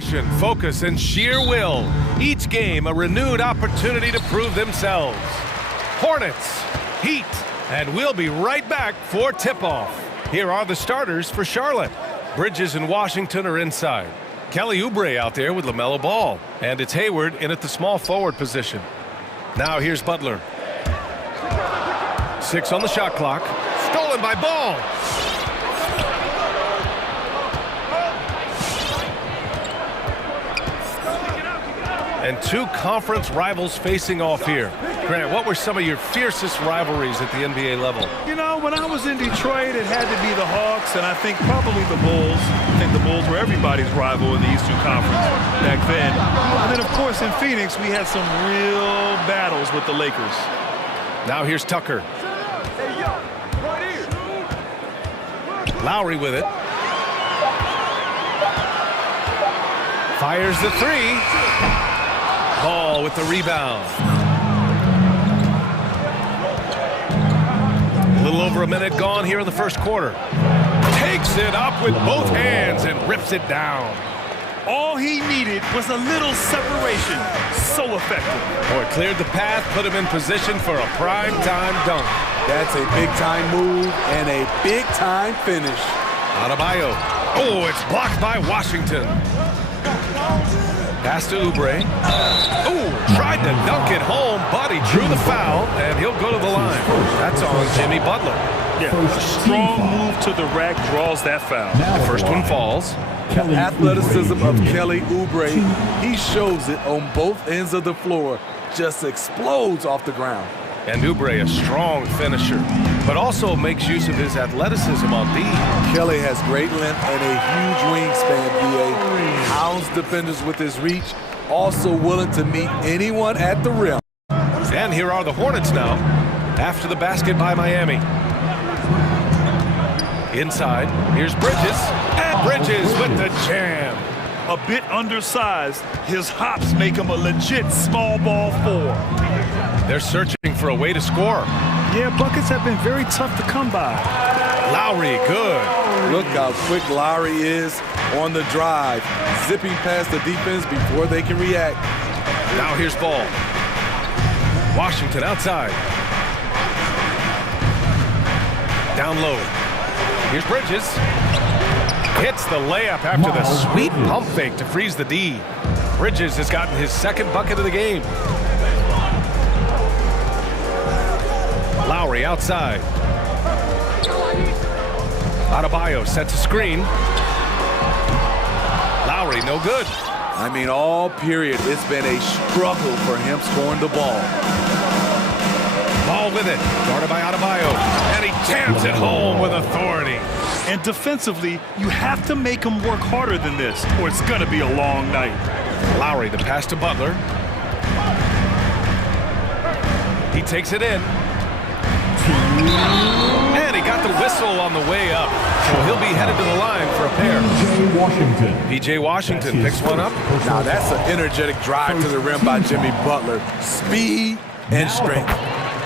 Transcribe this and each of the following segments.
Focus and sheer will. Each game a renewed opportunity to prove themselves. Hornets, Heat, and we'll be right back for tip-off. Here are the starters for Charlotte. Bridges and Washington are inside. Kelly Oubre out there with LaMelo Ball. And it's Hayward in at the small forward position. Now here's Butler. 6 on the shot clock. Stolen by Ball. And two conference rivals facing off here. Grant, what were some of your fiercest rivalries at the NBA level? You know, when I was in Detroit, it had to be the Hawks, and I think probably the Bulls. I think the Bulls were everybody's rival in the Eastern Conference back then. And then, of course, in Phoenix, we had some real battles with the Lakers. Now here's Tucker. Lowry with it. Fires the three. Ball with the rebound. A little over a minute gone here in the first quarter. Takes it up with both hands and rips it down. All he needed was a little separation. So effective. Oh, it cleared the path, put him in position for a prime-time dunk. That's a big-time move and a big-time finish. Adebayo. Oh, it's blocked by Washington. Pass to Oubre. Oh, tried to dunk it home, but he drew the foul, and he'll go to the line. That's on Jimmy Butler. Yeah, a strong move to the rack draws that foul. The first one falls. The athleticism of Kelly Oubre, he shows it on both ends of the floor. Just explodes off the ground. And Oubre, a strong finisher, but also makes use of his athleticism on D. Kelly has great length and a huge wingspan, B.A. Hounds defenders with his reach, also willing to meet anyone at the rim. And here are the Hornets now, after the basket by Miami. Inside, here's Bridges, and Bridges with the jam. A bit undersized, his hops make him a legit small ball 4. They're searching for a way to score. Yeah, buckets have been very tough to come by. Lowry, good. Look how quick Lowry is on the drive, zipping past the defense before they can react. Now here's Ball. Washington outside. Down low. Here's Bridges. Hits the layup after the sweet pump fake to freeze the D. Bridges has gotten his second bucket of the game. Lowry outside. Adebayo sets a screen. Lowry, no good. I mean, all period, it's been a struggle for him scoring the ball. Ball with it, guarded by Adebayo, and he jams it home with authority. And defensively, you have to make him work harder than this, or it's going to be a long night. Lowry, the pass to Butler. He takes it in. And he got the whistle on the way up, so he'll be headed to the line for a pair. P.J. Washington picks one up. Now that's an energetic drive to the rim by Jimmy Butler. Speed and strength.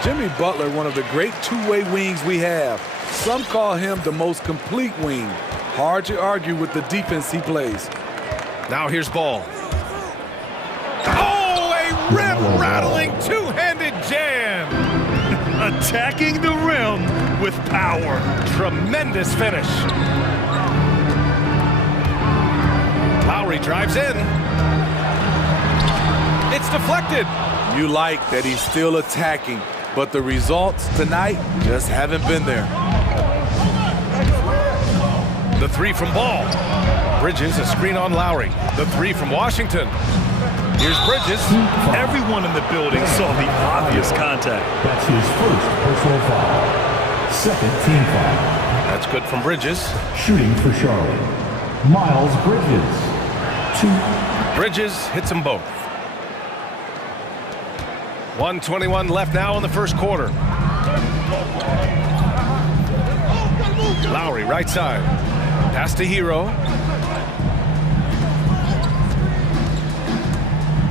Jimmy Butler, one of the great two-way wings we have. Some call him the most complete wing. Hard to argue with the defense he plays. Now here's Ball. Oh, a rim-rattling two-handed jam. Attacking the rim with power. Tremendous finish. Lowry drives in. It's deflected. You like that he's still attacking, but the results tonight just haven't been there. The three from Ball. Bridges, a screen on Lowry. The three from Washington. Here's Bridges. Everyone in the building saw the obvious contact. That's his first personal foul. Second team foul. That's good from Bridges. Shooting for Charlotte, Miles Bridges. 2. Bridges hits them both. 1:21 left now in the first quarter. Lowry, right side. Pass to Hero.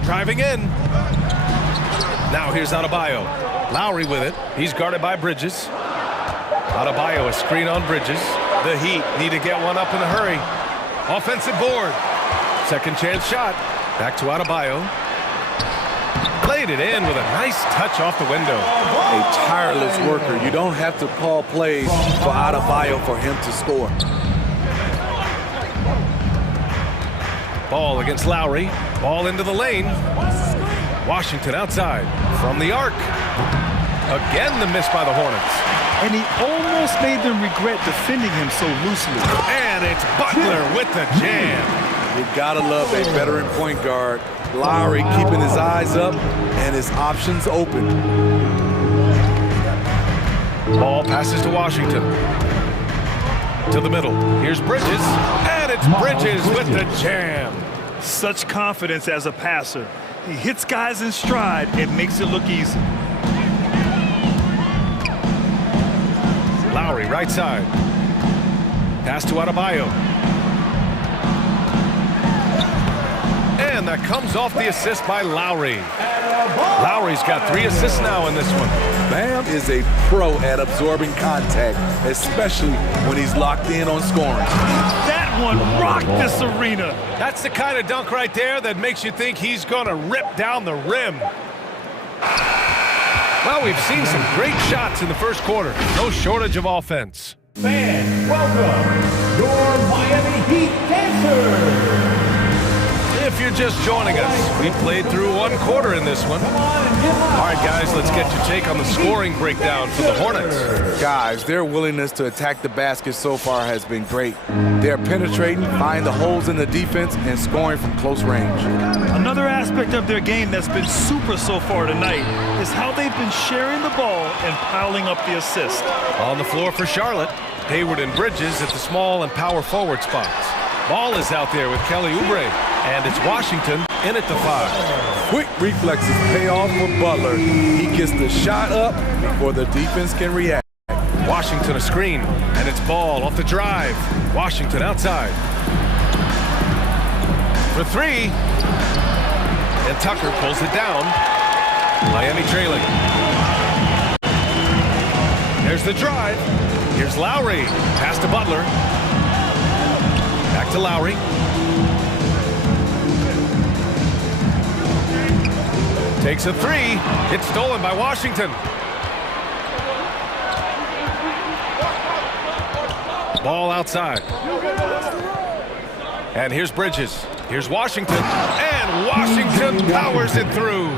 Driving in. Now here's Adebayo. Lowry with it. He's guarded by Bridges. Adebayo, a screen on Bridges. The Heat need to get one up in a hurry. Offensive board. Second chance shot. Back to Adebayo. Played it in with a nice touch off the window. A tireless worker. You don't have to call plays for Adebayo for him to score. Ball against Lowry. Ball into the lane. Washington outside. From the arc. Again the miss by the Hornets. And he almost made them regret defending him so loosely. And it's Butler with the jam. You gotta love a veteran point guard. Lowry keeping his eyes up and his options open. Ball passes to Washington. To the middle. Here's Bridges. And it's Bridges with the jam. Such confidence as a passer. He hits guys in stride. It makes it look easy. Lowry, right side. Pass to Adebayo. And that comes off the assist by Lowry. Lowry's got 3 assists now in this one. Bam is a pro at absorbing contact, especially when he's locked in on scoring. That one rocked this arena. That's the kind of dunk right there that makes you think he's going to rip down the rim. Well, we've seen some great shots in the first quarter. No shortage of offense. Fans, welcome your Miami Heat dancers. If you're just joining us, we played through 1 quarter in this one. All right, guys, let's get your take on the scoring breakdown for the Hornets. Guys, their willingness to attack the basket so far has been great. They're penetrating, finding the holes in the defense, and scoring from close range. Another aspect of their game that's been super so far tonight is how they've been sharing the ball and piling up the assist. On the floor for Charlotte, Hayward and Bridges at the small and power forward spots. Ball is out there with Kelly Oubre, and it's Washington in at the 5. Quick reflexes pay off for Butler. He gets the shot up before the defense can react. Washington a screen, and it's Ball off the drive. Washington outside. For 3. And Tucker pulls it down. Miami trailing. There's the drive. Here's Lowry. Pass to Butler. Back to Lowry. Takes a 3. It's stolen by Washington. Ball outside. And here's Bridges. Here's Washington. And Washington powers it through.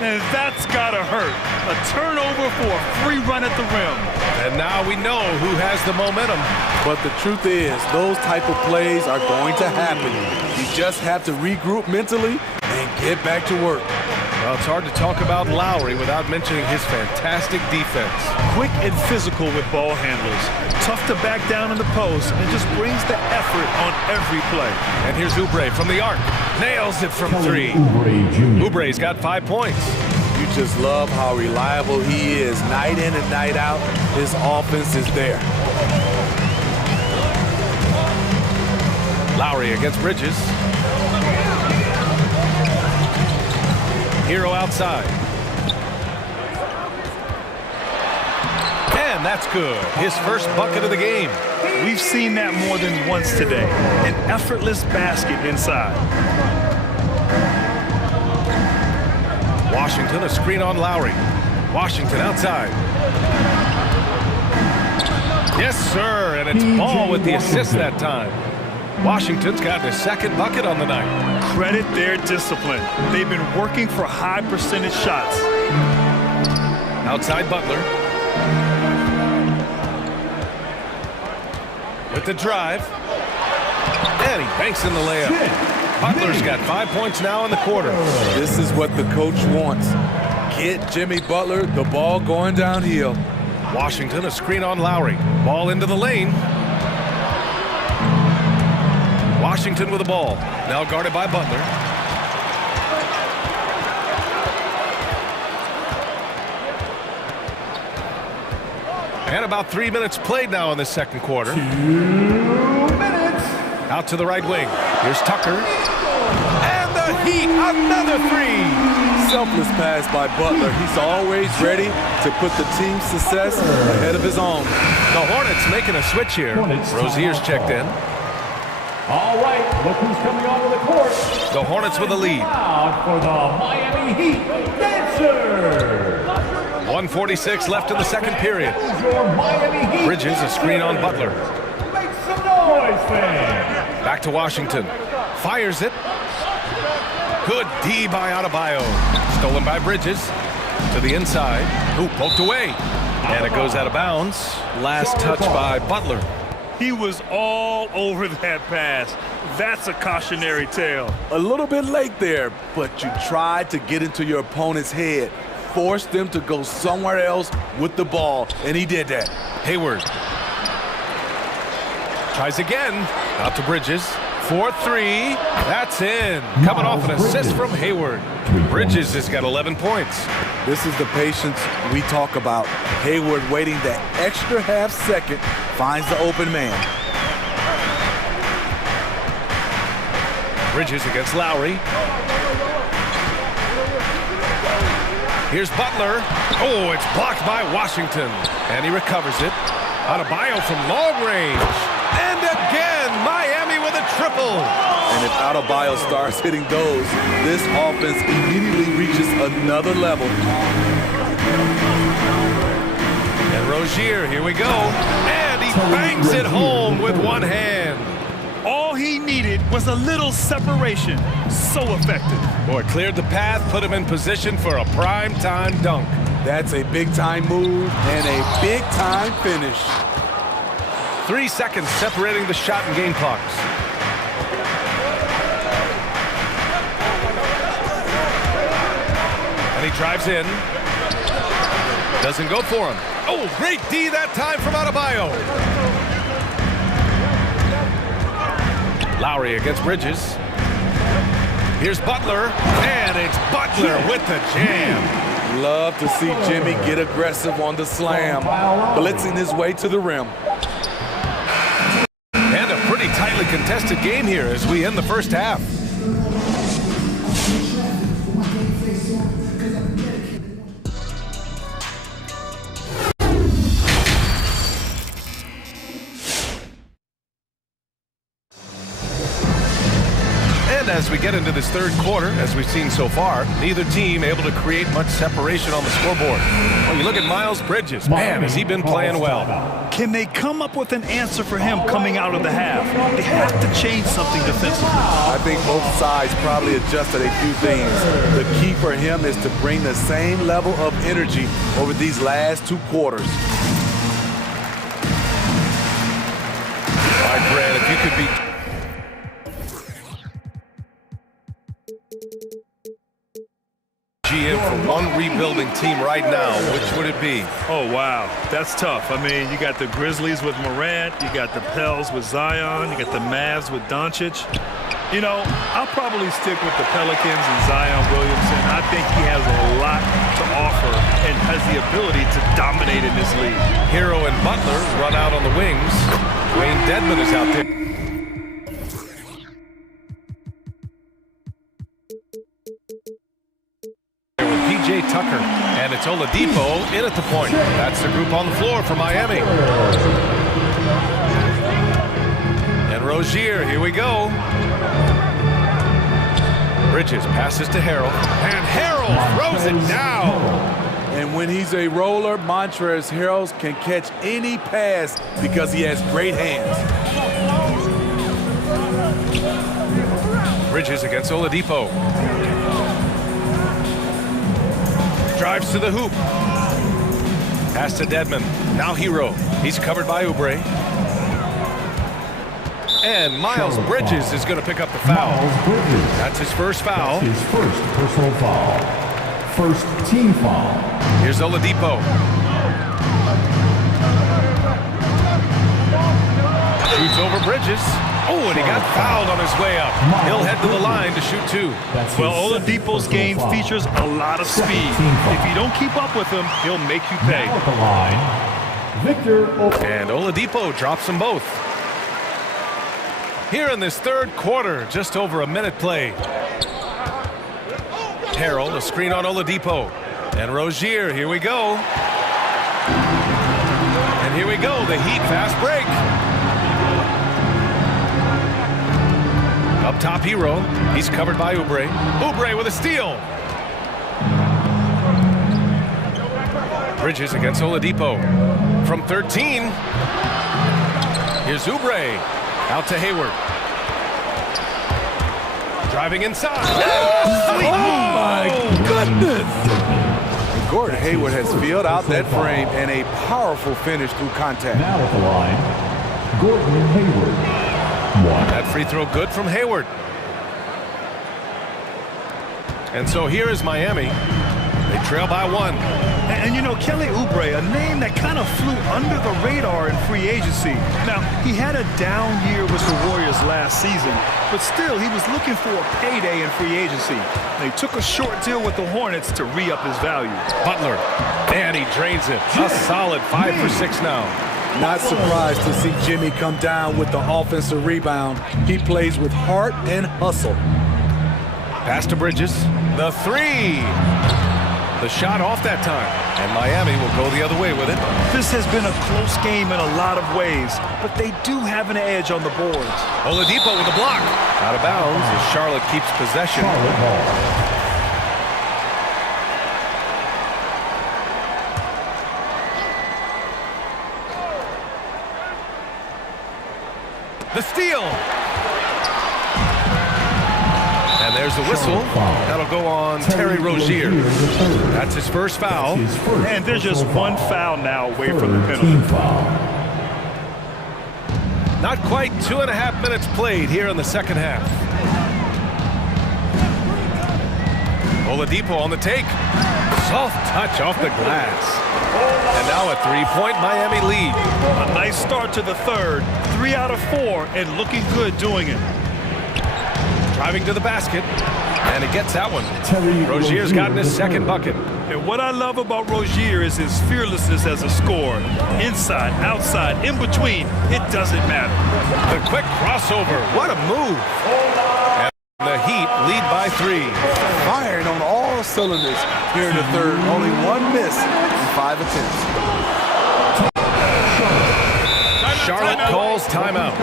And that's gotta hurt. A turnover for a free run at the rim. And now we know who has the momentum. But the truth is, those type of plays are going to happen. You just have to regroup mentally and get back to work. Well, it's hard to talk about Lowry without mentioning his fantastic defense. Quick and physical with ball handlers. Tough to back down in the post and just brings the effort on every play. And here's Oubre from the arc. Nails it from 3. Oubre's got 5 points. You just love how reliable he is. Night in and night out, his offense is there. Lowry against Bridges. Hero outside. And that's good. His first bucket of the game. We've seen that more than once today. An effortless basket inside. Washington, a screen on Lowry. Washington outside. Yes, sir, and it's Ball with the assist that time. Washington's got their second bucket on the night. Credit their discipline. They've been working for high percentage shots. Outside Butler. With the drive. And he banks in the layup. Butler's got 5 points now in the quarter. This is what the coach wants. Get Jimmy Butler the ball going downhill. Washington, a screen on Lowry. Ball into the lane. Washington with the ball. Now guarded by Butler. And about 3 minutes played now in the second quarter. 2 minutes. Out to the right wing. Here's Tucker. And the Heat, another 3. Selfless pass by Butler. He's always ready to put the team's success ahead of his own. The Hornets making a switch here. Rozier's checked in. All right, look who's coming onto the court. The Hornets with the lead. Out for the Miami Heat, Dancer. 1:46 left in the second period. Your Miami Heat. Bridges, a screen on Butler. Make some noise, fans. Back to Washington. Fires it. Good D by Adebayo. Stolen by Bridges. To the inside. Ooh, poked away. And it goes out of bounds. Last touch by Butler. He was all over that pass. That's a cautionary tale. A little bit late there, but you tried to get into your opponent's head. Forced them to go somewhere else with the ball, and he did that. Hayward. Tries again. Out to Bridges. 4-3. That's in. Coming off an assist from Hayward. Bridges has got 11 points. This is the patience we talk about. Hayward waiting that extra half second, finds the open man. Bridges against Lowry. Here's Butler. Oh, it's blocked by Washington. And he recovers it. Adebayo from long range. And again, Miami with a triple. And if Adebayo starts hitting those, this offense immediately reaches another level. And Rozier, here we go. And he bangs it home with one hand. All he needed was a little separation. So effective. Boy, cleared the path, put him in position for a prime-time dunk. That's a big-time move and a big-time finish. 3 seconds separating the shot and game clocks. And he drives in. Doesn't go for him. Oh, great D that time from Adebayo. Lowry against Bridges. Here's Butler, and it's Butler with the jam. Love to see Jimmy get aggressive on the slam, blitzing his way to the rim. And a pretty tightly contested game here as we end the first half. As we get into this third quarter, as we've seen so far, neither team able to create much separation on the scoreboard. When you look at Miles Bridges, man, has he been playing well. Can they come up with an answer for him coming out of the half? They have to change something defensively. I think both sides probably adjusted a few things. The key for him is to bring the same level of energy over these last 2 quarters. All right, Brad, if you could be... GM for one rebuilding team right now, which would it be? Oh, wow. That's tough. I mean, you got the Grizzlies with Morant, you got the Pels with Zion, you got the Mavs with Doncic. You know, I'll probably stick with the Pelicans and Zion Williamson. I think he has a lot to offer and has the ability to dominate in this league. Hero and Butler run out on the wings. Wayne Dedmon is out there. P.J. Tucker, and it's Oladipo in at the point. That's the group on the floor for Miami. And Rozier, here we go. Bridges passes to Harrell, and Harrell throws it down. And when he's a roller, Montrezl Harrell can catch any pass because he has great hands. Bridges against Oladipo. Drives to the hoop. Pass to Dedmon. Now Hero. He's covered by Oubre. And Miles Bridges is going to pick up the foul. That's his first foul. His first personal foul. First team foul. Here's Oladipo. Shoots over Bridges. Oh, and he got fouled on his way up. He'll head to the line to shoot 2. Well, Oladipo's game features a lot of speed. If you don't keep up with him, he'll make you pay. At the line, Victor. And Oladipo drops them both. Here in this third quarter, just over a minute played. Harrell, a screen on Oladipo. And Rozier, here we go. And here we go, the Heat fast break. Up top, Hero. He's covered by Oubre. Oubre with a steal. Bridges against Oladipo. From 13. Here's Oubre. Out to Hayward. Driving inside. Oh, my goodness. And Gordon Hayward has filled out that frame and a powerful finish through contact. Now at the line, Gordon Hayward. That free throw good from Hayward. And so here is Miami. They trail by 1. And you know, Kelly Oubre, a name that kind of flew under the radar in free agency. Now, he had a down year with the Warriors last season, but still, he was looking for a payday in free agency. They took a short deal with the Hornets to re-up his value. Butler, and he drains it. A solid 5 for 6 now. Not surprised to see Jimmy come down with the offensive rebound. He plays with heart and hustle. Pass to Bridges. The 3. The shot off that time, and Miami will go the other way with it. This has been a close game in a lot of ways, but they do have an edge on the boards. Oladipo with the block. Out of bounds as Charlotte keeps possession. Charlotte ball. The steal. And there's the whistle. That'll go on Terry Rozier. That's his first foul. And there's just one foul now away from the penalty. Not quite 2.5 minutes played here in the second half. Oladipo on the take. Soft touch off the glass. And now a 3-point Miami lead. A nice start to the third. 3 out of 4 and looking good doing it. Driving to the basket, and he gets that one. Rozier's gotten his second bucket. And what I love about Rozier is his fearlessness as a scorer. Inside, outside, in between, it doesn't matter. The quick crossover, what a move. And the Heat lead by 3. Firing on all cylinders here in the third. Only 1 miss in 5 attempts. Charlotte calls timeout.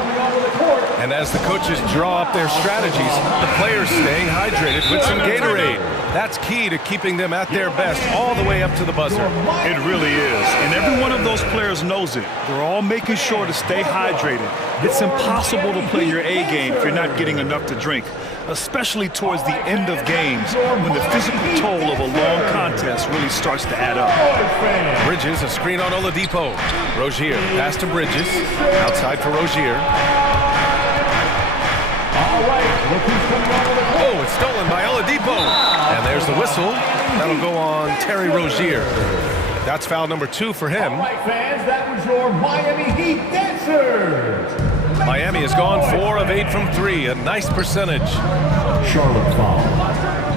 And as the coaches draw up their strategies, the players staying hydrated with some Gatorade. That's key to keeping them at their best all the way up to the buzzer. It really is. And every one of those players knows it. They're all making sure to stay hydrated. It's impossible to play your A game if you're not getting enough to drink, especially towards the end of games when the physical toll of a long contest really starts to add up. Bridges, a screen on Oladipo. Rozier, pass to Bridges. Outside for Rozier. Oh, it's stolen by Oladipo. And there's the whistle. That'll go on Terry Rozier. That's foul number 2 for him. All right, fans, that was your Miami Heat dancers. Miami has gone 4 of 8 from 3. A nice percentage. Charlotte foul.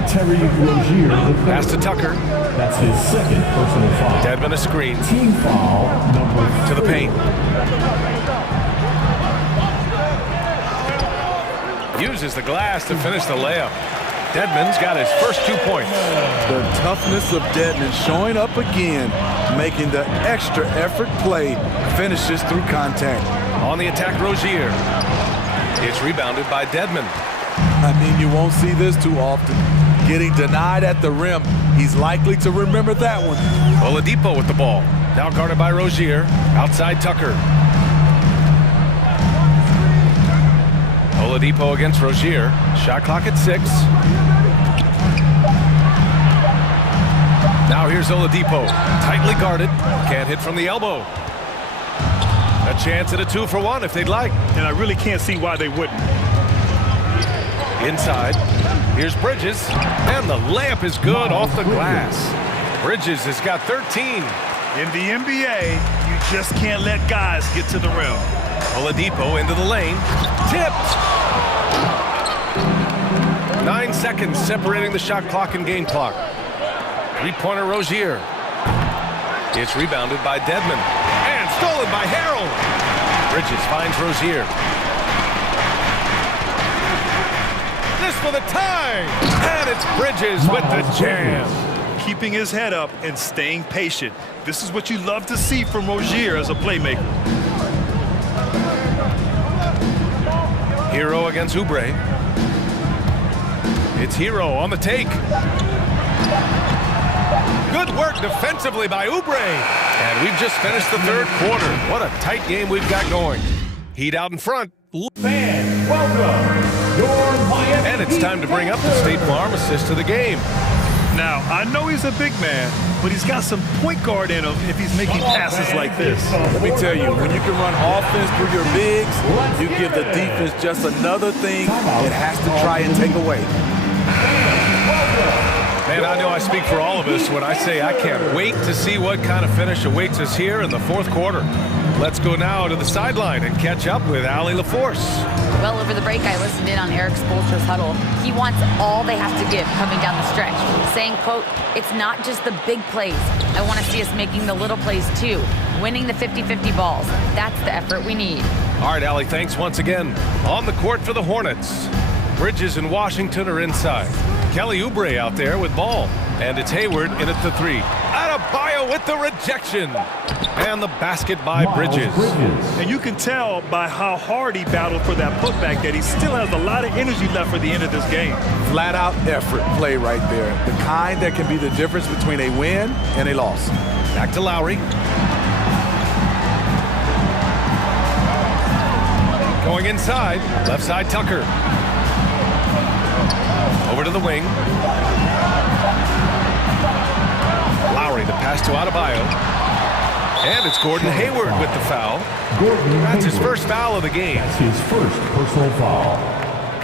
Terry Rozier. Pass to Tucker. That's his second personal foul. Dedmon a screen. Team foul number 3. To the paint. Uses the glass to finish the layup. Dedmon's got his first 2 points. The toughness of Dedmon showing up again, making the extra effort play, finishes through contact. On the attack, Rozier. It's rebounded by Dedmon. I mean, you won't see this too often. Getting denied at the rim. He's likely to remember that one. Oladipo with the ball. Now guarded by Rozier. Outside Tucker. Oladipo against Rozier. Shot clock at 6. Now here's Oladipo. Tightly guarded. Can't hit from the elbow. A chance at a 2-for-1 if they'd like. And I really can't see why they wouldn't. Inside. Here's Bridges. And the layup is good off the glass. Bridges has got 13. In the NBA, you just can't let guys get to the rim. Oladipo into the lane. Tipped. 9 seconds separating the shot clock and game clock. 3-pointer Rozier. It's rebounded by Dedmon. And stolen by Harrell. Bridges finds Rozier. This for the tie. And it's Bridges with the jam. Keeping his head up and staying patient. This is what you love to see from Rozier as a playmaker. Hero against Oubre. It's Hero on the take. Good work defensively by Oubre. And we've just finished the third quarter. What a tight game we've got going. Heat out in front. Fans, welcome. Your Miami And it's time to bring up the State Farm assist of the game. Now, I know he's a big man, but he's got some point guard in him if he's making passes like this. Let me tell you, when you can run offense through your bigs, you give the defense just another thing it has to try and take away. Man, I know I speak for all of us when I say I can't wait to see what kind of finish awaits us here in the fourth quarter. Let's go now to the sideline and catch up with Allie LaForce. Well, over the break, I listened in on Eric Spoelstra's huddle. He wants all they have to give coming down the stretch, saying, quote, it's not just the big plays. I want to see us making the little plays too, winning the 50-50 balls. That's the effort we need. All right, Allie, thanks once again. On the court for the Hornets. Bridges and Washington are inside. Kelly Oubre out there with ball. And it's Hayward in at the three. Adebayo with the rejection. And the basket by Bridges. And you can tell by how hard he battled for that putback that he still has a lot of energy left for the end of this game. Flat out effort play right there. The kind that can be the difference between a win and a loss. Back to Lowry. Going inside. Left side Tucker. Over to the wing. Lowry, the pass to Adebayo. And it's Gordon Hayward with the foul. That's his first foul of the game. That's his first personal foul.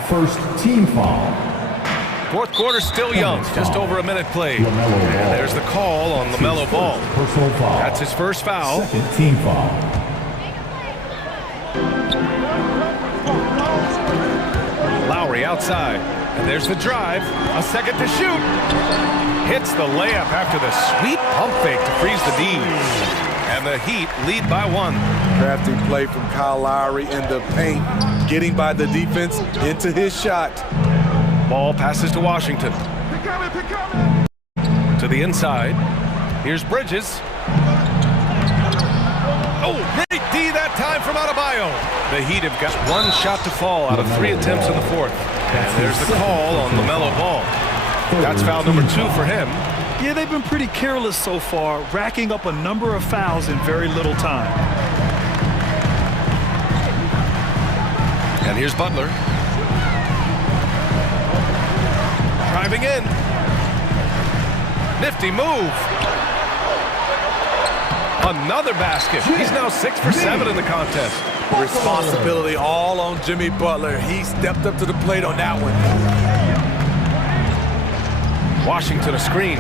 First team foul. Fourth quarter still young, just over a minute played. And there's the call on LaMelo Ball. Personal foul. That's his first foul. Second team foul. Lowry outside. And there's the drive. A second to shoot. Hits the layup after the sweet pump fake to freeze the D. And the Heat lead by one. Crafty play from Kyle Lowry in the paint, getting by the defense into his shot. Ball passes to Washington. To the inside. Here's Bridges. Oh, great D that time from Adebayo. The Heat have got one shot to fall out of 3 attempts in the fourth. And there's the call on LaMelo Ball. That's foul number 2 for him. Yeah, they've been pretty careless so far, racking up a number of fouls in very little time. And here's Butler. Driving in. Nifty move. Another basket. He's now 6 for 7 in the contest. Responsibility all on Jimmy Butler. He stepped up to the plate on that one. Washington a screen.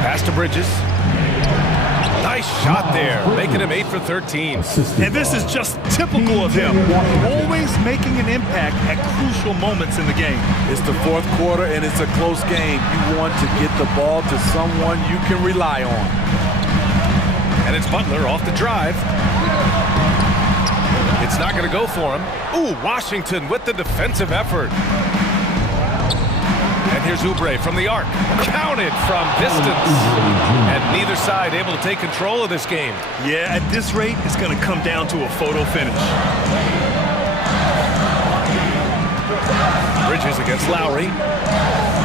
Pass to Bridges. Nice shot there, making him 8 for 13. And this is just typical of him, always making an impact at crucial moments in the game. It's the fourth quarter and it's a close game. You want to get the ball to someone you can rely on. And it's Butler off the drive. It's not going to go for him. Ooh, Washington with the defensive effort. And here's Oubre from the arc. Counted from distance. And neither side able to take control of this game. Yeah, at this rate, it's going to come down to a photo finish. Bridges against Lowry.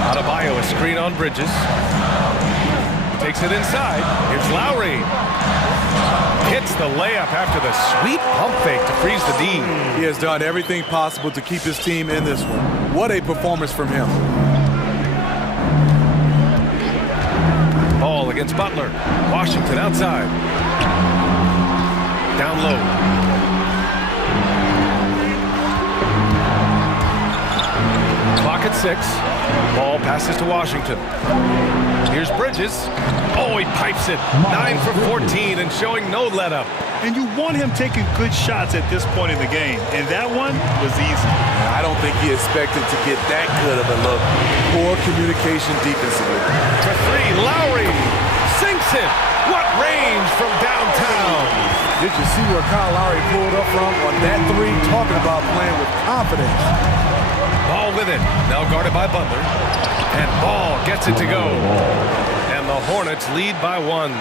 Adebayo a screen on Bridges. Takes it inside. Here's Lowry. Hits the layup after the sweet pump fake to freeze the D. He has done everything possible to keep his team in this one. What a performance from him. Ball against Butler. Washington outside. Down low. Clock at 6. Ball passes to Washington. Here's Bridges. Oh, he pipes it. 9 for 14 and showing no let-up. And you want him taking good shots at this point in the game. And that one was easy. I don't think he expected to get that good of a look. Poor communication defensively. To 3, Lowry sinks it. What range from downtown. Did you see where Kyle Lowry pulled up from on that 3? Talking about playing with confidence. Ball with it. Now guarded by Butler. And Ball gets it to go. And the Hornets lead by 1.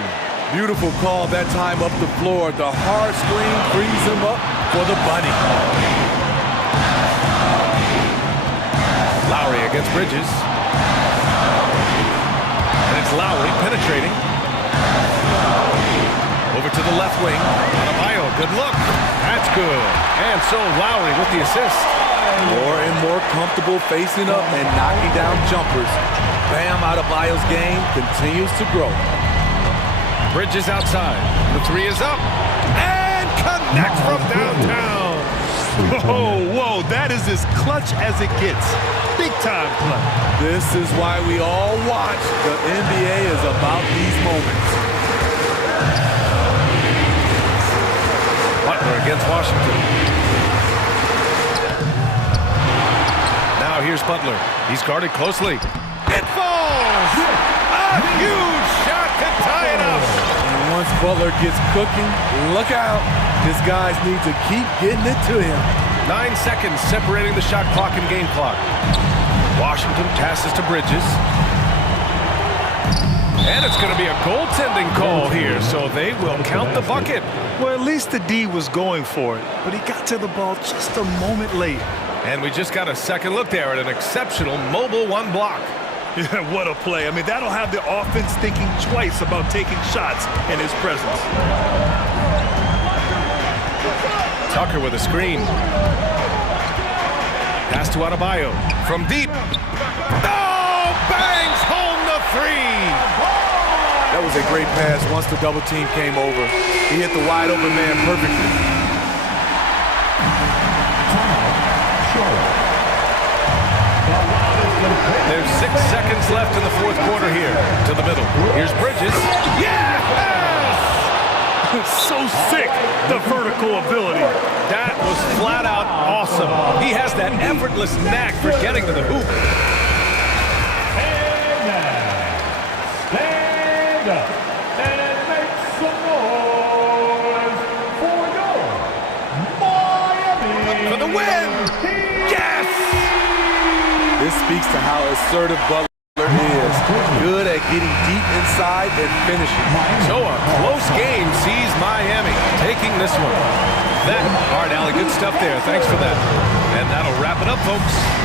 Beautiful call that time up the floor. The hard screen frees him up for the bunny. Lowry against Bridges. And it's Lowry penetrating. Over to the left wing. Adebayo, good look. That's good. And so Lowry with the assist. More and more comfortable facing up and knocking down jumpers. Bam Adebayo's game continues to grow. Bridges outside. The three is up. And connects from downtown. Whoa, that is as clutch as it gets. Big time clutch. This is why we all watch. The NBA is about these moments. Butler against Washington. Now here's Butler. He's guarded closely. It falls! A huge shot to tie it up. And once Butler gets cooking, look out. His guys need to keep getting it to him. 9 seconds separating the shot clock and game clock. Washington passes to Bridges. And it's going to be a goaltending call here, so they will count the bucket. Well, at least the D was going for it, but he got to the ball just a moment late. And we just got a second look there at an exceptional mobile one block. Yeah, what a play. I mean, that'll have the offense thinking twice about taking shots in his presence. Tucker with a screen. Pass to Adebayo from deep. Oh, bangs home the three. That was a great pass once the double team came over. He hit the wide open man perfectly. There's 6 seconds left in the fourth quarter here. To the middle. Here's Bridges. Yes! So sick, the vertical ability. That was flat out awesome. He has that effortless knack for getting to the hoop. Stand up and make some noise for your Miami. For the win! Yes! This speaks to how assertive Butler is. Good at getting deep inside and finishing. So a close game sees Miami taking this one. All right, Allie, good stuff there. Thanks for that. And that'll wrap it up, folks.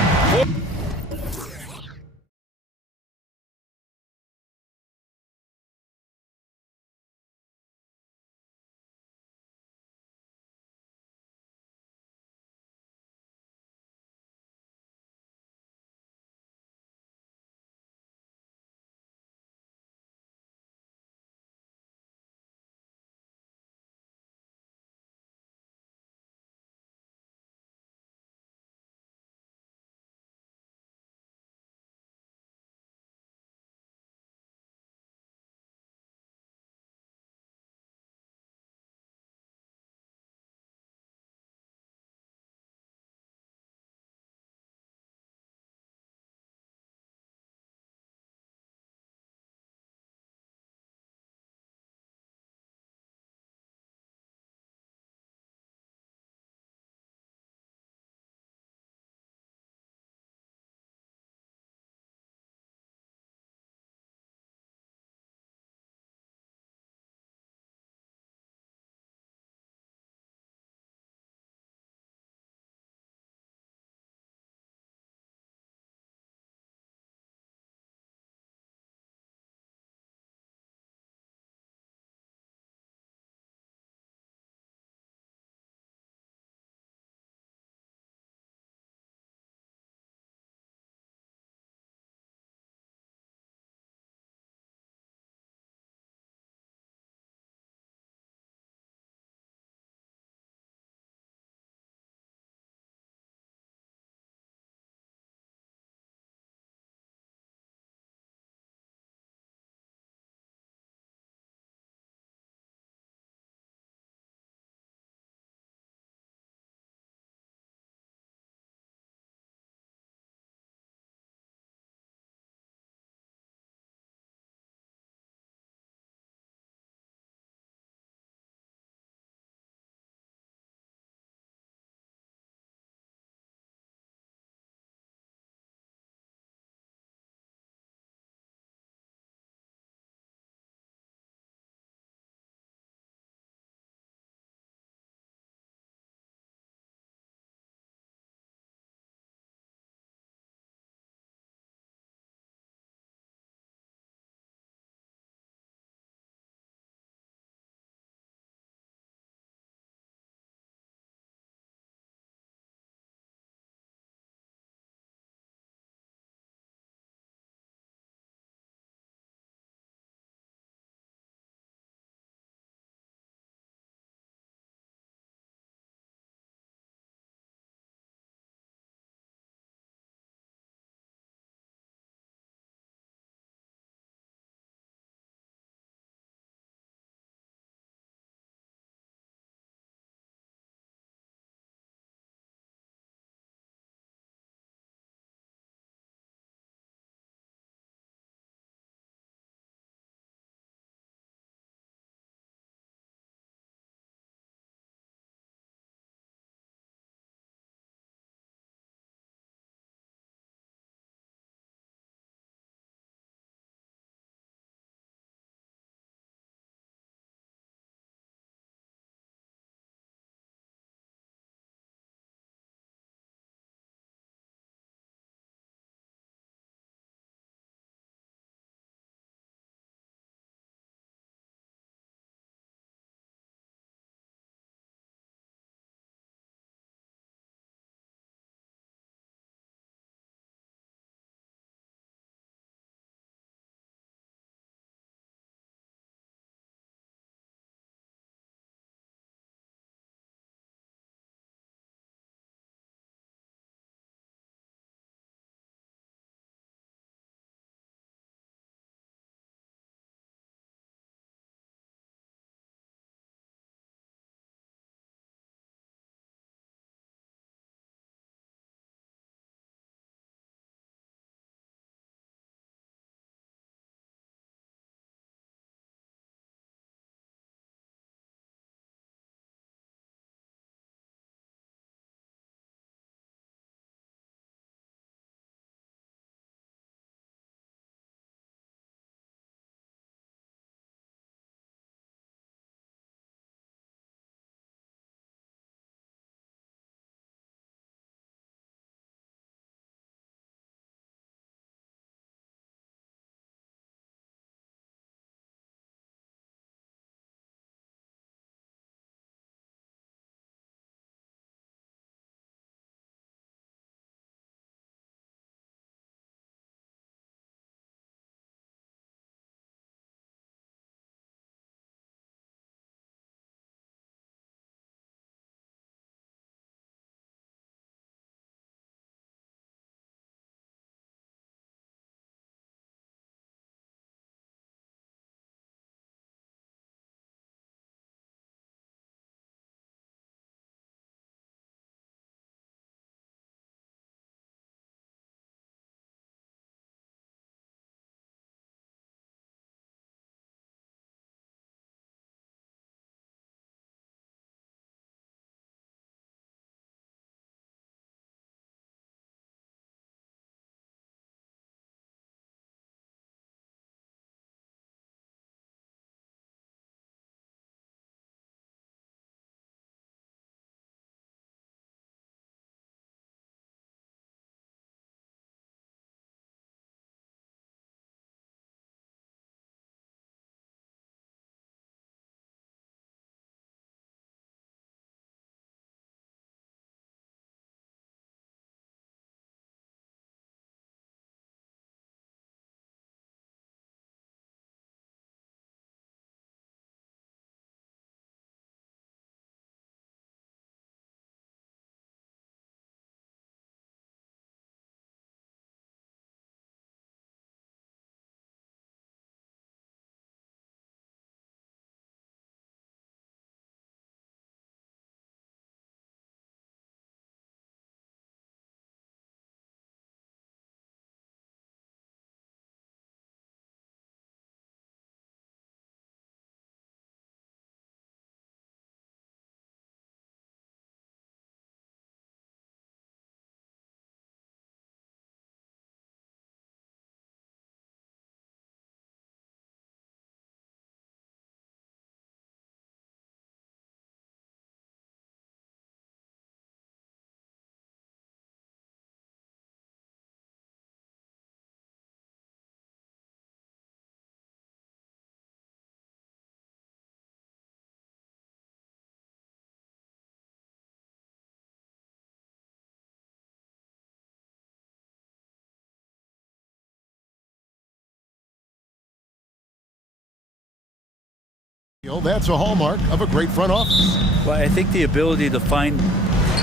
That's a hallmark of a great front office. Well, I think the ability to find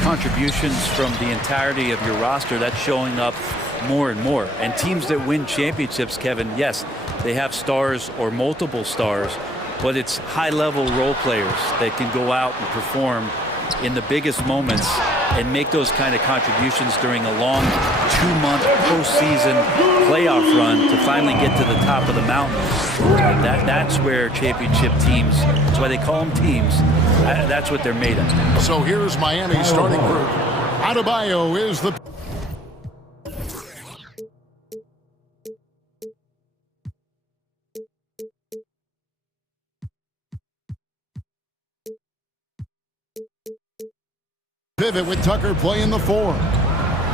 contributions from the entirety of your roster, that's showing up more and more. And teams that win championships, Kevin, yes, they have stars or multiple stars, but it's high-level role players that can go out and perform in the biggest moments and make those kind of contributions during a long 2-month postseason playoff run to finally get to the top of the mountain. That's where championship teams, that's why they call them teams, that's what they're made of. So here's Miami's starting group. Adebayo is the... pivot with Tucker playing the 4.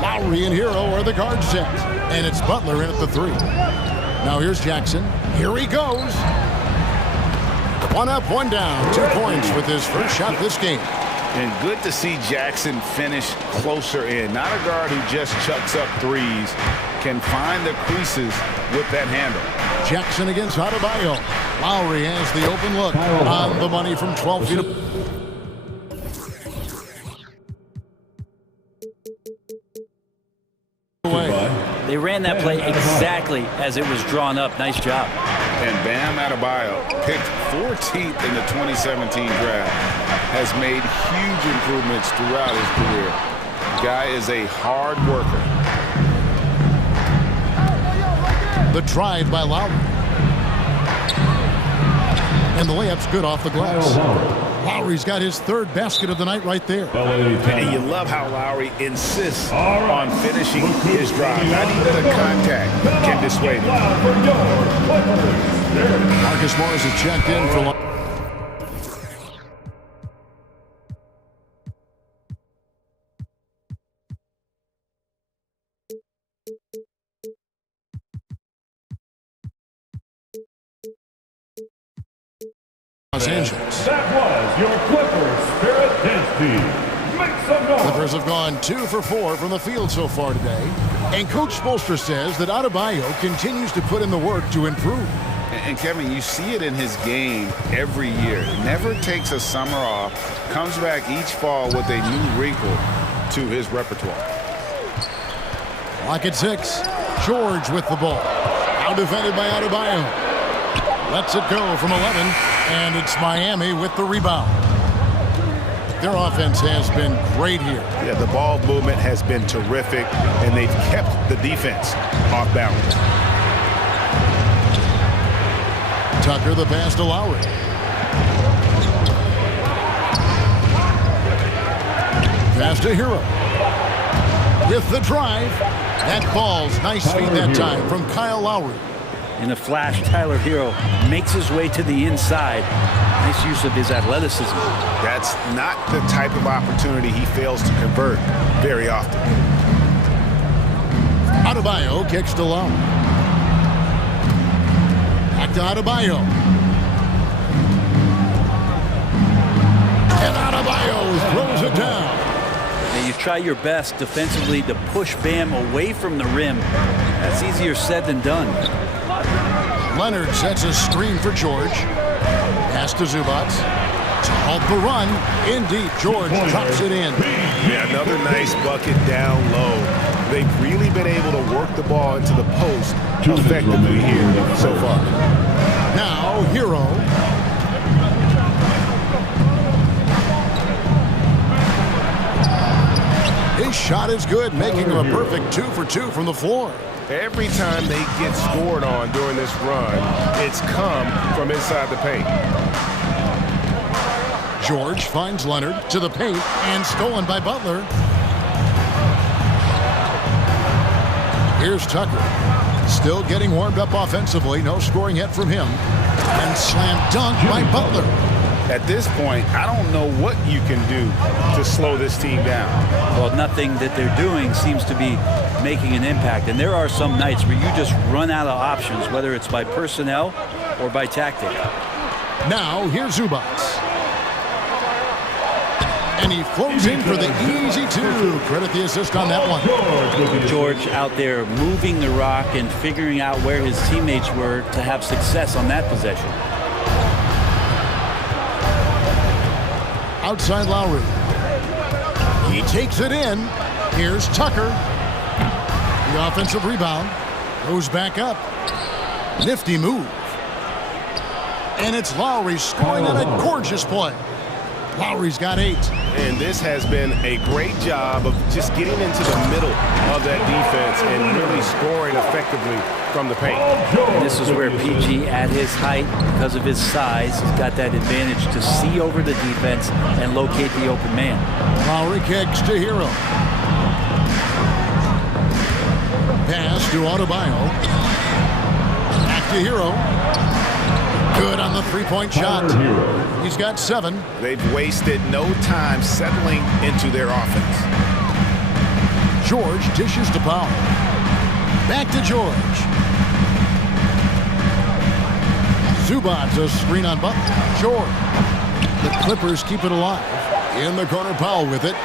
Lowry and Hero are the guard set. And it's Butler in at the 3. Now here's Jackson. Here he goes. 1 up, 1 down. 2 points with his first shot this game. And good to see Jackson finish closer in. Not a guard who just chucks up threes. Can find the creases with that handle. Jackson against Adebayo. Lowry has the open look on the money from 12 feet. They ran that play exactly as it was drawn up. Nice job. And Bam Adebayo, picked 14th in the 2017 draft, has made huge improvements throughout his career. Guy is a hard worker. The drive by Lowry. And the layup's good off the glass. Lowry's got his 3rd basket of the night right there. And you love how Lowry insists on finishing his drive. Not even the contact can dissuade him. Marcus Morris has checked in for... Los Angeles. That was your Clippers Spirit Dance Team. Make some noise. Clippers have gone 2 for 4 from the field so far today. And Coach Spoelstra says that Adebayo continues to put in the work to improve. And Kevin, you see it in his game every year. Never takes a summer off. Comes back each fall with a new wrinkle to his repertoire. Lock at 6. George with the ball. Now defended by Adebayo. Lets it go from 11. And it's Miami with the rebound. Their offense has been great here. Yeah, the ball movement has been terrific, and they've kept the defense off balance. Tucker the pass to Lowry. Pass to Hero. With the drive. That falls. Nice feed that time from Kyle Lowry. In a flash, Tyler Hero makes his way to the inside. Nice use of his athleticism. That's not the type of opportunity he fails to convert very often. Adebayo kicks to Lowry. Back to Adebayo. And Adebayo throws it down. Now you try your best defensively to push Bam away from the rim. That's easier said than done. Leonard sets a screen for George. Pass to Zubats. To halt the run. In deep. George drops it in. Yeah, another nice bucket down low. They've really been able to work the ball into the post effectively here so far. Now, Hero. His shot is good, making him a perfect 2 for 2 from the floor. Every time they get scored on during this run, it's come from inside the paint. George finds Leonard to the paint and stolen by Butler. Here's Tucker. Still getting warmed up offensively. No scoring yet from him. And slam dunk by Butler. At this point, I don't know what you can do to slow this team down. Well, nothing that they're doing seems to be making an impact. And there are some nights where you just run out of options, whether it's by personnel or by tactic. Now, here's Zubats. And he floats in for the easy 2. Credit the assist on that one. George out there moving the rock and figuring out where his teammates were to have success on that possession. Outside Lowry. He takes it in. Here's Tucker. The offensive rebound. Goes back up. Nifty move. And it's Lowry scoring on a gorgeous play. Lowry's got 8. And this has been a great job of just getting into the middle of that defense and really scoring effectively from the paint. And this is where PG, at his height, because of his size, has got that advantage to see over the defense and locate the open man. Lowry kicks to Hero. Pass to Adebayo. Back to Hero. Good on the three-point shot. He's got 7. They've wasted no time settling into their offense. George dishes to Powell. Back to George. Zubac's a screen on Butler. George. The Clippers keep it alive. In the corner, Powell with it.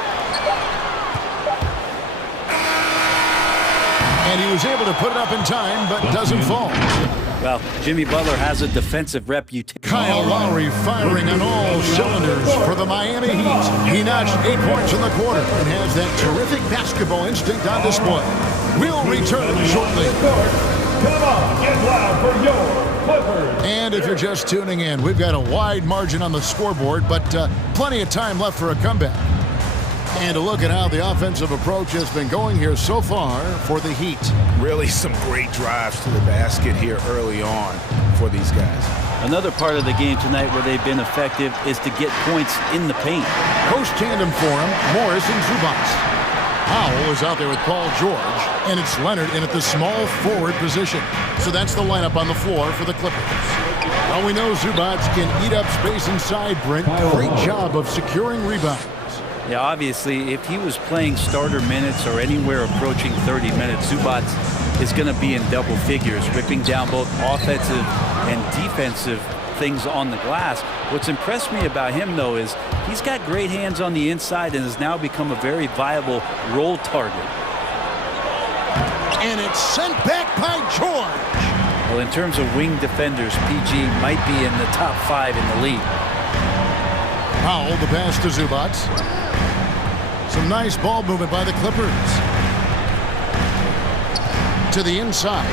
And he was able to put it up in time, but doesn't fall. Well, Jimmy Butler has a defensive reputation. Kyle Lowry firing on all cylinders for the Miami Heat. He notched 8 points in the quarter and has that terrific basketball instinct on display. We'll return shortly. Come on, get loud for your Clippers. And if you're just tuning in, we've got a wide margin on the scoreboard, but plenty of time left for a comeback. And a look at how the offensive approach has been going here so far for the Heat. Really some great drives to the basket here early on for these guys. Another part of the game tonight where they've been effective is to get points in the paint. Post tandem for him, Morris and Zubac. Powell is out there with Paul George, and it's Leonard in at the small forward position. So that's the lineup on the floor for the Clippers. Well, we know Zubac can eat up space inside, Brent. Great job of securing rebounds. Yeah, obviously, if he was playing starter minutes or anywhere approaching 30 minutes, Zubac is going to be in double figures, ripping down both offensive and defensive things on the glass. What's impressed me about him, though, is he's got great hands on the inside and has now become a very viable roll target. And it's sent back by George. Well, in terms of wing defenders, PG might be in the top 5 in the league. Powell, the pass to Zubac. Some nice ball movement by the Clippers. To the inside.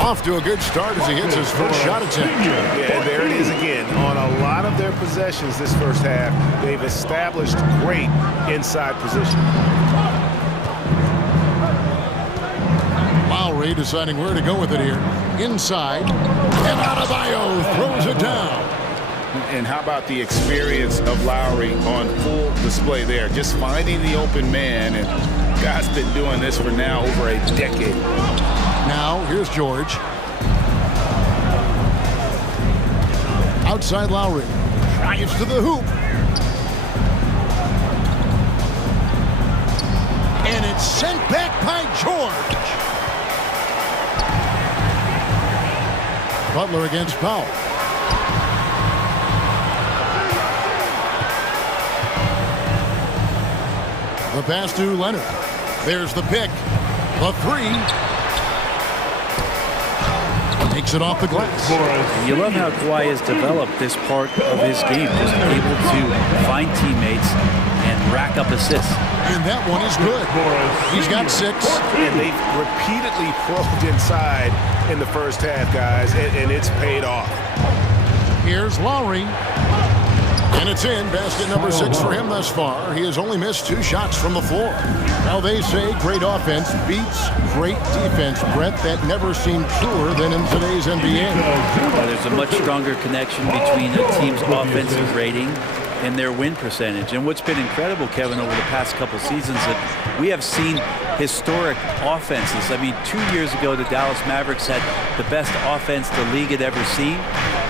Off to a good start as he hits his first shot attempt. Yeah, there it is again. On a lot of their possessions this first half, they've established great inside position. Lowry deciding where to go with it here. Inside. And Adebayo throws it down. And how about the experience of Lowry on full display there? Just finding the open man, and guy's been doing this for now over a decade. Now, here's George. Outside Lowry. Drives to the hoop. And it's sent back by George. Butler against Powell. The pass to Leonard. There's the pick. The 3. Takes it off the glass. You love how Kawhi has developed this part of his game, just able to find teammates and rack up assists. And that one is good. He's got 6. And they've repeatedly probed inside in the first half, guys, and it's paid off. Here's Lowry. And it's in. Basket number 6 for him thus far. He has only missed 2 shots from the floor. Now they say great offense beats great defense. Brett, that never seemed truer than in today's NBA. There's a much stronger connection between a team's offensive rating and their win percentage. And what's been incredible, Kevin, over the past couple seasons, that we have seen historic offenses. I mean, 2 years ago, the Dallas Mavericks had the best offense the league had ever seen.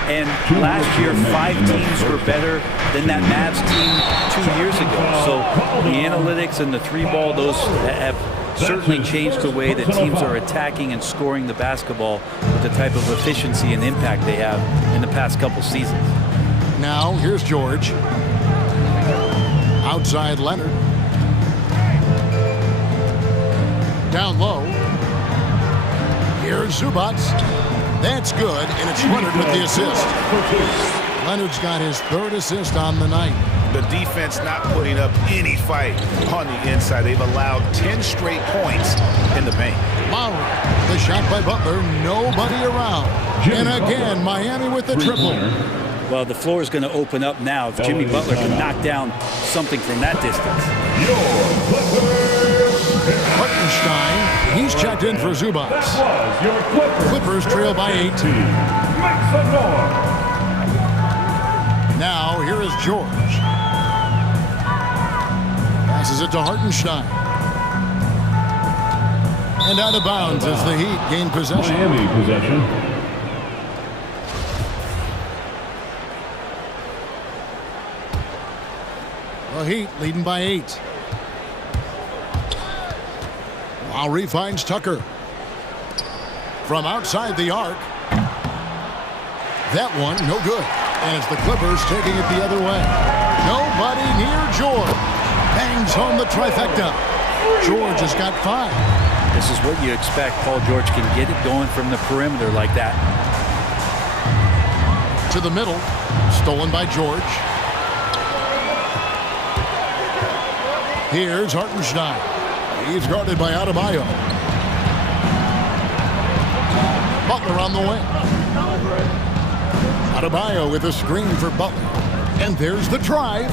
And last year, 5 teams were better than that Mavs team 2 years ago. So the analytics and the 3-ball, those have certainly changed the way that teams are attacking and scoring the basketball with the type of efficiency and impact they have in the past couple seasons. Now, here's George. Outside Leonard. Down low. Here's Zubac. That's good, and it's Leonard with the assist. Leonard's got his 3rd assist on the night. The defense not putting up any fight on the inside. They've allowed 10 straight points in the paint. Lowry, the shot by Butler, nobody around. And again, Miami with the triple. Well, the floor is going to open up now if Jimmy Butler can knock down something from that distance. Hartenstein, he's checked in for Zubats. Clippers trail by 8. Now, here is George. Passes it to Hartenstein. And out of bounds as the Heat gain possession. Miami possession. The Heat leading by 8. Lowry finds Tucker. From outside the arc. That one, no good. And it's the Clippers taking it the other way. Nobody near George. Bangs home the trifecta. George has got 5. This is what you expect. Paul George can get it going from the perimeter like that. To the middle. Stolen by George. Here's Hartenstein. He's guarded by Adebayo. Butler on the wing. Adebayo with a screen for Butler. And there's the drive.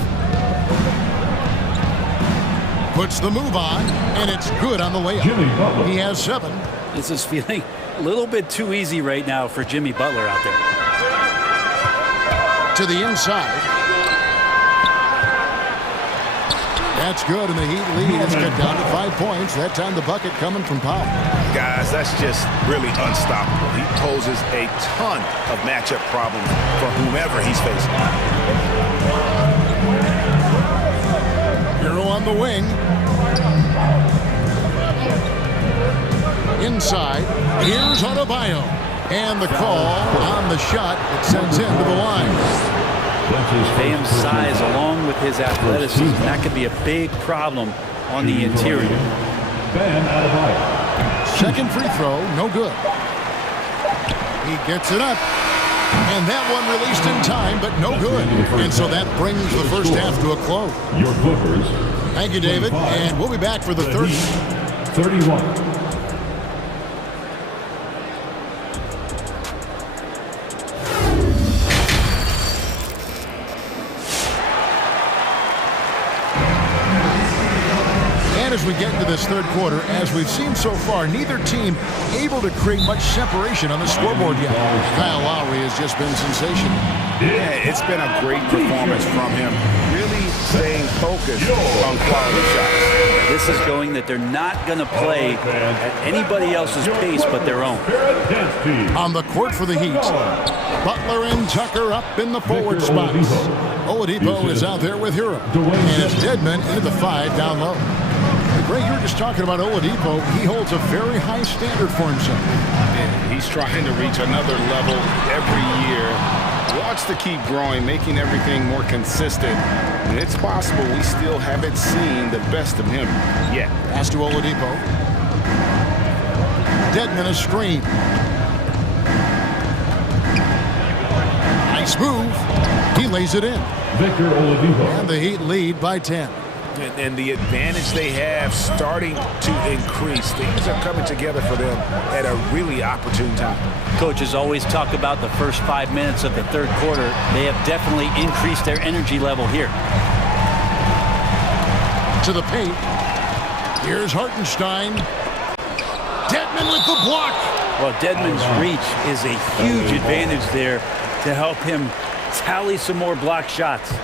Puts the move on, and it's good on the layup. He has 7. This is feeling a little bit too easy right now for Jimmy Butler out there. To the inside. That's good, and the Heat lead is cut down to 5 points. That time the bucket coming from Powell. Guys, that's just really unstoppable. He poses a ton of matchup problems for whomever he's facing. Hero on the wing. Inside. Here's Adebayo. And the call on the shot that sends him to the line. Bam's size along with his athleticism, that could be a big problem on the interior. Second free throw, no good. He gets it up. And that one released in time, but no good. And so that brings the first half to a close. Your Clippers. Thank you, David. And we'll be back for the third. 31. As we get into this third quarter, as we've seen so far, neither team able to create much separation on the scoreboard yet. Kyle Lowry has just been sensational. Yeah, it's been a great performance from him. Really staying focused on quality shots. This is showing that they're not going to play at anybody else's pace but their own. On the court for the Heat, Butler and Tucker up in the forward spots. Oladipo is out there with Hero. And it's Dedmon into the 5 down low. Ray, you were just talking about Oladipo. He holds a very high standard for himself. And he's trying to reach another level every year. Wants to keep growing, making everything more consistent. And it's possible we still haven't seen the best of him yet. Pass to Oladipo. Dedmon a screen. Nice move. He lays it in. Victor Oladipo. And the Heat lead by 10. And the advantage they have starting to increase. Things are coming together for them at a really opportune time. Coaches always talk about the first 5 minutes of the third quarter. They have definitely increased their energy level here. To the paint. Here's Hartenstein. Dedmon with the block. Well, Dedmon's reach is a huge advantage there to help him tally some more block shots.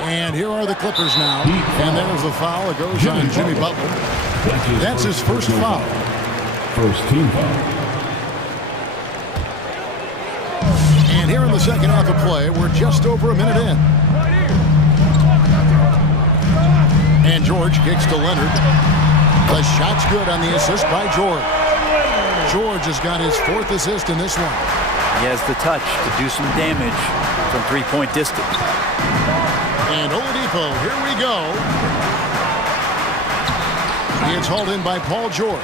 And here are the Clippers now. And there's the foul. It goes on Jimmy Butler. That's his first foul. First team foul. And here in the second half of play, we're just over a minute in. And George kicks to Leonard. The shot's good on the assist by George. George has got his 4th assist in this one. He has the touch to do some damage from three-point distance. And Oladipo, here we go. He gets hauled in by Paul George.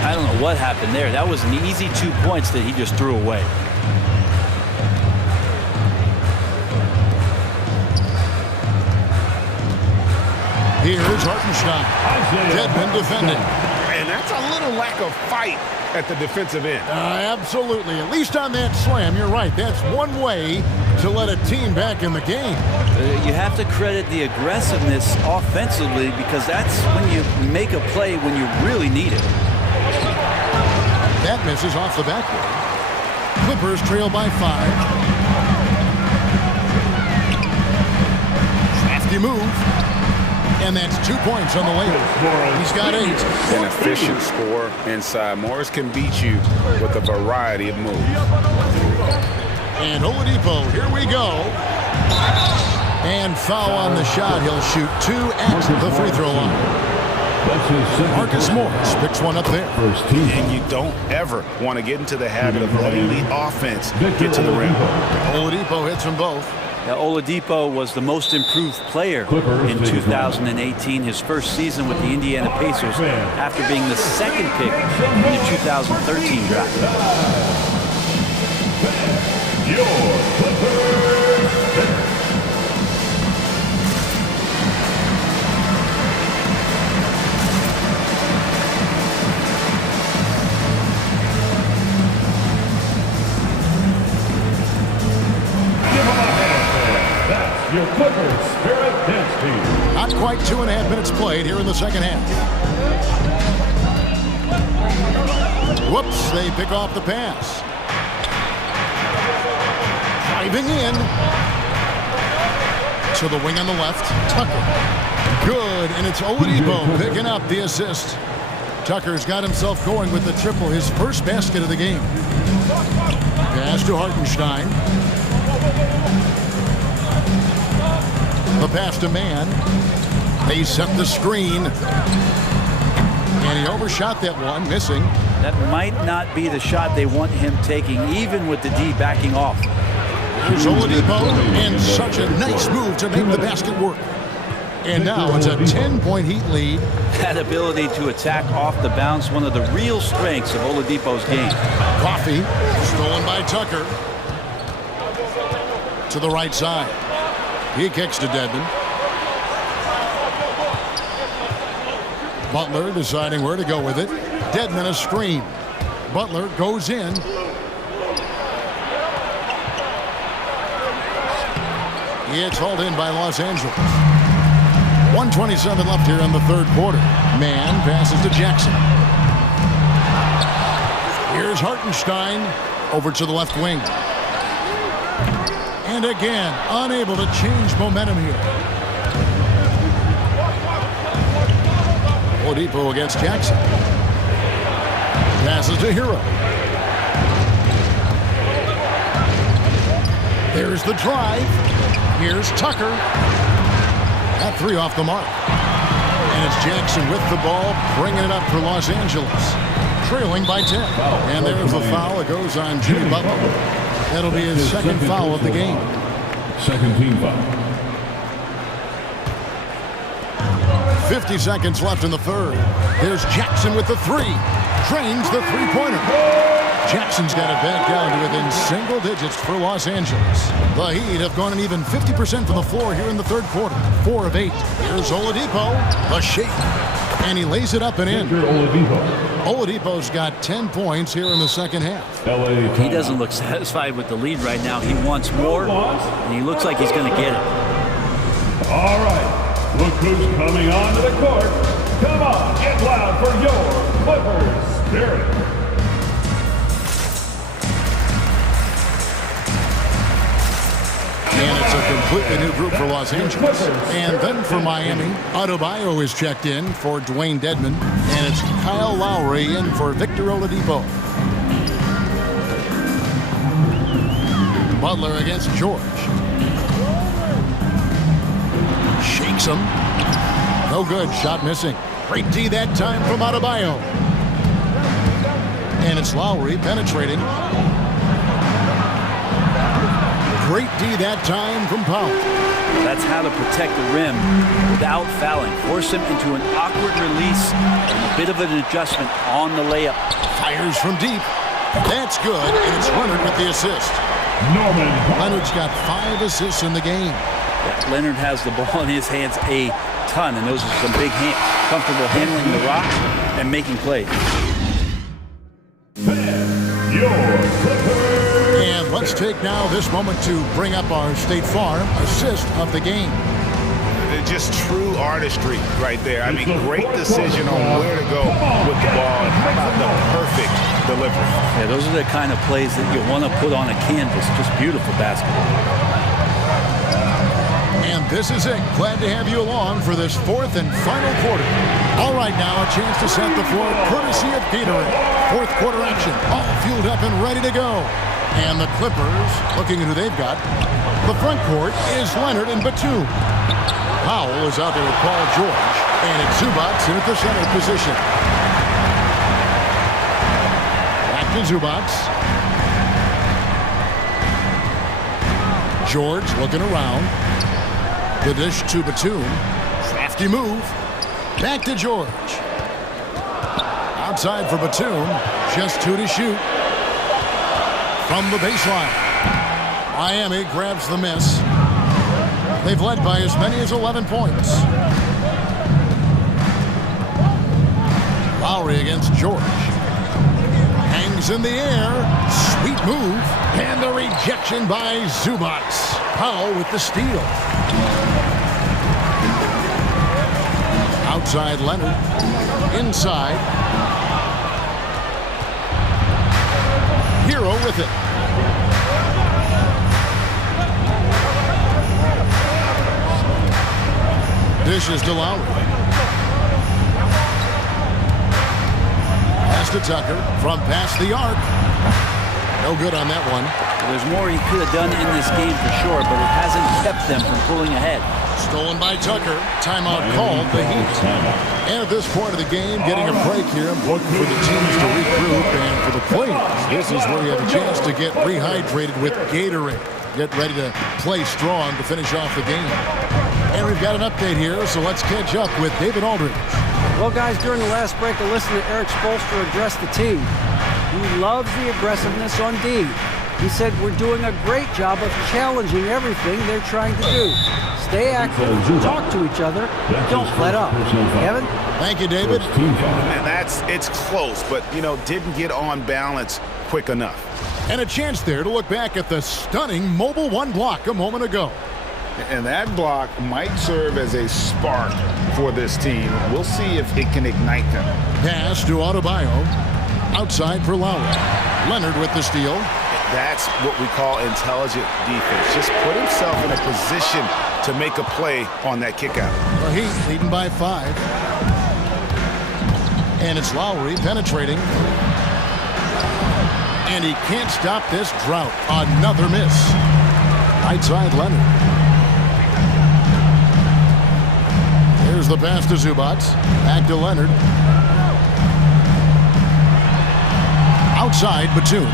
I don't know what happened there. That was an easy 2 points that he just threw away. Here's Hartenstein. Dedmon defending. And that's a little lack of fight at the defensive end. Absolutely. At least on that slam, you're right. That's one way to let a team back in the game. You have to credit the aggressiveness offensively because that's when you make a play when you really need it. That misses off the backboard. Clippers trail by 5. Crafty move. And that's 2 points on the layup. He's got 8. An efficient score inside. Morris can beat you with a variety of moves. And Oladipo, here we go. And foul on the shot. He'll shoot 2 at the free throw line. Marcus Morris picks one up there. And you don't ever want to get into the habit of letting the offense get to the rim. Oladipo hits them both. Now, Oladipo was the most improved player in 2018, his first season with the Indiana Pacers, after being the second pick in the 2013 draft. Your Clippers Spirit Dance Team. Not quite 2.5 minutes played here in the second half. Whoops, they pick off the pass. Driving in. To the wing on the left, Tucker. Good, and it's Oladipo picking up the assist. Tucker's got himself going with the triple, his first basket of the game. Pass to Hartenstein. The pass to Mann. They set the screen. And he overshot that one, missing. That might not be the shot they want him taking, even with the D backing off. Here's Oladipo, and such a nice move to make the basket work. And now it's a 10-point Heat lead. That ability to attack off the bounce, one of the real strengths of Oladipo's game. Coffee, stolen by Tucker. To the right side. He kicks to Dedmon. Butler deciding where to go with it. Dedmon a screen. Butler goes in. It's hauled in by Los Angeles. 1:27 left here in the third quarter. Mann passes to Jackson. Here's Hartenstein over to the left wing. And again, unable to change momentum here. Oladipo against Jackson. Passes to Hero. There's the drive. Here's Tucker. That 3 off the mark. And it's Jackson with the ball, bringing it up for Los Angeles. Trailing by 10. And there's the foul. It goes on Jimmy Butler. That'll be his second foul of the game. Second team foul. 50 seconds left in the third. Here's Jackson with the 3. Drains the three-pointer. Jackson's got it back down to within single digits for Los Angeles. The Heat have gone an even 50% from the floor here in the third quarter. 4 of 8. Here's Oladipo. A shake. And he lays it up and in. Oladipo's got 10 points here in the second half. He doesn't look satisfied with the lead right now. He wants more, and he looks like he's going to get it. All right, look who's coming onto the court. Come on, get loud for your Clippers Spirit. And it's a completely new group for Los Angeles. And then for Miami, Adebayo is checked in for Dwayne Dedmon. And it's Kyle Lowry in for Victor Oladipo. Butler against George. Shakes him. No good. Shot missing. Great D that time from Adebayo. And it's Lowry penetrating. Great D that time from Powell. That's how to protect the rim without fouling. Force him into an awkward release and a bit of an adjustment on the layup. Fires from deep. That's good, and it's Leonard with the assist. Leonard's got 5 assists in the game. Leonard has the ball in his hands a ton, and those are some big hands. Comfortable handling the rock and making plays. And let's take now this moment to bring up our State Farm assist of the game. Just true artistry right there. I mean, great decision on where to go with the ball, and how about the perfect delivery. Yeah, those are the kind of plays that you want to put on a canvas. Just beautiful basketball. And this is it. Glad to have you along for this fourth and final quarter. All right, now a chance to set the floor courtesy of Gatorade. Fourth quarter action, all fueled up and ready to go. And the Clippers, looking at who they've got. The front court is Leonard and Batum. Powell is out there with Paul George, and it's Zubac in at the center position. Back to Zubac. George looking around. The dish to Batum. Crafty move. Back to George. Outside for Batum. Just 2 to shoot. From the baseline. Miami grabs the miss. They've led by as many as 11 points. Lowry against George. Hangs in the air. Sweet move. And the rejection by Zubac. Powell with the steal. Outside Leonard. Inside. Hero with it. Dishes to Lowry. Pass to Tucker from past the arc. No good on that one. There's more he could have done in this game for sure, but it hasn't kept them from pulling ahead. Stolen by Tucker. Timeout called the Heat. And at this point of the game, getting a break here, important for the teams to regroup, and for the players, this is where you have a chance to get rehydrated with Gatorade. Get ready to play strong to finish off the game. And we've got an update here, so let's catch up with David Aldridge. Well, guys, during the last break, I listened to Eric Spoelstra address the team. He loves the aggressiveness on D. He said we're doing a great job of challenging everything they're trying to do. Stay active, talk to each other, don't let up. Kevin? Thank you, David. And it's close, but, didn't get on balance quick enough. And a chance there to look back at the stunning Mobile One block a moment ago. And that block might serve as a spark for this team. We'll see if it can ignite them. Pass to Adebayo. Outside for Lowry. Leonard with the steal. That's what we call intelligent defense. Just put himself in a position to make a play on that kickout. The Heat leading by 5. And it's Lowry penetrating. And he can't stop this drought. Another miss. Right side Leonard. Here's the pass to Zubac. Back to Leonard. Outside Batum.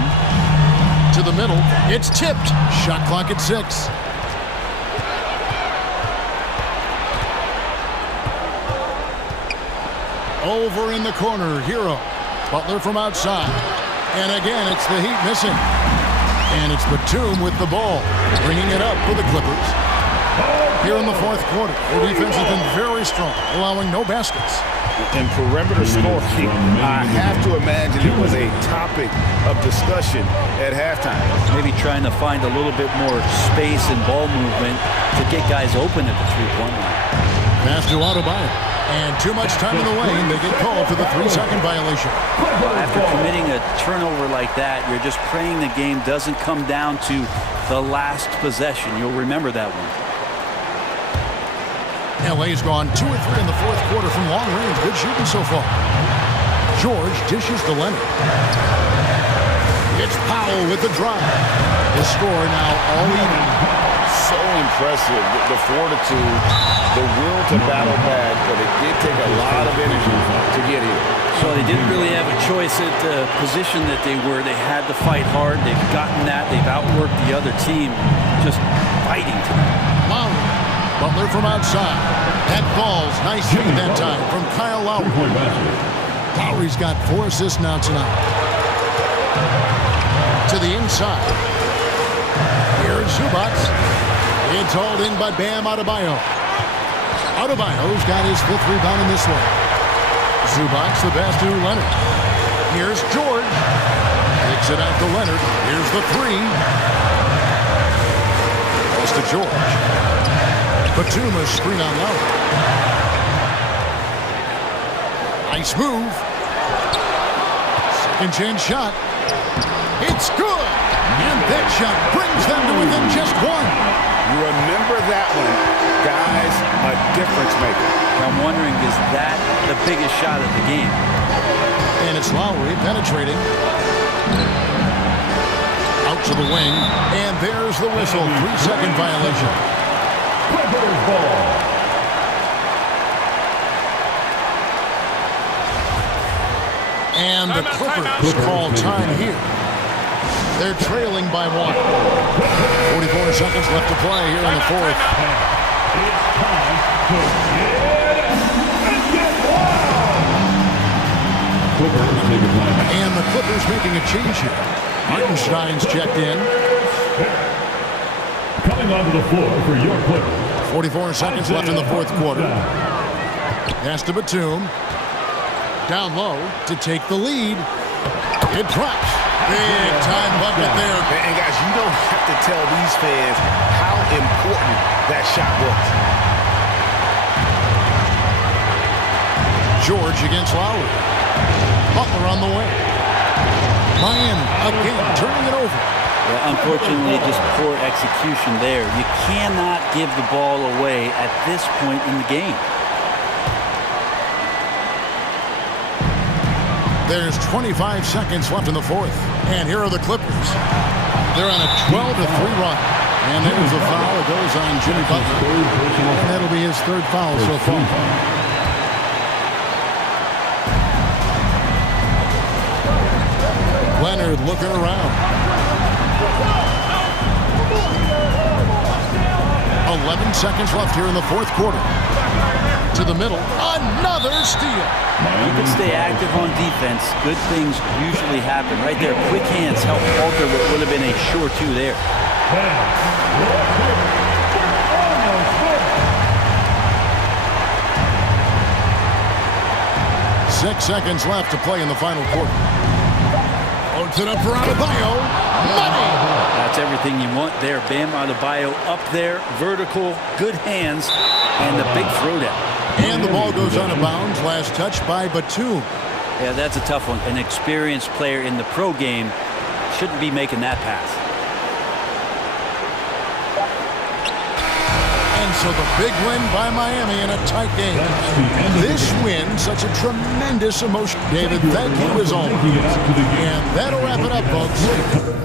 To the middle. It's tipped. Shot clock at 6. Over in the corner. Hero. Butler from outside. And again, it's the Heat missing. And it's Batum with the ball. Bringing it up for the Clippers. Here in the fourth quarter, their defense has been very strong, allowing no baskets. And perimeter scoring, I have to imagine it was a topic of discussion at halftime. Maybe trying to find a little bit more space and ball movement to get guys open at the three-point line. Pass to Adebayo. And too much time in the lane, they get called for the 3-second violation. After committing a turnover like that, you're just praying the game doesn't come down to the last possession. You'll remember that one. LA's gone 2 or 3 in the fourth quarter from long range. Good shooting so far. George dishes to Leonard. It's Powell with the drive. The score now all even. So impressive, the fortitude, the will to battle back, but it did take a lot of energy to get here. So they didn't really have a choice at the position that they were. They had to fight hard. They've gotten that. They've outworked the other team, just fighting tonight. Lowry. Butler from outside. That falls. Nice feed that time from Kyle Lowry. Lowry's got 4 assists now tonight. To the inside. Here's Zubac. It's hauled in by Bam Adebayo. Adebayo's got his 5th rebound in this one. Zubac's the pass to Leonard. Here's George. Takes it out to Leonard. Here's the 3. Pass to George. Batuma's screen on Lowry. Nice move. Second chance shot. It's good. And that shot brings them to within just 1. You remember that one, guys, a difference maker. I'm wondering, is that the biggest shot of the game? And it's Lowry penetrating. Out to the wing. And there's the whistle. 3-second violation. Clippers ball. And the Clippers call time here. They're trailing by 1. 44 seconds left to play here in the 4th. It's time to get and get wild. Clippers take a time. And the Clippers making a change here. Hartenstein's checked in. Coming onto the floor for your Clippers. 44 seconds left in the 4th quarter. Pass to Batum. Down low to take the lead. It drops. Big time bucket there. And guys, you don't have to tell these fans how important that shot was. George against Lowry. Butler on the way. Miami again turning it over. Well, unfortunately, just poor execution there. You cannot give the ball away at this point in the game. There's 25 seconds left in the 4th. And here are the Clippers. They're on a 12-3 run. And there's a foul. It goes on Jimmy Butler. And that'll be his 3rd foul so far. Leonard looking around. 11 seconds left here in the 4th quarter. To the middle. Another steal. You can stay active on defense. Good things usually happen. Right there, quick hands help alter what would have been a sure 2 there. 6 seconds left to play in the final quarter. Loads it up for Adebayo. Money! That's everything you want there. Bam Adebayo up there, vertical, good hands, and the big throwdown. And the ball goes out of bounds. Last touch by Batum. Yeah, that's a tough one. An experienced player in the pro game shouldn't be making that pass. And so the big win by Miami in a tight game. This win, such a tremendous emotion. David, thank you as always. And that'll wrap it up, folks.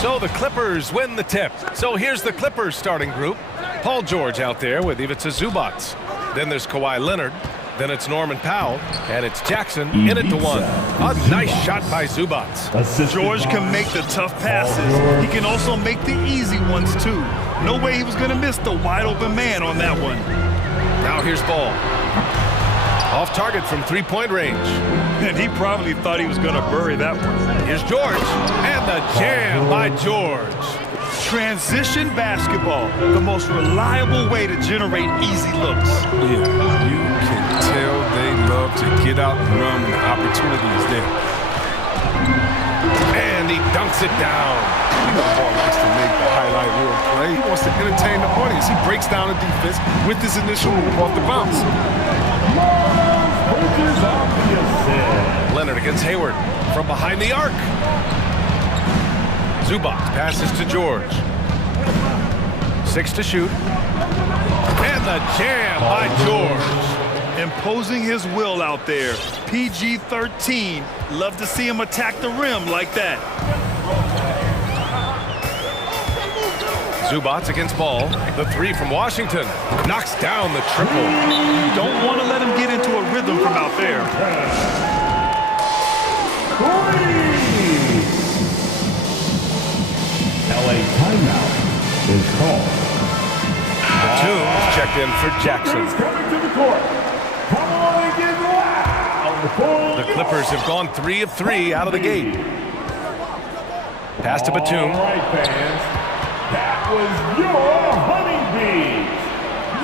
So the Clippers win the tip. So here's the Clippers starting group. Paul George out there with Ivica Zubac. Then there's Kawhi Leonard. Then it's Norman Powell. And it's Jackson in it to one. A nice shot by Zubac. George can make the tough passes. He can also make the easy ones, too. No way he was going to miss the wide-open man on that one. Now here's Ball. Off target from three-point range. And he probably thought he was going to bury that one. Here's George. And the jam by George. Transition basketball, the most reliable way to generate easy looks. Yeah, you can tell they love to get out and run when the opportunity is there. And he dunks it down. You know Ball likes to make the highlight reel play. He wants to entertain the audience. He breaks down the defense with his initial move off the bounce. Leonard against Hayward from behind the arc. Zubac passes to George. 6 to shoot. And the jam by George. Imposing his will out there. PG-13. Love to see him attack the rim like that. Zubac against Ball. The three from Washington. Knocks down the triple. Don't want to let him get into a rhythm from out there. LA timeout is called. Batum checked in for Jackson. Coming to the court. Come on and get loud. The Clippers have gone 3 of 3 out of the gate. Pass to Batum. All right, fans. That was your honeybees.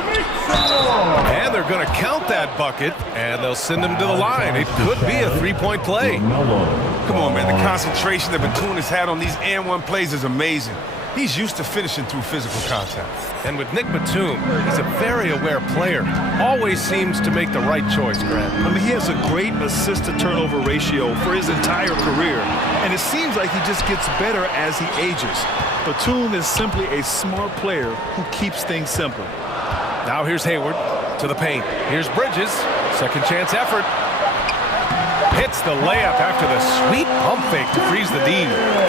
Make some more. And they're going to count that bucket, and they'll send him to the line. It could be a three-point play. Come on, man. The concentration that Batum has had on these and-one plays is amazing. He's used to finishing through physical contact. And with Nick Batum, he's a very aware player. Always seems to make the right choice, Grant. I mean, he has a great assist-to-turnover ratio for his entire career. And it seems like he just gets better as he ages. Batum is simply a smart player who keeps things simple. Now here's Hayward to the paint. Here's Bridges. Second chance effort. Hits the layup after the sweet pump fake to freeze the D.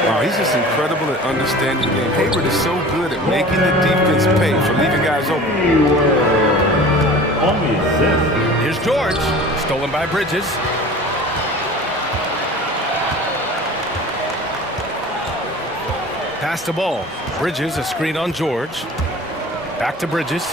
Wow, he's just incredible at understanding the game. Hayward is so good at making the defense pay for leaving guys open. Here's George. Stolen by Bridges. Pass to Ball. Bridges, a screen on George. Back to Bridges.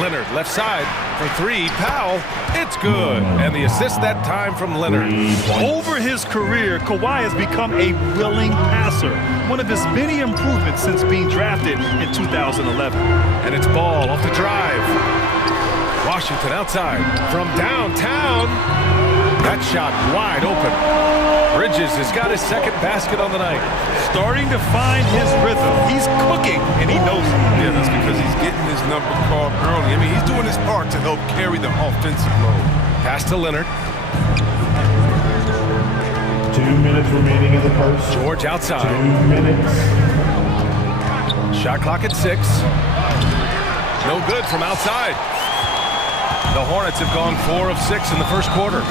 Leonard, left side for three. Powell, it's good. And the assist that time from Leonard. Over his career, Kawhi has become a willing passer. One of his many improvements since being drafted in 2011. And it's Ball off the drive. Washington outside from downtown. That shot wide open. Bridges has got his second basket on the night. Starting to find his rhythm. He's cooking, and he knows it. Yeah, that's because he's getting his number called early. I mean, he's doing his part to help carry the offensive load. Pass to Leonard. 2 minutes remaining in the first. George outside. 2 minutes. Shot clock at 6. No good from outside. The Hornets have gone 4 of 6 in the first quarter.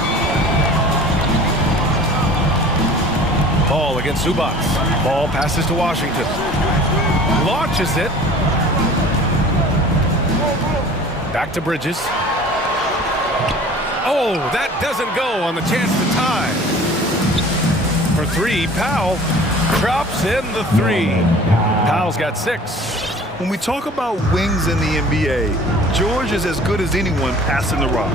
Ball against Zubac. Ball passes to Washington. Launches it. Back to Bridges. Oh, that doesn't go on the chance to tie. For 3, Powell drops in the 3. Powell's got 6. When we talk about wings in the NBA, George is as good as anyone passing the rock.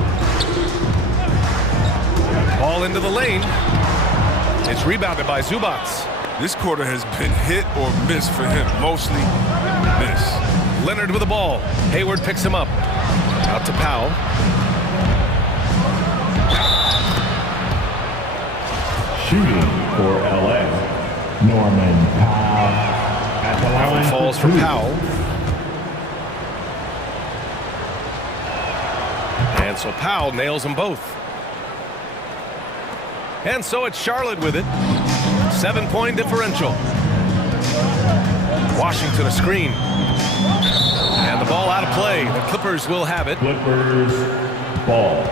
Ball into the lane. It's rebounded by Zubac. This quarter has been hit or miss for him. Mostly miss. Leonard with the ball. Hayward picks him up. Out to Powell. Shooting for LA, Norman Powell. At the line falls for Powell. And so Powell nails them both. And so it's Charlotte with it. 7-point differential. Washington a screen. And the ball out of play. The Clippers will have it. Clippers ball.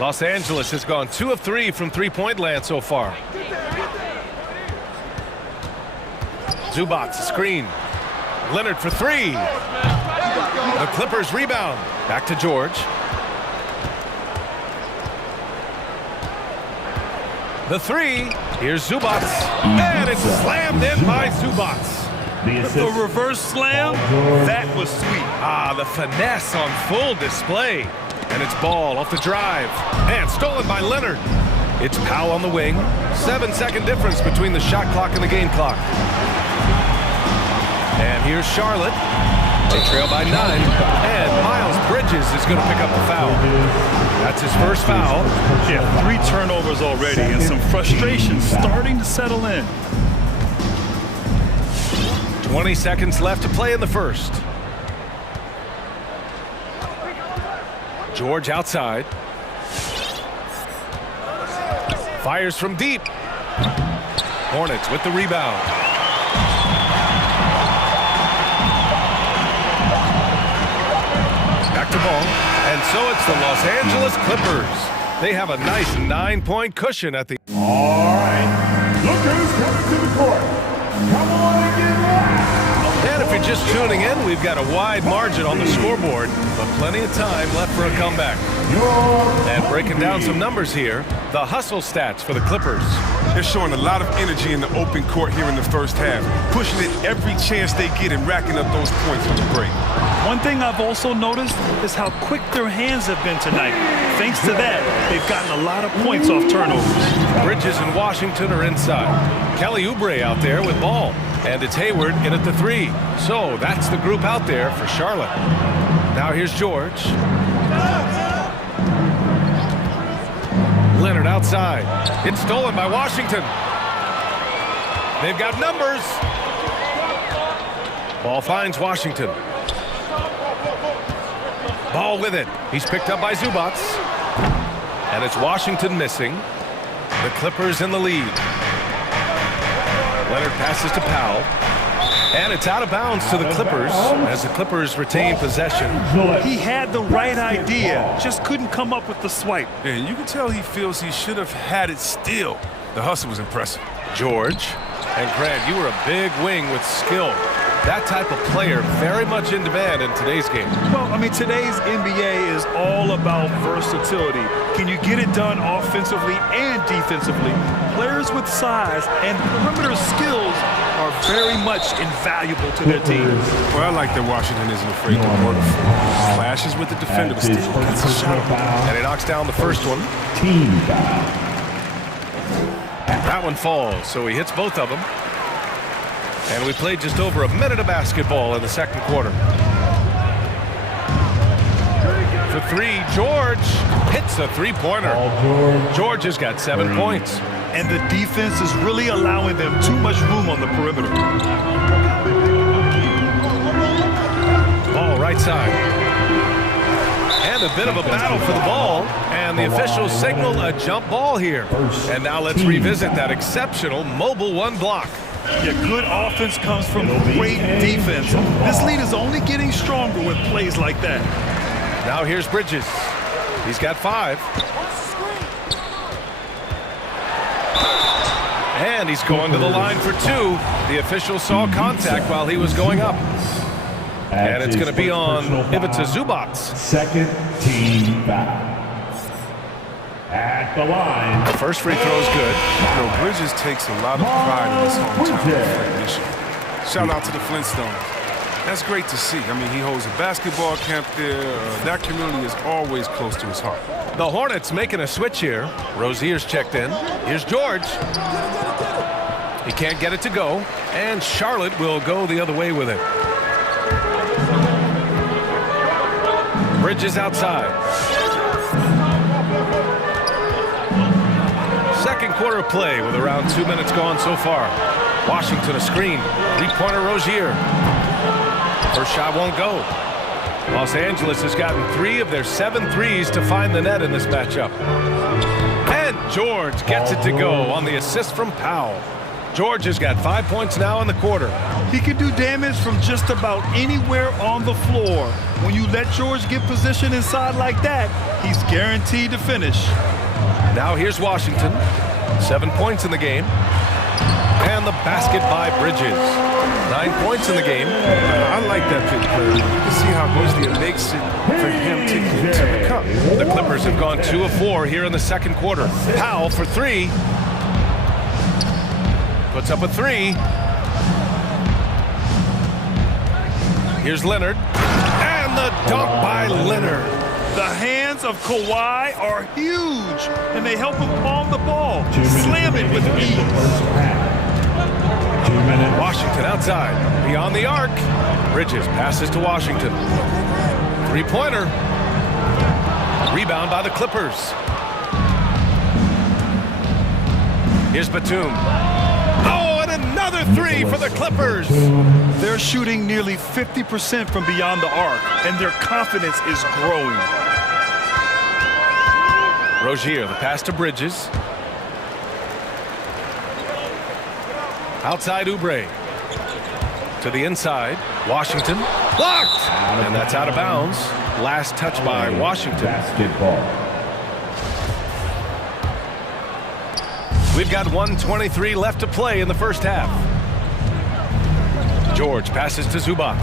Los Angeles has gone 2 of 3 from three-point land so far. Zubac, screen. Leonard for 3. The Clippers rebound. Back to George. The 3. Here's Zubac. And it's slammed in by Zubac. The reverse slam, that was sweet. Ah, the finesse on full display. And it's Ball off the drive. And stolen by Leonard. It's Powell on the wing. 7-second difference between the shot clock and the game clock. And here's Charlotte. They trail by 9. And Miles Bridges is going to pick up the foul. That's his first foul. Yeah, 3 turnovers already and some frustration starting to settle in. 20 seconds left to play in the first. George outside. Fires from deep. Hornets with the rebound. Back to Ball. And so it's the Los Angeles Clippers. They have a nice 9-point cushion at the... All right. Look who's coming to the court. Come on and get loud. And if you're just tuning in, we've got a wide margin on the scoreboard, but plenty of time left for a comeback. And breaking down some numbers here, the hustle stats for the Clippers. They're showing a lot of energy in the open court here in the first half, pushing it every chance they get and racking up those points on the break. One thing I've also noticed is how quick their hands have been tonight. Thanks to that, they've gotten a lot of points off turnovers. Bridges and Washington are inside. Kelly Oubre out there with Ball. And it's Hayward in at the 3. So that's the group out there for Charlotte. Now here's George. Leonard outside. It's stolen by Washington. They've got numbers. Ball finds Washington. Ball with it. He's picked up by Zubac. And it's Washington missing. The Clippers in the lead. Leonard passes to Powell. And it's out of bounds to the Clippers as the Clippers retain possession. He had the right idea, just couldn't come up with the swipe. Yeah, you can tell he feels he should have had it still. The hustle was impressive. George. And Grant, you were a big wing with skill. That type of player very much in demand in today's game. Well, I mean, today's NBA is all about versatility. Can you get it done offensively and defensively? Players with size and perimeter skills are very much invaluable to their team. Well, I like that Washington isn't afraid to work for it. Clashes with the defender, but still gets a shot. And he knocks down the first one. Team foul. That one falls, so he hits both of them. And we played just over a minute of basketball in the second quarter. For 3, George hits a 3-pointer. George has got 7 points. And the defense is really allowing them too much room on the perimeter. Ball right side. And a bit of a battle for the ball. And the officials signal a jump ball here. And now let's revisit that exceptional mobile 1 block. Yeah, good offense comes from great defense. This lead is only getting stronger with plays like that. Now here's Bridges. He's got 5. And he's going to the line for 2. The official saw contact while he was going up. And it's going to be on Ivica Zubac. Second team foul. At the line. The first free throw is good. You know, Bridges takes a lot of pride in his hometown recognition. Shout out to the Flintstones. That's great to see. I mean, he holds a basketball camp there. That community is always close to his heart. The Hornets making a switch here. Rozier's checked in. Here's George. He can't get it to go. And Charlotte will go the other way with it. Bridges outside. Second quarter play with around 2 minutes gone so far. Washington a screen. 3-pointer Rozier. First shot won't go. Los Angeles has gotten 3 of their 7 threes to find the net in this matchup. And George gets it to go on the assist from Powell. George has got 5 points now in the quarter. He can do damage from just about anywhere on the floor. When you let George get position inside like that, he's guaranteed to finish. Now here's Washington. 7 points in the game. And the basket by Bridges. 9 points in the game. I like that pick player. You can see how easily it makes it for him to get to the cup. The Clippers have gone 2 of 4 here in the second quarter. Powell for 3. Puts up a 3. Here's Leonard. And the dunk by Leonard. The hands of Kawhi are huge, and they help him palm the ball. Slam it with ease. Washington outside. Beyond the arc. Bridges passes to Washington. Three-pointer. Rebound by the Clippers. Here's Batum. Oh, and another 3 for the Clippers. They're shooting nearly 50% from beyond the arc, and their confidence is growing. Rozier, the pass to Bridges. Outside Oubre. To the inside. Washington. Blocked! And that's out of bounds. Last touch by Washington. Basketball. We've got 1:23 left to play in the first half. George passes to Zubac.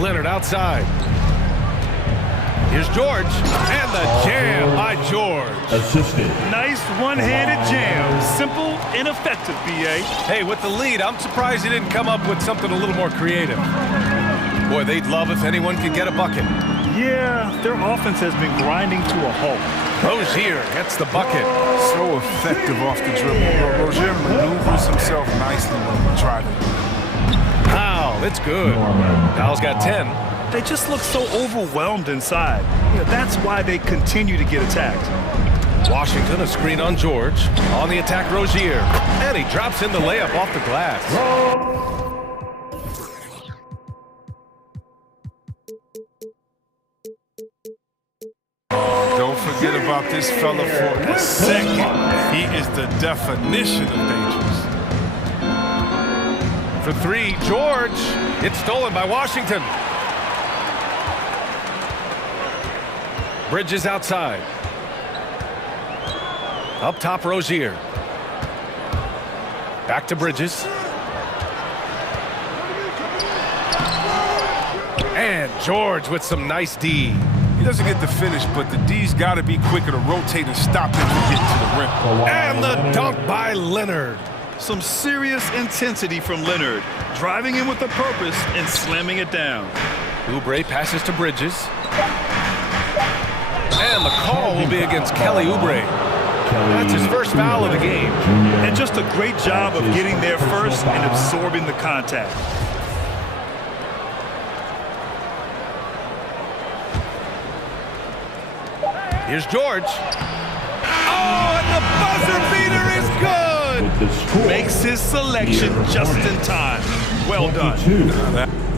Leonard outside. Here's George. And the jam by George. Assisted. Nice one-handed jam. Simple and effective, B.A. Hey, with the lead, I'm surprised he didn't come up with something a little more creative. Boy, they'd love if anyone could get a bucket. Yeah, their offense has been grinding to a halt. Rozier gets the bucket. So effective off the dribble. Rozier maneuvers himself nicely when driving. Powell, it's good. Powell's got 10. They just look so overwhelmed inside. Yeah, that's why they continue to get attacked. Washington, a screen on George. On the attack, Rozier. And he drops in the layup off the glass. Don't forget about this fella for a second. He is the definition of dangerous. For 3, George. It's stolen by Washington. Bridges outside. Up top, Rozier. Back to Bridges. And George with some nice D. He doesn't get the finish, but the D's got to be quicker to rotate and stop him from getting to the rim. And the dunk by Leonard. Some serious intensity from Leonard, driving in with a purpose and slamming it down. Oubre passes to Bridges. And the call will be against Kelly Oubre. That's his first foul of the game. And just a great job of getting there first and absorbing the contact. Here's George. Oh, and the buzzer beater is good! Makes his selection just in time. Well done.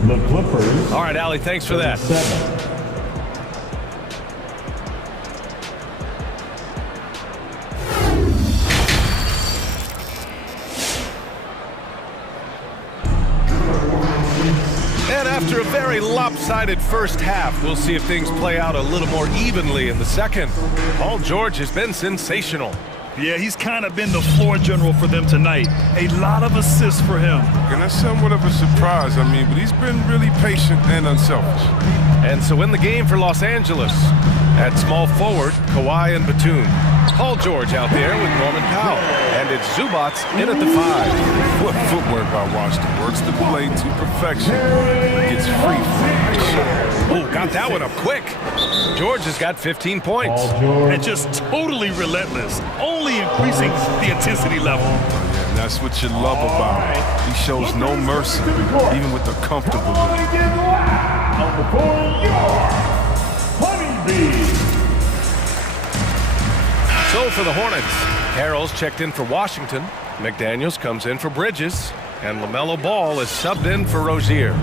The Clippers. All right, Allie, thanks for that. 7. And after a very lopsided first half, we'll see if things play out a little more evenly in the second. Paul George has been sensational. Yeah, he's kind of been the floor general for them tonight. A lot of assists for him. And that's somewhat of a surprise, but he's been really patient and unselfish. And so in the game for Los Angeles, at small forward, Kawhi and Batum. Paul George out there with Norman Powell. And it's Zubac in at the 5. What footwork by Washington. Works the play to perfection. Gets free from the shot. Oh, got that one up quick. George has got 15 points. And just totally relentless, only increasing the intensity level. And that's what you love about him. He shows no mercy, even with the comfortable lead. So for the Hornets, Harrell's checked in for Washington. McDaniels comes in for Bridges. And LaMelo Ball is subbed in for Rozier.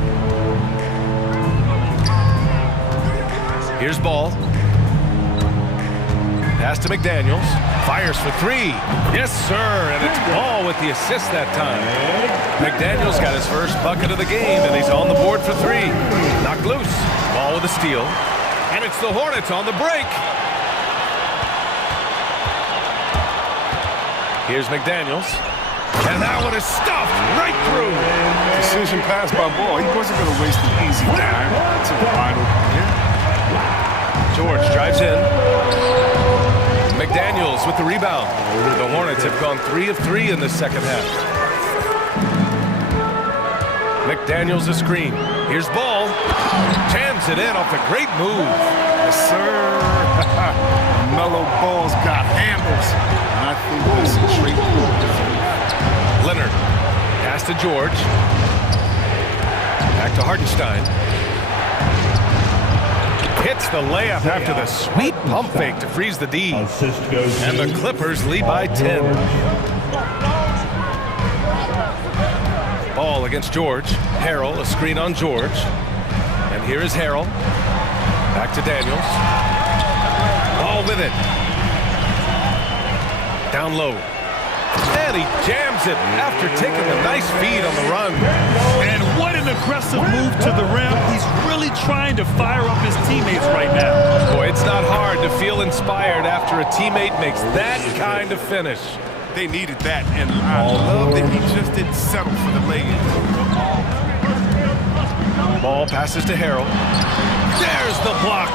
Here's Ball. Pass to McDaniels. Fires for 3. Yes, sir. And it's Ball with with the assist that time. McDaniels got his first bucket of the game, and he's on the board for 3. Knocked loose. Ball with a steal. And it's the Hornets on the break. Here's McDaniels. And that one is stuffed right through. Decision pass by Ball. He wasn't going to waste an easy dime. It's a wide open here. George drives in. McDaniels with the rebound. The Hornets have gone 3 of 3 in the second half. McDaniels a screen. Here's Ball. Jams it in off a great move. Yes, sir. Mellow Ball's got handles. And I think that's a straight move. Leonard. Pass to George. Back to Hartenstein. Hits the layup after the sweet pump fake to freeze the D. And the Clippers lead by 10. Ball against George. Harrell, a screen on George. And here is Harrell. Back to Daniels. Ball with it. Down low. And he jams it after taking a nice feed on the run. And what an aggressive move to the rim. He's really trying to fire up his teammates right now. Boy, it's not hard to feel inspired after a teammate makes that kind of finish. They needed that, and I love that he just didn't settle for the lay-in. Ball passes to Harrell. There's the block.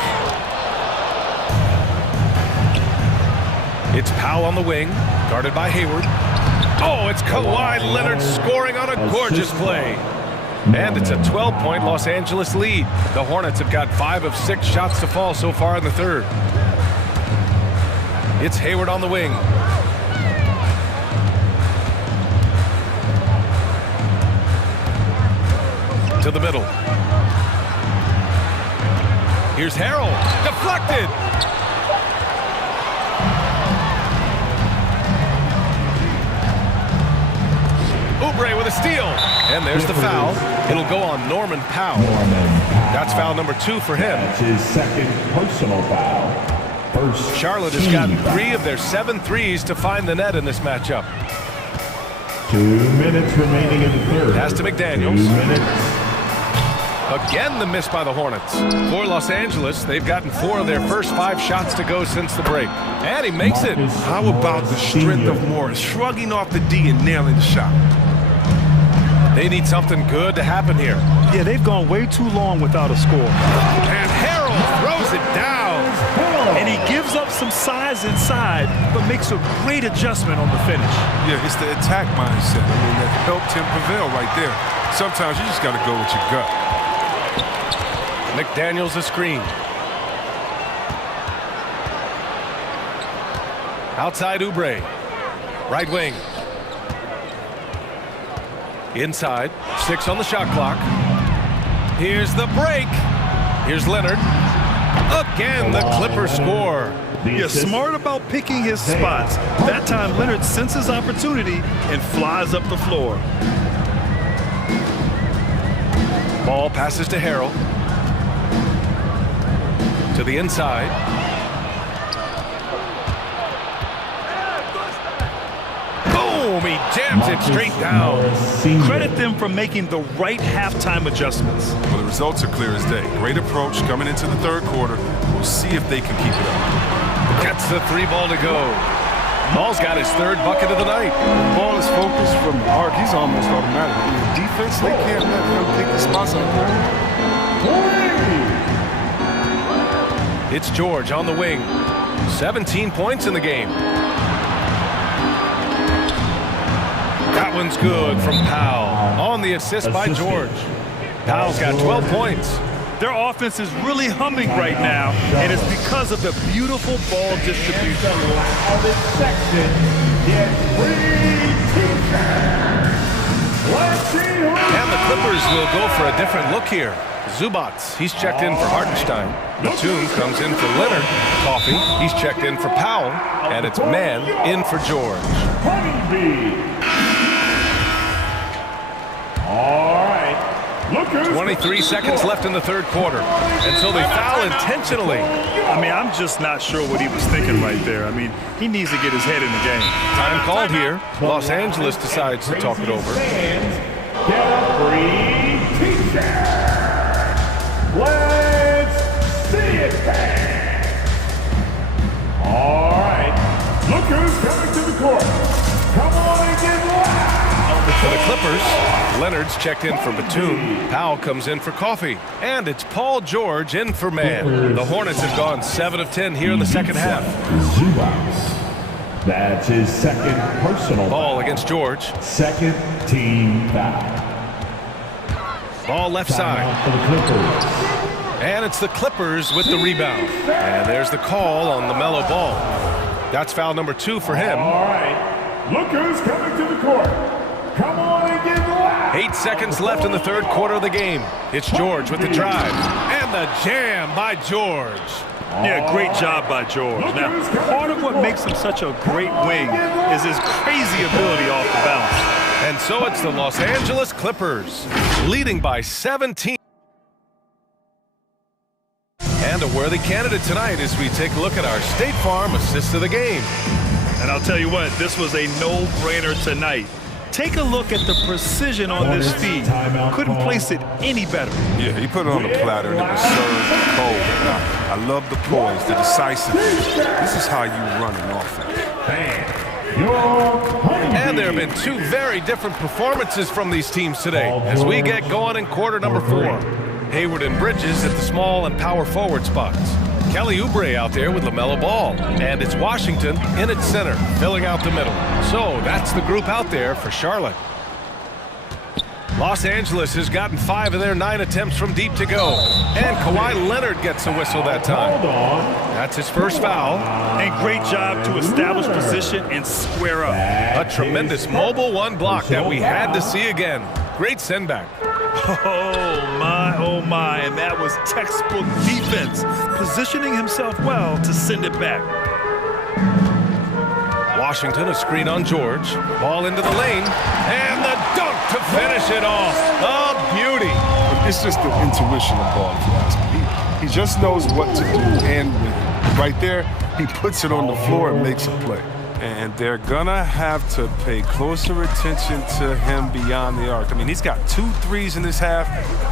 It's Powell on the wing, guarded by Hayward. Oh, it's Kawhi Leonard scoring on a gorgeous play. And it's a 12-point Los Angeles lead. The Hornets have got 5 of 6 shots to fall so far in the third. It's Hayward on the wing. To the middle. Here's Harrell. Deflected. Oubre with a steal. And there's the foul. It'll go on Norman Powell. That's foul number 2 for him. That's his second personal foul. First Charlotte has gotten 3 of their 7 threes to find the net in this matchup. 2 minutes remaining in the third. Pass to McDaniels. 2 minutes. Again, the miss by the Hornets. For Los Angeles, they've gotten 4 of their first 5 shots to go since the break. And he makes it. How about the strength of Morris, shrugging off the D and nailing the shot? They need something good to happen here. Yeah, they've gone way too long without a score. And Harrell throws it down. And he gives up some size inside, but makes a great adjustment on the finish. Yeah, it's the attack mindset. I mean, that helped him prevail right there. Sometimes you just got to go with your gut. McDaniels a screen. Outside Oubre. Right wing. Inside. 6 on the shot clock. Here's the break. Here's Leonard. Again, the Clippers score. Yeah, smart about picking his spots. That time, Leonard senses opportunity and flies up the floor. Ball passes to Harrell. To the inside. Boom! He jams it straight down. Credit them for making the right halftime adjustments. Well, the results are clear as day. Great approach coming into the third quarter. We'll see if they can keep it up. Gets the 3 ball to go. Ball's got his 3rd bucket of the night. The ball is focused from the arc. He's almost automatic. In the defense, they can't let him take the spots out there. It's George on the wing. 17 points in the game. That one's good from Powell. On the assist by George. Powell's got 12 points. Their offense is really humming right now, and it's because of the beautiful ball distribution. And the Clippers will go for a different look here. Zubats, he's checked in for Hartenstein. Batum comes in for Leonard. Coffey, he's checked in for Powell. And it's man in for George. All right, look 23 seconds left in the third quarter. And so they foul intentionally. I mean, I'm just not sure what he was thinking right there. I mean, he needs to get his head in the game. Time called here. Los Angeles decides to talk it over. Get a free t-shirt. Let's see it, fans. All right. Look who's coming to the court. Come on and get loud. For the Clippers, Leonard's checked in for Batum. Powell comes in for coffee. And it's Paul George in for man. The Hornets have gone 7 of 10 here in the second half. Zubats. That's his second personal Ball foul. against George. Second team foul. Ball left side. For the Clippers. And it's the Clippers with the rebound. And there's the call on LaMelo Ball. That's foul number 2 for him. All right. Look who's coming to the court. Come on and get loud. 8 seconds left in the third quarter of the game. It's George with the drive. And the jam by George. Yeah, great job by George. Now, part of what makes him such a great wing is his crazy ability off the bounce. And so it's the Los Angeles Clippers, leading by 17. And a worthy candidate tonight as we take a look at our State Farm assist of the game. And I'll tell you what, this was a no-brainer tonight. Take a look at the precision on this feed. Couldn't place it any better. Yeah, he put it on the platter and it was served cold. I love the poise, the decisiveness. This is how you run an offense. And there have been 2 very different performances from these teams today as we get going in quarter number 4. Hayward and Bridges at the small and power forward spots. Kelly Oubre out there with LaMelo Ball. And it's Washington in its center, filling out the middle. So that's the group out there for Charlotte. Los Angeles has gotten 5 of their 9 attempts from deep to go. And Kawhi Leonard gets a whistle that time. That's his first foul. And great job to establish position and square up. A tremendous mobile 1 block that we had to see again. Great send back. Oh my, and that was textbook defense, positioning himself well to send it back. Washington, a screen on George. Ball into the lane, and the dunk to finish it off. A beauty. It's just the intuition of ball, if you ask me. He just knows what to do, and right there, he puts it on the floor and makes a play. And they're gonna have to pay closer attention to him beyond the arc. I mean, he's got 2 threes in this half,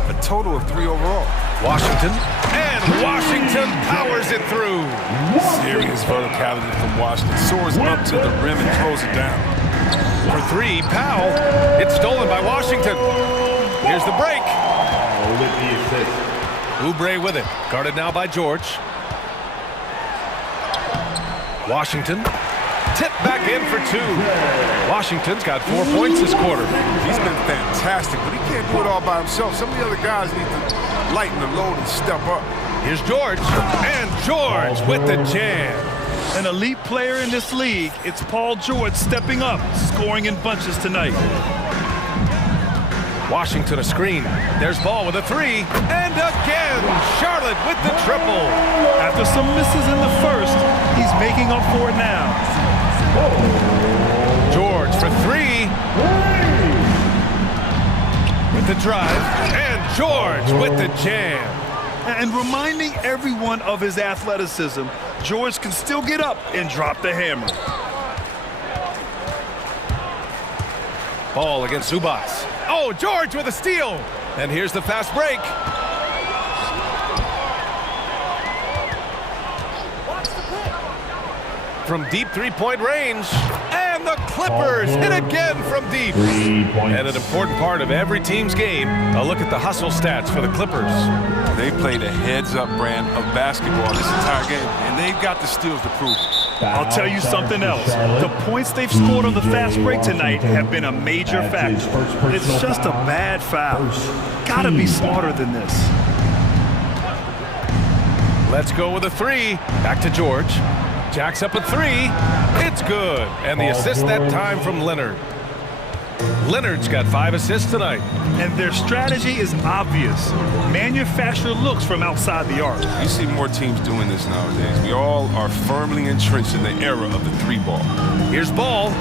a total of 3 overall. Washington, and Washington powers it through. Serious verticality from Washington. Soars up to the rim and throws it down. For 3, Powell. It's stolen by Washington. Here's the break. Oubre with it. Guarded now by George. Washington. Tip back in for 2. Washington's got 4 points this quarter. He's been fantastic, but he can't do it all by himself. Some of the other guys need to lighten the load and step up. Here's George, and George with the jam. An elite player in this league, it's Paul George stepping up, scoring in bunches tonight. Washington a screen. There's Ball with a 3, and again, Charlotte with the triple. After some misses in the first, he's making up for it now. George for 3. With the drive, and George with the jam. And reminding everyone of his athleticism, George can still get up and drop the hammer. Ball against Zubats. Oh, George with a steal. And here's the fast break. From deep 3-point range. And the Clippers hit again from deep. And an important part of every team's game, a look at the hustle stats for the Clippers. They played a heads-up brand of basketball this entire game, and they've got the steals to prove it. I'll tell you something else. The points they've scored on the fast break tonight have been a major factor. It's just a bad foul. Gotta be smarter than this. Let's go with a 3. Back to George. Jacks up a 3. It's good. And the assist that time from Leonard. Leonard's got 5 assists tonight. And their strategy is obvious. Manufacture looks from outside the arc. You see more teams doing this nowadays. We all are firmly entrenched in the era of the 3-ball. Here's Ball.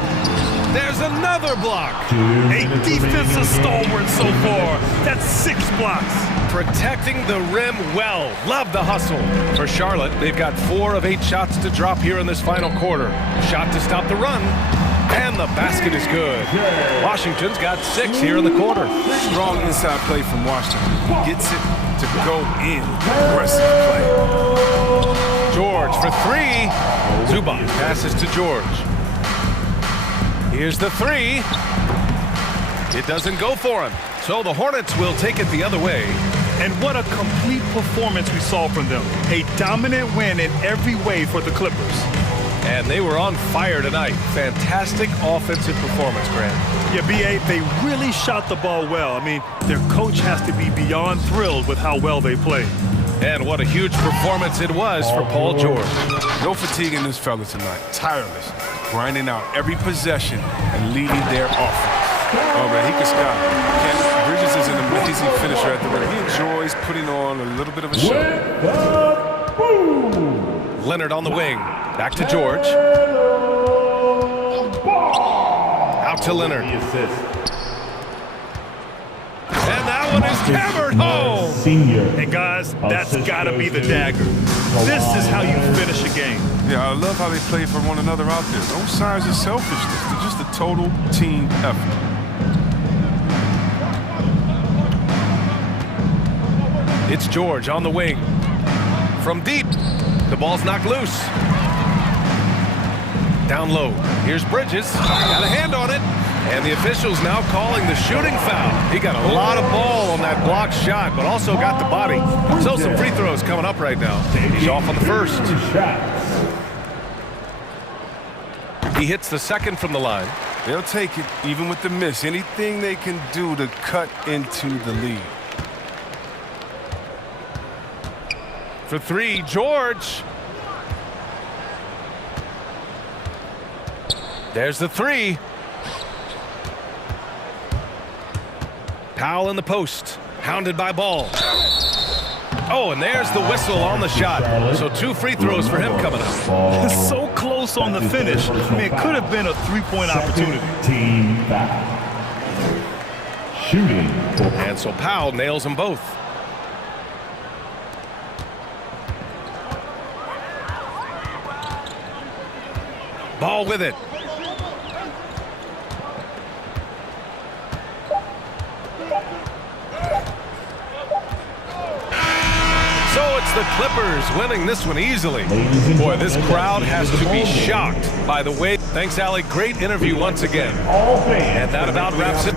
There's another block. A defensive stalwart so far. That's 6 blocks. Protecting the rim well. Love the hustle. For Charlotte, they've got 4 of 8 shots to drop here in this final quarter. Shot to stop the run. And the basket is good. Washington's got 6 here in the quarter. Strong inside play from Washington. Gets it to go in. Aggressive play. George for 3. Zubac passes to George. Here's the 3. It doesn't go for him. So the Hornets will take it the other way. And what a complete performance we saw from them. A dominant win in every way for the Clippers. And they were on fire tonight. Fantastic offensive performance, Grant. Yeah, B.A., they really shot the ball well. I mean, their coach has to be beyond thrilled with how well they played. And what a huge performance it was for Paul George. No fatigue in this fella tonight. Tireless. Grinding out every possession and leading their offense. Oh, man, he can scout. Bridges is an amazing finisher at the rim. He enjoys putting on a little bit of a show. Leonard on the wing. Back to George. Out to Leonard. And that one is hammered home. Hey, guys, that's got to be the dagger. This is how you finish a game. Yeah, I love how they play for one another out there. No signs of selfishness. They're just a total team effort. It's George on the wing. From deep. The ball's knocked loose. Down low. Here's Bridges. Got a hand on it. And the officials now calling the shooting foul. He got a lot of ball on that blocked shot, but also got the body. So some free throws coming up right now. He's off on the first. He hits the second from the line. They'll take it, even with the miss. Anything they can do to cut into the lead. For 3, George. There's the 3. Powell in the post, hounded by Ball. Oh, and there's the whistle on the shot. So 2 free throws for him coming up. So close on the finish. I mean, it could have been a 3-point opportunity. Team back. Shooting. And so Powell nails them both. Ball with it. So it's the Clippers winning this one easily. Boy, this crowd has to be shocked by the way. Thanks, Allie. Great interview once again. And that about wraps it.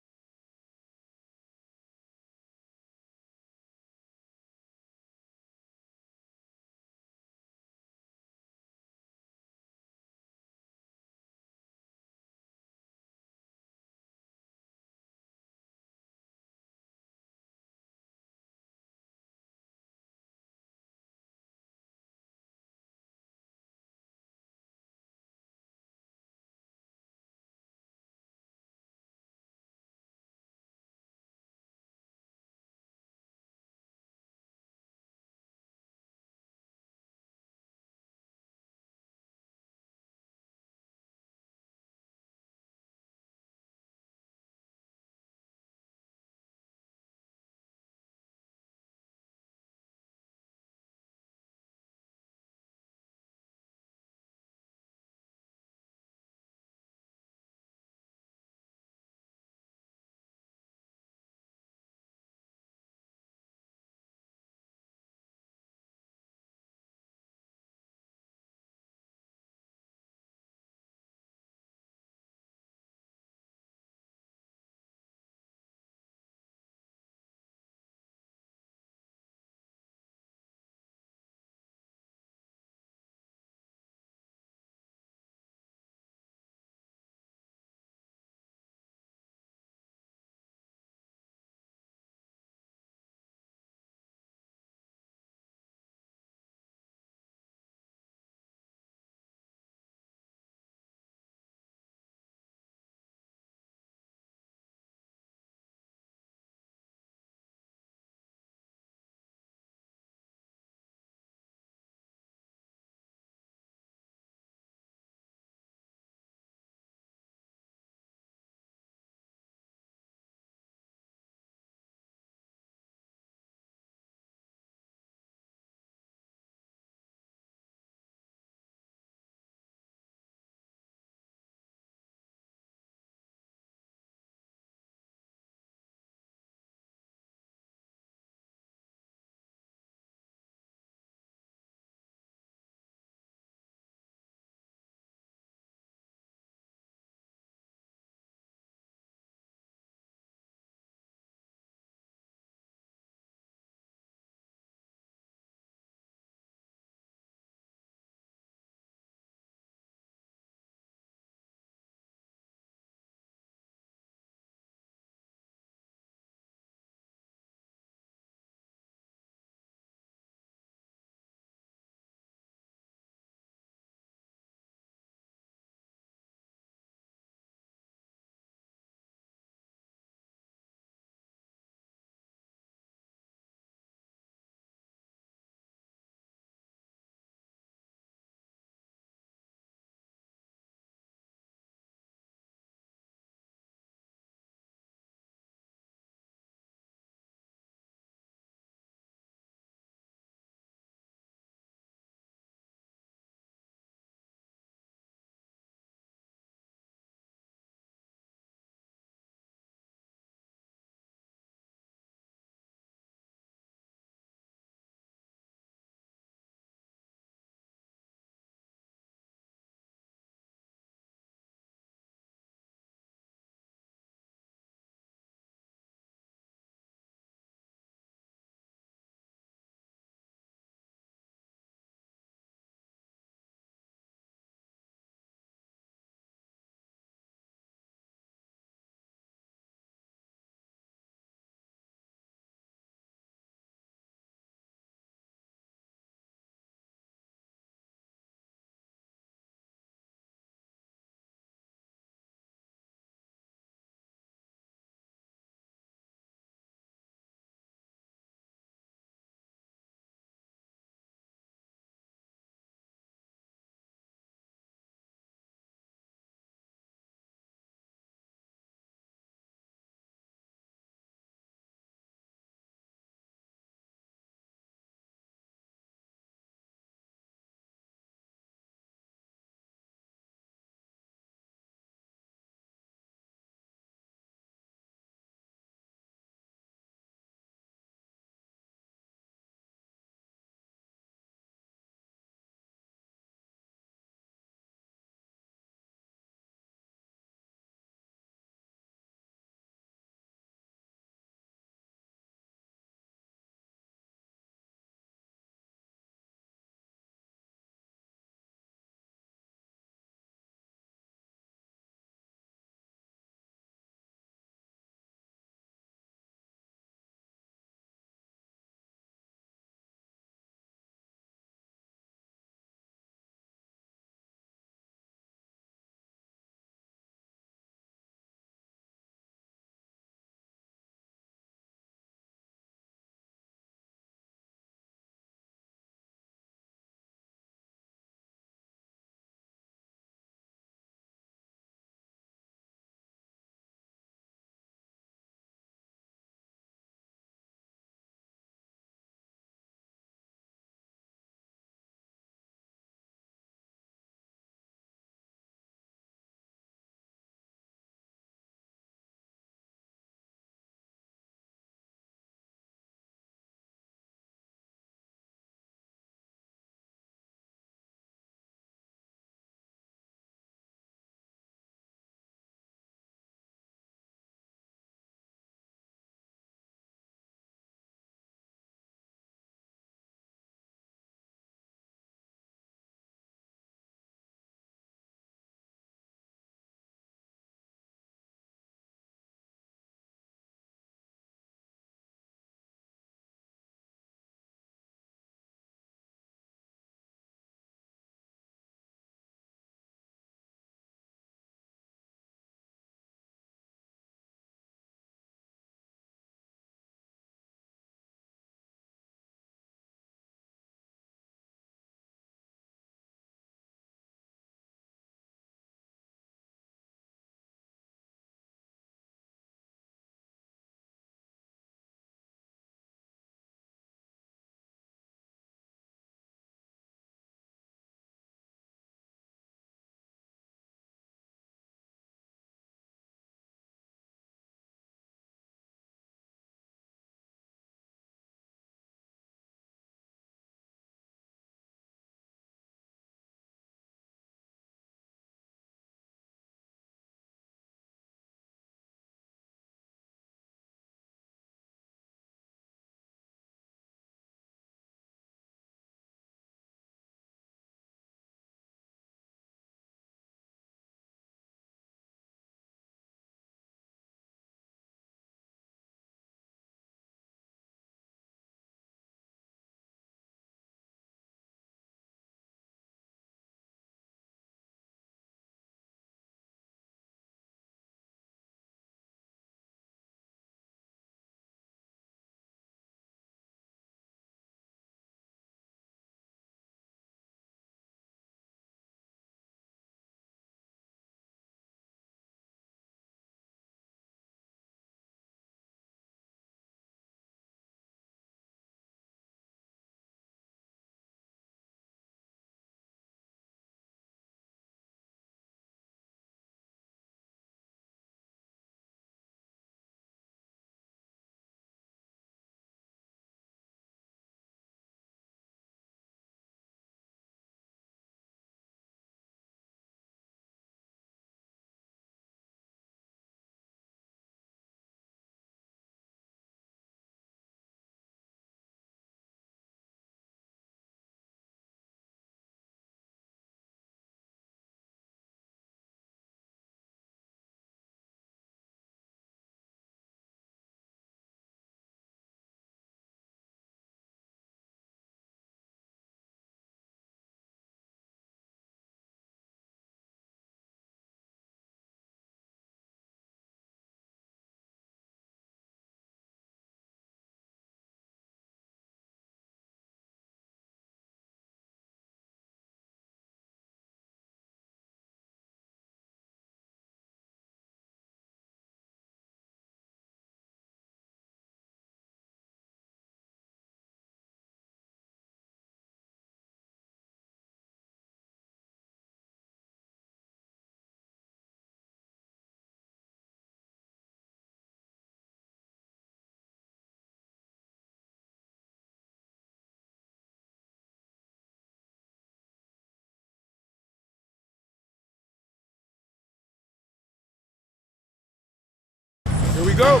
Here we go.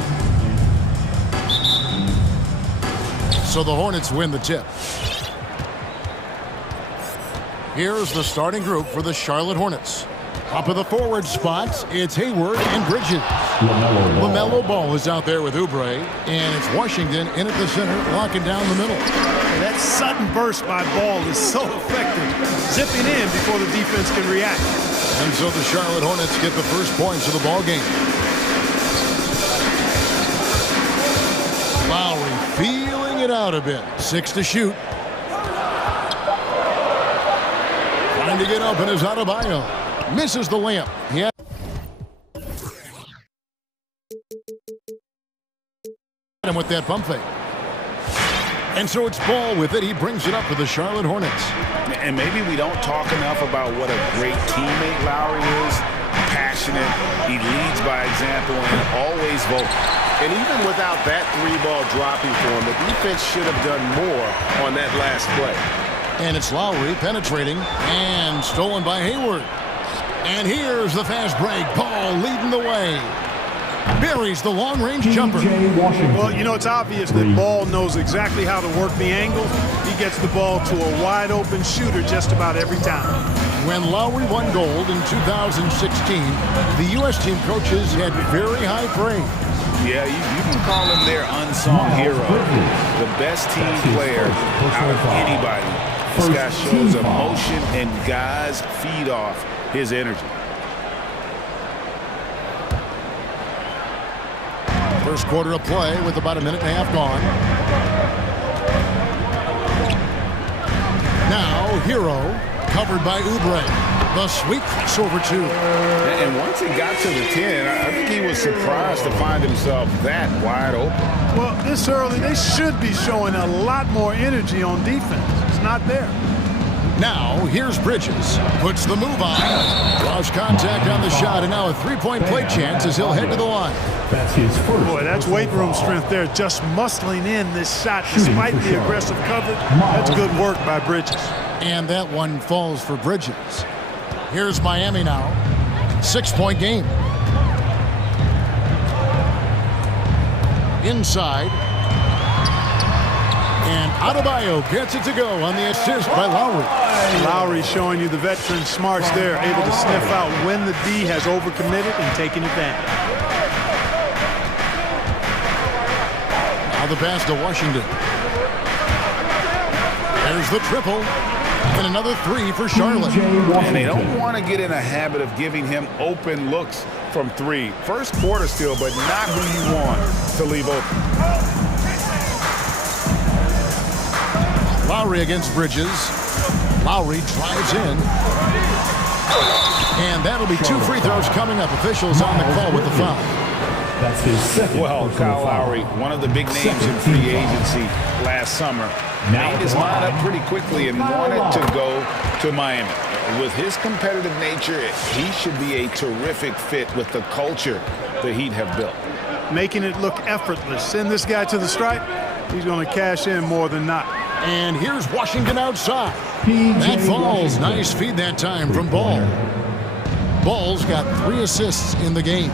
So the Hornets win the tip. Here's the starting group for the Charlotte Hornets. Up of the forward spots, it's Hayward and Bridges. LaMelo Ball is out there with Oubre, and it's Washington in at the center, locking down the middle. That sudden burst by Ball is so effective, zipping in before the defense can react. And so the Charlotte Hornets get the first points of the ball game. Lowry feeling it out a bit. 6 to shoot. Trying to get open is Adebayo. Misses the layup. Yeah. Him with that pump fake. And so it's Ball with it. He brings it up for the Charlotte Hornets. And maybe we don't talk enough about what a great teammate Lowry is. Passionate. He leads by example and always vocal. And even without that 3-ball dropping for him, the defense should have done more on that last play. And it's Lowry penetrating and stolen by Hayward. And here's the fast break. Ball leading the way. Buries the long-range jumper. Well, you know, it's obvious that Ball knows exactly how to work the angle. He gets the ball to a wide-open shooter just about every time. When Lowry won gold in 2016, the U.S. team coaches had very high praise. Yeah, you can call him their unsung hero. The best team player out of anybody. This guy shows emotion, and guys feed off his energy. First quarter of play with about a minute and a half gone. Now, Hero, covered by Oubre. The sweet crossover, too. And once he got to the 10, I think he was surprised to find himself that wide open. Well, this early, they should be showing a lot more energy on defense. It's not there. Now, here's Bridges. Puts the move on. Draws contact on the shot, and now a three-point play chance as he'll head to the line. That's his first. Boy, that's weight room strength there, just muscling in this shot despite the aggressive coverage. That's good work by Bridges. And that one falls for Bridges. Here's Miami now. 6-point game. Inside. And Adebayo gets it to go on the assist by Lowry. Lowry showing you the veteran smarts there, able to sniff out when the D has overcommitted and taking advantage. Now the pass to Washington. There's the triple. And another 3 for Charlotte. And they don't want to get in a habit of giving him open looks from 3. First quarter still, but not who you want to leave open. Lowry against Bridges. Lowry drives in. And that'll be 2 free throws coming up. Officials on the call with the foul. That's his second. Well, Kyle Lowry, one of the big names in free agency last summer, made his mind up pretty quickly and wanted to go to Miami. With his competitive nature, he should be a terrific fit with the culture the Heat have built. Making it look effortless. Send this guy to the stripe, he's going to cash in more than not. And here's Washington outside. That falls. Nice feed that time from Ball. Ball's got 3 assists in the game.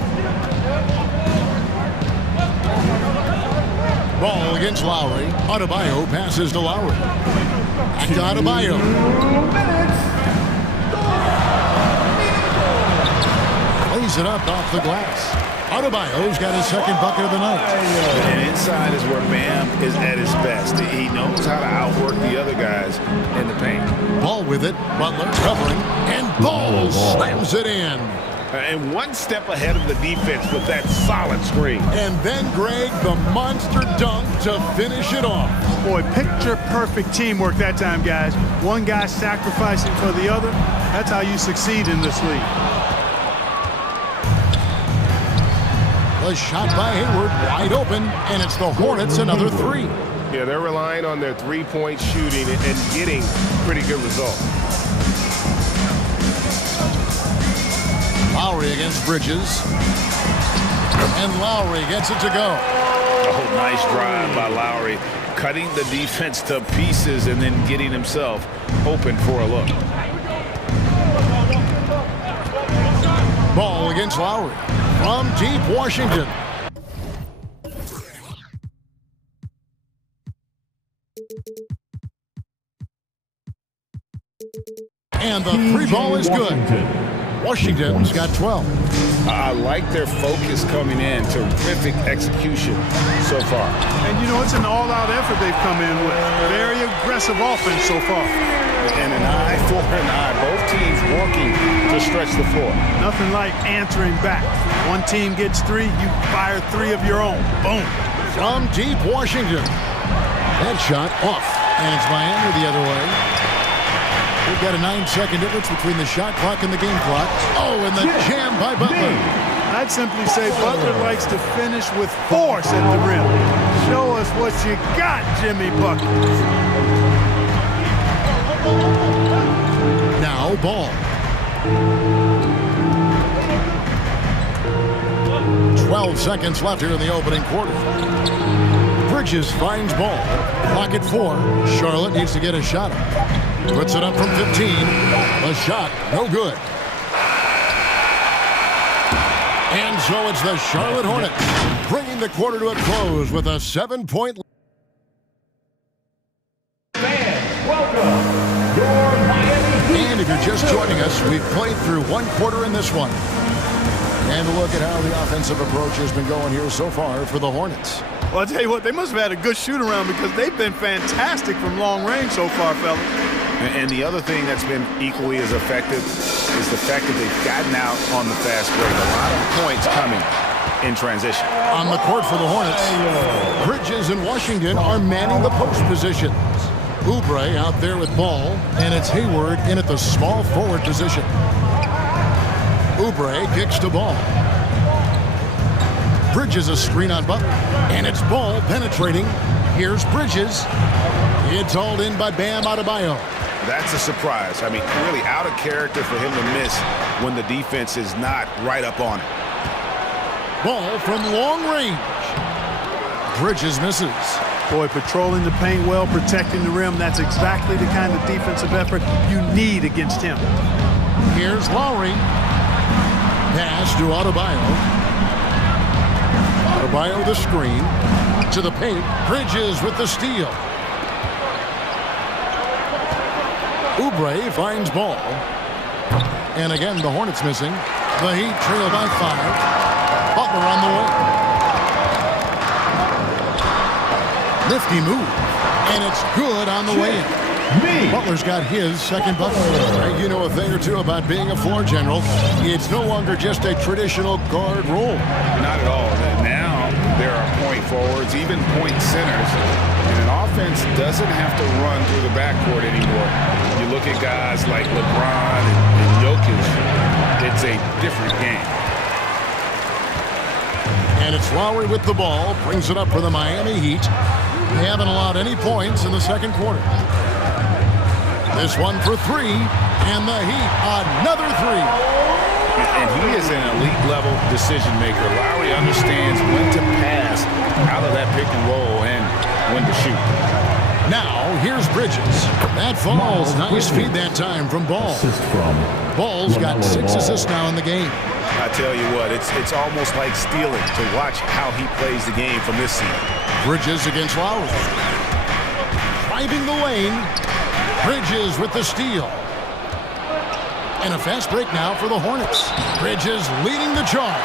Ball against Lowry. Adebayo passes to Lowry. Back to Adebayo. Lays it up off the glass. Adebayo's got his second bucket of the night. And inside is where Bam is at his best. He knows how to outwork the other guys in the paint. Ball with it. Butler covering. And Ball slams it in. And one step ahead of the defense with that solid screen. And then Greg, the monster dunk to finish it off. Boy, picture-perfect teamwork that time, guys. One guy sacrificing for the other. That's how you succeed in this league. The shot by Hayward, wide open, and it's the Hornets another 3. Yeah, they're relying on their three-point shooting and getting pretty good results. Lowry against Bridges. And Lowry gets it to go. Oh, nice drive by Lowry. Cutting the defense to pieces and then getting himself open for a look. Ball against Lowry. From deep Washington. And the three ball is good. Washington's got 12. I like their focus coming in. Terrific execution so far. And, you know, it's an all-out effort they've come in with. Very aggressive offense so far. And an eye for an eye. Both teams working to stretch the floor. Nothing like answering back. One team gets 3, you fire 3 of your own. Boom. From deep Washington. That shot off. And it's Miami the other way. We've got a 9-second difference between the shot clock and the game clock. Oh, and the jam by Butler. I'd simply say Butler likes to finish with force at the rim. Show us what you got, Jimmy Buckets. Now Ball. 12 seconds left here in the opening quarter. Bridges finds Ball. Clock at 4. Charlotte needs to get a shot up. Puts it up from 15. The shot, no good. And so it's the Charlotte Hornets bringing the quarter to a close with a 7-point lead. And if you're just joining us, we've played through one quarter in this one. And a look at how the offensive approach has been going here so far for the Hornets. Well, I'll tell you what, they must have had a good shoot-around because they've been fantastic from long range so far, fellas. And the other thing that's been equally as effective is the fact that they've gotten out on the fast break. A lot of points coming in transition. On the court for the Hornets, Bridges and Washington are manning the post positions. Oubre out there with Ball, and it's Hayward in at the small forward position. Oubre kicks to Ball. Bridges a screen on Butler, and it's Ball penetrating. Here's Bridges. It's hauled in by Bam Adebayo. That's a surprise. I mean, really out of character for him to miss when the defense is not right up on it. Ball from long range. Bridges misses. Boy, patrolling the paint well, protecting the rim, that's exactly the kind of defensive effort you need against him. Here's Lowry. Pass to Adebayo. Adebayo the screen. To the paint. Bridges with the steal. Oubre finds Ball. And again, the Hornets missing. The Heat trail by 5. Butler on the way. Nifty move. And it's good on the way in. Butler's got his second bucket. You know a thing or two about being a floor general. It's no longer just a traditional guard role. Not at all. Now there are point forwards, even point centers. And an offense doesn't have to run through the backcourt anymore. You look at guys like LeBron and Jokic, it's a different game. And it's Lowry with the ball, brings it up for the Miami Heat. They haven't allowed any points in the second quarter. This one for 3, and the Heat, another 3. And he is an elite-level decision maker. Lowry understands when to pass out of that pick and roll and when to shoot. Now, here's Bridges. That falls. Nice feed that time from Ball. Ball's got 6 assists now in the game. I tell you what, it's almost like stealing to watch how he plays the game from this seat. Bridges against Lowry. Driving the lane. Bridges with the steal. And a fast break now for the Hornets. Bridges leading the charge.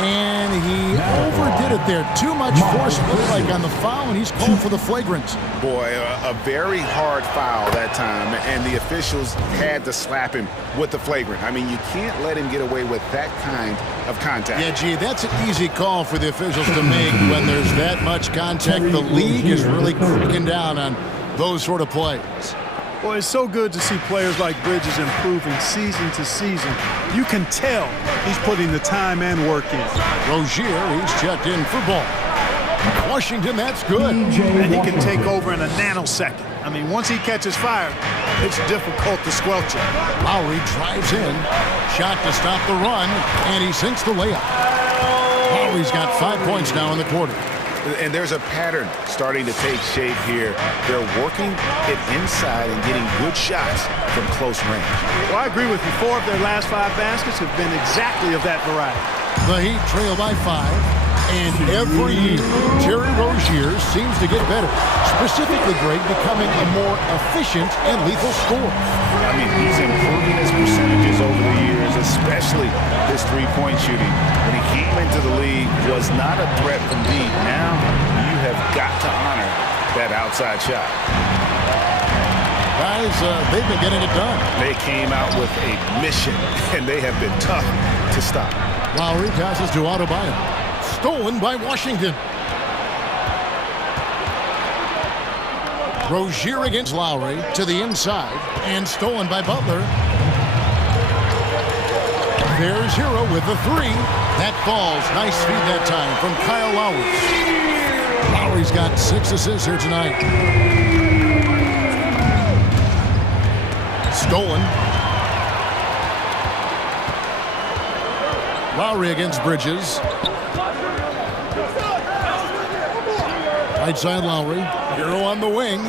And he overdid it there. Too much force, looked like on the foul, and he's called for the flagrant. Boy, a very hard foul that time, and the officials had to slap him with the flagrant. I mean, you can't let him get away with that kind of contact. Yeah, gee, that's an easy call for the officials to make when there's that much contact. The league is really cracking down on those sort of plays. Boy, it's so good to see players like Bridges improving season to season. You can tell he's putting the time and work in. Rozier, he's checked in for Ball. Washington, that's good. And he can take over in a nanosecond. I mean, once he catches fire, it's difficult to squelch it. Lowry drives in. Shot to stop the run, and he sinks the layup. Lowry's got 5 points now in the quarter. And there's a pattern starting to take shape here. They're working it inside and getting good shots from close range. Well, I agree with you. 4 of their last 5 baskets have been exactly of that variety. The Heat trail by 5. And every year, Terry Rozier seems to get better. Specifically, Greg, becoming a more efficient and lethal scorer. I mean, he's improving his percentages over the years, especially his three-point shooting. When he came into the league, was not a threat from deep. Now you have got to honor that outside shot. Guys, they've been getting it done. They came out with a mission, and they have been tough to stop. Lowry passes to Adebayo. Stolen by Washington. Rozier against Lowry to the inside and stolen by Butler. There's Hero with the three. That falls. Nice feed that time from Kyle Lowry. Lowry's got 6 assists here tonight. Stolen. Lowry against Bridges. Right side Lowry. Hero on the wing.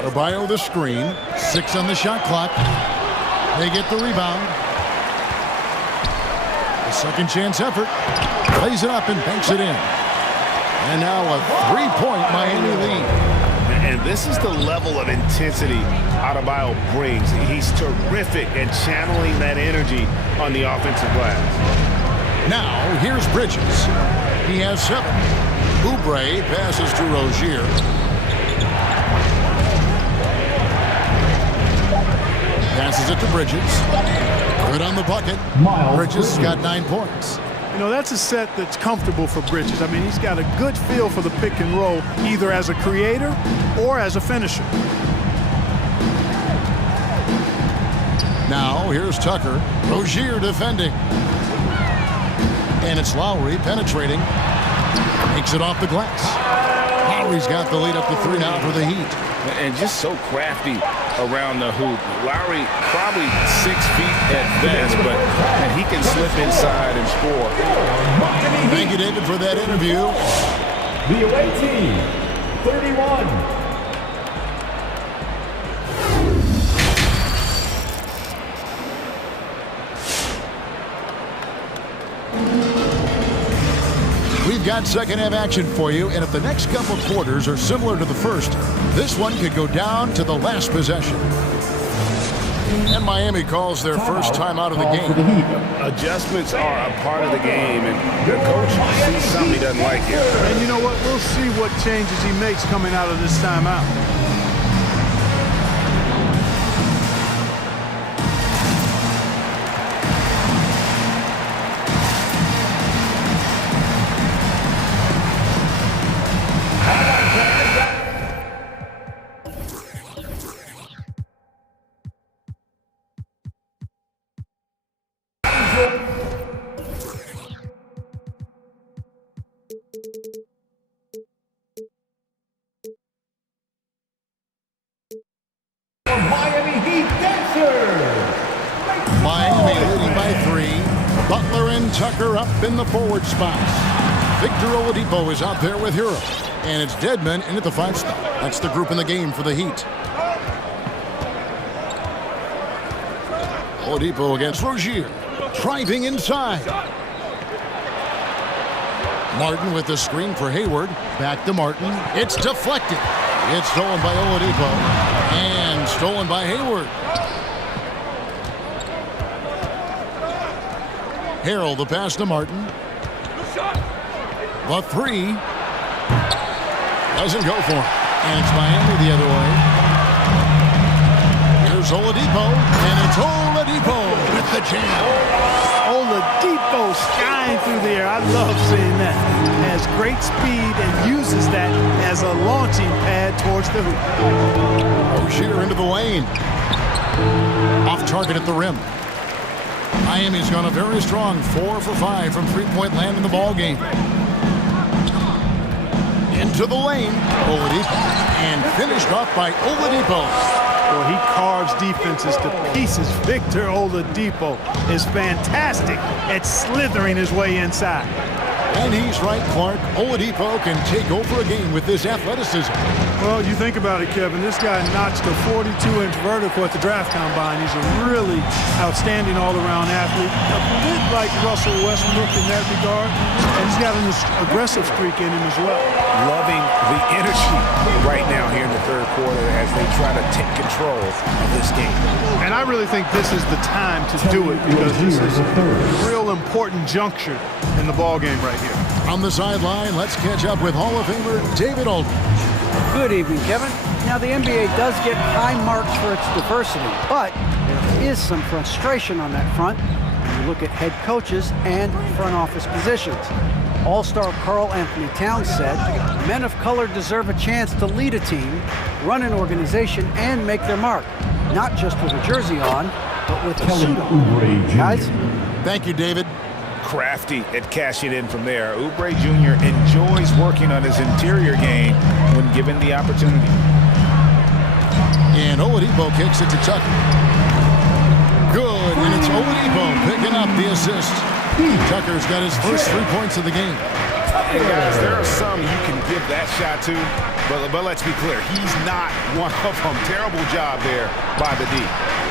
Adebayo the screen. 6 on the shot clock. They get the rebound. A second chance effort. Plays it up and banks it in. And now a 3-point Miami lead. And this is the level of intensity Adebayo brings. He's terrific at channeling that energy on the offensive glass. Now, here's Bridges. He has 7. Oubre passes to Rozier. Passes it to Bridges. Good on the bucket. Bridges got 9 points. You know, that's a set that's comfortable for Bridges. I mean, he's got a good feel for the pick and roll, either as a creator or as a finisher. Now, here's Tucker. Rozier defending. And it's Lowry penetrating. Makes it off the glass. Lowry's got the lead up to 3 now for the Heat. And just so crafty around the hoop. Lowry probably 6 feet at best, but he can slip inside and score. Thank you, David, for that interview. The away team, 31. We've got second half action for you, and if the next couple of quarters are similar to the first, this one could go down to the last possession. And Miami calls their first time out of the game. Adjustments are a part of the game, and the coach sees something he doesn't like here. And you know what? We'll see what changes he makes coming out of this timeout. Miami Heat dancers. Miami leading by 3. Butler and Tucker up in the forward spots. Victor Oladipo is out there with Hero. And it's Dedmon in at the 5 spot. That's the group in the game for the Heat. Oladipo against Rozier. Driving inside. Martin with the screen for Hayward. Back to Martin. It's deflected. It's stolen by Oladipo. And stolen by Hayward. Harrell the pass to Martin. The 3. Doesn't go for him. And it's Miami the other way. Here's Oladipo. And it's Oladipo with the jam. Oladipo skying through the air. I love seeing that. Has great speed and uses that as a launching pad towards the hoop. Rozier into the lane. Off target at the rim. Miami's gone a very strong 4 for 5 from 3-point land in the ball game. Into the lane. Oladipo. And finished off by Oladipo. Well, he carves defenses to pieces. Victor Oladipo is fantastic at slithering his way inside. And he's right, Clark. Oladipo can take over a game with this athleticism. Well, you think about it, Kevin. This guy notched a 42-inch vertical at the draft combine. He's a really outstanding all-around athlete. A bit like Russell Westbrook in that regard. And he's got an aggressive streak in him as well. Loving the energy right now here in the third quarter as they try to take control of this game. And I really think this is the time to do it because this is a real important juncture in the ball game right here. On the sideline, let's catch up with Hall of Famer David Aldridge. Good evening, Kevin. Now, the NBA does get high marks for its diversity, but there is some frustration on that front when you look at head coaches and front office positions. All-star Karl Anthony Towns said, men of color deserve a chance to lead a team, run an organization, and make their mark, not just with a jersey on, but with a suit on. Guys? Thank you, David. Crafty at cashing in from there. Oubre Jr. enjoys working on his interior game when given the opportunity. And Oladipo kicks it to Tucker. Good, and it's Oladipo picking up the assist. Tucker's got his first 3 points of the game. And guys, there are some you can give that shot to, but let's be clear, he's not one of them. Terrible job there by the D.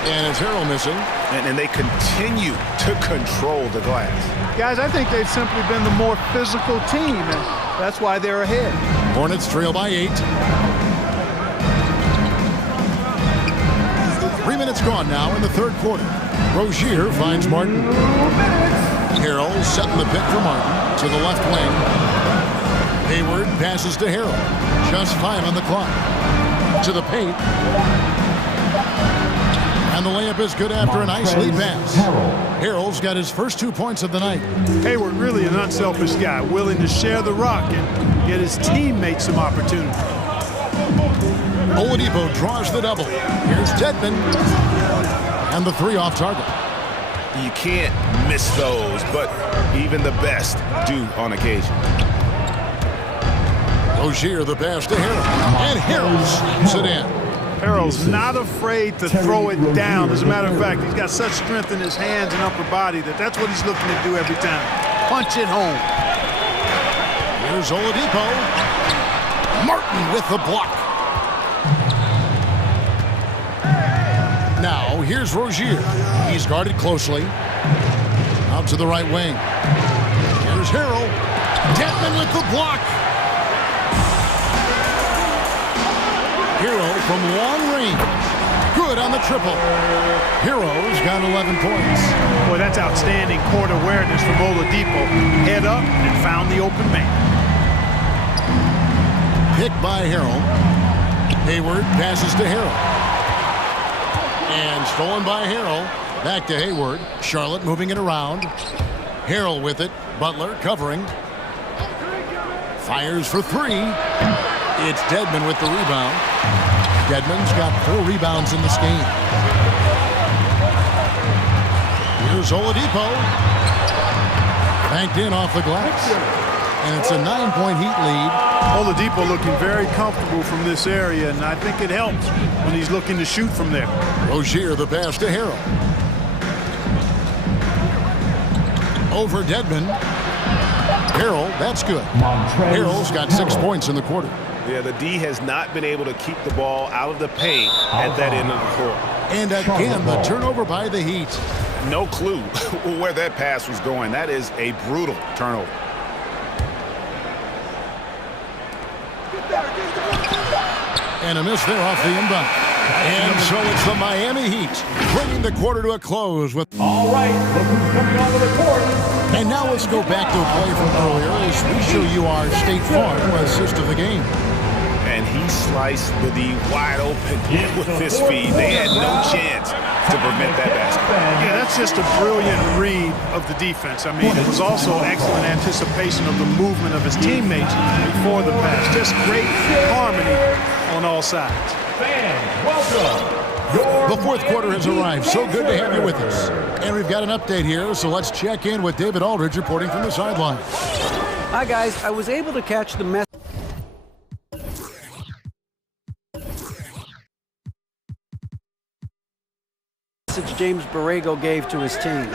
And it's Harrell missing. And they continue to control the glass. Guys, I think they've simply been the more physical team, and that's why they're ahead. Hornets trail by 8. 3 minutes gone now in the third quarter. Rozier finds Martin. Harrell setting the pick for Martin to the left wing. Hayward passes to Harrell. Just 5 on the clock. To the paint. And the layup is good after a nice lead pass. Harrell's got his first 2 points of the night. Hayward really an unselfish guy, willing to share the rock and get his teammates some opportunity. Oladipo draws the double. Here's Tedman. And the 3 off target. You can't miss those, but even the best do on occasion. Rozier the pass to Harrell. And Harrell slams it in. Harrell's not afraid to throw it down. As a matter of fact, he's got such strength in his hands and upper body that's what he's looking to do every time. Punch it home. Here's Oladipo. Martin with the block. Now, here's Rozier. He's guarded closely. Out to the right wing. Here's Harrell. Tedman with the block. Hero from long range. Good on the triple. Hero's got 11 points. Boy, that's outstanding court awareness from Oladipo. Head up and found the open man. Picked by Harrell. Hayward passes to Harrell. And stolen by Harrell. Back to Hayward. Charlotte moving it around. Harrell with it. Butler covering. Fires for 3. It's Dedmon with the rebound. Dedmon's got 4 rebounds in this game. Here's Oladipo. Banked in off the glass. And it's a 9-point Heat lead. Oladipo looking very comfortable from this area, and I think it helps when he's looking to shoot from there. Rozier the pass to Harrell. Over Dedmon. Harrell, that's good. Harrell's got 6 points in the quarter. Yeah, the D has not been able to keep the ball out of the paint at that end of the court. And again, the turnover by the Heat. No clue where that pass was going. That is a brutal turnover. And a miss there off the inbound. And so it's the Miami Heat bringing the quarter to a close with. All right, look who's coming onto the court. And now let's go back to a play from earlier as we show you our State Farm assist of the game. And he sliced the D wide open with his feed. They had no chance to prevent that basket. Yeah, that's just a brilliant read of the defense. I mean, it was also excellent anticipation of the movement of his teammates before the pass. Just great harmony on all sides. Fans, welcome. The fourth quarter has arrived. So good to have you with us. And we've got an update here, so let's check in with David Aldridge reporting from the sideline. Hi, guys. I was able to catch the message James Borrego gave to his team.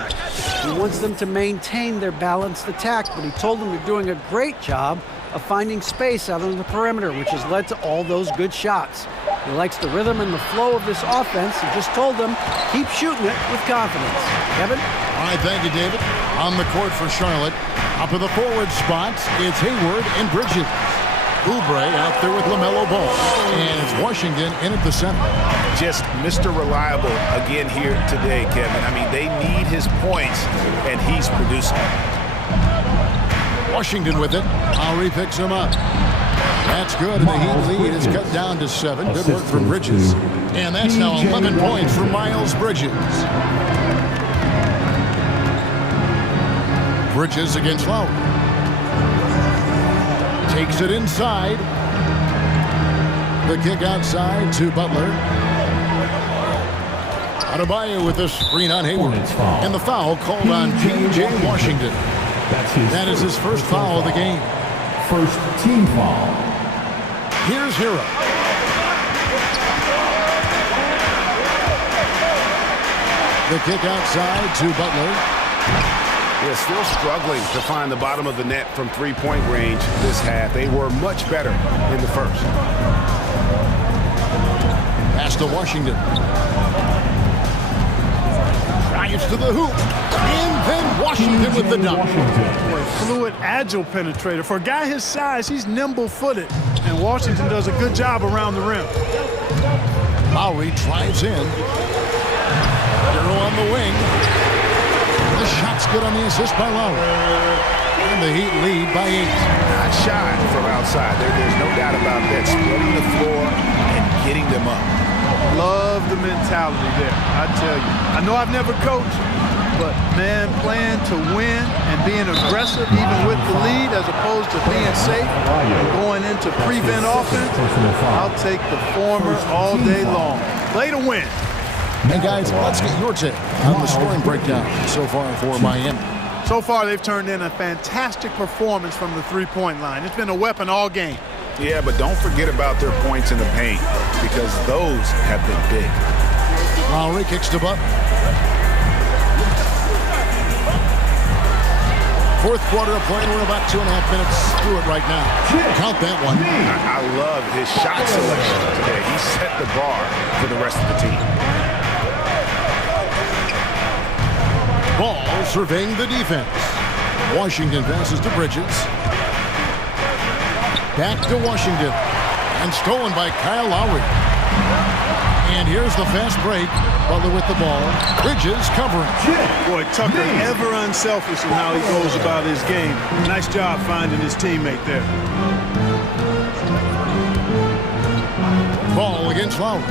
He wants them to maintain their balanced attack, but he told them they're doing a great job of finding space out on the perimeter, which has led to all those good shots. He likes the rhythm and the flow of this offense. He just told them, keep shooting it with confidence. Kevin? All right, thank you, David. On the court for Charlotte. Up in the forward spots, it's Hayward and Bridges. Oubre out there with LaMelo Ball. And it's Washington in at the center. Just Mr. Reliable again here today, Kevin. I mean, they need his points, and he's producing. Washington with it. Lowry picks him up. That's good, and the Heat lead is cut down to 7. Good work from Bridges. And that's now 11 points for Miles Bridges. Bridges against Lowry. Takes it inside. The kick outside to Butler. Adebayo with the screen on Hayward. And the foul called on P.J. Washington. That is his first foul of the game. First team foul. Here's Hero. The kick outside to Butler. They're still struggling to find the bottom of the net from three-point range this half. They were much better in the first. Pass to Washington. Drives to the hoop. And then Washington with the dunk. Fluid, agile penetrator. For a guy his size, he's nimble-footed. And Washington does a good job around the rim. Lowry drives in. Hero on the wing. The shot's good on the assist by Lowry. And the Heat lead by 8. Not shy from outside. There's no doubt about that. Spreading the floor and getting them up. Love the mentality there, I tell you. I know I've never coached, but, man, playing to win and being aggressive even with the lead as opposed to being safe and going into prevent offense, I'll take the former all day long. Play to win. Hey, guys, let's get your take on the scoring breakdown so far for Miami. So far, they've turned in a fantastic performance from the three-point line. It's been a weapon all game. Yeah, but don't forget about their points in the paint because those have been big. Lowry kicks to Butler. Fourth quarter of play. We're about 2.5 minutes through it right now. Count that one. I love his shot selection today. He set the bar for the rest of the team. Ball surveying the defense. Washington passes to Bridges. Back to Washington. And stolen by Kyle Lowry. And here's the fast break. Butler with the ball. Bridges covering. Boy, Tucker ever unselfish in how he goes about his game. Nice job finding his teammate there. Ball against Lowry.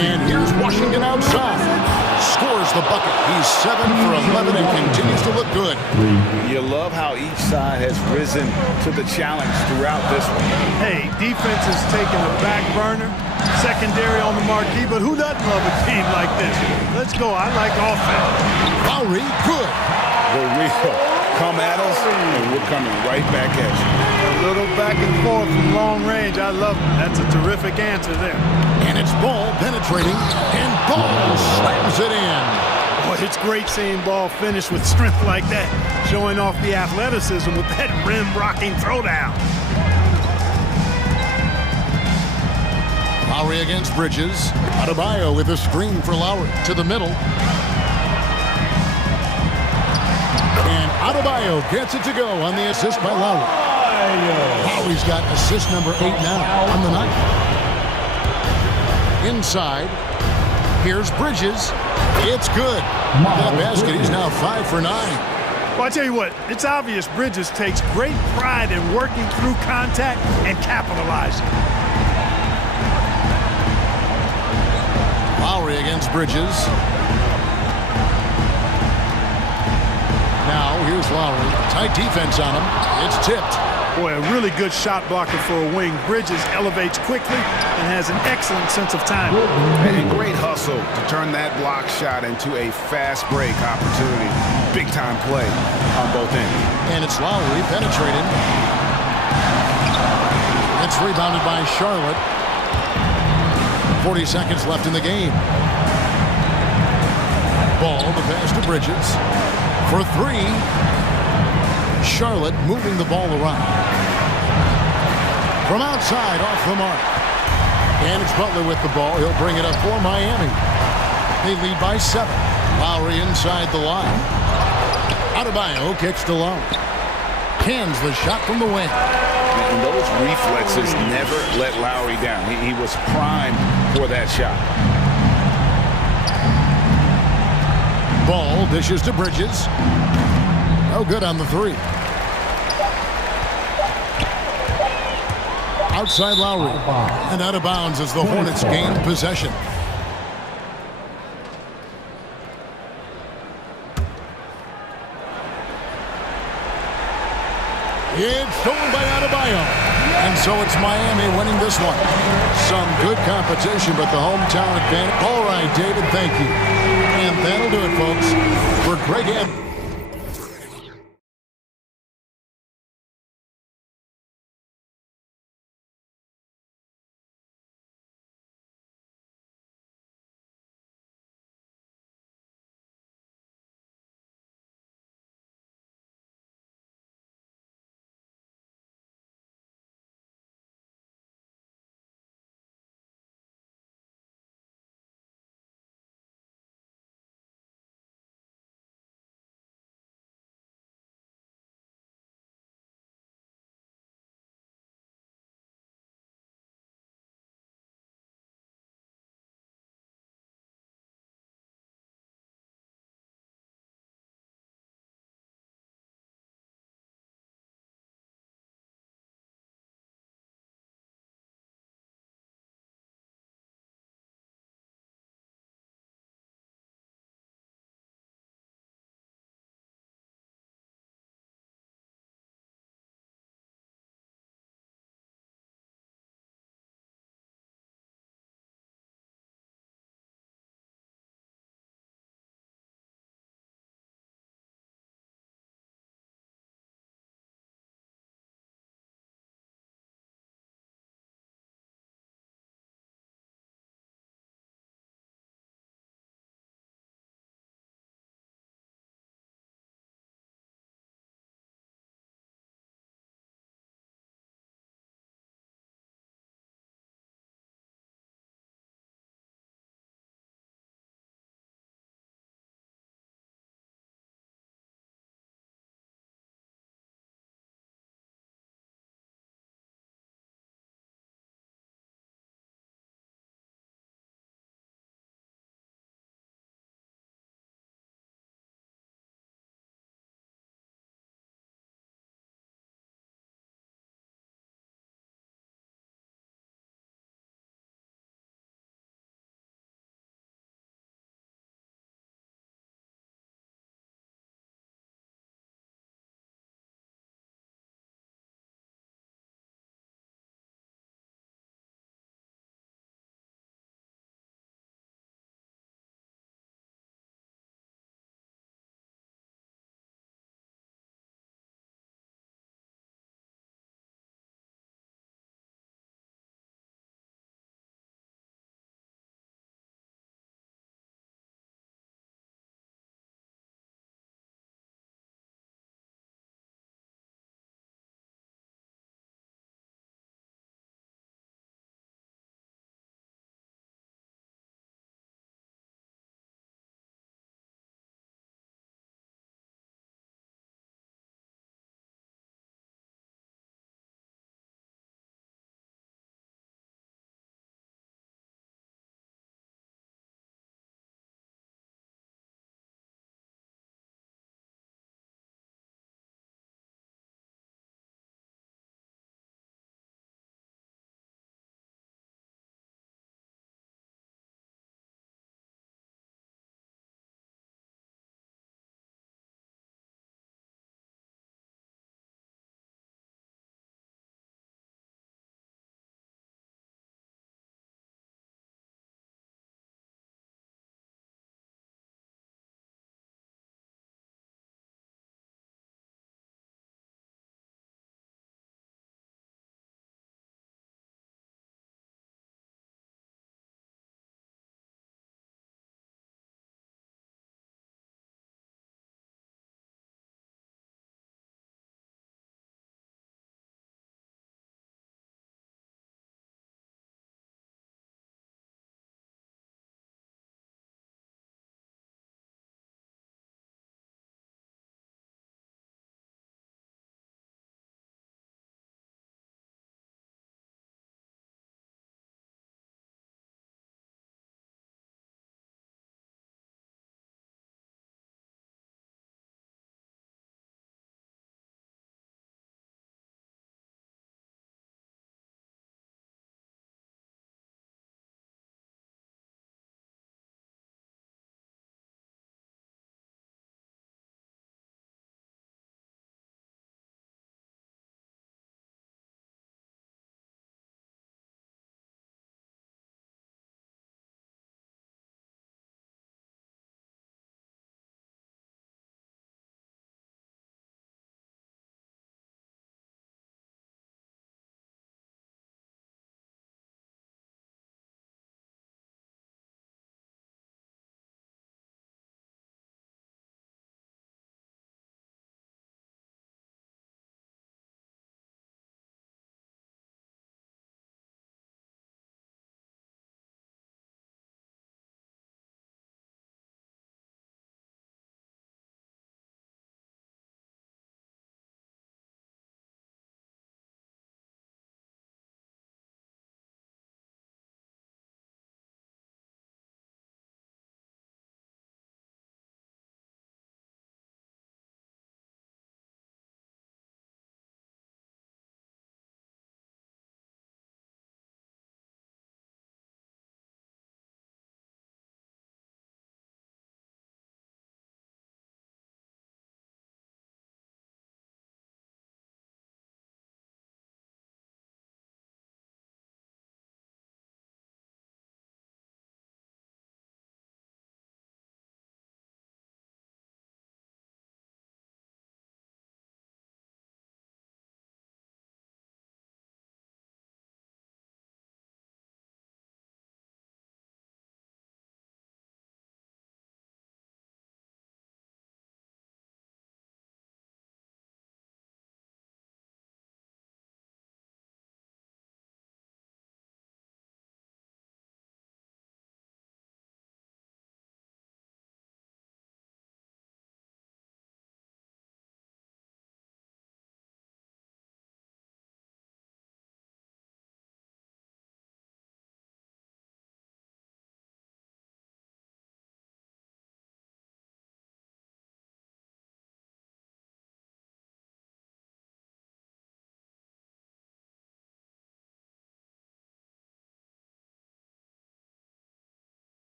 And here's Washington outside. Scores the bucket. He's 7 for 11 and continues to look good. You love how each side has risen to the challenge throughout this one. Hey, defense is taking a back burner, secondary on the marquee, but who doesn't love a team like this? Let's go. I like offense. Lowry, good. The real come at us, and we're coming right back at you. A little back and forth from long range. I love it. That's a terrific answer there. And it's Ball penetrating, and Ball slams it in. Boy, it's great seeing Ball finish with strength like that, showing off the athleticism with that rim-rocking throwdown. Lowry against Bridges. Adebayo with a screen for Lowry to the middle. And Adebayo gets it to go on the assist by Lowry. Lowry's got assist number 8 now on the night. Inside. Here's Bridges. It's good. That basket, he's now 5 for 9. Well, I tell you what, it's obvious Bridges takes great pride in working through contact and capitalizing. Lowry against Bridges. Now, here's Lowry. Tight defense on him. It's tipped. Boy, a really good shot blocker for a wing. Bridges elevates quickly and has an excellent sense of timing. And great hustle to turn that block shot into a fast break opportunity. Big time play on both ends. And it's Lowry penetrating. It's rebounded by Charlotte. 40 seconds left in the game. Ball to pass to Bridges. For three. Charlotte moving the ball around. From outside, off the mark. And it's Butler with the ball. He'll bring it up for Miami. They lead by 7. Lowry inside the line. Adebayo kicks to Lowry. Cans the shot from the wing. And those reflexes never let Lowry down. He was primed for that shot. Ball dishes to Bridges. No good on the 3. Outside Lowry. And out of bounds as the Hornets gain possession. It's stolen by Adebayo. And so it's Miami winning this one. Some good competition, but the hometown advantage. All right, David, thank you. And that'll do it, folks. For Greg Ed.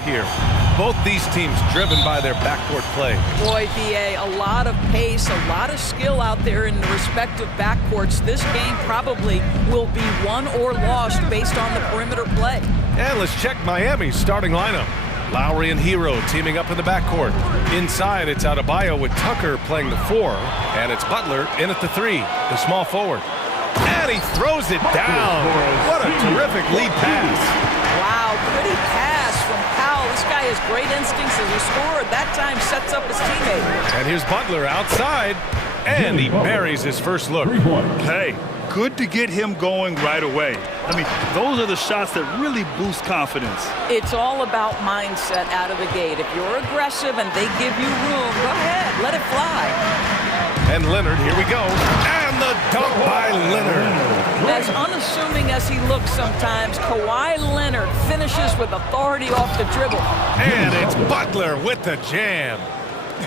Here, both these teams driven by their backcourt play. Boy, BA, a lot of pace, a lot of skill out there in the respective backcourts. This game probably will be won or lost based on the perimeter play. And let's check Miami's starting lineup. Lowry and Hero teaming up in the backcourt. Inside, it's Adebayo with Tucker playing the 4, and it's Butler in at the 3, the small forward. And he throws it down. What a terrific lead pass. Wow, pretty pass from Powell. This guy has great instincts as a scorer. That time sets up his teammate. And here's Butler outside, and he buries his first look. Hey, good to get him going right away. I mean, those are the shots that really boost confidence. It's all about mindset out of the gate. If you're aggressive and they give you room, go ahead, let it fly. And Leonard, here we go. And the dunk by Leonard. As unassuming as he looks sometimes, Kawhi Leonard finishes with authority off the dribble. And it's Butler with the jam.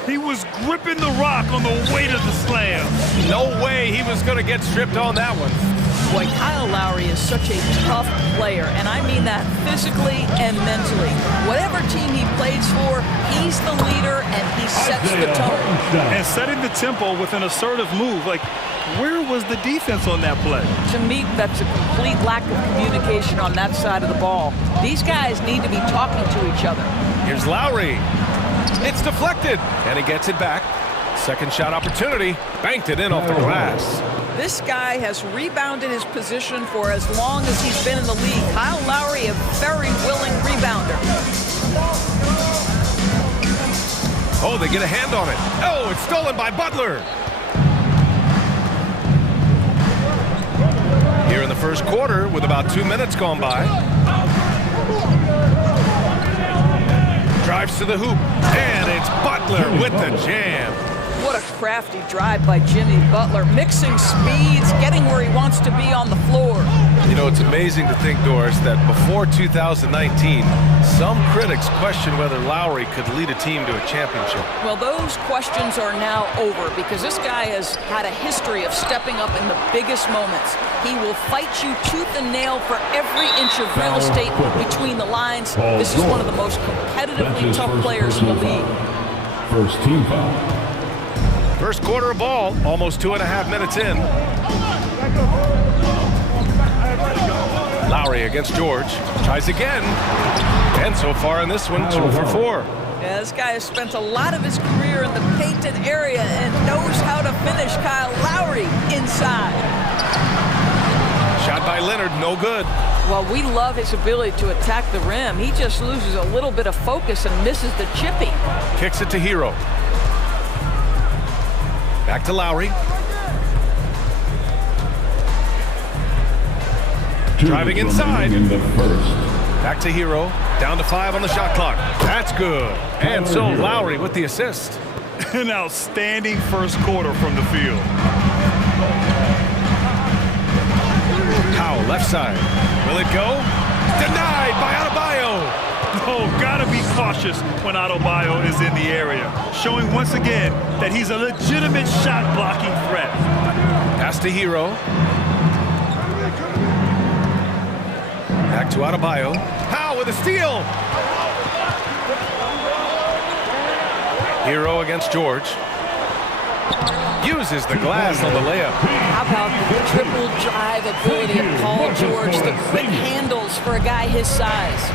He was gripping the rock on the way to the slam. No way he was going to get stripped on that one. Boy, Kyle Lowry is such a tough player, and I mean that physically and mentally. Whatever team he plays for, he's the leader, and he sets the tone. And setting the tempo with an assertive move. Like, where was the defense on that play? To me, that's a complete lack of communication on that side of the ball. These guys need to be talking to each other. Here's Lowry. It's deflected, and he gets it back. Second shot opportunity, banked it in off the glass. This guy has rebounded his position for as long as he's been in the league. Kyle Lowry, a very willing rebounder. Oh, they get a hand on it. Oh, it's stolen by Butler. Here in the first quarter, with about 2 minutes gone by. Drives to the hoop, and it's Butler with the jam. What a crafty drive by Jimmy Butler, mixing speeds, getting where he wants to be on the floor. You know, it's amazing to think, Doris, that before 2019, some critics questioned whether Lowry could lead a team to a championship. Well, those questions are now over because this guy has had a history of stepping up in the biggest moments. He will fight you tooth and nail for every inch of real estate between the lines. This is one of the most competitively tough players in the league. First team foul. First quarter of ball, almost 2.5 minutes in. Lowry against George, tries again. And so far in this one, 2 for 4. Yeah, this guy has spent a lot of his career in the painted area and knows how to finish. Kyle Lowry inside. Shot by Leonard, no good. Well, we love his ability to attack the rim. He just loses a little bit of focus and misses the chippy. Kicks it to Hero. Back to Lowry. Driving inside. In the first. Back to Hero. Down to 5 on the shot clock. That's good. And so Lowry with the assist. An outstanding first quarter from the field. Powell left side. Will it go? Denied by Adebayo. Oh, gotta be cautious when Adebayo is in the area, showing once again that he's a legitimate shot-blocking threat. Pass to Hero. Back to Adebayo. Powell with a steal. Hero against George. Uses the glass on the layup. How about the triple drive ability of Paul George, the quick handles for a guy his size.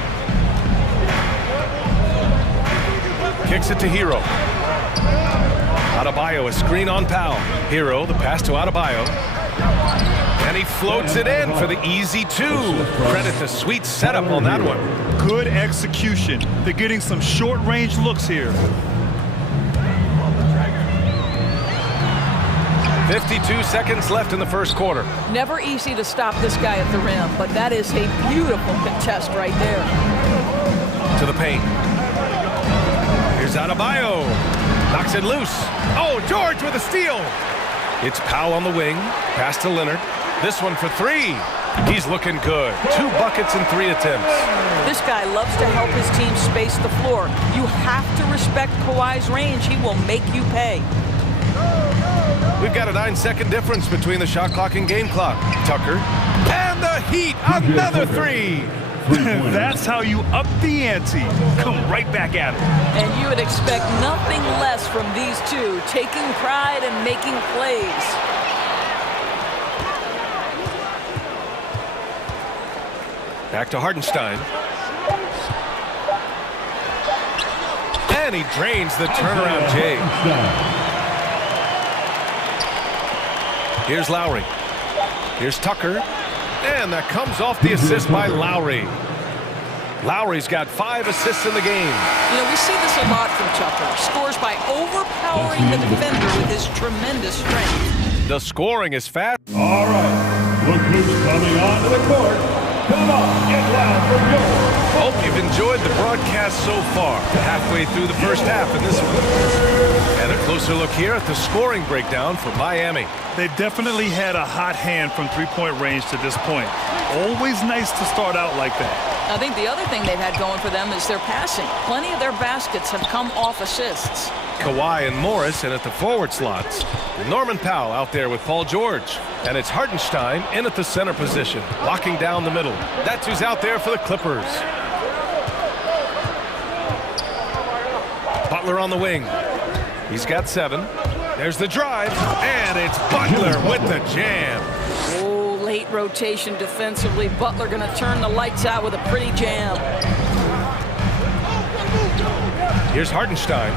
Kicks it to Hero. Adebayo, a screen on Powell. Hero, the pass to Adebayo. And he floats it in for the easy 2. Credit the sweet setup on that one. Good execution. They're getting some short-range looks here. 52 seconds left in the first quarter. Never easy to stop this guy at the rim, but that is a beautiful contest right there. To the paint. Here's Adebayo. Knocks it loose. Oh, George with a steal. It's Powell on the wing. Pass to Leonard. This one for 3. He's looking good. 2 buckets in 3 attempts. This guy loves to help his team space the floor. You have to respect Kawhi's range. He will make you pay. We've got a 9-second difference between the shot clock and game clock. Tucker. And the Heat, another 3. That's how you up the ante. Come right back at it. And you would expect nothing less from these two, taking pride and making plays. Back to Hartenstein. And he drains the turnaround J. Here's Lowry. Here's Tucker. And that comes off the assist by Lowry. Lowry's got 5 assists in the game. You know, we see this a lot from Tucker. Scores by overpowering the defender with his tremendous strength. The scoring is fast. All right, look who's coming onto the court. Come on, get loud for yours. Hope you've enjoyed the broadcast so far. Halfway through the first half in this one. And a closer look here at the scoring breakdown for Miami. They've definitely had a hot hand from three-point range to this point. Always nice to start out like that. I think the other thing they've had going for them is their passing. Plenty of their baskets have come off assists. Kawhi and Morris in at the forward slots. Norman Powell out there with Paul George. And it's Hartenstein in at the center position, locking down the middle. That's who's out there for the Clippers. Butler on the wing. He's got 7. There's the drive, and it's Butler with the jam. Oh, late rotation defensively. Butler going to turn the lights out with a pretty jam. Here's Hartenstein.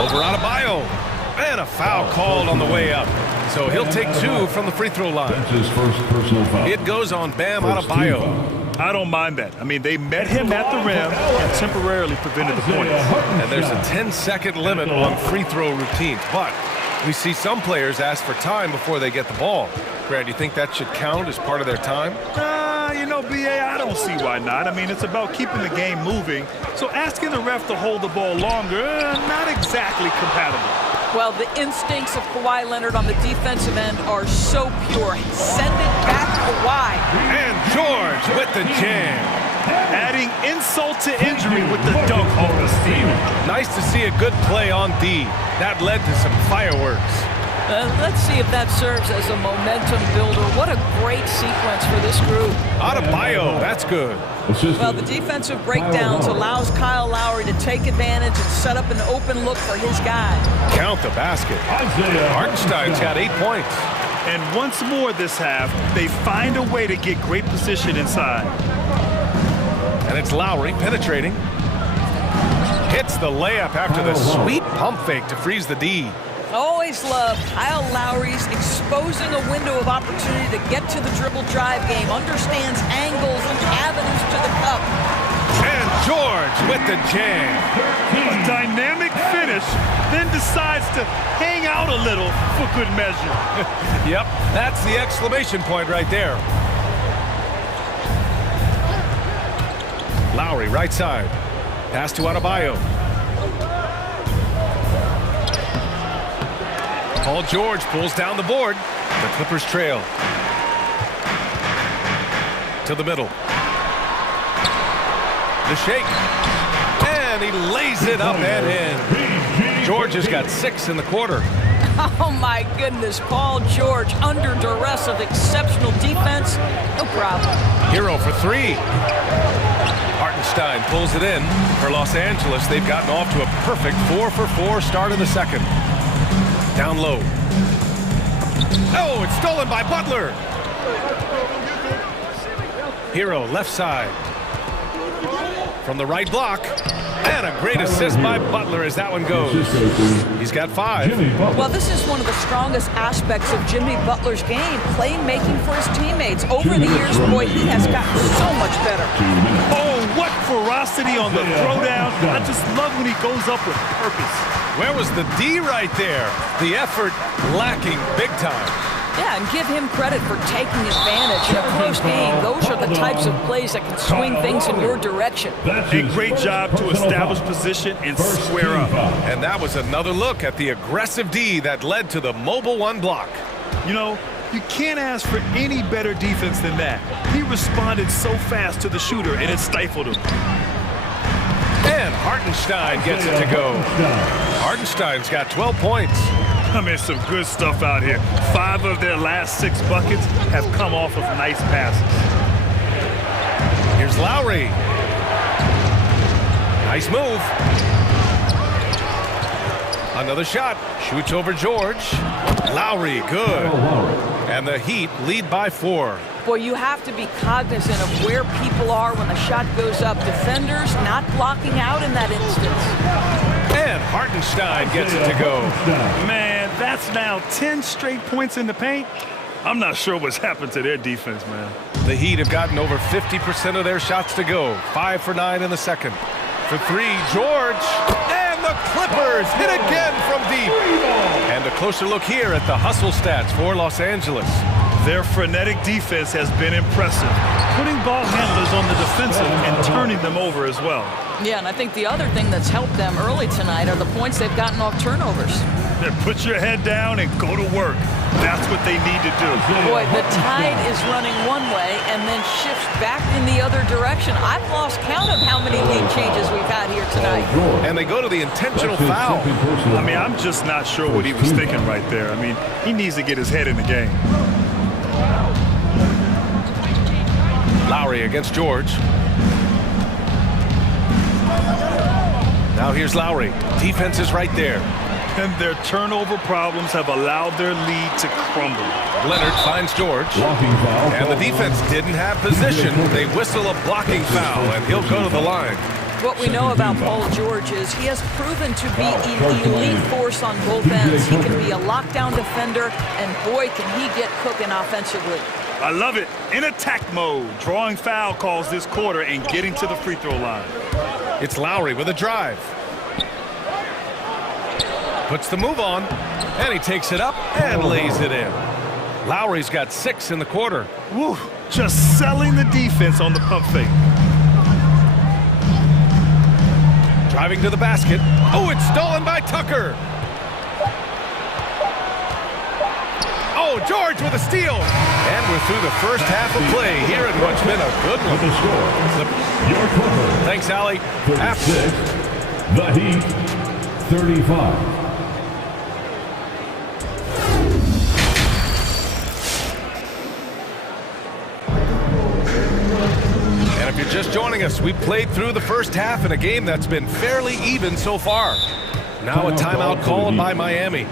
Over Adebayo. And a foul called on the way up. So he'll take 2 from the free throw line. That's his first personal foul. It goes on Bam Adebayo. I don't mind that. I mean, they met him at the rim and temporarily prevented the points. And there's a 10-second limit on free throw routines. But we see some players ask for time before they get the ball. Grant, do you think that should count as part of their time? You know, BA, I don't see why not. I mean, it's about keeping the game moving. So asking the ref to hold the ball longer, not exactly compatible. Well, the instincts of Kawhi Leonard on the defensive end are so pure. Send it back, Kawhi. And George with the jam. Adding insult to injury with the dunk on the steam. Nice to see a good play on D. That led to some fireworks. Let's see if that serves as a momentum builder. What a great sequence for this group. Adebayo, that's good. Well, the defensive breakdowns allows Kyle Lowry to take advantage and set up an open look for his guy. Count the basket. Hartenstein's got 8 points. And once more this half, they find a way to get great position inside. And it's Lowry penetrating. Hits the layup after the sweet pump fake to freeze the D. Always love Kyle Lowry's exposing a window of opportunity to get to the dribble drive game, understands angles and avenues to the cup. And George with the jam. A dynamic finish, then decides to hang out a little for good measure. Yep, that's the exclamation point right there. Lowry, right side. Pass to Adebayo. Paul George pulls down the board. The Clippers trail. To the middle. The shake. And he lays it up and in. George has got 6 in the quarter. Oh, my goodness. Paul George under duress of exceptional defense. No problem. Hero for 3. Hartenstein pulls it in. For Los Angeles, they've gotten off to a perfect 4-for-4 start of the second. Down low. Oh, it's stolen by Butler. Hero left side. From the right block. And a great assist by Butler as that one goes. He's got 5. Well, this is one of the strongest aspects of Jimmy Butler's game, playmaking for his teammates. Over the years, boy, he has gotten so much better. Oh, what ferocity on the throwdown. I just love when he goes up with purpose. Where was the D right there? The effort lacking big time. Yeah, and give him credit for taking advantage. In a close game, those are the types of plays that can swing things in your direction. A great job to establish position and square up. And that was another look at the aggressive D that led to the mobile 1 block. You know, you can't ask for any better defense than that. He responded so fast to the shooter, and it stifled him. And Hartenstein gets it to go. Hartenstein's got 12 points. I mean, some good stuff out here. 5 of their last 6 buckets have come off of nice passes. Here's Lowry. Nice move. Another shot. Shoots over George. Lowry, good. And the Heat lead by 4. Boy, you have to be cognizant of where people are when the shot goes up. Defenders not blocking out in that instance. And Hartenstein gets it to go. Man, that's now 10 straight points in the paint. I'm not sure what's happened to their defense, man. The Heat have gotten over 50% of their shots to go. 5 for 9 in the second. For 3, George. And the Clippers hit again from deep. And a closer look here at the hustle stats for Los Angeles. Their frenetic defense has been impressive, putting ball handlers on the defensive and turning them over as well. Yeah, and I think the other thing that's helped them early tonight are the points they've gotten off turnovers. Put your head down and go to work. That's what they need to do. Boy, the tide is running one way and then shifts back in the other direction. I've lost count of how many lead changes we've had here tonight. And they go to the intentional foul. I mean, I'm just not sure what he was thinking right there. I mean, he needs to get his head in the game. Lowry against George. Now here's Lowry. Defense is right there. And their turnover problems have allowed their lead to crumble. Leonard finds George. And the defense didn't have position. They whistle a blocking foul, and he'll go to the line. What we know about Paul George is he has proven to be an elite force on both ends. He can be a lockdown defender, and boy, can he get cooking offensively. I love it. In attack mode, drawing foul calls this quarter and getting to the free throw line. It's Lowry with a drive. Puts the move on, and he takes it up and lays it in. Lowry's got 6 in the quarter. Woo, just selling the defense on the pump fake. Driving to the basket. Oh, it's stolen by Tucker. Oh, George with a steal. And we're through the first half of play here in what's been a good one. The score, your Clippers. Thanks, Allie. 36, the Heat, 35. And if you're just joining us, we played through the first half in a game that's been fairly even so far. Now a timeout called by Miami.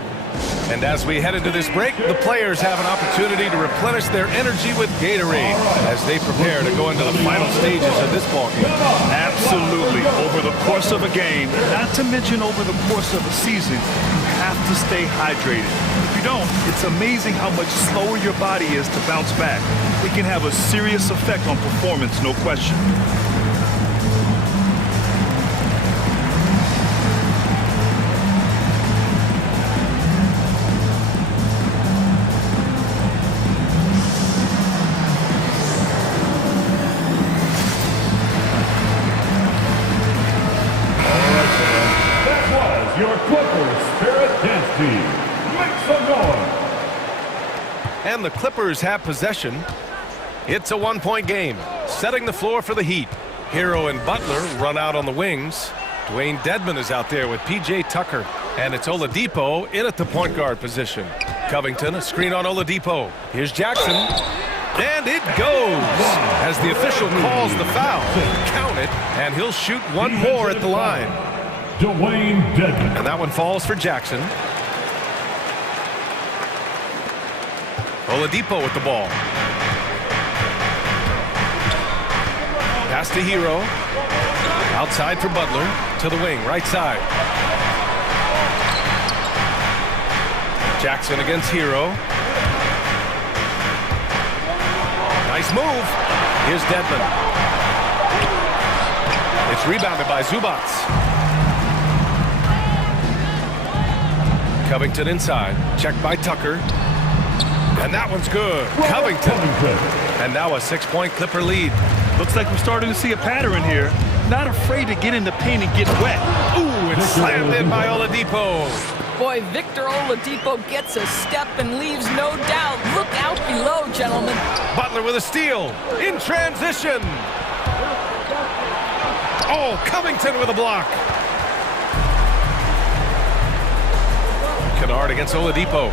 And as we head into this break, the players have an opportunity to replenish their energy with Gatorade as they prepare to go into the final stages of this ballgame. Absolutely. Over the course of a game, not to mention over the course of a season, you have to stay hydrated. If you don't, it's amazing how much slower your body is to bounce back. It can have a serious effect on performance, no question. Your Clippers Spirit Dance Team. Make some noise. And the Clippers have possession. It's a one-point game, setting the floor for the Heat. Hero and Butler run out on the wings. Dwayne Dedmon is out there with P.J. Tucker. And it's Oladipo in at the point guard position. Covington, a screen on Oladipo. Here's Jackson. And it goes as the official calls the foul. Count it, and he'll shoot one more at the line. Dwayne Dedmon. And that one falls for Jackson. Oladipo with the ball. Pass to Hero. Outside for Butler. To the wing, right side. Jackson against Hero. Nice move. Here's Dedmon. It's rebounded by Zubats. Covington inside. Checked by Tucker. And that one's good. Covington. And now a 6-point Clipper lead. Looks like we're starting to see a pattern here. Not afraid to get in the paint and get wet. Ooh, it's slammed in by Oladipo. Boy, Victor Oladipo gets a step and leaves no doubt. Look out below, gentlemen. Butler with a steal. In transition. Oh, Covington with a block. Kennard against Oladipo.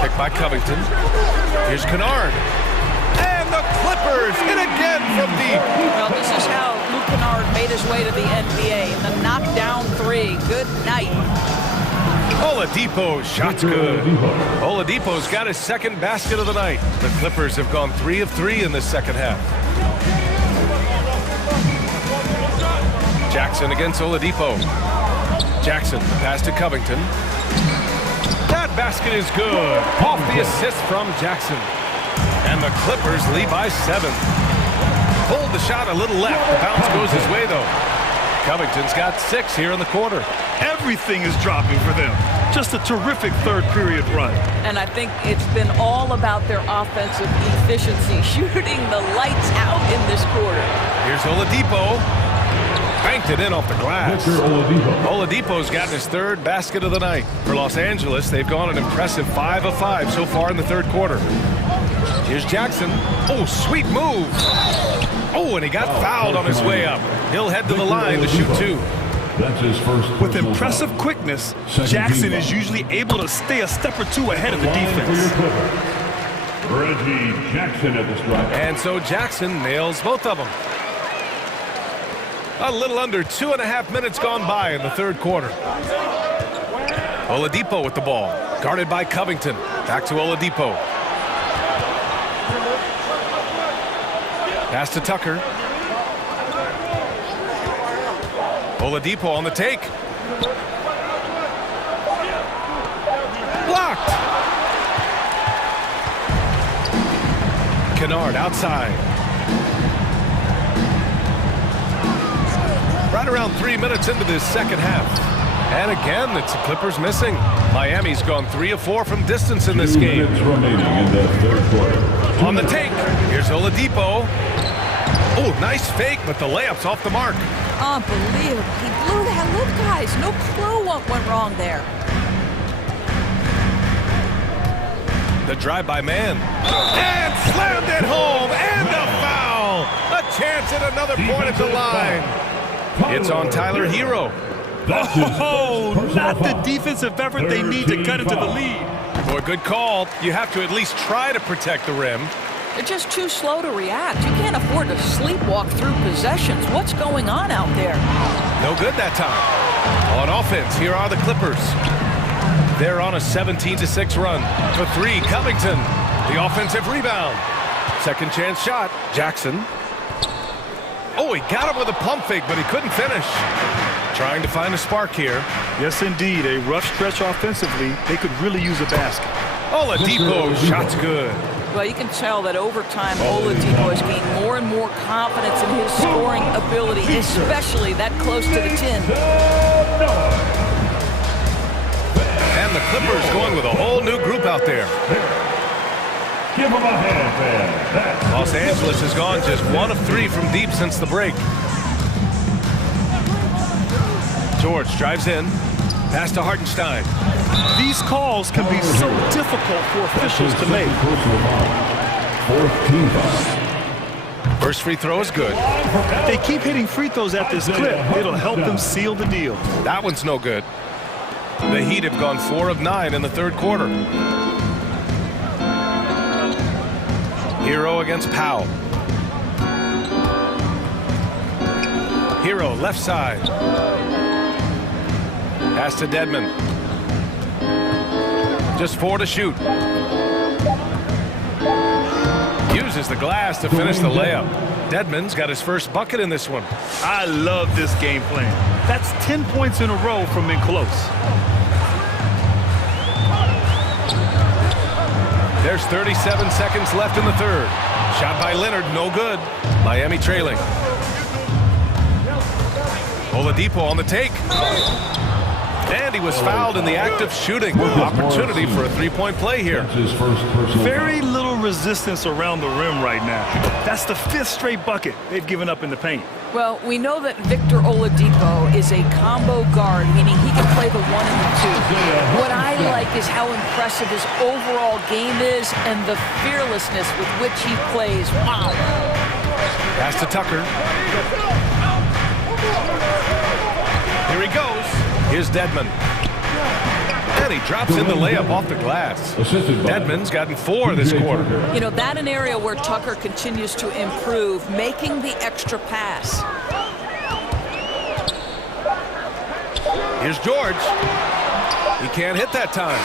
Picked by Covington. Here's Kennard. And the Clippers hit again from deep. Well, this is how Luke Kennard made his way to the NBA. The knockdown three. Good night. Oladipo, shot's good. Oladipo's got his second basket of the night. The Clippers have gone 3 of 3 in this second half. Jackson against Oladipo. Jackson, pass to Covington. That basket is good. Off the assist from Jackson. And the Clippers lead by 7. Pulled the shot a little left. The bounce goes his way, though. Covington's got 6 here in the quarter. Everything is dropping for them. Just a terrific third period run. And I think it's been all about their offensive efficiency, shooting the lights out in this quarter. Here's Oladipo. Banked it in off the glass. Oladipo's gotten his 3rd basket of the night. For Los Angeles, they've gone an impressive 5 of 5 so far in the 3rd quarter. Here's Jackson. Oh, sweet move. Oh, and he got fouled on his way up. He'll head to the line to shoot 2. That's his first. With impressive quickness, Jackson is usually able to stay a step or 2 ahead of the defense. Reggie Jackson at the stripe. And so Jackson nails both of them. A little under 2.5 minutes gone by in the 3rd quarter. Oladipo with the ball. Guarded by Covington. Back to Oladipo. Pass to Tucker. Oladipo on the take. Blocked. Kennard outside. Right around 3 minutes into this second half. And again, it's the Clippers missing. Miami's gone 3 of 4 from distance in this game. 2 minutes remaining in the 3rd quarter. On the take, here's Oladipo. Oh, nice fake, but the layup's off the mark. Unbelievable. He blew that loop, guys. No clue what went wrong there. The drive-by man. And slammed it home. And a foul. A chance at another point at the line. It's on Tyler Hero. Oh, not the defensive effort they need to cut into the lead. Boy, good call. You have to at least try to protect the rim. They're just too slow to react. You can't afford to sleepwalk through possessions. What's going on out there? No good that time. On offense, here are the Clippers. They're on a 17-6 run. For 3, Covington. The offensive rebound. Second chance shot, Jackson. Oh, he got him with a pump fake, but he couldn't finish. Trying to find a spark here. Yes, indeed. A rough stretch offensively. They could really use a basket. Oladipo, shot's good. Well, you can tell that over time, Oladipo has gained more and more confidence in his scoring ability, especially that close to the 10. And the Clippers going with a whole new group out there. Give him a hand, man. Los Angeles has gone just 1 of 3 from deep since the break. George drives in. Pass to Hartenstein. These calls can be so difficult for officials to make. First free throw is good. If they keep hitting free throws at this clip, it'll help them seal the deal. That one's no good. The Heat have gone 4 of 9 in the 3rd quarter. Hero against Powell. Hero left side. Pass to Dedmon. Just 4 to shoot. Uses the glass to finish the layup. Dedmon's got his first bucket in this one. I love this game plan. That's 10 points in a row from in close. There's 37 seconds left in the 3rd. Shot by Leonard, no good. Miami trailing. Oladipo on the take. And he was fouled in the act of shooting. Opportunity for a 3-point play here. Very little resistance around the rim right now. That's the 5th straight bucket they've given up in the paint. Well, we know that Victor Oladipo is a combo guard, meaning he can play the 1 and the 2. What I like is how impressive his overall game is and the fearlessness with which he plays. Wow. Pass to Tucker. Here he goes. Here's Dedmon. And he drops in the layup off the glass. Edmonds gotten 4 this quarter. You know, that an area where Tucker continues to improve, making the extra pass. Here's George. He can't hit that time.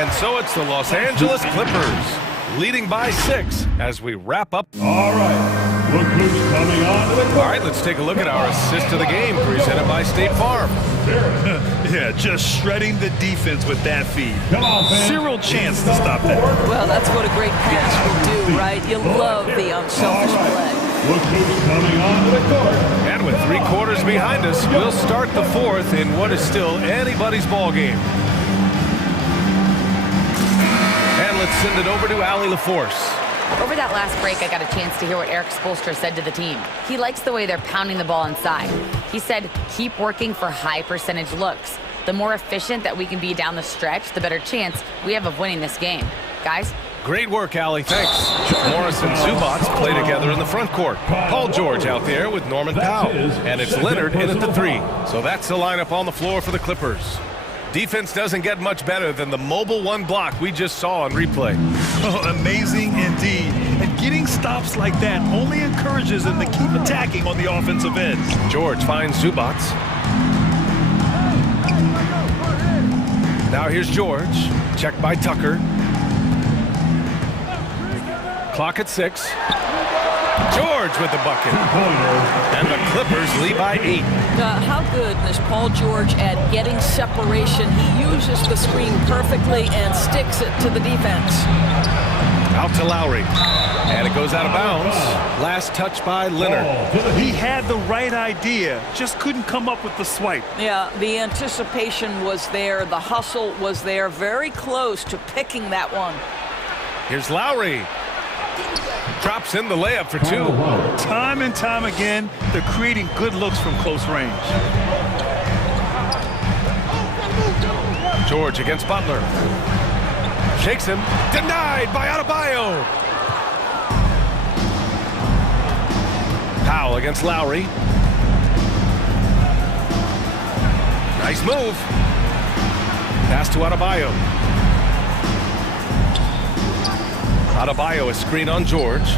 And so it's the Los Angeles Clippers leading by 6 as we wrap up. All right, look who's coming on to the court. All right, let's take a look at our assist of the game presented by State Farm. Yeah, just shredding the defense with that feed. Zero chance to stop that. Well, that's what a great pass will do, right? You love the unselfish play. Look who's coming on to the court. And with 3 quarters behind us, we'll start the 4th in what is still anybody's ball game. And let's send it over to Allie LaForce. Over that last break, I got a chance to hear what Eric Spoelstra said to the team. He likes the way they're pounding the ball inside. He said, keep working for high percentage looks. The more efficient that we can be down the stretch, the better chance we have of winning this game. Guys? Great work, Allie. Thanks. Morris and Zubats play together in the front court. Paul George out there with Norman Powell. And it's Leonard in at the 3. So that's the lineup on the floor for the Clippers. Defense doesn't get much better than the mobile 1 block we just saw on replay. Oh, amazing indeed. And getting stops like that only encourages them to keep attacking on the offensive end. George finds Zubats. Now here's George. Checked by Tucker. Clock at 6. George with the bucket. And the Clippers lead by 8. How good is Paul George at getting separation? He uses the screen perfectly and sticks it to the defense. Out to Lowry. And it goes out of bounds. Last touch by Leonard. He had the right idea, just couldn't come up with the swipe. Yeah, the anticipation was there. The hustle was there. Very close to picking that one. Here's Lowry. Drops in the layup for 2. Time and time again, they're creating good looks from close range. George against Butler. Shakes him. Denied by Adebayo. Powell against Lowry. Nice move. Pass to Adebayo. Adebayo, a screen on George.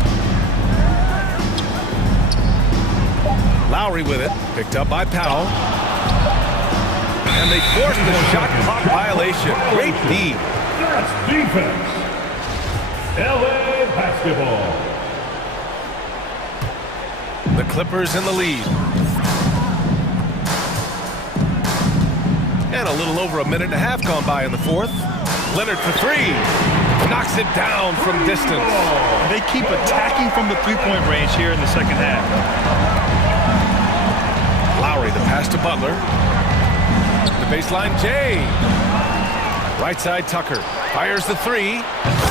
Lowry with it. Picked up by Powell. And they forced the shot clock violation. Great D. That's defense. LA basketball. The Clippers in the lead. And a little over a minute and a half gone by in the 4th. Leonard for 3. Knocks it down from distance. They keep attacking from the 3-point range here in the second half. Lowry, the pass to Butler. The baseline, Jay. Right side, Tucker. Fires the 3.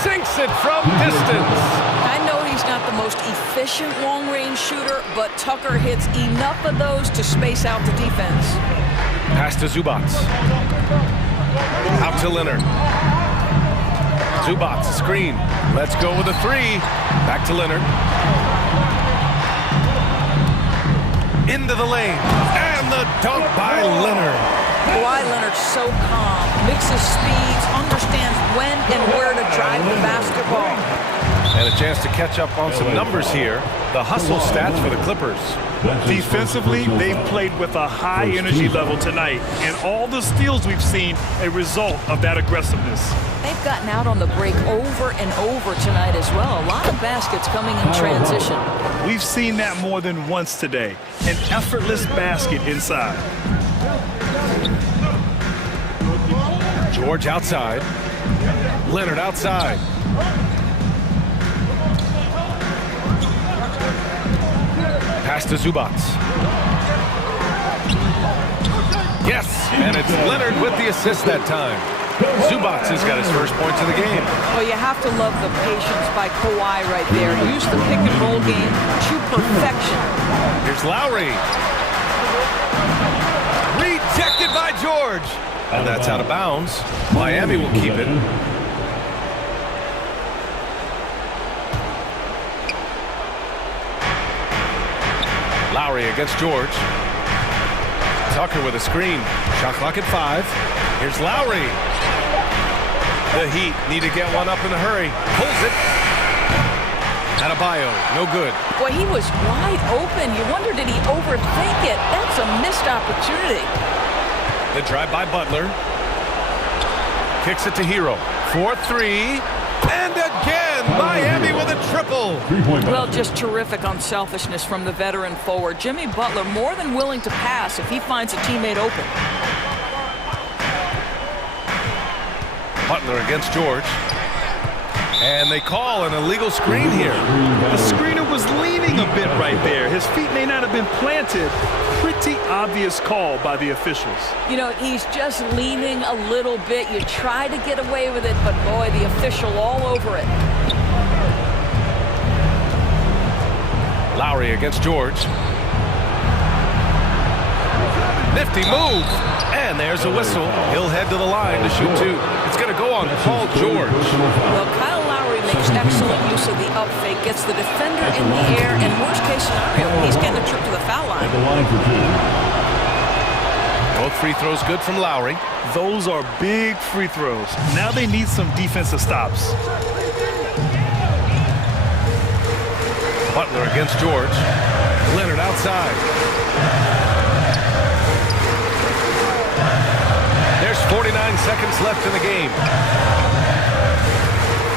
Sinks it from distance. I know he's not the most efficient long-range shooter, but Tucker hits enough of those to space out the defense. Pass to Zubats. Out to Leonard. Zubats, screen. Let's go with a 3. Back to Leonard. Into the lane. And the dunk by Leonard. Why Leonard's so calm. Mixes speeds, understands when and where to drive the basketball. And a chance to catch up on some numbers here. The hustle stats for the Clippers. Defensively, they've played with a high energy level tonight. And all the steals we've seen, a result of that aggressiveness. They've gotten out on the break over and over tonight as well. A lot of baskets coming in transition. We've seen that more than once today. An effortless basket inside. George outside. Leonard outside. Pass to Zubats. Yes, and it's Leonard with the assist that time. Zubats has got his first points of the game. Well, you have to love the patience by Kawhi right there. Use the pick and roll game to perfection. Here's Lowry. Rejected by George. And that's out of bounds. Miami will keep it. Lowry against George. Tucker with a screen. Shot clock at 5. Here's Lowry. The Heat need to get one up in a hurry. Pulls it. Adebayo, no good. Boy, he was wide open. You wonder, did he overthink it? That's a missed opportunity. The drive by Butler. Kicks it to Hero. 4-3. And again, Miami with a triple. Well, just terrific unselfishness from the veteran forward. Jimmy Butler more than willing to pass if he finds a teammate open. Butler against George. And they call an illegal screen here. The screener was leaning a bit right there. His feet may not have been planted. Pretty obvious call by the officials. You know, he's just leaning a little bit. You try to get away with it, but boy, the official all over it. Lowry against George. Nifty move. And there's a whistle. He'll head to the line to shoot 2. It's going to go on Paul George. Well, Kyle Lowry makes excellent use of the up fake, gets the defender in the air, and worst case scenario, he's getting a trip to the foul line. Both free throws good from Lowry. Those are big free throws. Now they need some defensive stops. Butler against George. Leonard outside. There's 49 seconds left in the game.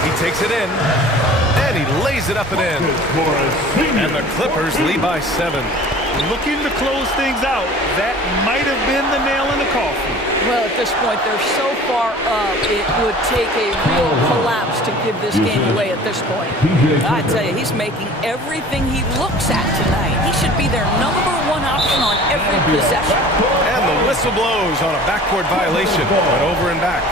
He takes it in, and he lays it up and in. And the Clippers lead by 7. Looking to close things out. That might have been the nail in the coffin. Well, at this point, they're so far up, it would take a real collapse to give this game away at this point. I tell you, he's making everything he looks at tonight. He should be their #1 option on every possession. And the whistle blows on a backcourt violation. Went over and back.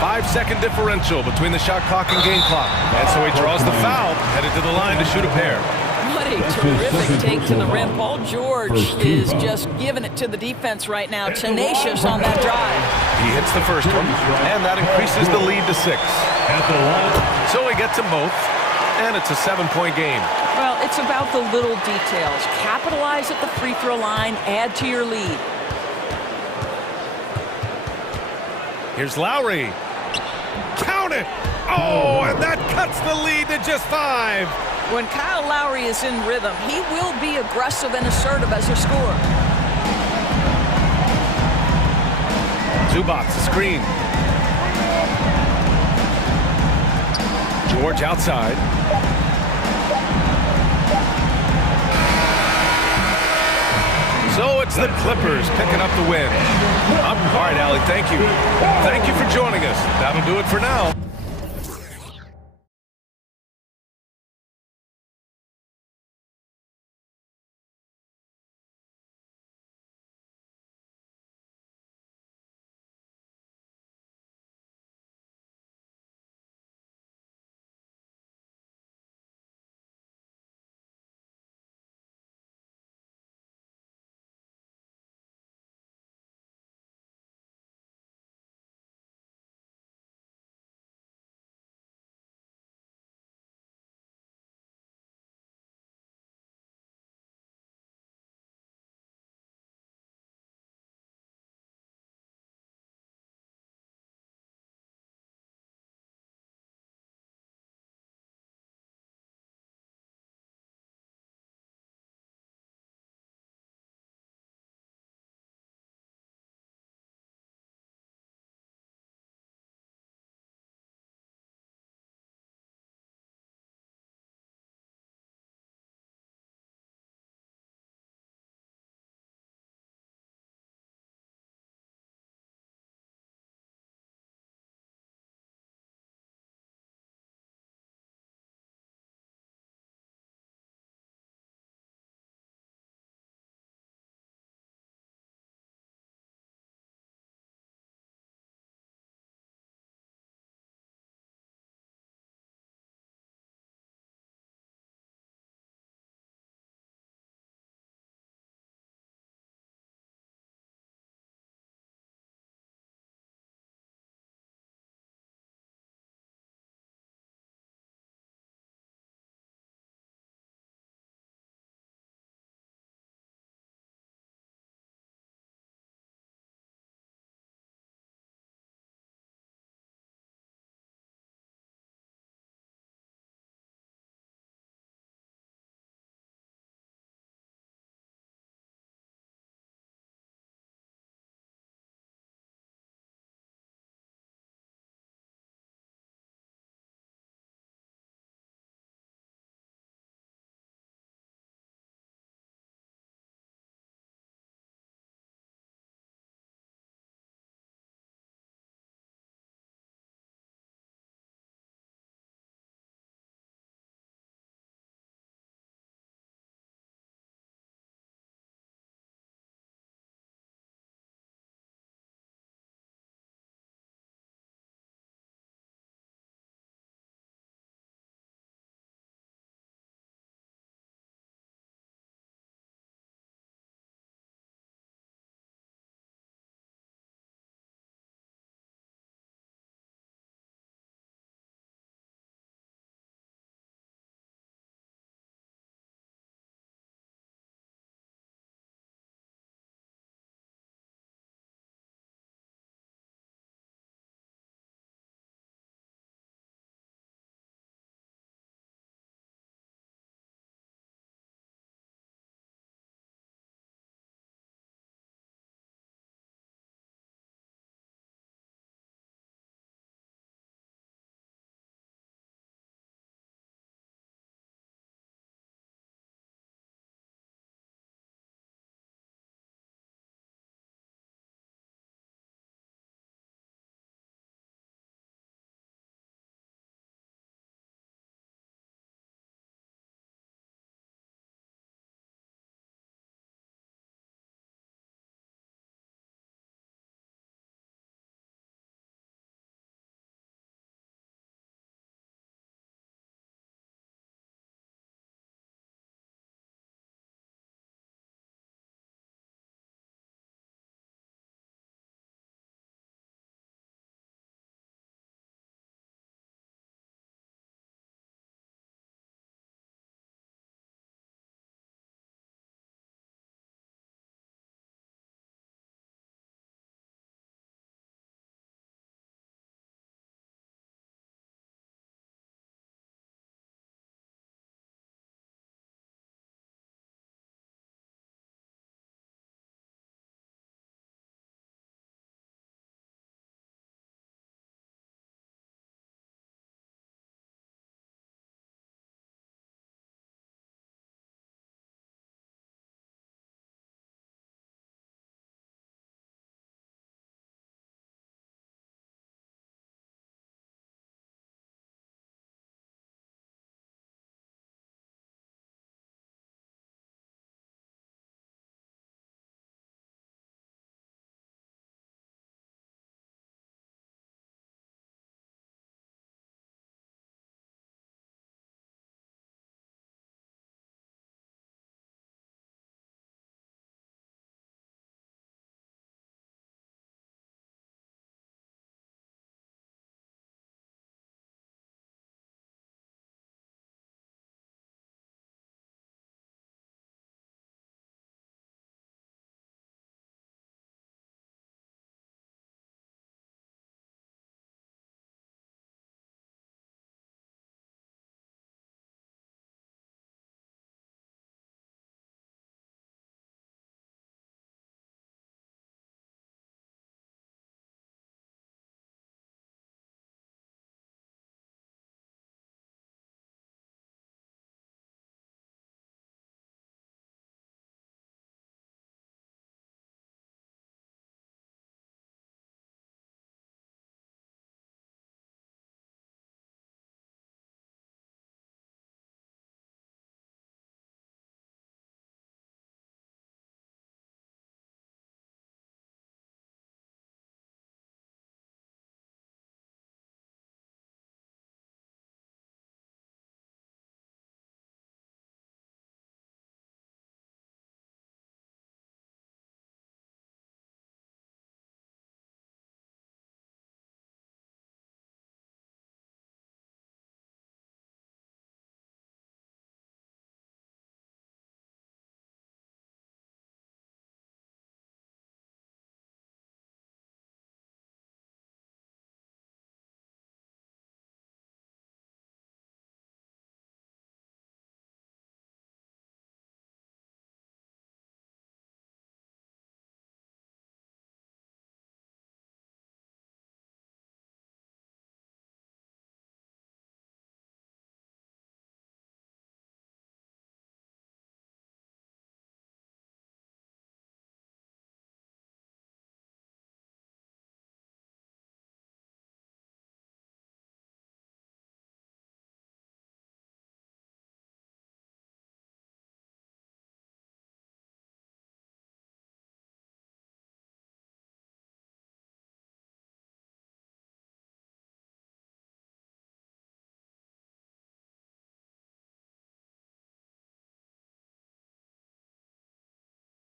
Five-second differential between the shot clock and game clock. And so he draws the foul, headed to the line to shoot a pair. What a terrific take to the rim. Paul George is just giving it to the defense right now. Tenacious on that drive. He hits the first one, and that increases the lead to 6. So he gets them both, and it's a 7-point game. Well, it's about the little details. Capitalize at the free throw line, add to your lead. Here's Lowry. Count it! Oh, and that cuts the lead to just 5. When Kyle Lowry is in rhythm, he will be aggressive and assertive as a scorer. Zubac, the screen. George outside. So it's the Clippers picking up the win. All right, Allie, thank you. Thank you for joining us. That'll do it for now.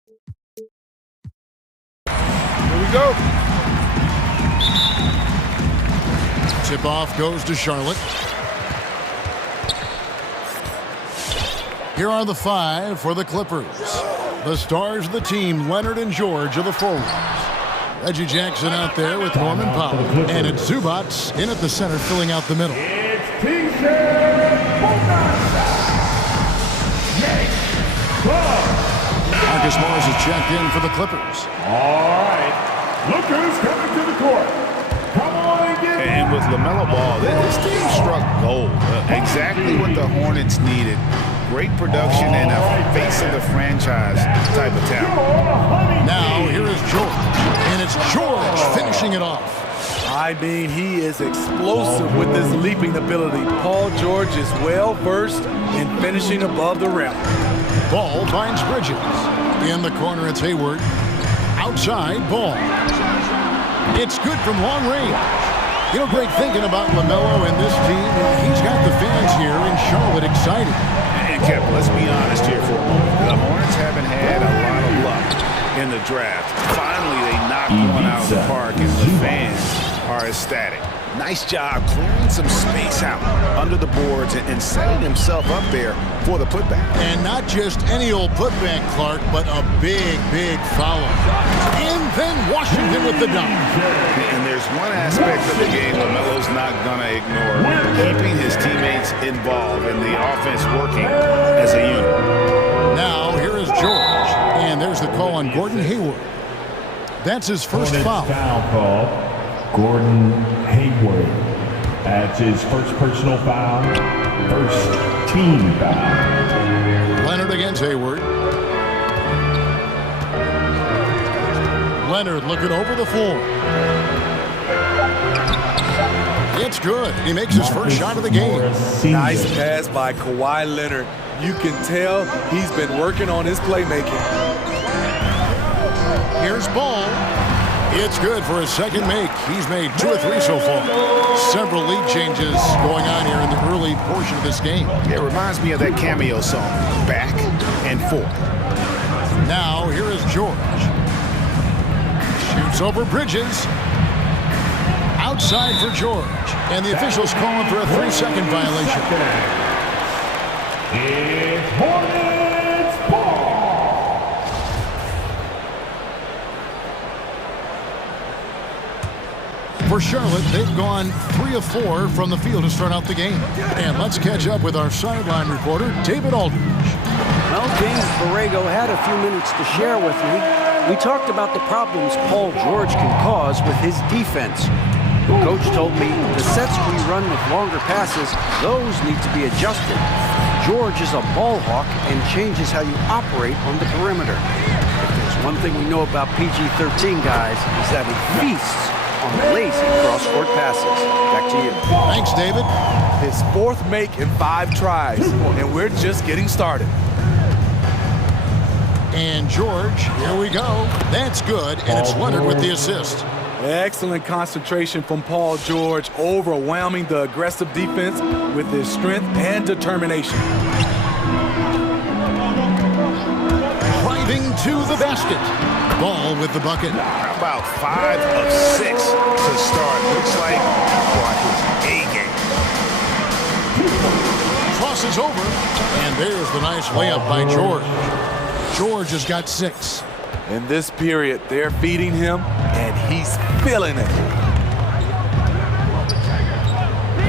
Here we go. Tip-off goes to Charlotte. Here are the 5 for the Clippers. The stars of the team, Leonard and George, are the forwards. Reggie Jackson out there with Norman Powell. And it's Zubats in at the center, filling out the middle. It's T-shirt Marcus Morris is checked in for the Clippers. All right. Look who's coming to the court. Come on and get it. And with LaMelo Ball, this team struck gold. Exactly what the Hornets needed. Great production and a face of the franchise type of talent. Now here is George. And it's George finishing it off. I mean, he is explosive with his leaping ability. Paul George is well-versed in finishing above the rim. Ball finds Bridges. In the corner, it's Hayward. Outside, Ball. It's good from long range. You know, great thinking about LaMelo and this team. He's got the fans here in Charlotte excited. And Kevin, let's be honest here for a moment. The Hornets haven't had a lot of luck in the draft. Finally, they knocked one out of the park, and the fans are ecstatic. Nice job clearing some space out under the boards and setting himself up there for the putback. And not just any old putback, Clark, but a big, big foul. And then Washington with the dunk. And there's one aspect of the game LaMelo's not going to ignore, keeping his teammates involved and the offense working as a unit. Now, here is George. And there's the call on Gordon Hayward. That's his first foul. Foul call. Gordon Hayward. That's his first personal foul. First team foul. Leonard against Hayward. Leonard looking over the floor. It's good. He makes his first shot of the game. Nice pass by Kawhi Leonard. You can tell he's been working on his playmaking. Here's Ball. It's good for his second make. He's made 2 or 3 so far. Several lead changes going on here in the early portion of this game. It reminds me of that cameo song, Back and Forth. Now, here is George. Shoots over Bridges. Outside for George. And the officials calling for a 3-second violation. It's Hornets ball. For Charlotte, they've gone 3 of 4 from the field to start out the game. And let's catch up with our sideline reporter, David Aldridge. Well, James Borrego had a few minutes to share with me. We talked about the problems Paul George can cause with his defense. The coach told me the sets we run with longer passes, those need to be adjusted. George is a ball hawk and changes how you operate on the perimeter. If there's one thing we know about PG-13 guys, is that he feasts on lazy cross-court passes. Back to you. Thanks, David. His 4th make in 5 tries, and we're just getting started. And George, here we go. That's good, and it's Leonard with the assist. Excellent concentration from Paul George, overwhelming the aggressive defense with his strength and determination. Driving to the basket. Ball with the bucket. How about 5 of 6 to start? Looks like his A game. Crosses over, and there's the nice layup by George. George has got 6. In this period, they're feeding him, and he's feeling it.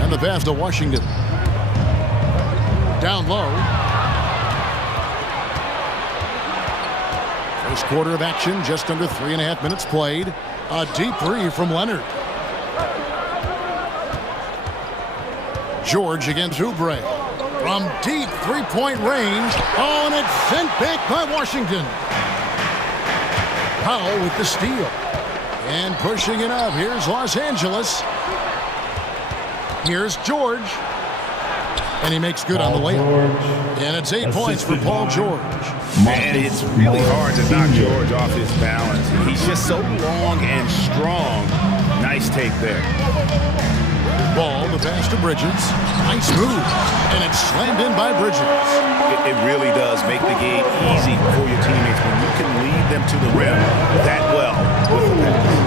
And the pass to Washington. Down low. First quarter of action, just under 3.5 minutes played. A deep 3 from Leonard. George against Oubre. From deep 3-point range. Oh, and it's sent back by Washington. Powell with the steal. And pushing it up. Here's Los Angeles. Here's George. And he makes good on the layup. And it's 8 points for Paul George. And it's really hard to knock George off his balance. He's just so long and strong. Nice take there. Ball, the pass to Bridges. Nice move. And it's slammed in by Bridges. It really does make the game easy for your teammates when you can lead them to the rim that well with the pass.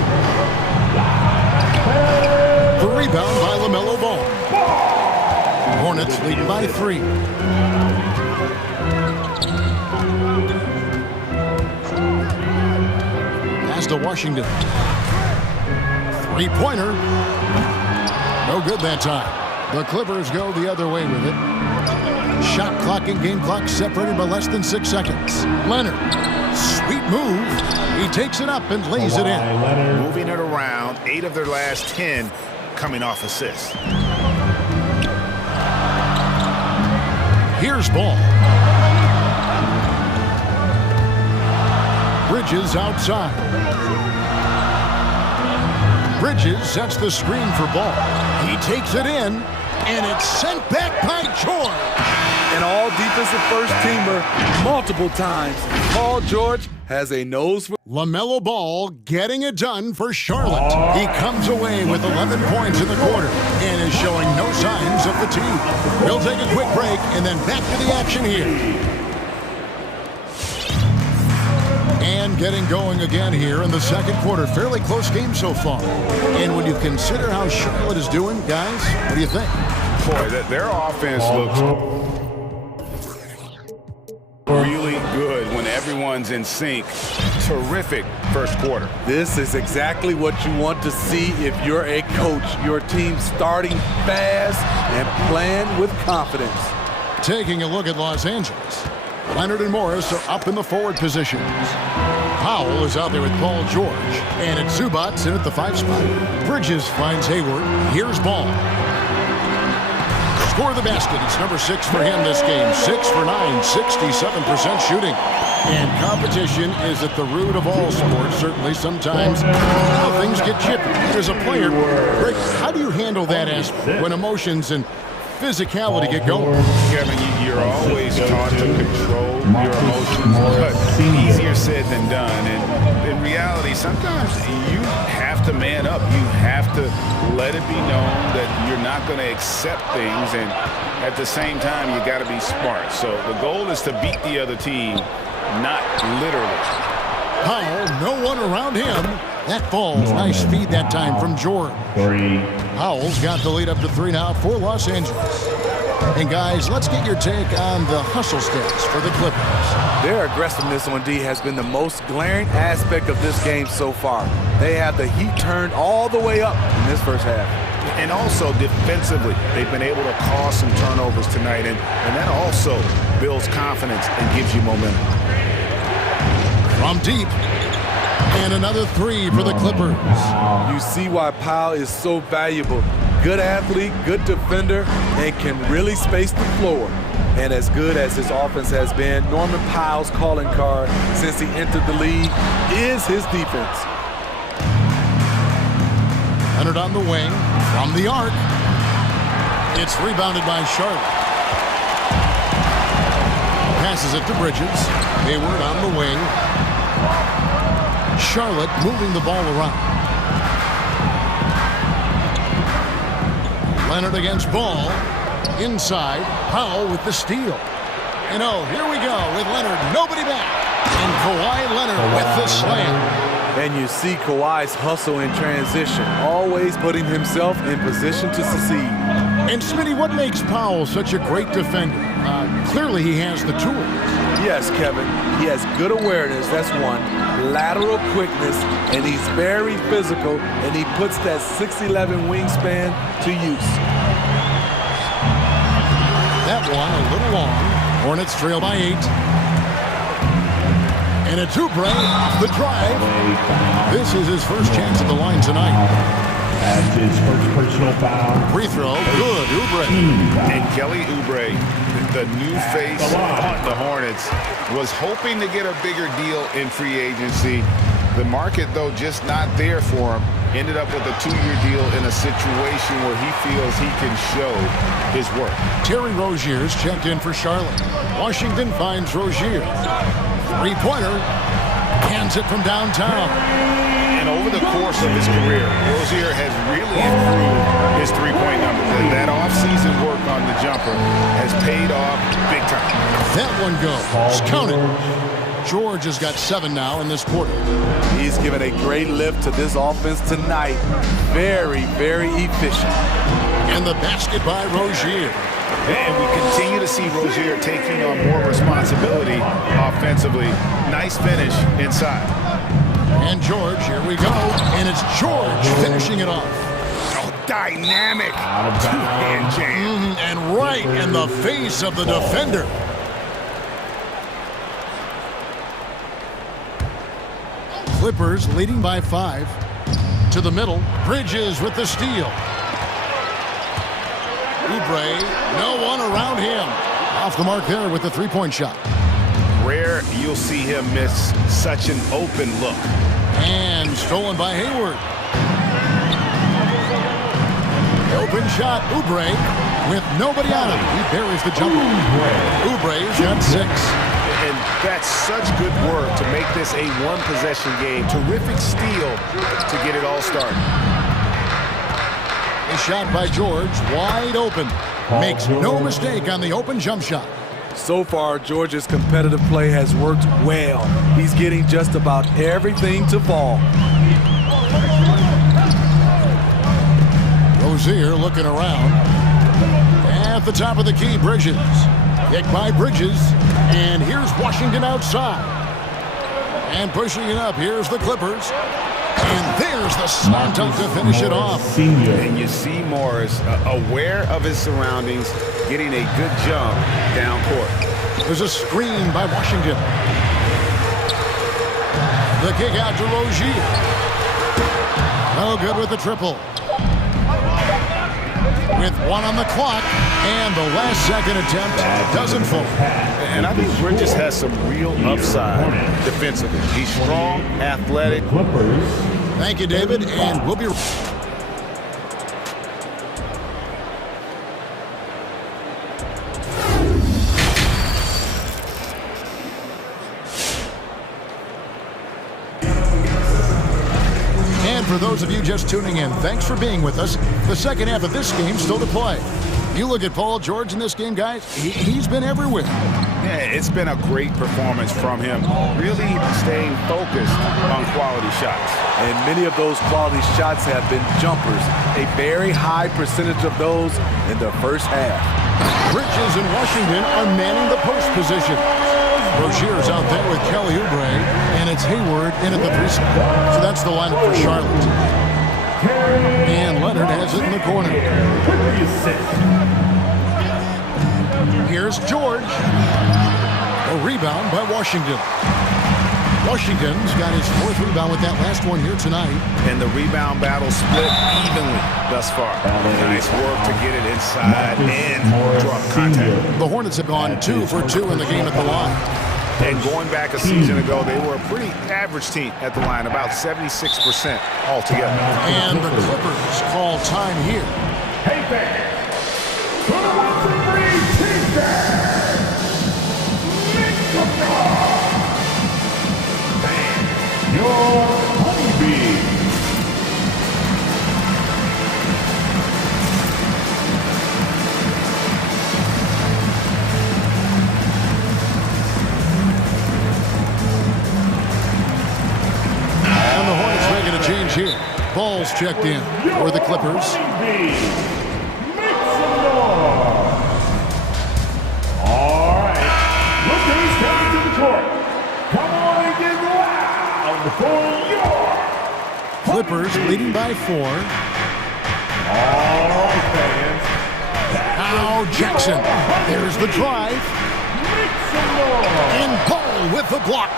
The rebound by LaMelo Ball. Hornets lead by 3. Pass to Washington. Three-pointer. No good that time. The Clippers go the other way with it. Shot clock and game clock separated by less than 6 seconds. Leonard. Sweet move. He takes it up and lays it in. Moving it around, 8 of their last 10 coming off assists. Here's Ball. Bridges outside. Bridges sets the screen for Ball. He takes it in, and it's sent back by George. An all-defensive first-teamer multiple times. Paul George has a nose for... LaMelo Ball getting it done for Charlotte. He comes away with 11 points in the quarter and is showing no signs of fatigue. We'll take a quick break and then back to the action here. And getting going again here in the second quarter. Fairly close game so far. And when you consider how Charlotte is doing, guys, what do you think? Boy, their offense looks really good when everyone's in sync. Terrific first quarter. This is exactly what you want to see if you're a coach. Your team starting fast and playing with confidence. Taking a look at Los Angeles. Leonard and Morris are up in the forward positions. Powell is out there with Paul George. And it's Zubats in at the 5 spot. Bridges finds Hayward. Here's Ball. Score the basket. It's number 6 for him this game. 6 for 9, 67% shooting. And competition is at the root of all sports. Certainly, sometimes things get chippy. As a player, Rick, how do you handle that aspect when emotions and physicality get going? Kevin, you're always taught to control your emotions, but easier said than done. And in reality, sometimes you have to man up. You have to let it be known that you're not going to accept things, and at the same time, you got to be smart. So the goal is to beat the other team, not literally. Powell, no one around him. That falls. Nice feed that time from George. Powell's got the lead up to 3 now for Los Angeles. And guys, let's get your take on the hustle stats for the Clippers. Their aggressiveness on D has been the most glaring aspect of this game so far. They have the heat turned all the way up in this first half. And also defensively, they've been able to cause some turnovers tonight, and that also builds confidence and gives you momentum. From deep. And another 3 for the Clippers. You see why Powell is so valuable. Good athlete, good defender, and can really space the floor. And as good as his offense has been, Norman Powell's calling card since he entered the league is his defense. Leonard on the wing, from the arc. It's rebounded by Charlotte. Passes it to Bridges. Hayward on the wing. Charlotte moving the ball around. Leonard against Ball. Inside, Powell with the steal. And oh, here we go with Leonard, nobody back. And Kawhi Leonard with the slam. And you see Kawhi's hustle in transition, always putting himself in position to succeed. And Smitty, what makes Powell such a great defender? Clearly he has the tools. Yes, Kevin. He has good awareness, that's one. Lateral quickness, and he's very physical, and he puts that 6'11" wingspan to use. That one a little long. Hornets trail by 8. And a Oubre off the drive. This is his first chance at the line tonight. That's his first personal foul. Free throw, good, Oubre. And Kelly Oubre, the new face on the Hornets, was hoping to get a bigger deal in free agency. The market, though, just not there for him. Ended up with a 2-year deal in a situation where he feels he can show his work. Terry Rozier's checked in for Charlotte. Washington finds Rozier. Three-pointer. Hands it from downtown. And over the course of his career, Rozier has really improved his three-point numbers. And that off-season work on the jumper has paid off big time. That one goes. Count it. George has got 7 now in this quarter. He's given a great lift to this offense tonight. Very, very efficient. And the basket by Rozier. And we continue to see Rozier taking on more responsibility offensively. Nice finish inside. And George, here we go. And it's George finishing it off. Oh, dynamic two-hand jam. And right in the face of the defender. Clippers leading by 5. To the middle. Bridges with the steal. Oubre, no one around him. Off the mark there with the three-point shot. Rare you'll see him miss such an open look. And stolen by Hayward. Open shot, Oubre, with nobody on him. He buries the jumper. Oubre's got 6. And that's such good work to make this a one-possession game. Terrific steal to get it all started. A shot by George, wide open. Makes no mistake on the open jump shot. So far, George's competitive play has worked well. He's getting just about everything to fall. Rozier looking around. At the top of the key, Bridges. Kick by Bridges. And here's Washington outside. And pushing it up, here's the Clippers. And there's the slam dunk to finish it off. And you see Morris aware of his surroundings, getting a good jump down court. There's a screen by Washington. The kick out to Rozier. No good with the triple. With 1 on the clock, and the last second attempt doesn't fall. And I think Bridges has some real upside defensively. He's strong, athletic. Thank you, David, and we'll be for those of you just tuning in, thanks for being with us. The second half of this game still to play. You look at Paul George in this game, guys, he's been everywhere. Yeah, it's been a great performance from him, really staying focused on quality shots. And many of those quality shots have been jumpers, a very high percentage of those in the first half. Bridges and Washington are manning the post position. Rozier's out there with Kelly Oubre, and it's Hayward in at the 3 spot. So that's the lineup for Charlotte. And Leonard has it in the corner. Here's George. A rebound by Washington. Washington's got his 4th rebound with that last one here tonight. And the rebound battle split evenly thus far. Nice work to get it inside and draw contact. The Hornets have gone 2 for 2 in the game at the line. And going back a season ago, they were a pretty average team at the line, about 76% altogether. And the Clippers call time here. Hey fans, for the ones and three team fans, make some noise. And your honeybee. Change here. Ball's checked in for the Clippers. Make some noise. All right. Look who's coming to the court. Come on and get loud for your Clippers leading by 4. All right, fans. Now Jackson. There's the drive. Make some noise. And Ball with the block.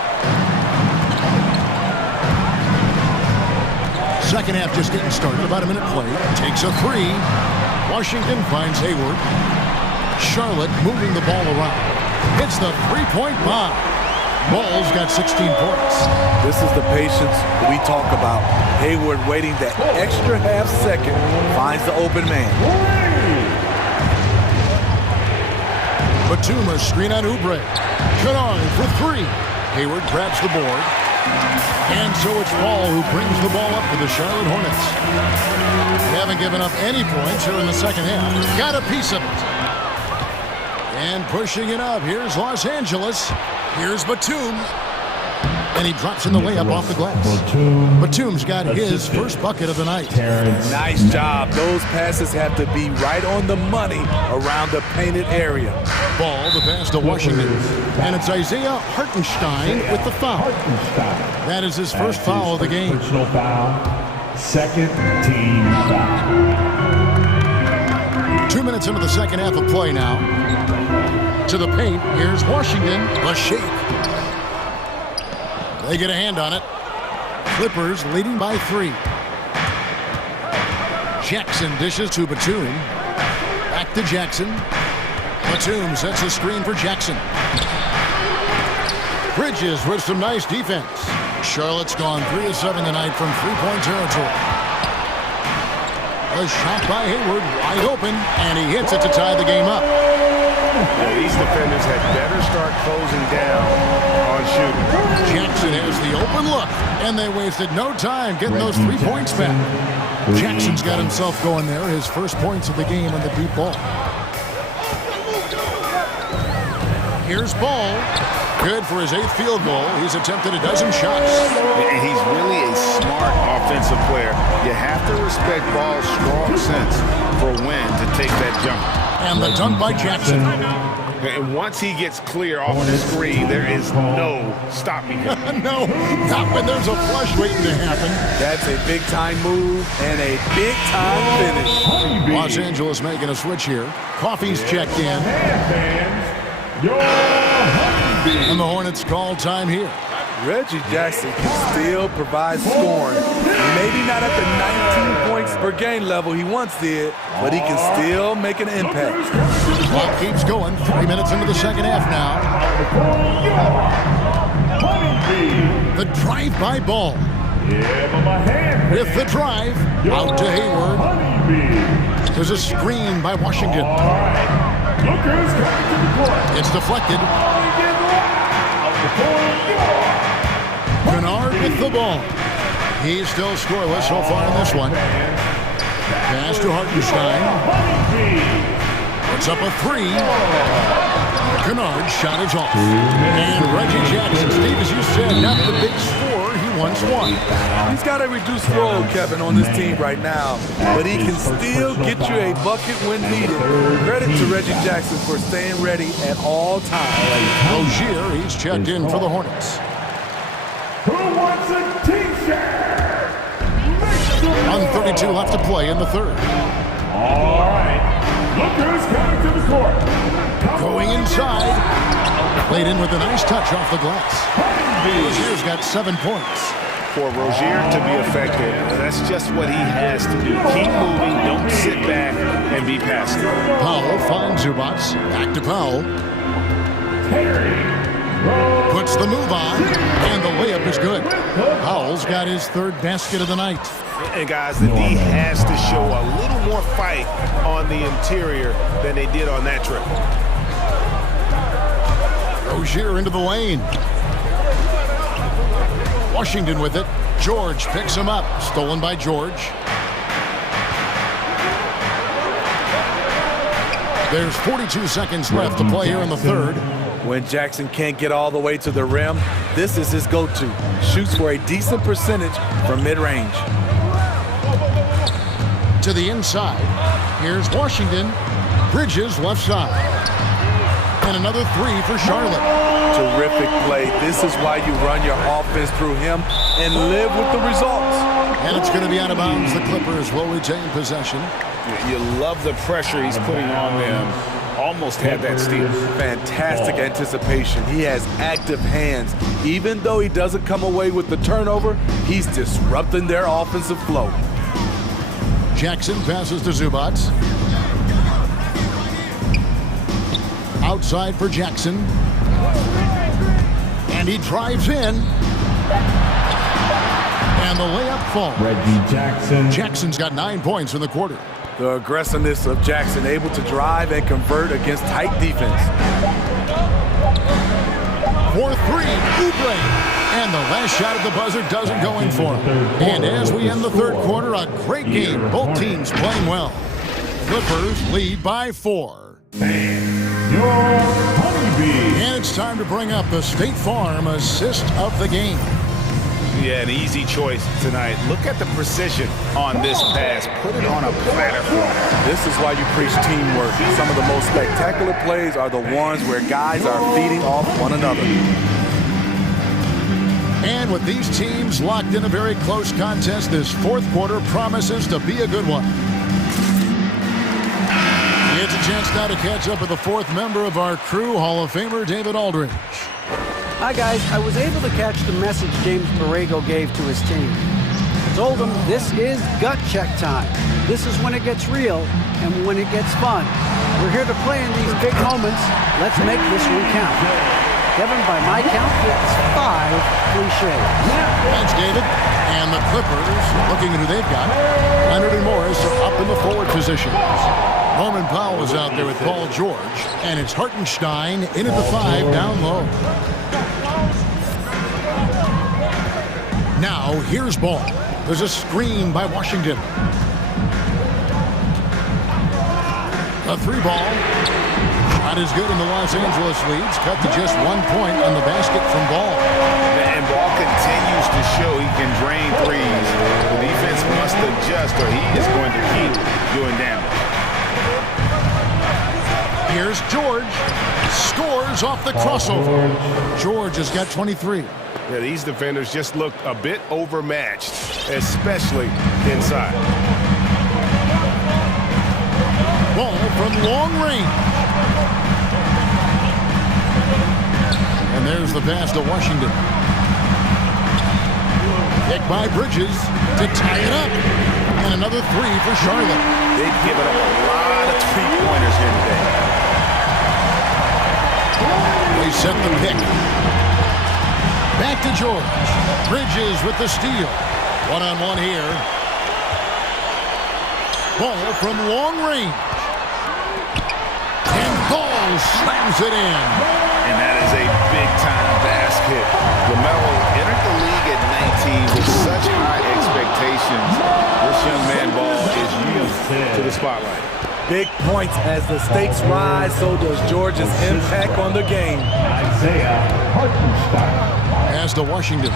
Second half just getting started. About a minute play. Takes a 3. Washington finds Hayward. Charlotte moving the ball around. Hits the 3-point bomb. Ball's got 16 points. This is the patience we talk about. Hayward waiting that extra half second. Finds the open man. Batum screen on Oubre. Kennard for 3. Hayward grabs the board. And so it's Ball who brings the ball up for the Charlotte Hornets. They haven't given up any points here in the second half. Got a piece of it. And pushing it up, here's Los Angeles. Here's Batum. And he drops in the layup off the glass. Batum's got his first bucket of the night. Nice job. Those passes have to be right on the money around the painted area. Ball, the pass to Washington. And it's Isaiah Hartenstein with the foul. That is his first foul of the game. Personal foul. Second team foul. 2 minutes into the second half of play now. To the paint, here's Washington. The shake. They get a hand on it. Clippers leading by 3. Jackson dishes to Batum. Back to Jackson. Batum sets a screen for Jackson. Bridges with some nice defense. Charlotte's gone 3 of 7 tonight from three-point territory. A shot by Hayward, wide open, and he hits it to tie the game up. Yeah, these defenders had better start closing down on shooting. Jackson has the open look, and they wasted no time getting those 3 points back. Jackson's got himself going there, his first points of the game on the deep ball. Here's Ball. Good for his 8th field goal. He's attempted a dozen shots. And he's really a smart offensive player. You have to respect Ball's strong sense for when to take that jump. And the dunk by Jackson. And once he gets clear off the screen, there is no stopping him. No, not when there's a flush waiting to happen. That's a big-time move and a big-time finish. Los Angeles making a switch here. Coffey's checked in. And the Hornets call time here. Reggie Jackson can still provide scoring. Maybe not at the 19 points per game level he once did, but he can still make an impact. The clock keeps going. 3 minutes into the second half now. The drive by Ball. With the drive, out to Hayward. There's a screen by Washington. It's deflected. Kennard with the ball. He's still scoreless so far in this one. Pass to Hartenstein. Puts up a 3. Kennard's shot is off. And Reggie Jackson, Steve, as you said, not the big scorer he once was. He's got a reduced role, Kevin, on this team right now, but he can still get you a bucket when needed. Credit to Reggie Jackson for staying ready at all times. Rozier, he's checked in for the Hornets. Who wants a t-shirt? 1:32 left to play in the third. All right. Look who's coming to the court. Going inside. Played in with a nice touch off the glass. Rozier's got 7 points. For Rozier to be effective, that's just what he has to do. Keep moving, don't sit back and be passive. Powell finds Zubac. Back to Powell. Puts the move on, and the layup is good. Powell's got his 3rd basket of the night. And guys, the D has to show a little more fight on the interior than they did on that trip. Rozier into the lane. Washington with it. George picks him up. Stolen by George. There's 42 seconds left to play here in the third. When Jackson can't get all the way to the rim, this is his go-to. Shoots for a decent percentage from mid-range. To the inside. Here's Washington. Bridges left side. And another 3 for Charlotte. Terrific play. This is why you run your offense through him and live with the results. And it's going to be out of bounds. The Clippers will retain possession. You love the pressure he's putting on them. Almost had that steal. Fantastic anticipation. He has active hands. Even though he doesn't come away with the turnover, he's disrupting their offensive flow. Jackson passes to Zubac. Outside for Jackson. And he drives in. And the layup falls. Reggie Jackson. Jackson's got 9 points in the quarter. The aggressiveness of Jackson, able to drive and convert against tight defense. for three. Oubre. And the last shot at the buzzer doesn't go in for him. And as we end the third quarter, a great game. Both teams playing well. Clippers lead by 4. And it's time to bring up the State Farm assist of the game. Yeah, an easy choice tonight. Look at the precision on this pass. Put it on a platter for him. This is why you preach teamwork. Some of the most spectacular plays are the ones where guys are feeding off one another. And with these teams locked in a very close contest, this fourth quarter promises to be a good one. It's a chance now to catch up with the fourth member of our crew, Hall of Famer David Aldridge. Hi, guys. I was able to catch the message James Borrego gave to his team. I told them this is gut check time. This is when it gets real and when it gets fun. We're here to play in these big moments. Let's make this one count. Kevin, by my count, it's 5 cliches. Thanks, David. And the Clippers, looking at who they've got, Leonard and Morris are up in the forward positions. Norman Powell is out there with Paul George, and it's Hartenstein in at the 5 down low. Now, here's ball. There's a screen by Washington. A 3-ball. Not as good in the Los Angeles leads. Cut to just 1 point on the basket from Ball. And Ball continues to show he can drain threes. The defense must adjust or he is going to keep doing damage. Here's George. Scores off the crossover. George has got 23. Yeah, these defenders just look a bit overmatched, especially inside. Ball from long range. And there's the pass to Washington. Kick by Bridges to tie it up. And another 3 for Charlotte. They've given up a lot of three-pointers here today. They set the pick. Back to George. Bridges with the steal. One-on-one here. Ball from long range. And Ball slams it in. And that is a big-time basket. LaMelo entered the league at 19 with such high expectations. This young man Ball is used to the spotlight. Big points as the stakes rise, so does George's impact on the game. Pass to Washington.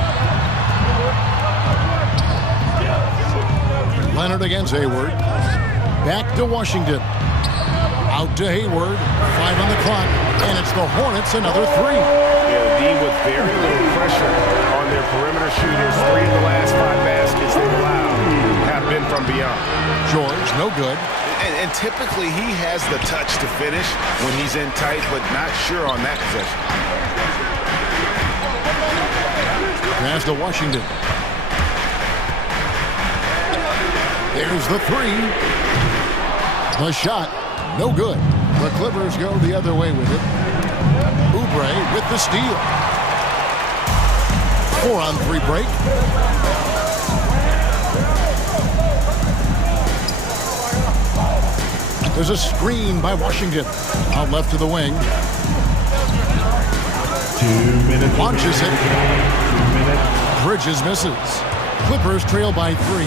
Leonard against Hayward. Back to Washington. Out to Hayward. 5 on the clock. And it's the Hornets, another 3. Yeah, the D with very little pressure on their perimeter shooters. 3 of the last 5 baskets they've allowed have been from beyond. George, no good. And typically he has the touch to finish when he's in tight, but not sure on that possession. Pass to Washington. There's the 3. The shot, no good. The Clippers go the other way with it. Oubre with the steal. 4-on-3 break. There's a screen by Washington. Out left to the wing. 2 minutes. Launches it. 2 minutes. Bridges misses. Clippers trail by 3.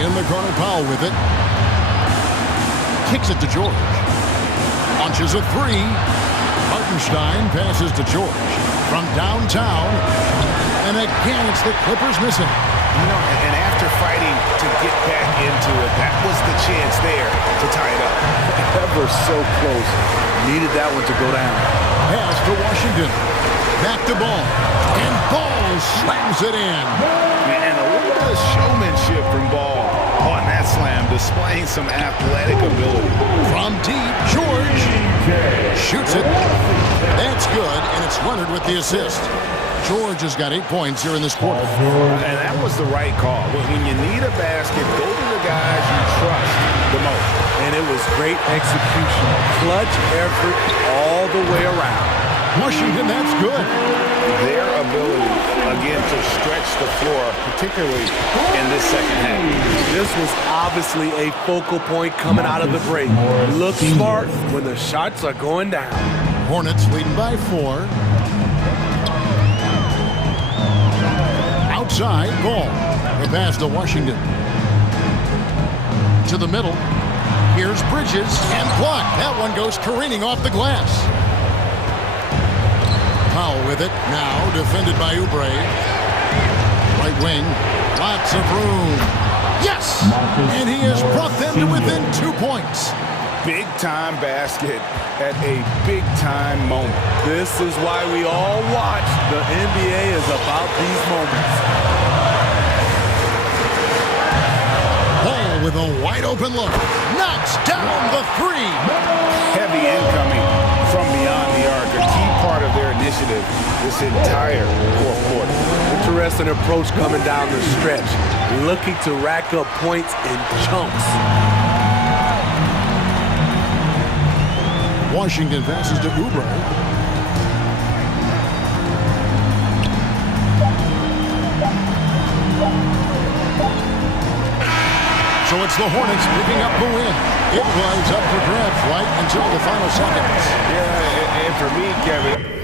In the corner, Powell with it. Kicks it to George. Launches a 3. Hartenstein passes to George. From downtown. And again, it's the Clippers missing. You know, and after fighting to get back into it, that was the chance there to tie it up. Ever so close. Needed that one to go down. Pass to Washington. Back to Ball. And Ball slams it in. And a little bit of showmanship from Ball on that slam, displaying some athletic ability. From deep, George shoots it. That's good, and it's Leonard with the assist. George has got 8 points here in this quarter. And that was the right call. When you need a basket, go to the guys you trust the most. And it was great execution. Clutch effort all the way around. Washington, that's good. Their ability, again, to stretch the floor, particularly in this second half. This was obviously a focal point coming out of the break. Look smart when the shots are going down. Hornets leading by 4. outside, ball. The pass to Washington. To the middle. Here's Bridges, and blocked. That one goes careening off the glass. Powell with it. Now defended by Oubre. Right wing. Lots of room. Yes! And he has brought them to within 2 points. Big-time basket at a big-time moment. This is why we all watch. The NBA is about these moments. Ball with a wide-open look. Knocks down the three. Heavy incoming from beyond the arc. A key part of their initiative this entire fourth quarter. Interesting approach coming down the stretch. Looking to rack up points in chunks. Washington passes to Oubre. So it's the Hornets picking up the win. It was up for grabs right until the final seconds. Yeah, and for me, Kevin,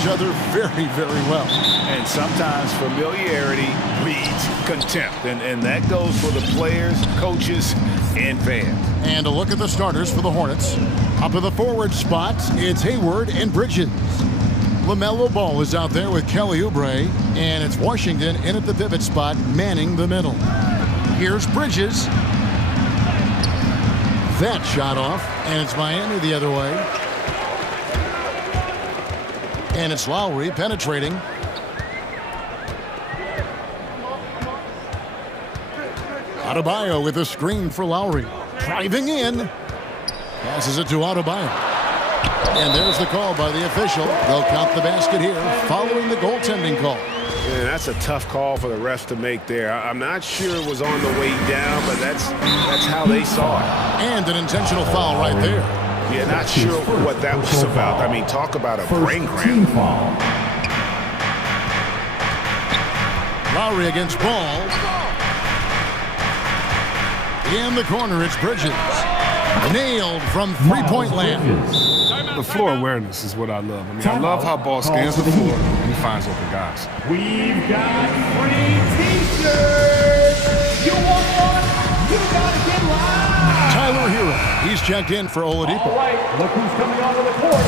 each other very, very well. And sometimes familiarity breeds contempt. And that goes for the players, coaches, and fans. And a look at the starters for the Hornets. Up in the forward spots, it's Hayward and Bridges. LaMelo Ball is out there with Kelly Oubre. And it's Washington in at the pivot spot, manning the middle. Here's Bridges. That shot off, and it's Miami the other way. And it's Lowry penetrating. Adebayo with a screen for Lowry. Driving in. Passes it to Adebayo. And there's the call by the official. They'll count the basket here following the goaltending call. Yeah, that's a tough call for the refs to make there. I'm not sure it was on the way down, but that's how they saw it. And an intentional foul right there. Yeah, not sure what that was about. I mean, talk about a brain cramp. Lowry against Ball. In the corner, it's Bridges. Nailed from three-point land. The floor awareness is what I love. I mean, I love how Ball scans the floor and he finds open guys. We've got free T-shirts. You want one? You gotta get live. Tyler Hero. He's checked in for Oladipo. All right, look who's coming onto the court.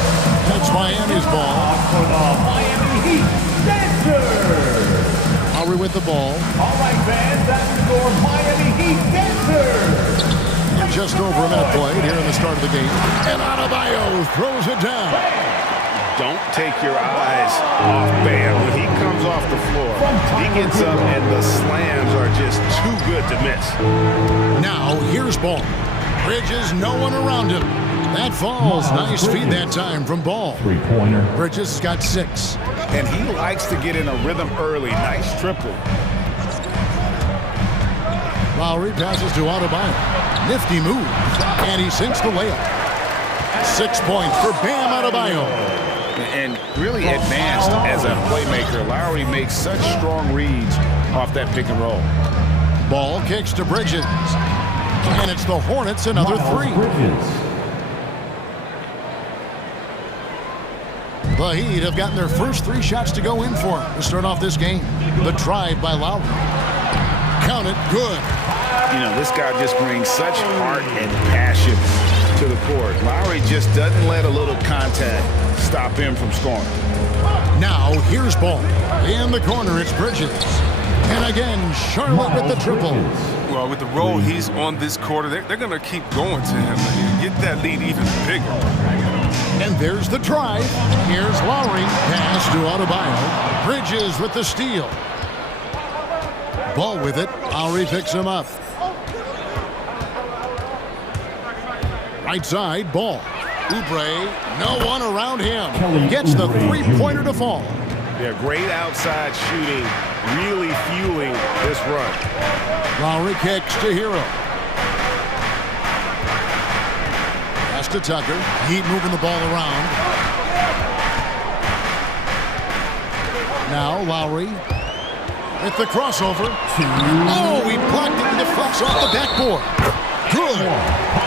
That's Miami's ball. For the Miami Heat Dancers. Lowry with the ball. All right, fans, that's your Miami Heat Dancers. Just over a minute played here in the start of the game. And Adebayo throws it down. Don't take your eyes off Bam. When he comes off the floor, he gets up and the slams are just too good to miss. Now here's Ball. Bridges, no one around him. That falls. Nice feed that time from Ball. Three-pointer. Bridges has got 6. And he likes to get in a rhythm early. Nice triple. Lowry passes to Adebayo. Nifty move. And he sinks the layup. 6 points for Bam Adebayo. And really advanced as a playmaker. Lowry makes such strong reads off that pick and roll. Ball kicks to Bridges. And it's the Hornets another 3. The Heat have gotten their first 3 shots to go in for him to start off this game. The drive by Lowry. Count it, good. You know, this guy just brings such heart and passion to the court. Lowry just doesn't let a little contact stop him from scoring. Now, here's Ball. In the corner, it's Bridges. And again, Charlotte with the triple. Well, with the role he's on this quarter, they're going to keep going to him and get that lead even bigger. And there's the drive. Here's Lowry. Pass to Adebayo. Bridges with the steal. Ball with it. Lowry picks him up. Right side, Ball. Oubre, no one around him. Gets the three-pointer to fall. Yeah, great outside shooting, really fueling this run. Lowry kicks to Hero. Pass to Tucker. Heat moving the ball around. Now Lowry with the crossover. Oh, he blocked it and deflects off the backboard. Good.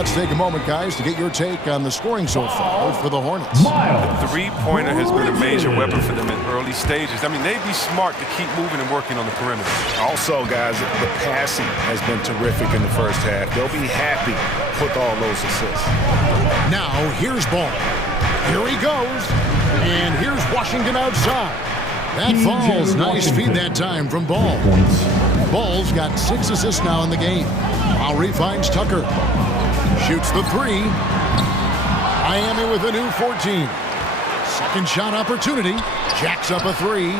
Let's take a moment, guys, to get your take on the scoring so far for the Hornets. The three-pointer has been a major weapon for them in early stages. I mean, they'd be smart to keep moving and working on the perimeter. Also, guys, the passing has been terrific in the first half. They'll be happy with all those assists. Now, here's Ball. Here he goes. And here's Washington outside. That falls. Nice feed that time from Ball. Ball's got 6 assists now in the game. Lowry finds Tucker. Shoots the 3. Miami with a new 14. Second shot opportunity. Jacks up a 3.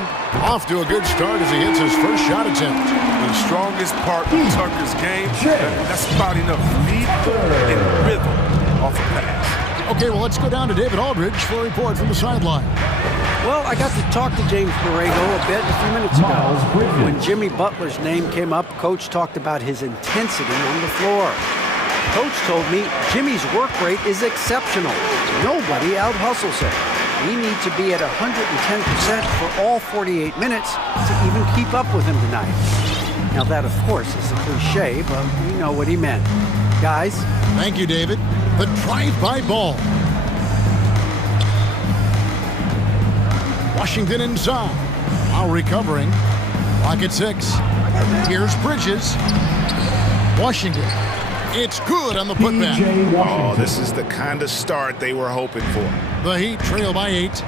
Off to a good start as he hits his first shot attempt. The strongest part of Tucker's game, that's spotting up lead and rhythm off a pass. Okay, well, let's go down to David Aldridge for a report from the sideline. Well, I got to talk to James Borrego a bit a few minutes ago. When Jimmy Butler's name came up, Coach talked about his intensity on the floor. Coach told me Jimmy's work rate is exceptional. Nobody out-hustles him. We need to be at 110% for all 48 minutes to even keep up with him tonight. Now that, of course, is a cliche, but we know what he meant. Guys? Thank you, David. The drive by Ball. Washington inside. Lowry covering. Clock at 6. Here's Bridges. Washington. It's good on the putback. Oh, this is the kind of start they were hoping for. The Heat trail by 8.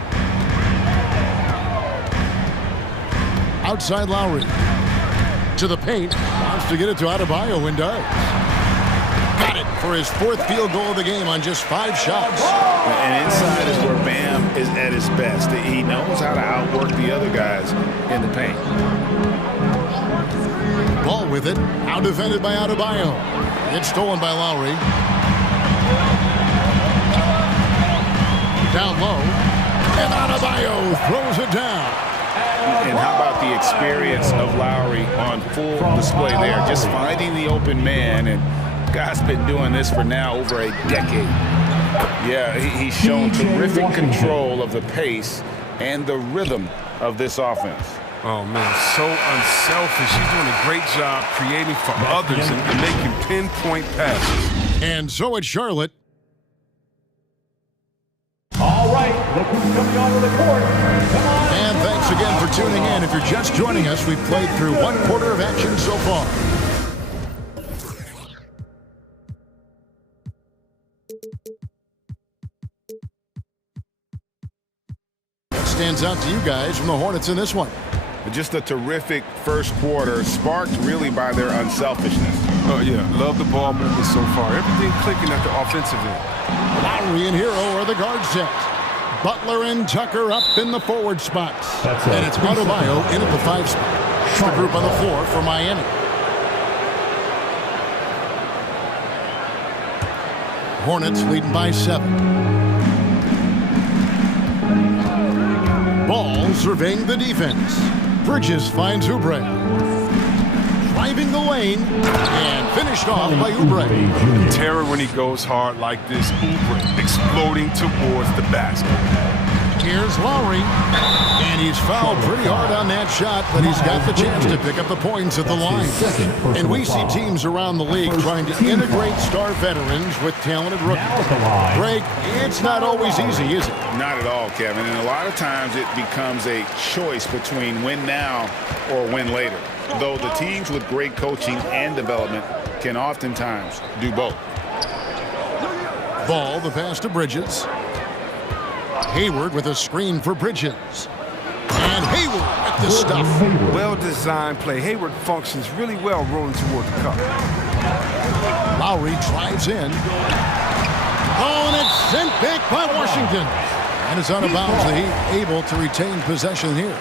Outside Lowry. To the paint. Wants to get it to Adebayo and does. Got it for his 4th field goal of the game on just 5 shots. And inside is where Bam is at his best. He knows how to outwork the other guys in the paint. Ball with it. Now defended by Adebayo. It's stolen by Lowry. Down low. And Adebayo throws it down. And how about the experience of Lowry on full display there? Just finding the open man. And guy's been doing this for now over a decade. Yeah, he's shown terrific control of the pace and the rhythm of this offense. Oh, man, so unselfish. He's doing a great job creating for others and making pinpoint passes. And so it's Charlotte. All right, look who's coming onto the court. Come on. And thanks again for tuning in. If you're just joining us, we've played through 1/4 of action so far. What stands out to you guys from the Hornets in this one? Just a terrific first quarter, sparked really by their unselfishness. Oh, yeah, love the ball movement so far. Everything clicking at the offensive end. Lowry and Hero are the guard set. Butler and Tucker up in the forward spots. And it's Adebayo in at the 5 spot. It's the group on the floor for Miami. Hornets leading by 7. Ball surveying the defense. Bridges finds Oubre. Driving the lane and finished off by Oubre. Terror when he goes hard like this. Oubre exploding towards the basket. Here's Lowry. And he's fouled pretty hard on that shot, but he's got the chance to pick up the points at the line. And we see teams around the league trying to integrate star veterans with talented rookies. Greg, it's not always easy, is it? Not at all, Kevin. And a lot of times it becomes a choice between win now or win later. Though the teams with great coaching and development can oftentimes do both. Ball, the pass to Bridges. Hayward with a screen for Bridges. And Hayward with the stuff. Well-designed play. Hayward functions really well rolling toward the cup. Lowry drives in. Oh, and it's sent back by Washington. And it's out of bounds. The Heat able to retain possession here.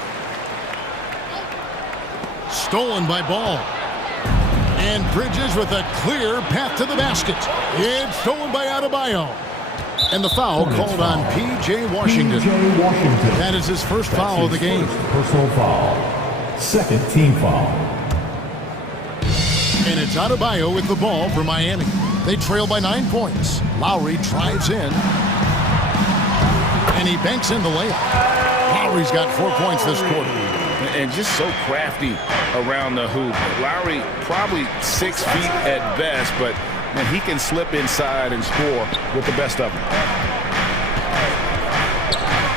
Stolen by Ball. And Bridges with a clear path to the basket. It's stolen by Adebayo. And the foul called on P.J. Washington. That is his first foul of the game. Personal foul. Second team foul. And it's Adebayo with the ball for Miami. They trail by 9 points. Lowry drives in. And he banks in the layup. Lowry's got 4 points this quarter. And just so crafty around the hoop. Lowry probably 6 feet at best, but man, he can slip inside and score with the best of them.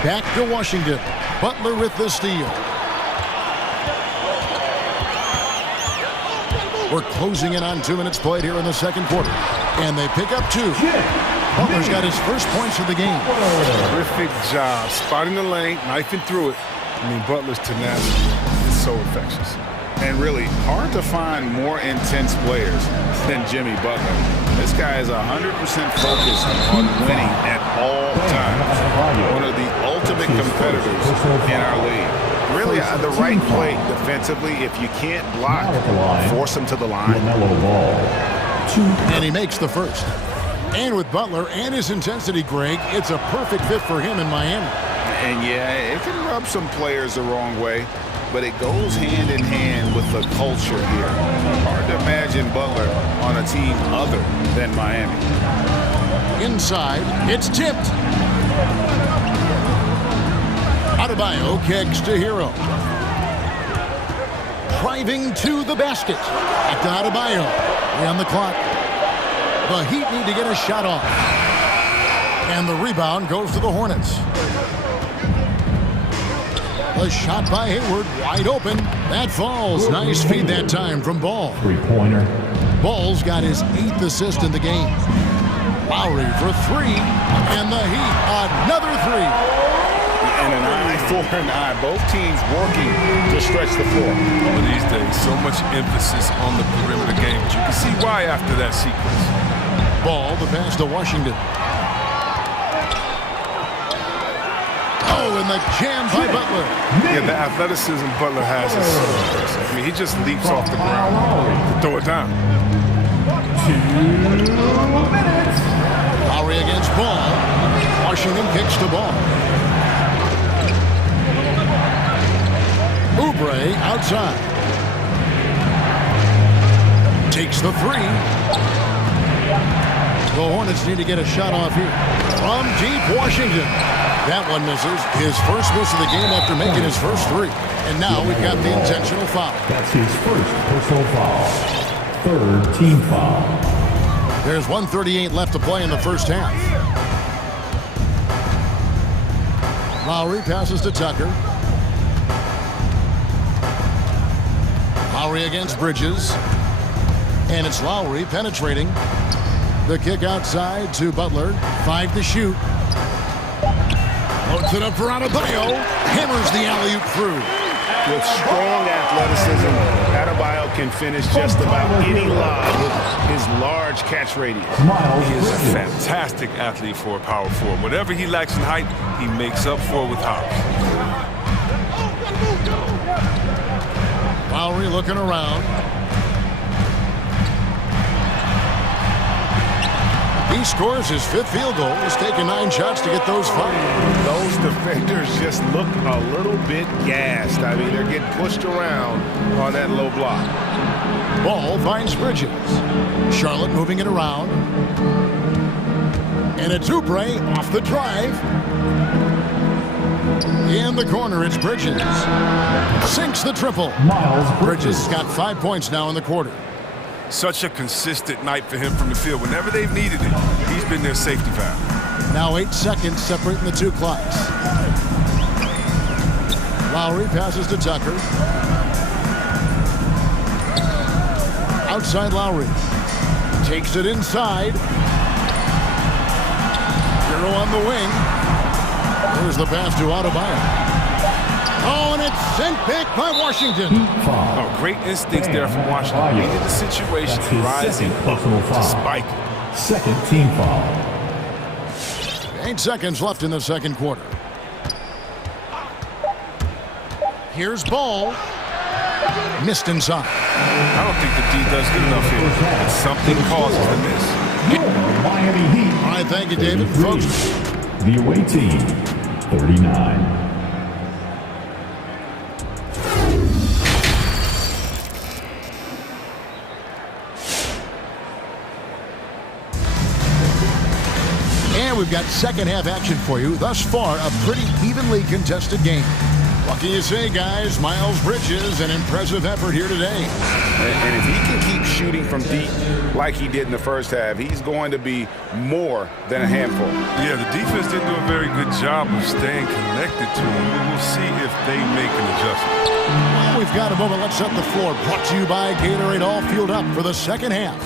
Back to Washington. Butler with the steal. We're closing in on 2 minutes played here in the second quarter. And they pick up 2. Butler's got his first points of the game. Terrific job. Spotting the lane, knifing through it. I mean, Butler's tenacity is so infectious. And really hard to find more intense players than Jimmy Butler. This guy is 100% focused on winning at all times. One of the ultimate competitors in our league. Really, the right play defensively. If you can't block, force him to the line. And he makes the first. And with Butler and his intensity, Greg, it's a perfect fit for him in Miami. And yeah, it can rub some players the wrong way, but it goes hand in hand with the culture here. Hard to imagine Butler on a team other than Miami. Inside, it's tipped. Adebayo kicks to Hero. Driving to the basket. Back to Adebayo. On the clock. The Heat need to get a shot off. And the rebound goes to the Hornets. The shot by Hayward, wide open. That falls. Nice feed that time from Ball. Three-pointer. Ball's got his 8th assist in the game. Lowry for 3, and the Heat, another 3. And an eye for an eye. Both teams working to stretch the floor. Well, these days, so much emphasis on the perimeter game, but you can see why after that sequence. Ball, the pass to Washington. Oh, and the jam by Butler. Yeah, the athleticism Butler has is so impressive. I mean, he just leaps off the ground to throw it down. 2 minutes. Lowry against Ball. Washington kicks the ball. Oubre outside. Takes the 3. The Hornets need to get a shot off here. From deep, Washington. That one misses. His first miss of the game after making his first 3. And now we've got the intentional foul. That's his first personal foul. 3rd team foul. There's 1:38 left to play in the first half. Lowry passes to Tucker. Lowry against Bridges. And it's Lowry penetrating. The kick outside to Butler. 5 to shoot. Loads it up for Adebayo. Hammers the alley-oop through. With strong athleticism, Adebayo can finish just about any lob with his large catch radius. He is a fantastic athlete for a power forward. Whatever he lacks in height, he makes up for with hops. Lowry looking around. He scores his 5th field goal. He's taken 9 shots to get those 5. Those defenders just look a little bit gassed. I mean, they're getting pushed around on that low block. Ball finds Bridges. Charlotte moving it around. And it's Oubre off the drive. In the corner, it's Bridges. Sinks the triple. Bridges has got 5 points now in the quarter. Such a consistent night for him from the field. Whenever they've needed it, he's been their safety valve. Now 8 seconds separating the 2 clocks. Lowry passes to Tucker. Outside Lowry. Takes it inside. Hero on the wing. There's the pass to Adebayo. Oh, and it's sent back by Washington. Oh, great instincts there from Washington. Reading the situation and rising up to spike. 2nd team foul. 8 seconds left in the second quarter. Here's Ball. Missed inside. I don't think the D does good enough here. But something causes the miss. Miami Heat. All right, thank you, David. Folks. The away team, 39. And we've got second half action for you. Thus far, a pretty evenly contested game. What can you say, guys? Miles Bridges, an impressive effort here today. And if he can keep shooting from deep like he did in the first half, he's going to be more than a handful. Yeah, the defense didn't do a very good job of staying connected to him. We'll see if they make an adjustment. Well, we've got a moment. Let's set the floor. Brought to you by Gatorade, all fueled up for the second half.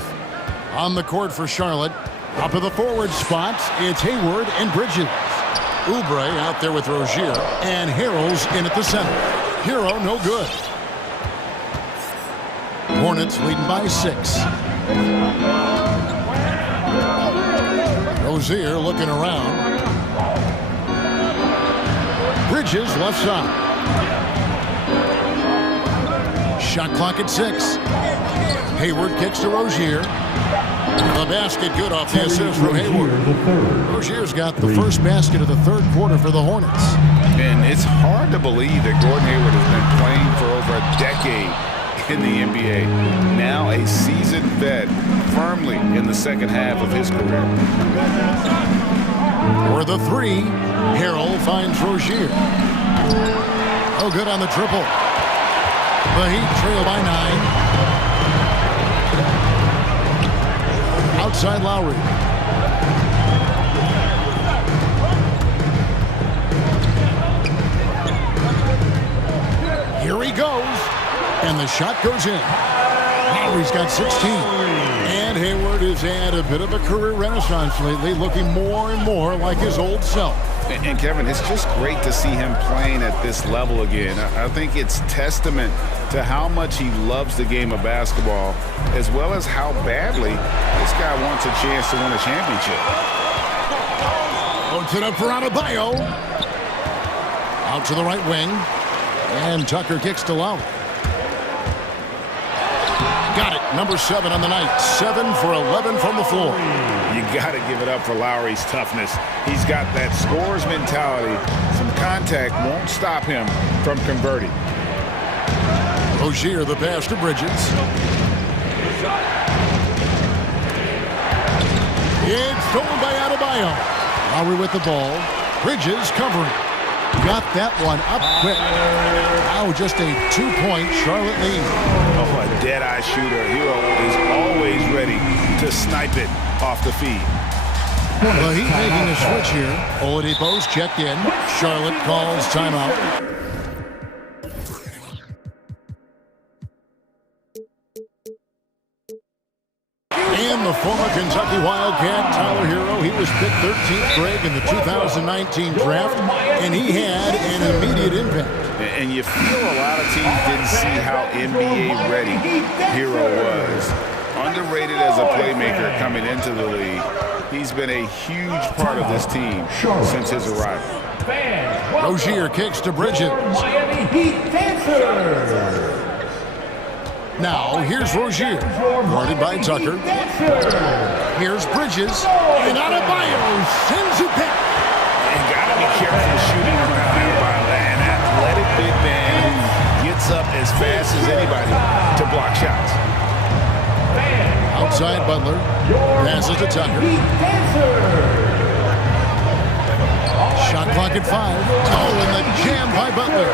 On the court for Charlotte. Up at the forward spots, it's Hayward and Bridges. Oubre out there with Rozier, and Harrell's in at the center. Hero no good. Hornets leading by 6. Rozier looking around. Bridges left side. Shot clock at 6. Hayward kicks to Rozier. The basket good off the assist from Hayward. Rozier's got the first basket of the third quarter for the Hornets. And it's hard to believe that Gordon Hayward has been playing for over a decade in the NBA. Now a seasoned vet, firmly in the second half of his career. For the 3, Harrell finds Rozier. Oh, good on the triple. The Heat trail by 9. Outside Lowry. And the shot goes in. Lowry's got 16. And Hayward has had a bit of a career renaissance lately, looking more and more like his old self. And Kevin, it's just great to see him playing at this level again. I think it's testament to how much he loves the game of basketball, as well as how badly this guy wants a chance to win a championship. Puts it up for Adebayo. Out to the right wing. And Tucker kicks to Lowry. Got it. Number 7 on the night. 7 for 11 from the floor. You got to give it up for Lowry's toughness. He's got that scorer's mentality. Some contact won't stop him from converting. Rozier, the pass to Bridges. It's stolen by Adebayo. Lowry with the ball. Bridges covering. Got that one up quick. Now just a 2-point Charlotte lead. Oh, a dead-eye shooter. Hero is always ready to snipe it off the feed. The Heat making a switch here. Oladipo's checked in. Charlotte calls timeout. And the former Kentucky Wildcat, Tyler Hero, he was picked 13th grade in the 2019 draft, and he had an immediate impact. And you feel a lot of teams didn't see how NBA ready Hero was. Underrated as a playmaker coming into the league. He's been a huge part of this team since his arrival. Rozier kicks to Bridges. Miami Heat dancer. Now, here's Rozier, guarded by Tucker. Here's Bridges, and Adebayo sends it back. And got to be careful shooting around there by an athletic big man who gets up as fast as anybody to block shots. Outside Butler, passes to Tucker. Shot clock at 5. Oh, and the jam by Butler.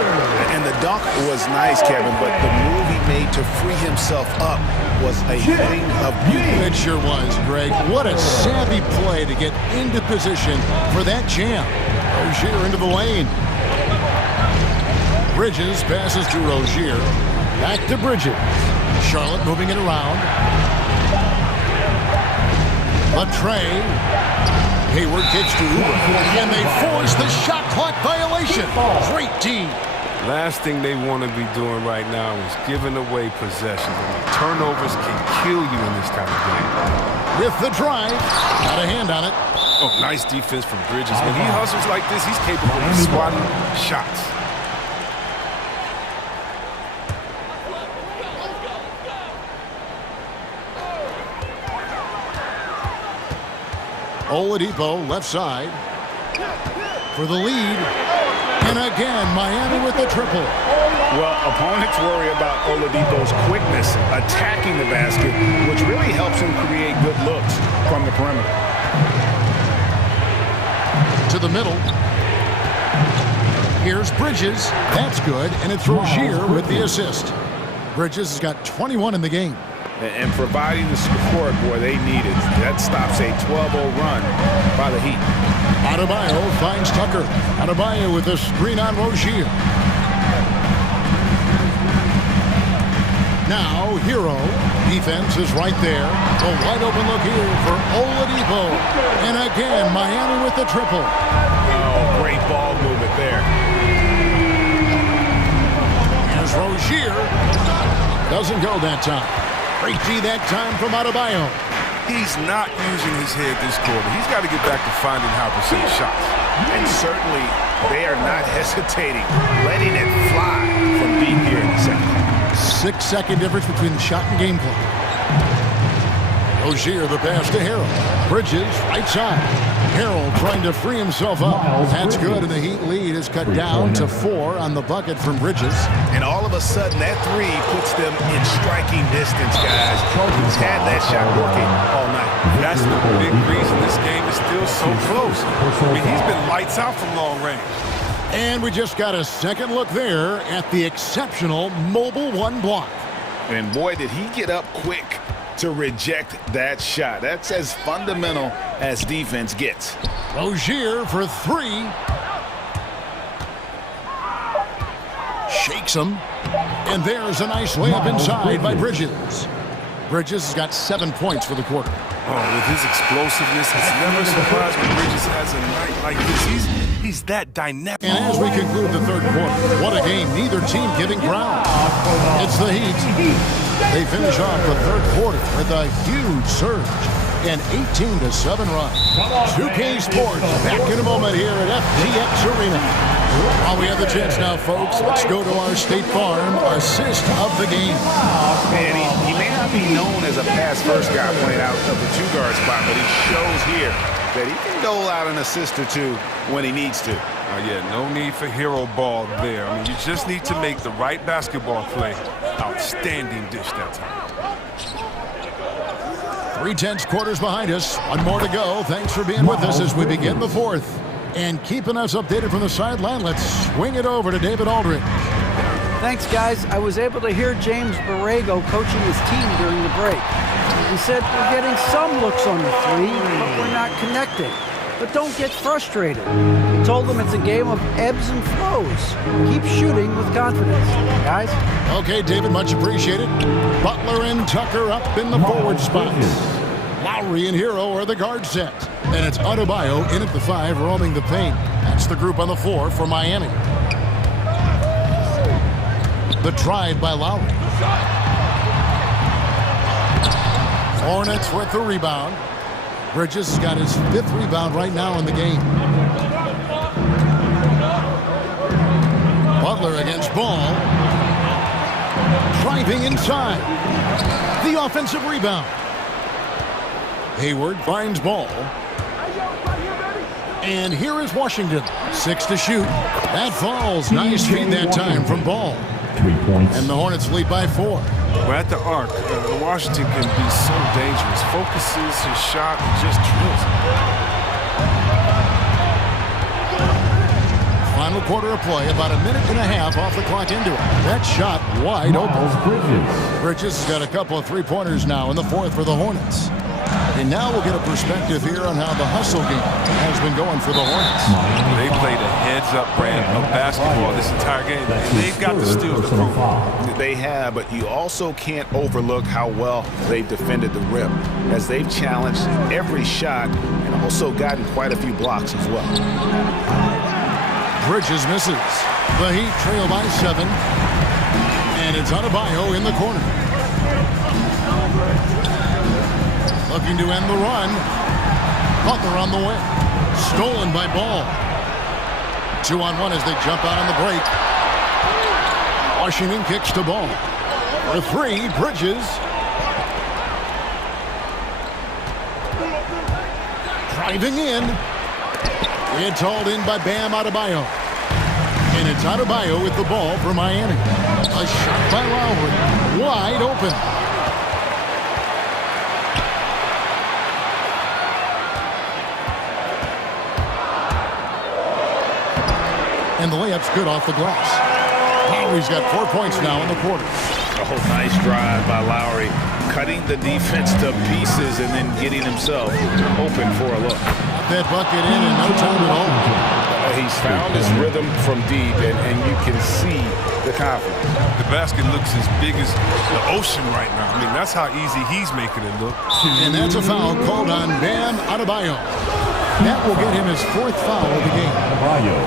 And the dunk was nice, Kevin, but the move he made to free himself up was a thing of beauty. It sure was, Greg. What a savvy play to get into position for that jam. Rozier into the lane. Bridges passes to Rozier. Back to Bridges. Charlotte moving it around. Latrey. Hayward kicks to Uber, and they force the shot clock violation. Great team. Last thing they want to be doing right now is giving away possessions. Turnovers can kill you in this type of game. With the drive, got a hand on it. Oh, nice defense from Bridges. When he hustles like this, he's capable of swatting shots. Oladipo left side for the lead. And again, Miami with the triple. Well, opponents worry about Oladipo's quickness attacking the basket, which really helps him create good looks from the perimeter. To the middle. Here's Bridges. That's good, and it's Rozier with the assist. Bridges has got 21 in the game. And providing the support, boy, they needed. That stops a 12-0 run by the Heat. Adebayo finds Tucker. Adebayo with a screen on Rozier. Now, Hero. Defense is right there. A wide open look here for Oladipo. And again, Miami with the triple. Oh, great ball movement there. Here's Rozier. Doesn't go that time. Great D that time from Adebayo. He's not using his head this quarter. He's got to get back to finding how to percent shots. And certainly, they are not hesitating, letting it fly from deep here in the second half. 6-second difference between the shot and game clock. Rozier, the pass to Harold. Bridges, right side. Harold trying to free himself up. That's good, and the Heat lead is cut down to 4 on the bucket from Bridges. And all of a sudden, that three puts them in striking distance, guys. He's had that shot working all night. That's the big reason this game is still so close. I mean, he's been lights out from long range. And we just got a second look there at the exceptional Mobile 1 block. And boy, did he get up quick to reject that shot. That's as fundamental as defense gets. Rozier for 3. Shakes him. And there's a nice layup inside by Bridges. Bridges has got 7 points for the quarter. Oh, with his explosiveness, it's never surprised when Bridges has a night like this. He's that dynamic. And as we conclude the third quarter, what a game. Neither team giving ground. It's the Heat. They finish off the third quarter with a huge surge. An 18-7 run. 2K Sports back in a moment here at FTX Arena. While we have the chance now, folks, let's go to our State Farm assist of the game. Man, he may not be known as a pass-first guy playing out of the two-guard spot, but he shows here that he can dole out an assist or two when he needs to. Yeah, no need for hero ball there. I mean, you just need to make the right basketball play. Outstanding dish that time. 3/10 quarters behind us. One more to go. Thanks for being with us as we begin the fourth. And keeping us updated from the sideline, let's swing it over to David Aldridge. Thanks, guys. I was able to hear James Borrego coaching his team during the break. He said, we're getting some looks on the three, but we're not connecting. But don't get frustrated. He told them it's a game of ebbs and flows. Keep shooting with confidence, guys. Okay, David, much appreciated. Butler and Tucker up in the forward spots. Lowry and Hero are the guard set. And it's Adebayo in at the 5, roaming the paint. That's the group on the floor for Miami. The drive by Lowry. Hornets with the rebound. Bridges has got his 5th rebound right now in the game. Butler against Ball. Driving inside. The offensive rebound. Hayward finds Ball. And here is Washington. 6 to shoot. That falls. Nice feed that time from Ball. 3 points. And the Hornets lead by 4. Well, at the arc, Washington can be so dangerous. Focuses his shot and just drills it. Final quarter of play, about a minute and a half off the clock into it. That shot wide open. Bridges has got a couple of three-pointers now in the fourth for the Hornets. And now we'll get a perspective here on how the hustle game has been going for the Hornets. They played a heads-up brand of basketball this entire game, and they've got the steals to prove it. They have, but you also can't overlook how well they've defended the rim, as they've challenged every shot and also gotten quite a few blocks as well. Bridges misses. The Heat trail by 7. And it's Adebayo in the corner. Looking to end the run. Butler on the way. Stolen by Ball. 2-on-1 as they jump out on the break. Washington kicks to Ball. For 3, Bridges. Driving in. It's hauled in by Bam Adebayo. And it's Adebayo with the ball for Miami. A shot by Lowry. Wide open. And the layup's good off the glass. Lowry's got 4 points now in the quarter. Oh, nice drive by Lowry. Cutting the defense to pieces and then getting himself open for a look. That bucket in no time at all. He's found his rhythm from deep, and you can see the confidence. The basket looks as big as the ocean right now. I mean, that's how easy he's making it look. And that's a foul called on Bam Adebayo. That will get him his 4th foul of the game. Adebayo.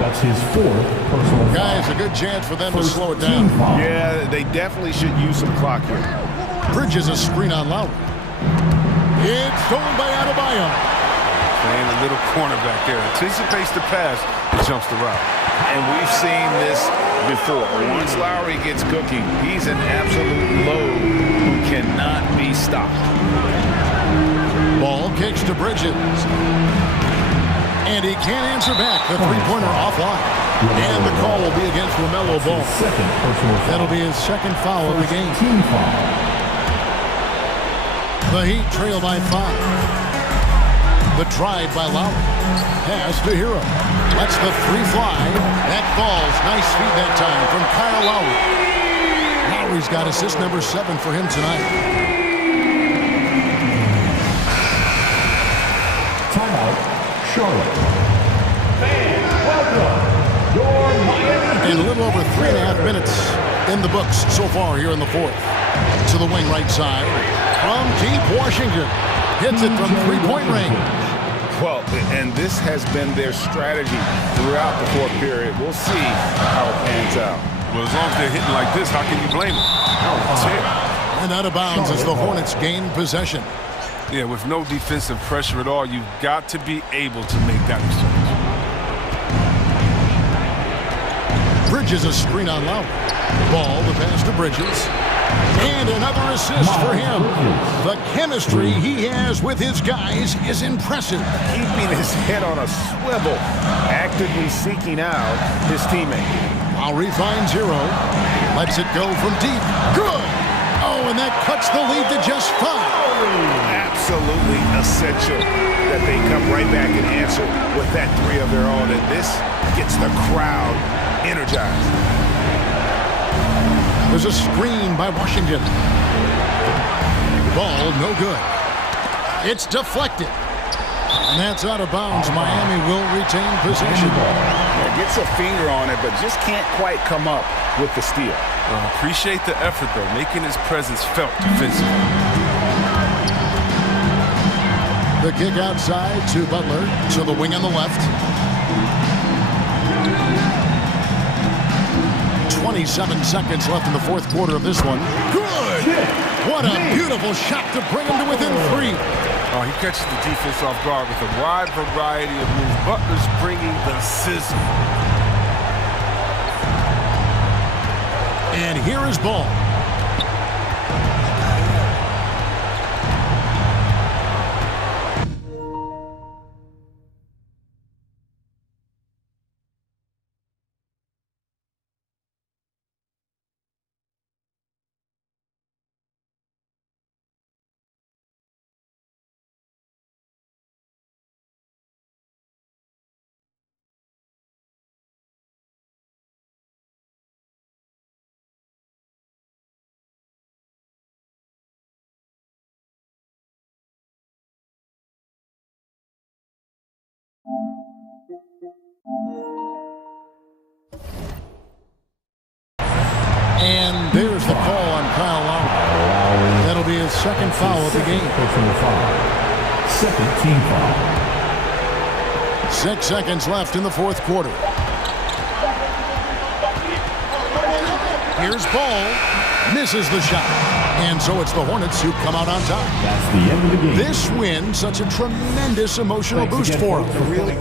That's his 4th personal foul. Guys, a good chance for them to slow it down. Yeah, they definitely should use some clock here. Bridges a screen on Lowry. It's stolen by Adebayo. Playing a little cornerback there. Anticipates the pass and jumps the route. And we've seen this before. Once Lowry gets cooking, he's an absolute load who cannot be stopped. Ball kicks to Bridges. And he can't answer back. The three-pointer offline. And the call will be against LaMelo Ball. That'll be his 2nd foul of the game. The Heat trail by 5. The drive by Lowry. Pass to Hero. Lets the 3 fly. That falls. Nice feed that time from Kyle Lowry. Lowry's got assist number 7 for him tonight. Timeout, Charlotte. Fans, welcome your Miami. In a little over 3.5 minutes in the books so far here in the fourth. To the wing right side. From deep, Washington hits it from three-point range. Well, and this has been their strategy throughout the fourth period. We'll see how it pans out. Well, as long as they're hitting like this, how can you blame them? And out of bounds as the Hornets gain possession. Yeah, with no defensive pressure at all, you've got to be able to make that exchange. Bridges a screen on Lowry. Ball, the pass to Bridges. And another assist for him. The chemistry he has with his guys is impressive. Keeping his head on a swivel, actively seeking out his teammate. Lowry finds Hero. Lets it go from deep. Good! Oh, and that cuts the lead to just 5. Absolutely essential that they come right back and answer with that 3 of their own. And this gets the crowd energized. There's a screen by Washington. Ball no good. It's deflected. And that's out of bounds. Miami will retain possession. Gets a finger on it, but just can't quite come up with the steal. Appreciate the effort, though, making his presence felt defensively. The kick outside to Butler, to the wing on the left. 27 seconds left in the fourth quarter of this one. Good! What a beautiful shot to bring him to within 3. Oh, he catches the defense off guard with a wide variety of moves. Butler's bringing the sizzle. And here is Ball. And there's the call on Kyle Lowry. That'll be his second foul of the game. Second team foul. 6 seconds left in the fourth quarter. Here's Ball. Misses the shot. And so it's the Hornets who come out on top. That's the end of the game. This win, such a tremendous emotional boost for them.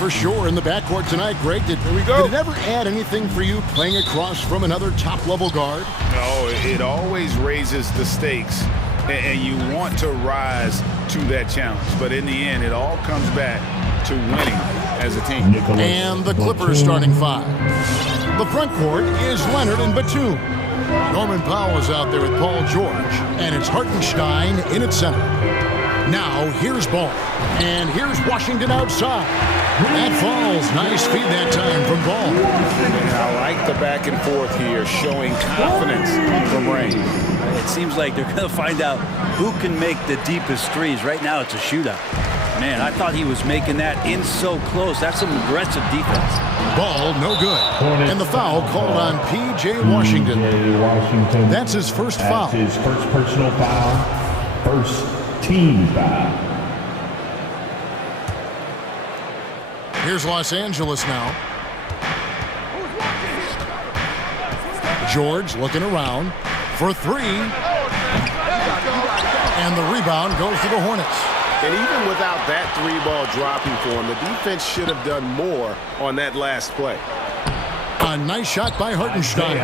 For sure in the backcourt tonight, Greg. Did it ever add anything for you playing across from another top-level guard? No, it always raises the stakes, and you want to rise to that challenge. But in the end, it all comes back to winning as a team. And the Clippers starting five. The front court is Leonard and Batum. Norman Powell is out there with Paul George, and it's Hartenstein in its center. Now here's Ball, and here's Washington outside. That falls. Nice feed that time from Ball. And I like the back and forth here, showing confidence from Rain. It seems like they're going to find out who can make the deepest threes. Right now it's a shootout. Man, I thought he was making that in so close. That's some aggressive defense. Ball, no good. And the foul called on P.J. Washington. That's his first foul. That's his first personal foul. First team foul. Here's Los Angeles now. George looking around for three. And the rebound goes to the Hornets. And even without that three ball dropping for him, the defense should have done more on that last play. A nice shot by Hartenstein.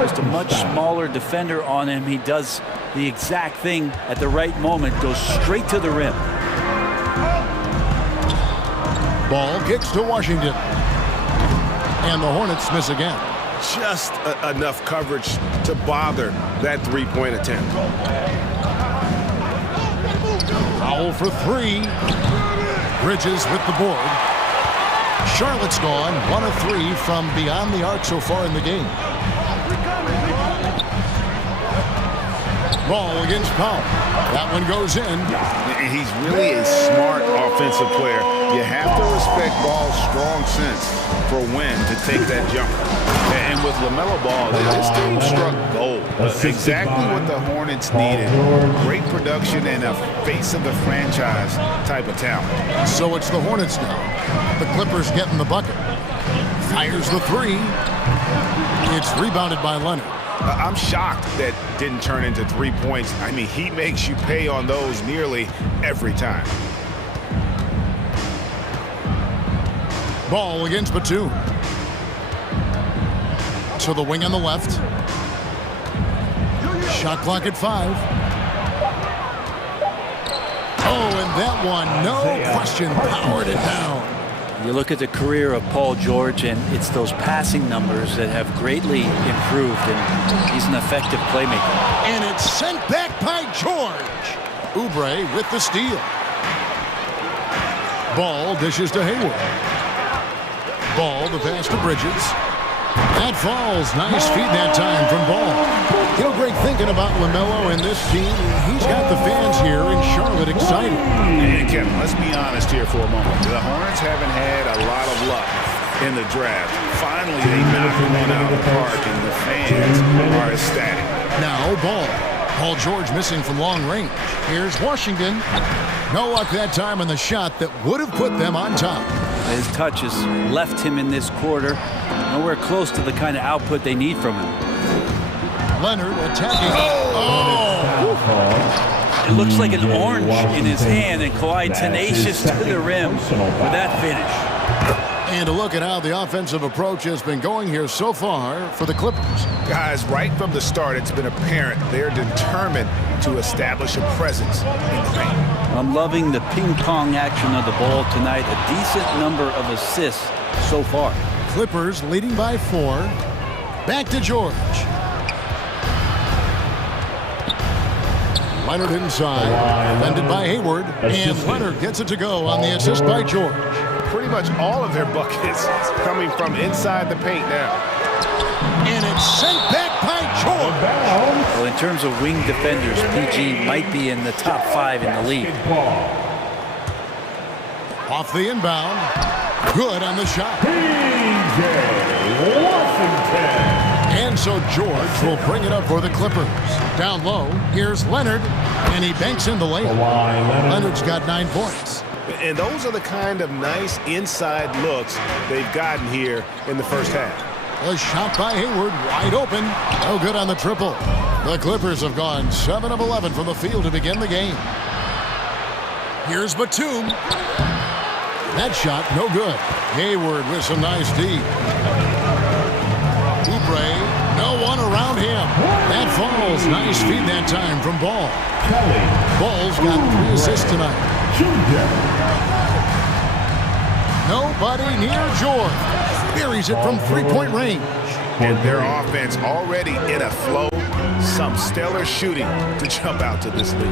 Just a much smaller defender on him. He does the exact thing at the right moment, goes straight to the rim. Ball kicks to Washington. And the Hornets miss again. Just enough coverage to bother that three-point attempt. Foul for three. Bridges with the board. Charlotte's gone 1 of 3 from beyond the arc so far in the game. Ball against Powell. That one goes in. He's really a smart offensive player. You have to respect Ball's strong sense for when to take that jumper. And with LaMelo Ball, this team struck gold. Exactly what the Hornets needed. Great production and a face of the franchise type of talent. So it's the Hornets now. The Clippers getting the bucket. Fires the three. It's rebounded by Leonard. I'm shocked that didn't turn into 3 points. I mean, he makes you pay on those nearly every time. Ball against Batum. To the wing on the left. Shot clock at 5. Oh, and that one, no question, powered it down. You look at the career of Paul George, and it's those passing numbers that have greatly improved, and he's an effective playmaker. And it's sent back by George. Oubre with the steal. Ball dishes to Hayward. Ball, the pass to Bridges. That falls. Nice feed that time from Ball. You know, Greg, thinking about LaMelo and this team, he's got the fans here in Charlotte excited. And Kevin, let's be honest here for a moment. The Hornets haven't had a lot of luck in the draft. Finally, they knocked one out of the park, and the fans are ecstatic. Now, Ball. Paul George missing from long range. Here's Washington. No luck that time on the shot that would have put them on top. His touch has left him in this quarter. Nowhere close to the kind of output they need from him. Leonard attacking. Oh! It looks like an orange in his hand, and Kawhi tenacious to the rim with that finish. And a look at how the offensive approach has been going here so far for the Clippers. Guys, right from the start, it's been apparent they're determined to establish a presence in the paint. I'm loving the ping-pong action of the ball tonight. A decent number of assists so far. Clippers leading by 4. Back to George. Leonard inside. Defended by Hayward. And Leonard gets it to go on the assist by George. Pretty much all of their buckets coming from inside the paint now. And it's sent back by George. Well, in terms of wing defenders, PG might be in the top 5 in the league. Off the inbound. Good on the shot. And so George will bring it up for the Clippers. Down low, here's Leonard, and he banks in the layup. Leonard's got 9 points. And those are the kind of nice inside looks they've gotten here in the first half. A shot by Hayward, wide open. No good on the triple. The Clippers have gone 7 of 11 from the field to begin the game. Here's Batum. That shot, no good. Hayward with some nice D. Oubre, no one around him. That falls. Nice feed that time from Ball. Ball's got 3 assists tonight. Nobody near George. Buries it from 3-point range. And their offense already in a flow. Some stellar shooting to jump out to this lead.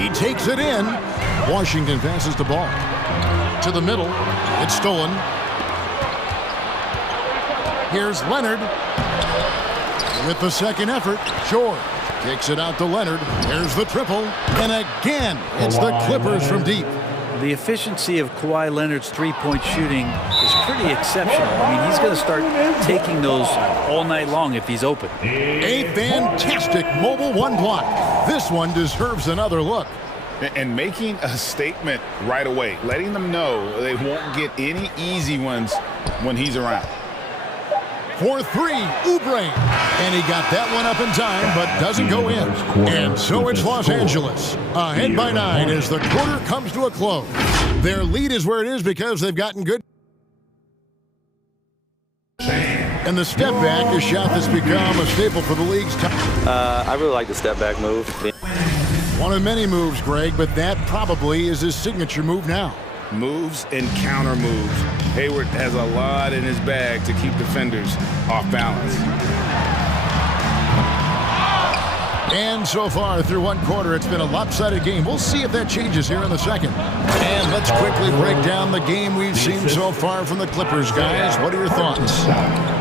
He takes it in. Washington passes the ball to the middle. It's stolen. Here's Leonard with the second effort. George kicks it out to Leonard. There's the triple. And again, it's the Clippers from deep. The efficiency of Kawhi Leonard's three-point shooting is pretty exceptional. I mean, he's going to start taking those all night long if he's open. A fantastic mobile one block. This one deserves another look. And making a statement right away, letting them know they won't get any easy ones when he's around. For 3, Oubre. And he got that one up in time, but doesn't go in. And so it's Los Angeles, ahead by 9 as the quarter comes to a close. Their lead is where it is because they've gotten good. And the step back, a shot that's become a staple for the league's top. I really like the step back move. One of many moves, Greg, but that probably is his signature move now. Moves and counter moves. Hayward has a lot in his bag to keep defenders off balance. And so far through one quarter, it's been a lopsided game. We'll see if that changes here in the second. And let's quickly break down the game we've seen so far from the Clippers, guys. What are your thoughts?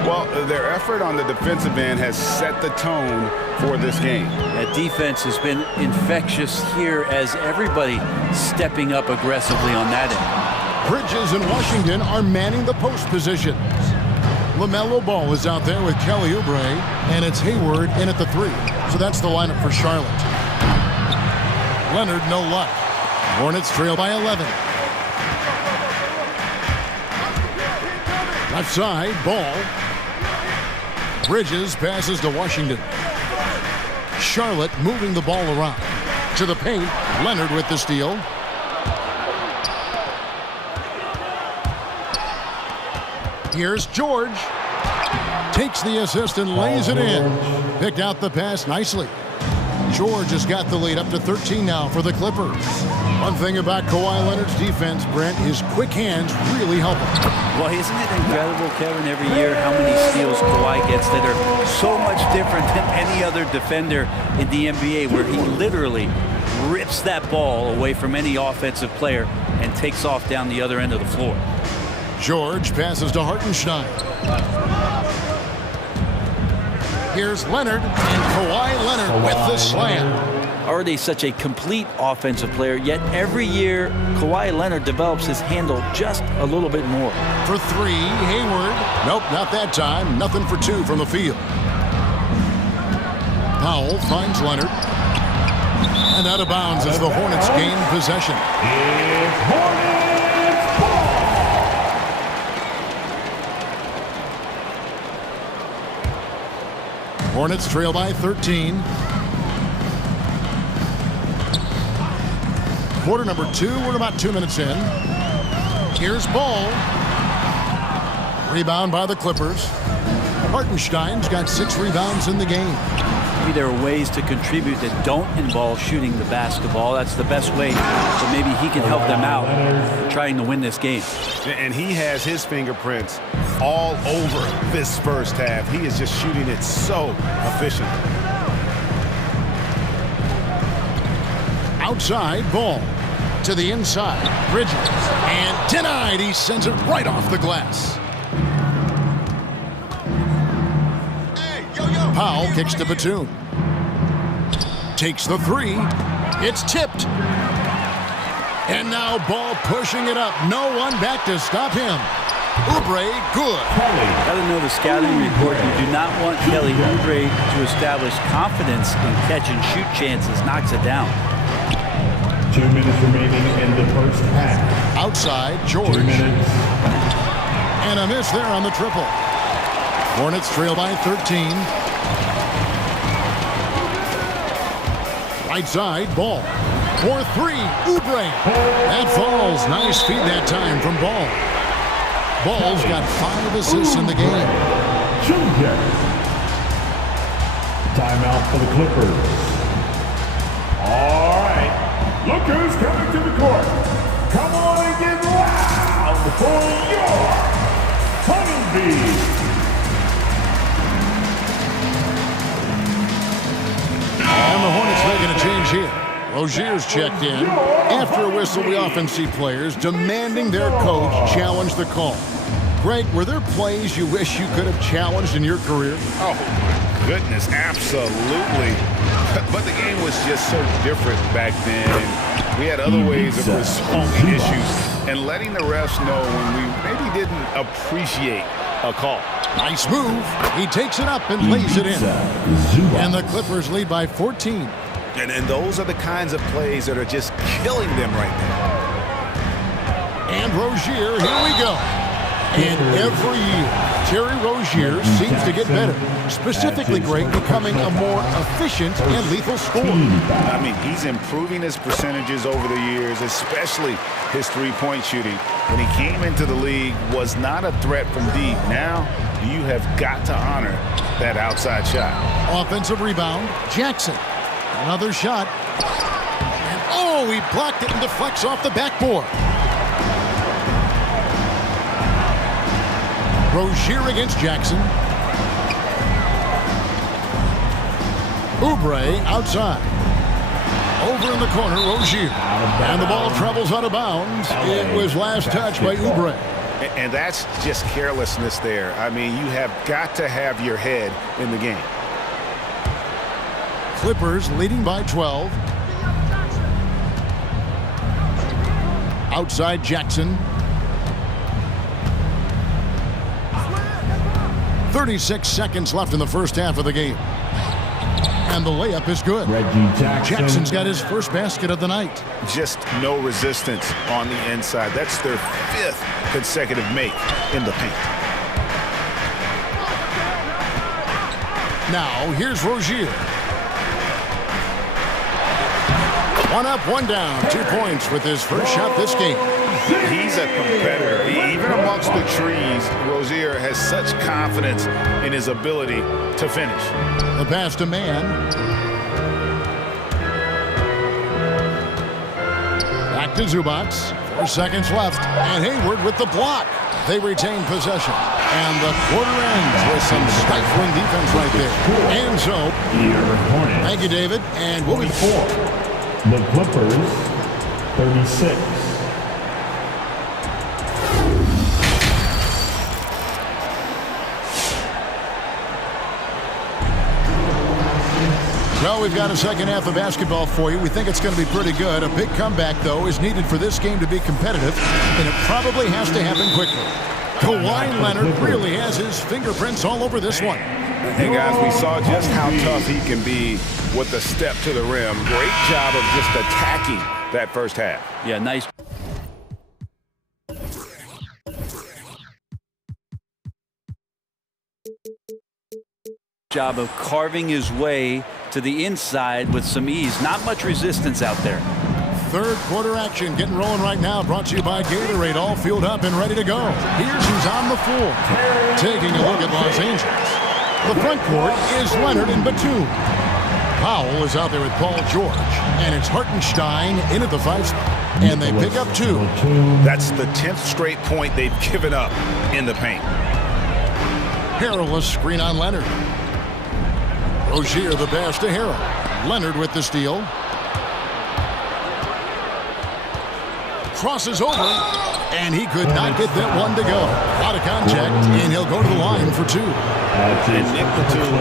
Well, their effort on the defensive end has set the tone for this game. That defense has been infectious here as everybody stepping up aggressively on that end. Bridges and Washington are manning the post positions. LaMelo Ball is out there with Kelly Oubre, and it's Hayward in at the 3. So that's the lineup for Charlotte. Leonard, no luck. Hornets trail by 11. Left side, Ball. Bridges passes to Washington. Charlotte moving the ball around. To the paint, Leonard with the steal. Here's George. Takes the assist and lays it in. Picked out the pass nicely. George has got the lead up to 13 now for the Clippers. One thing about Kawhi Leonard's defense, Brent, his quick hands really help him. Well, isn't it incredible, Kevin, every year how many steals Kawhi gets that are so much different than any other defender in the NBA, where he literally rips that ball away from any offensive player and takes off down the other end of the floor. George passes to Hartenstein. Here's Leonard, and Kawhi Leonard with the slam. Already such a complete offensive player, yet every year Kawhi Leonard develops his handle just a little bit more. For 3, Hayward. Nope, not that time. Nothing for 2 from the field. Powell finds Leonard. And out of bounds as the Hornets gain possession. It's Hornets ball. Hornets trail by 13. Quarter number 2. We're about 2 minutes in. Here's Ball. Rebound by the Clippers. Hartenstein's got 6 rebounds in the game. Maybe there are ways to contribute that don't involve shooting the basketball. That's the best way that maybe he can help them out trying to win this game. And he has his fingerprints all over this first half. He is just shooting it so efficiently. Outside, Ball. To the inside, Bridges. And denied. He sends it right off the glass. Powell kicks to Batum. Takes the 3. It's tipped. And now Ball pushing it up. No one back to stop him. Oubre, good. Got to know the scouting report. You do not want Kelly Oubre to establish confidence in catch and shoot chances. Knocks it down. 2 minutes remaining in the first half. Outside, George. 2 minutes. And a miss there on the triple. Hornets trail by 13. Right side, Ball. For three, Oubre. That falls. Nice feed that time from Ball. Ball's got 5 assists in the game. Timeout for the Clippers. All right. Look who's coming to the court. Come on and get loud for your Honeybees. And the Hornets making a change here. Rozier's checked in. After a whistle, we often see players demanding their coach challenge the call. Greg, were there plays you wish you could have challenged in your career? Oh, my goodness, absolutely. But the game was just so different back then. We had other ways of resolving issues and letting the refs know when we maybe didn't appreciate a call. Nice move. He takes it up and lays it in. And the Clippers lead by 14. And those are the kinds of plays that are just killing them right now. And Rozier, here we go. And every year, Terry Rozier seems to get better. Specifically, Greg, becoming a more efficient and lethal scorer. I mean, he's improving his percentages over the years, especially his three-point shooting. When he came into the league, was not a threat from deep. Now, you have got to honor that outside shot. Offensive rebound, Jackson. Another shot. And oh, he blocked it and deflects off the backboard. Rozier against Jackson. Oubre outside. Over in the corner, Rozier. And the ball travels out of bounds. It was last touched by Oubre. And that's just carelessness there. I mean, you have got to have your head in the game. Clippers leading by 12. Outside Jackson. 36 seconds left in the first half of the game. And the layup is good. Jackson's got his first basket of the night. Just no resistance on the inside. That's their 5th consecutive make in the paint. Now, here's Rozier. One up, one down. 2 points with his first shot this game. He's a competitor. Even amongst the trees, Rozier has such confidence in his ability to finish. The pass to Mann. Back to Zubac. 4 seconds left. And Hayward with the block. They retain possession. And the quarter ends with some stifling defense right there. And so, thank you, David. And we'll be 4. The Clippers, 36. Well, we've got a second half of basketball for you. We think it's going to be pretty good. A big comeback, though, is needed for this game to be competitive, and it probably has to happen quickly. Kawhi Leonard really has his fingerprints all over this one. Hey, guys, we saw just how tough he can be with the step to the rim. Great job of just attacking that first half. Yeah, nice. Job of carving his way to the inside with some ease. Not much resistance out there. Third quarter action getting rolling right now. Brought to you by Gatorade. All fueled up and ready to go. Here's who's on the floor. Taking a look at Los Angeles. The front court is Leonard and Batum. Powell is out there with Paul George. And it's Hartenstein in at the 5 spot. And they pick up 2. That's the 10th straight point they've given up in the paint. Harrell, screen on Leonard. Rozier the pass to Harrell. Leonard with the steal. Crosses over, and he could not get that one to go. Out of contact, and he'll go to the line for 2. And Nick Batum,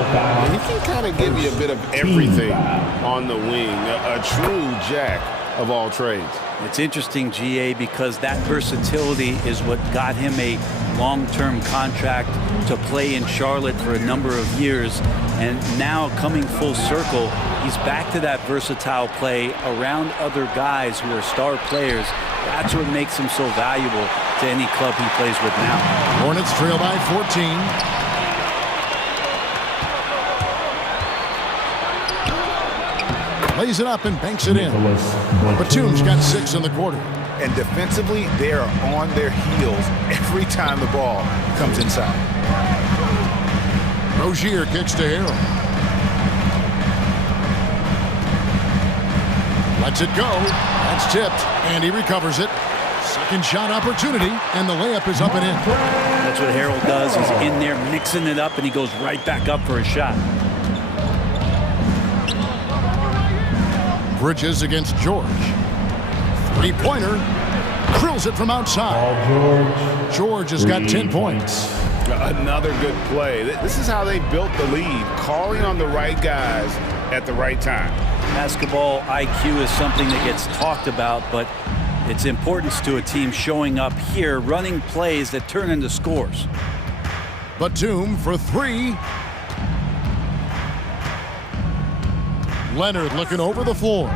he can kind of give you a bit of everything on the wing. A true jack of all trades. It's interesting, GA, because that versatility is what got him a long-term contract to play in Charlotte for a number of years. And now coming full circle, he's back to that versatile play around other guys who are star players. That's what makes him so valuable to any club he plays with now. Hornets trail by 14. Lays it up and banks it in. Batum's got 6 in the quarter. And defensively, they are on their heels every time the ball comes inside. Rozier kicks to Harrell. Lets it go. That's tipped, and he recovers it. Second shot opportunity, and the layup is up and in. That's what Harrell does. He's in there mixing it up, and he goes right back up for a shot. Bridges against George. Three-pointer. Drills it from outside. George has got 10 points. Another good play. This is how they built the lead, calling on the right guys at the right time. Basketball IQ is something that gets talked about, but its importance to a team showing up here, running plays that turn into scores. Batum for 3. Leonard looking over the floor.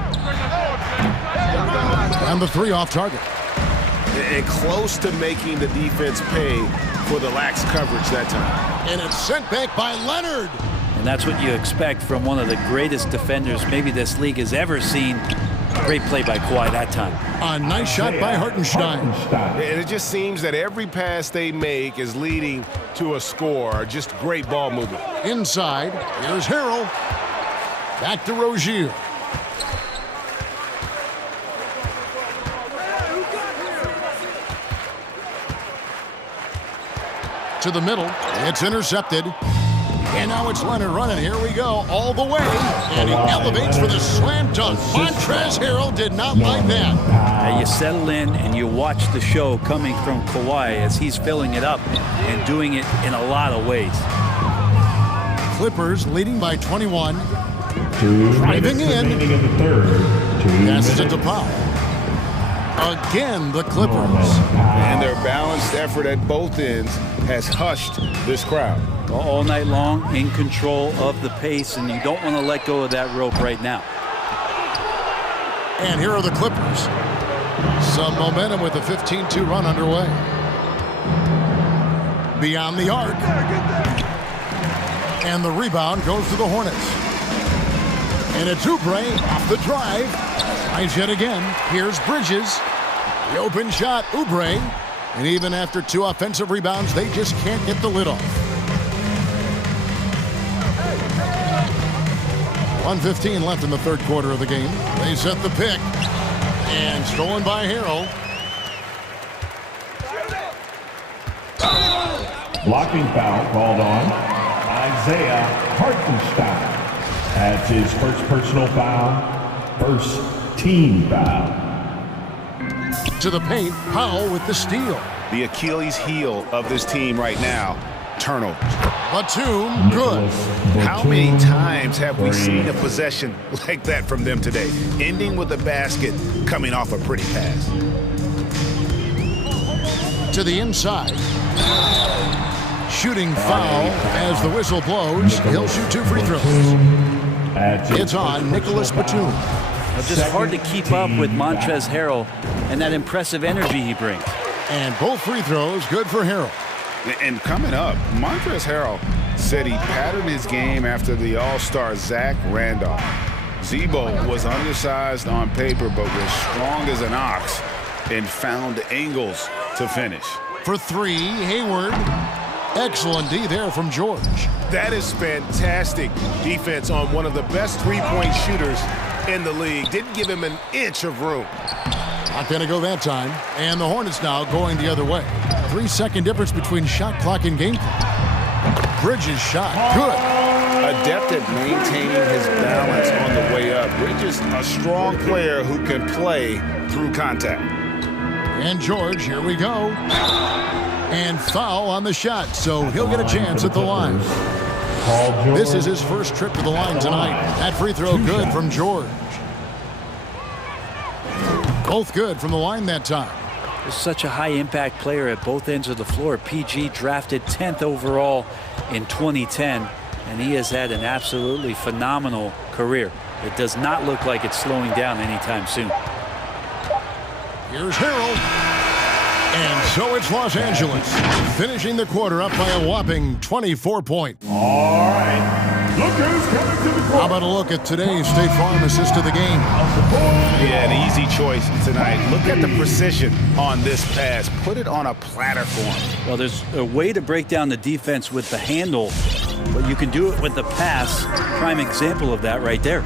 And the 3 off target. And close to making the defense pay for the lax coverage that time. And it's sent back by Leonard. And that's what you expect from one of the greatest defenders maybe this league has ever seen. Great play by Kawhi that time. A nice shot by Hartenstein. And it just seems that every pass they make is leading to a score. Just great ball movement. Inside, here's Harrell. Back to Rozier. To the middle. It's intercepted. And now it's Leonard running. Here we go. All the way. And he elevates for the slam dunk. Montrezl Harrell did not like that. Now you settle in and you watch the show coming from Kawhi as he's filling it up and doing it in a lot of ways. Clippers leading by 21. Driving in. Passes it to Powell. Again, the Clippers. And their balanced effort at both ends has hushed this crowd. All night long, in control of the pace, and you don't want to let go of that rope right now. And here are the Clippers. Some momentum with a 15-2 run underway. Beyond the arc. And the rebound goes to the Hornets. And it's Oubre off the drive. Tries yet again. Here's Bridges. The open shot, Oubre. And even after 2 offensive rebounds, they just can't get the lid off. 1:15 left in the third quarter of the game. They set the pick. And stolen by Harrell. Blocking foul called on Isaiah Hartenstein. That's his first personal foul, first team foul. To the paint, Powell with the steal. The Achilles heel of this team right now, turnovers. Batum, good. How many times have we seen a possession like that from them today, ending with a basket coming off a pretty pass? To the inside. Shooting foul as the whistle blows. He'll shoot 2 free throws. It's on Nicholas Batum. Just hard to keep up with Montrezl Harrell and that impressive energy he brings. And both free throws good for Harrell. And coming up, Montrezl Harrell said he patterned his game after the All-Star Zach Randolph. Zebo was undersized on paper but was strong as an ox and found angles to finish. For 3, Hayward. Excellent D there from George. That is fantastic defense on one of the best three-point shooters in the league. Didn't give him an inch of room. Not going to go that time. And the Hornets now going the other way. 3-second difference between shot clock and game clock. Bridges shot. Good. Adept at maintaining his balance on the way up. Bridges, a strong player who can play through contact. And George, here we go. And foul on the shot, so he'll get a chance at the line. This is his first trip to the line tonight. That free throw good from George. Both good from the line that time. He's such a high-impact player at both ends of the floor. PG drafted 10th overall in 2010, and he has had an absolutely phenomenal career. It does not look like it's slowing down anytime soon. Here's Harrell. And so it's Los Angeles, finishing the quarter up by a whopping 24 points. All right, look who's coming to the How about a look at today's State Farm assist of the game? Yeah, an easy choice tonight. Look at the precision on this pass. Put it on a platter form. Well, there's a way to break down the defense with the handle, but you can do it with the pass. Prime example of that right there.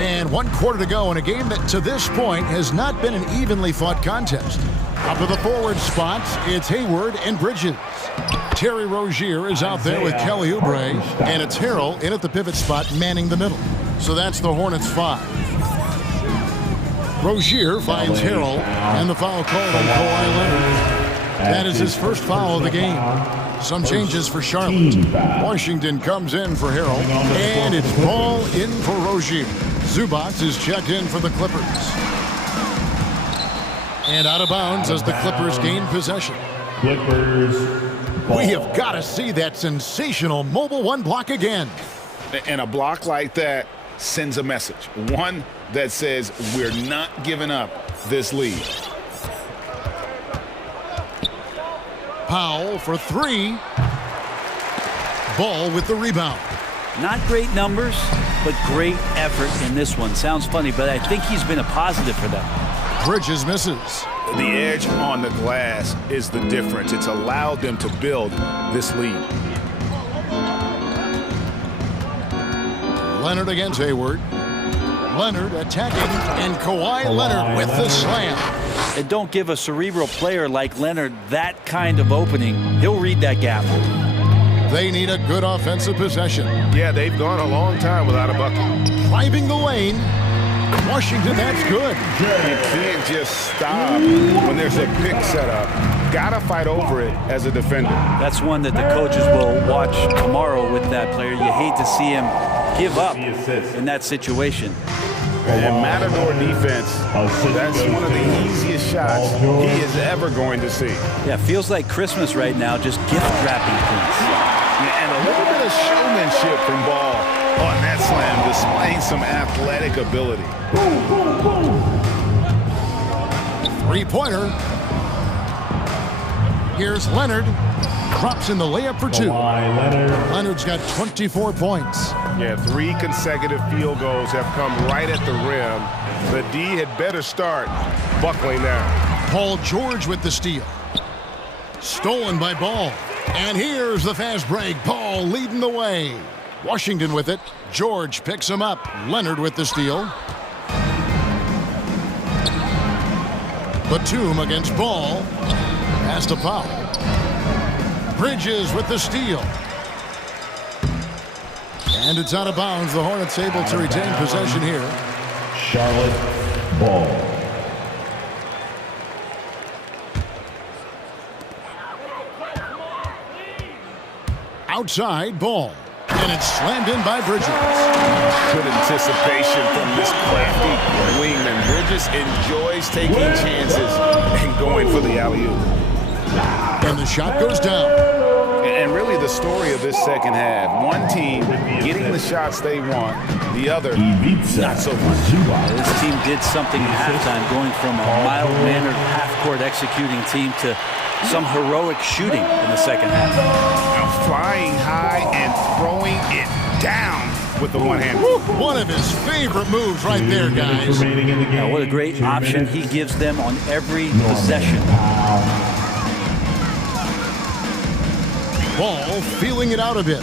And 1 quarter to go in a game that to this point has not been an evenly fought contest. Up to the forward spots, it's Hayward and Bridges. Terry Rozier is out there with Kelly Oubre, and it's Harrell in at the pivot spot manning the middle. So that's the Hornets 5. Rozier finds Harrell, and the foul called on Kawhi Leonard. That is his first foul of the game. Some changes for Charlotte. Washington comes in for Harrell, and it's Ball in for Rozier. Zubac is checked in for the Clippers. And out of bounds as the Clippers gain possession. We have got to see that sensational mobile one block again. And a block like that sends a message. One that says we're not giving up this lead. Powell for 3. Ball with the rebound. Not great numbers, but great effort in this one. Sounds funny, but I think he's been a positive for them. Bridges misses. The edge on the glass is the difference. It's allowed them to build this lead. Leonard against Hayward. Leonard attacking, and Kawhi Leonard with the slam. And don't give a cerebral player like Leonard that kind of opening. He'll read that gap. They need a good offensive possession. Yeah, they've gone a long time without a bucket. Driving the lane. Washington, that's good. You can't just stop when there's a pick set up. Gotta fight over it as a defender. That's one that the coaches will watch tomorrow with that player. You hate to see him give up in that situation. And Matador defense, that's one of the easiest shots he is ever going to see. Yeah, feels like Christmas right now, just gift wrapping things. And a little bit of showmanship from Ball on that slam, displaying some athletic ability. 3-pointer. Here's Leonard. Drops in the layup for 2. Leonard's got 24 points. Yeah, 3 consecutive field goals have come right at the rim. The D had better start buckling now. Paul George with the steal. Stolen by Ball. And here's the fast break. Ball leading the way. Washington with it. George picks him up. Leonard with the steal. Batum against Ball. Pass to Powell. Bridges with the steal. And it's out of bounds. The Hornets able to retain possession here. Charlotte Ball. Outside Ball. And it's slammed in by Bridges. Good anticipation from this crafty wingman. Bridges enjoys taking chances and going for the alley-oop. And the shot goes down. And really the story of this second half. One team getting the shots they want, the other not so much. This team did something at halftime, going from a mild-mannered half-court executing team to some heroic shooting in the second half. Now flying high and throwing it down with the one hand. One of his favorite moves right there, guys. Now, what a great option he gives them on every possession. Ball feeling it out a bit.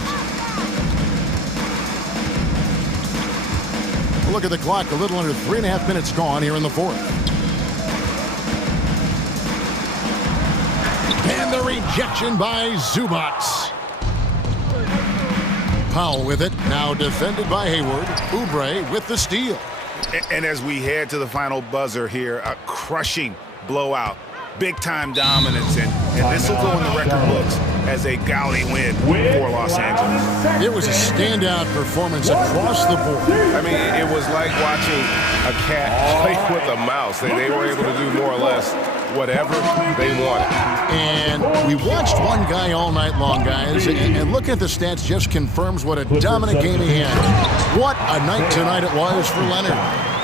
Look at the clock, a little under 3.5 minutes gone here in the fourth. And the rejection by Zubac. Powell with it, now defended by Hayward. Oubre with the steal. And as we head to the final buzzer here, a crushing blowout. Big-time dominance, and this will go in the record books as a gaudy win for Los Angeles. It was a standout performance across the board. I mean, it was like watching a cat play with a mouse. They were able to do more or less whatever they wanted. And we watched one guy all night long, guys, and looking at the stats just confirms what a dominant game he had. What a night tonight it was for Leonard.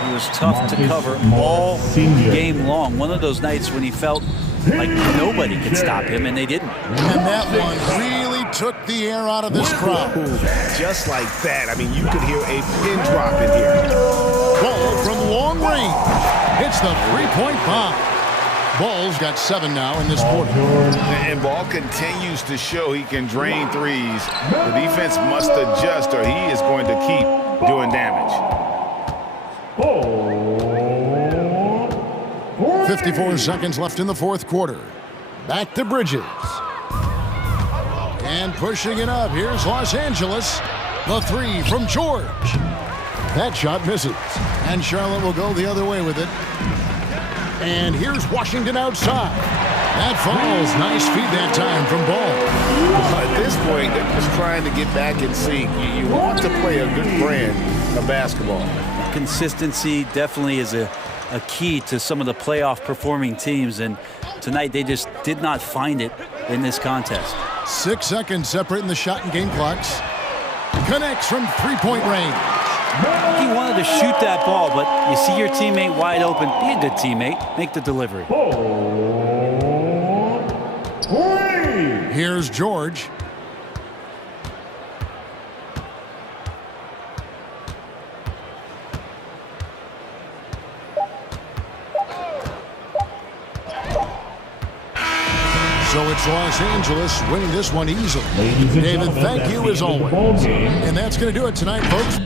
He was tough to cover all game long. One of those nights when he felt like nobody could stop him, and they didn't. And that one really took the air out of this crowd. Just like that. I mean, you could hear a pin drop in here. Ball from long range. It's the three-point bomb. Ball's got 7 now in this quarter. And Ball continues to show he can drain threes. The defense must adjust or he is going to keep doing damage. 54 seconds left in the fourth quarter. Back to Bridges. And pushing it up. Here's Los Angeles. The three from George. That shot misses. And Charlotte will go the other way with it. And here's Washington outside. That falls. Nice feed that time from Ball. At this point, they're just trying to get back in sync. You want to play a good brand of basketball. Consistency definitely is a key to some of the playoff performing teams, and tonight they just did not find it in this contest. 6 seconds separating the shot and game clocks. Connects from three-point range. He wanted to shoot that ball, but you see your teammate wide open. Be a good teammate. Make the delivery. Here's George. So it's Los Angeles winning this one easily. David, thank you as always. And that's going to do it tonight, folks.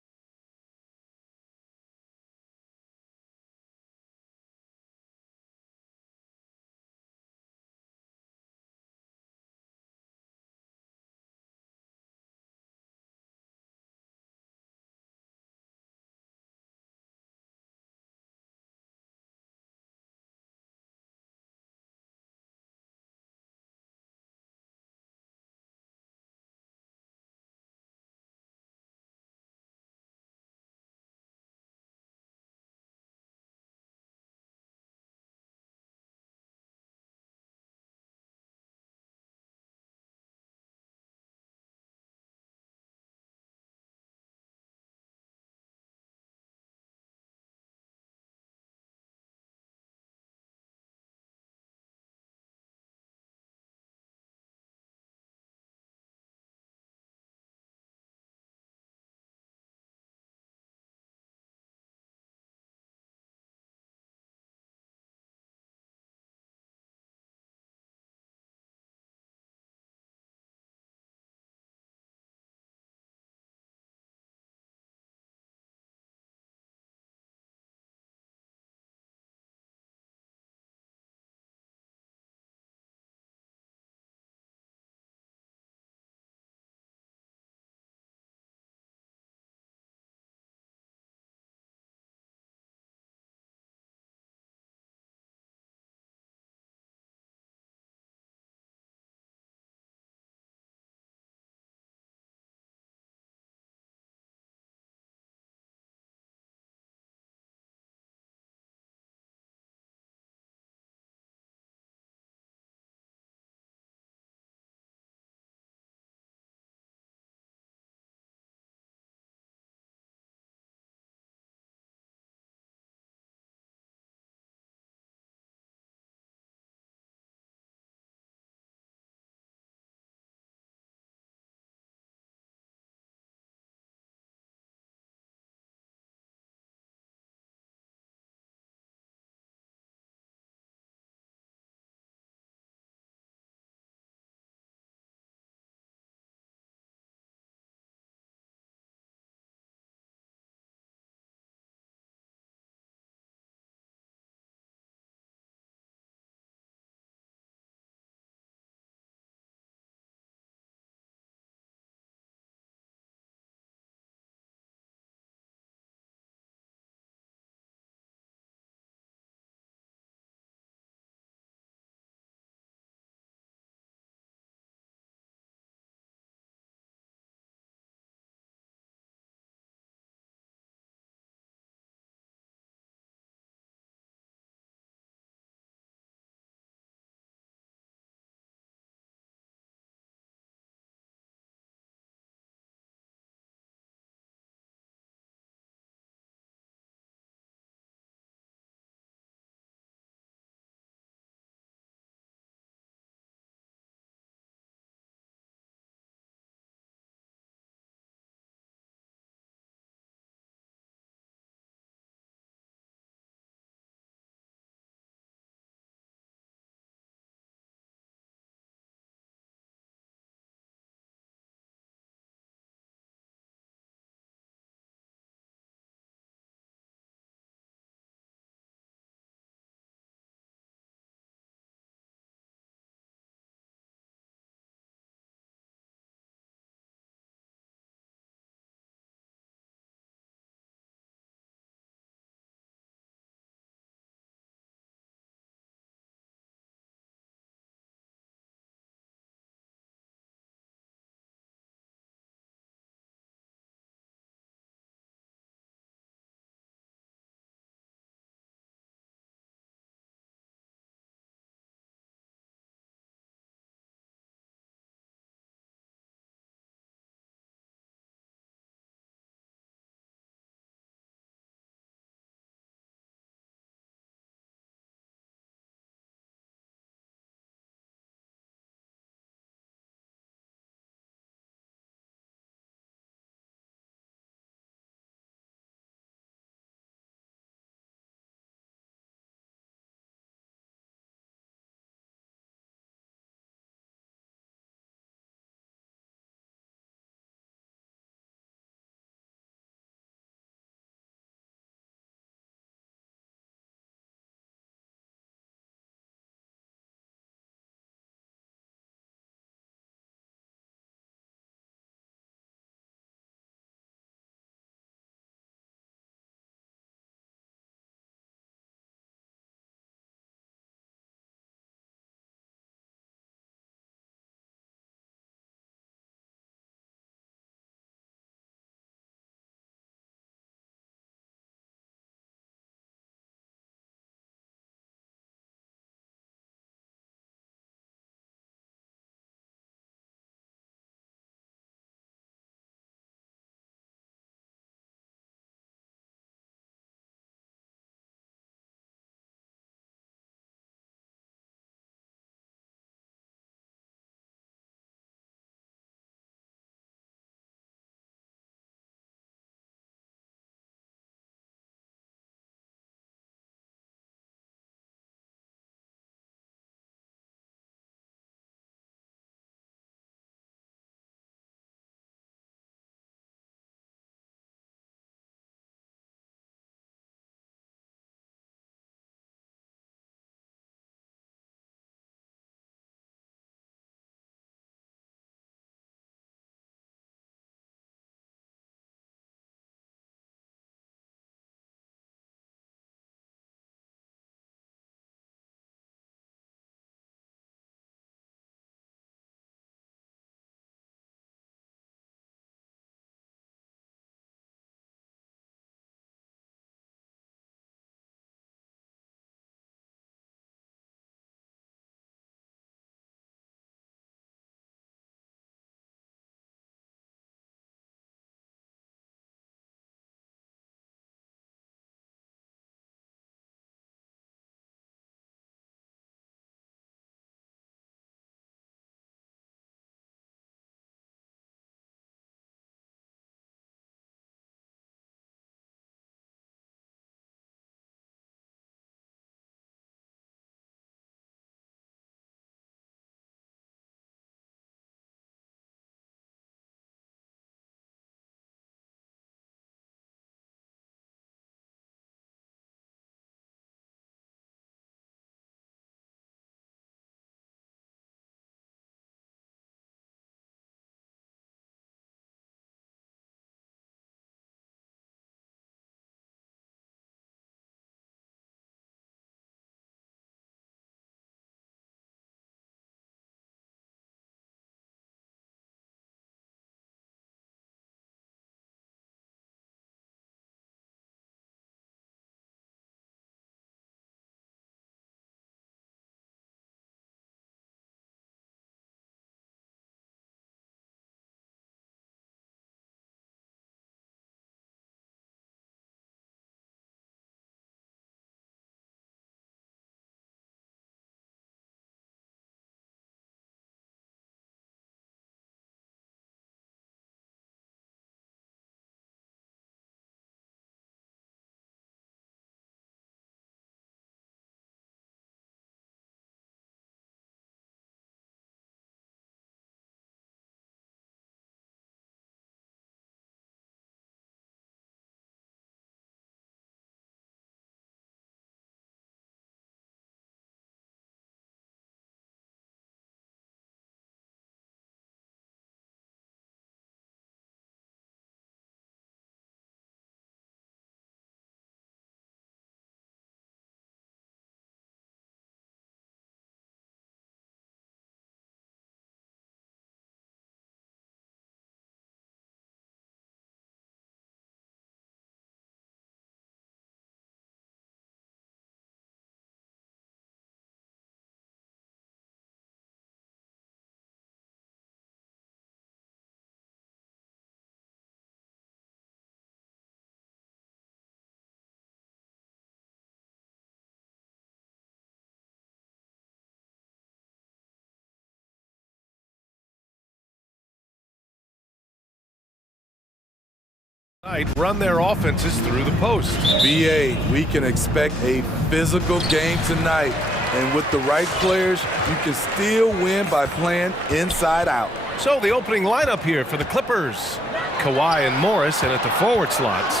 Run their offenses through the post. BA, we can expect a physical game tonight. And with the right players, you can still win by playing inside out. So the opening lineup here for the Clippers. Kawhi and Morris in at the forward slots.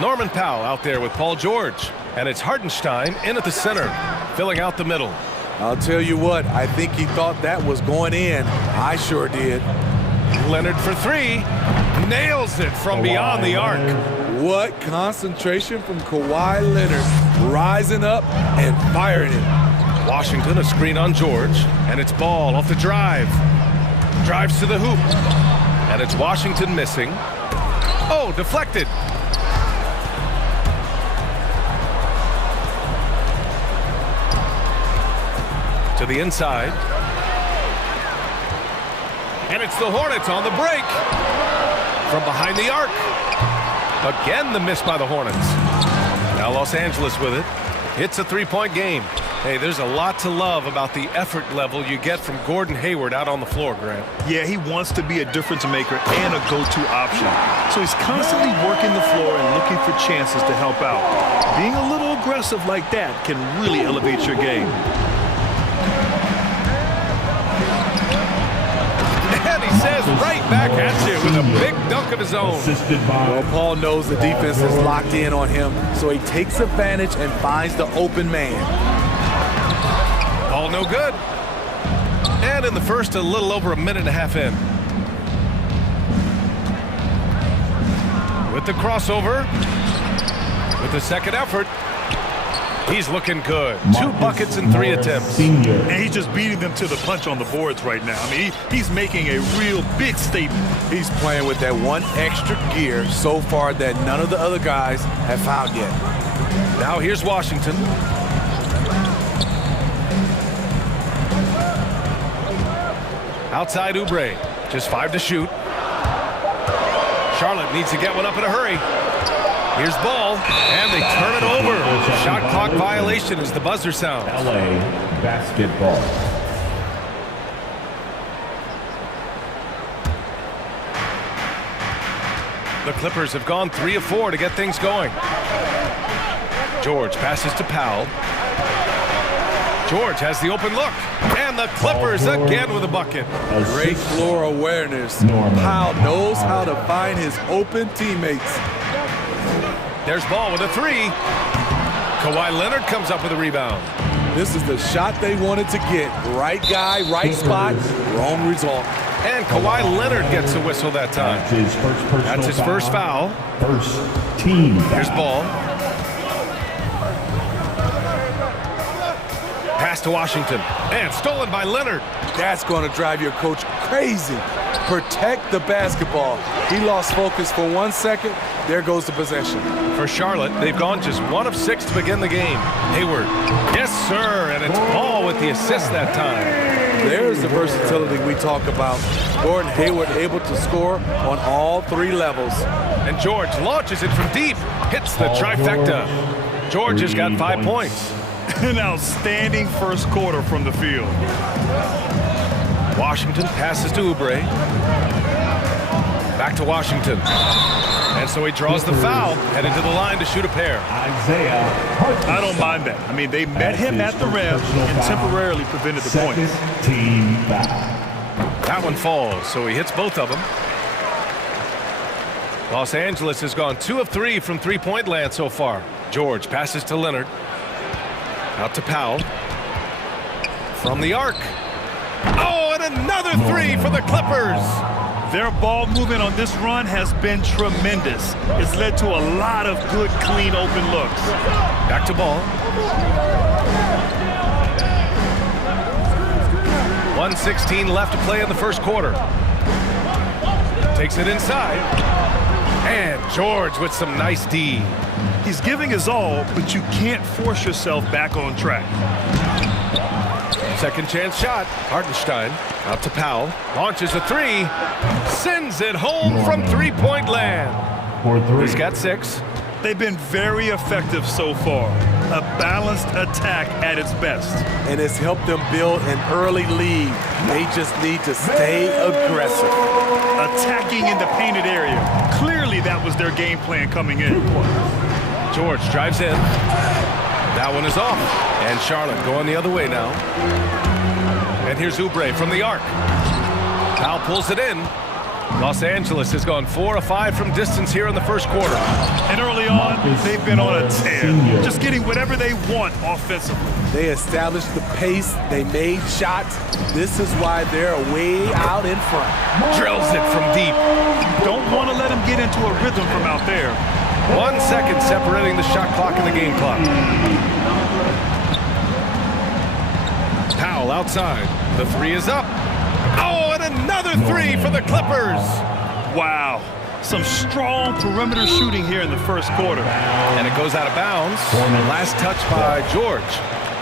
Norman Powell out there with Paul George. And it's Hartenstein in at the center, filling out the middle. I'll tell you what, I think he thought that was going in. I sure did. Leonard for three. Nails it from beyond the arc. What concentration from Kawhi Leonard. Rising up and firing it. Washington a screen on George. And it's Ball off the drive. Drives to the hoop. And it's Washington missing. Oh, deflected. To the inside. And it's the Hornets on the break. From behind the arc. Again, the miss by the Hornets. Now Los Angeles with it. It's a three-point game. Hey, there's a lot to love about the effort level you get from Gordon Hayward out on the floor, Grant. Yeah, he wants to be a difference maker and a go-to option. So he's constantly working the floor and looking for chances to help out. Being a little aggressive like that can really elevate your game. And he says right back at you with a big dunk of his own. Well, Paul knows the defense is locked in on him, so he takes advantage and finds the open man. All no good. And in the first, a little over a minute and a half in. With the crossover. With the second effort. He's looking good. 2 buckets in 3 attempts. And he's just beating them to the punch on the boards right now. I mean, he's making a real big statement. He's playing with that one extra gear so far that none of the other guys have found yet. Now here's Washington. Outside Oubre. Just 5 to shoot. Charlotte needs to get one up in a hurry. Here's Ball, and they turn it over. Shot clock violation as the buzzer sounds. LA basketball. The Clippers have gone 3 of 4 to get things going. George passes to Powell. George has the open look. And the Clippers again with a bucket. Great floor awareness. Powell knows how to find his open teammates. There's Ball with a 3. Kawhi Leonard comes up with a rebound. This is the shot they wanted to get. Right guy, right spot, wrong result. And Kawhi Leonard gets a whistle that time. That's his first foul. First team foul. Here's Ball. Pass to Washington. And stolen by Leonard. That's going to drive your coach crazy. Protect the basketball. He lost focus for 1 second. There goes the possession. For Charlotte, they've gone just 1 of 6 to begin the game. Hayward. Yes, sir. And it's Ball with the assist that time. There's the versatility we talk about. Gordon Hayward able to score on all 3 levels. And George launches it from deep. Hits the trifecta. George has got 5 points. An outstanding first quarter from the field. Washington passes to Oubre. Back to Washington. And so he draws the foul, headed to the line to shoot a pair. I don't mind that. I mean, they met him at the rim and temporarily prevented the points. Team foul. That one falls, so he hits both of them. Los Angeles has gone 2 of 3 from three-point land so far. George passes to Leonard. Out to Powell. From the arc. Oh, and another 3 for the Clippers. Their ball movement on this run has been tremendous. It's led to a lot of good, clean, open looks. Back to Ball. 1:16 left to play in the first quarter. Takes it inside. And George with some nice D. He's giving his all, but you can't force yourself back on track. Second chance shot. Hartenstein out to Powell. Launches a 3. Sends it home from three-point land. He's got 6. They've been very effective so far. a balanced attack at its best. And it's helped them build an early lead. They just need to stay aggressive. Attacking in the painted area. Clearly that was their game plan coming in. George drives in. That one is off. And Charlotte going the other way now. And here's Oubre from the arc. Powell pulls it in. Los Angeles has gone 4 of 5 from distance here in the first quarter. And early on, they've been on a tear, just getting whatever they want offensively. They established the pace. They made shots. This is why they're way out in front. Drills it from deep. Don't want to let them get into a rhythm from out there. 1 second separating the shot clock and the game clock. Powell outside. The three is up. Oh, and another three for the Clippers. Wow. Some strong perimeter shooting here in the first quarter. And it goes out of bounds. Last touch by George.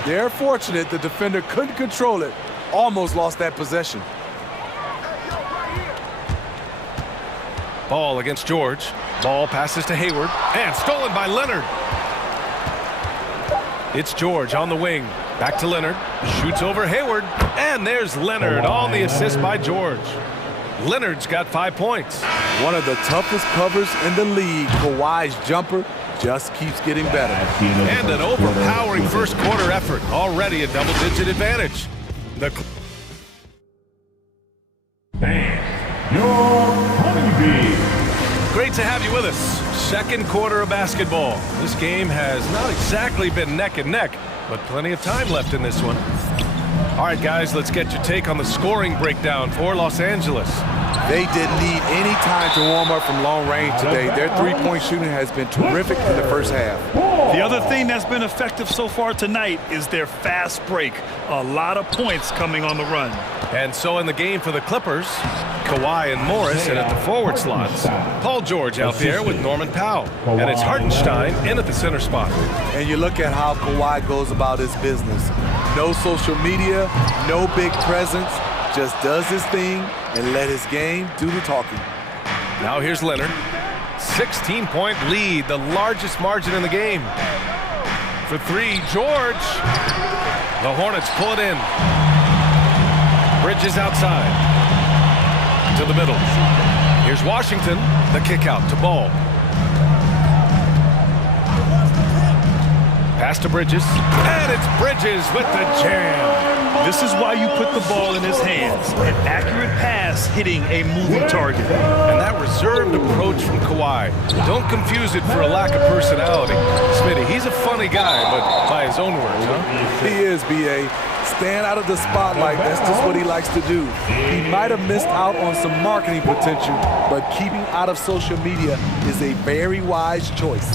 They're fortunate the defender couldn't control it. Almost lost that possession. Ball against George. Ball passes to Hayward. And stolen by Leonard. It's George on the wing. Back to Leonard. Shoots over Hayward. And there's Leonard on the assist by George. Leonard's got 5 points. One of the toughest covers in the league. Kawhi's jumper just keeps getting better. And an overpowering first quarter effort. Already a double-digit advantage. Great to have you with us. Second quarter of basketball. This game has not exactly been neck and neck, but plenty of time left in this one. All right, guys, let's get your take on the scoring breakdown for Los Angeles. They didn't need any time to warm up from long range today. Their three-point shooting has been terrific in the first half. The other thing that's been effective so far tonight is their fast break. A lot of points coming on the run. And so in the game for the Clippers, Kawhi and Morris in at the forward slots. Paul George out there with Norman Powell. And it's Hartenstein in at the center spot. And you look at how Kawhi goes about his business. No social media, no big presence, just does his thing and let his game do the talking. Now here's Leonard. 16-point lead, the largest margin in the game. For three, George. The Hornets pull it in. Bridges outside. To the middle. Here's Washington. The kick out to Ball. Pass to Bridges. And it's Bridges with the jam. This is why you put the ball in his hands. An accurate pass hitting a moving target. And that reserved approach from Kawhi. Don't confuse it for a lack of personality. Smitty, he's a funny guy, but by his own words, huh? He is, B.A. Stand out of the spotlight. That's just what he likes to do. He might have missed out on some marketing potential, but keeping out of social media is a very wise choice.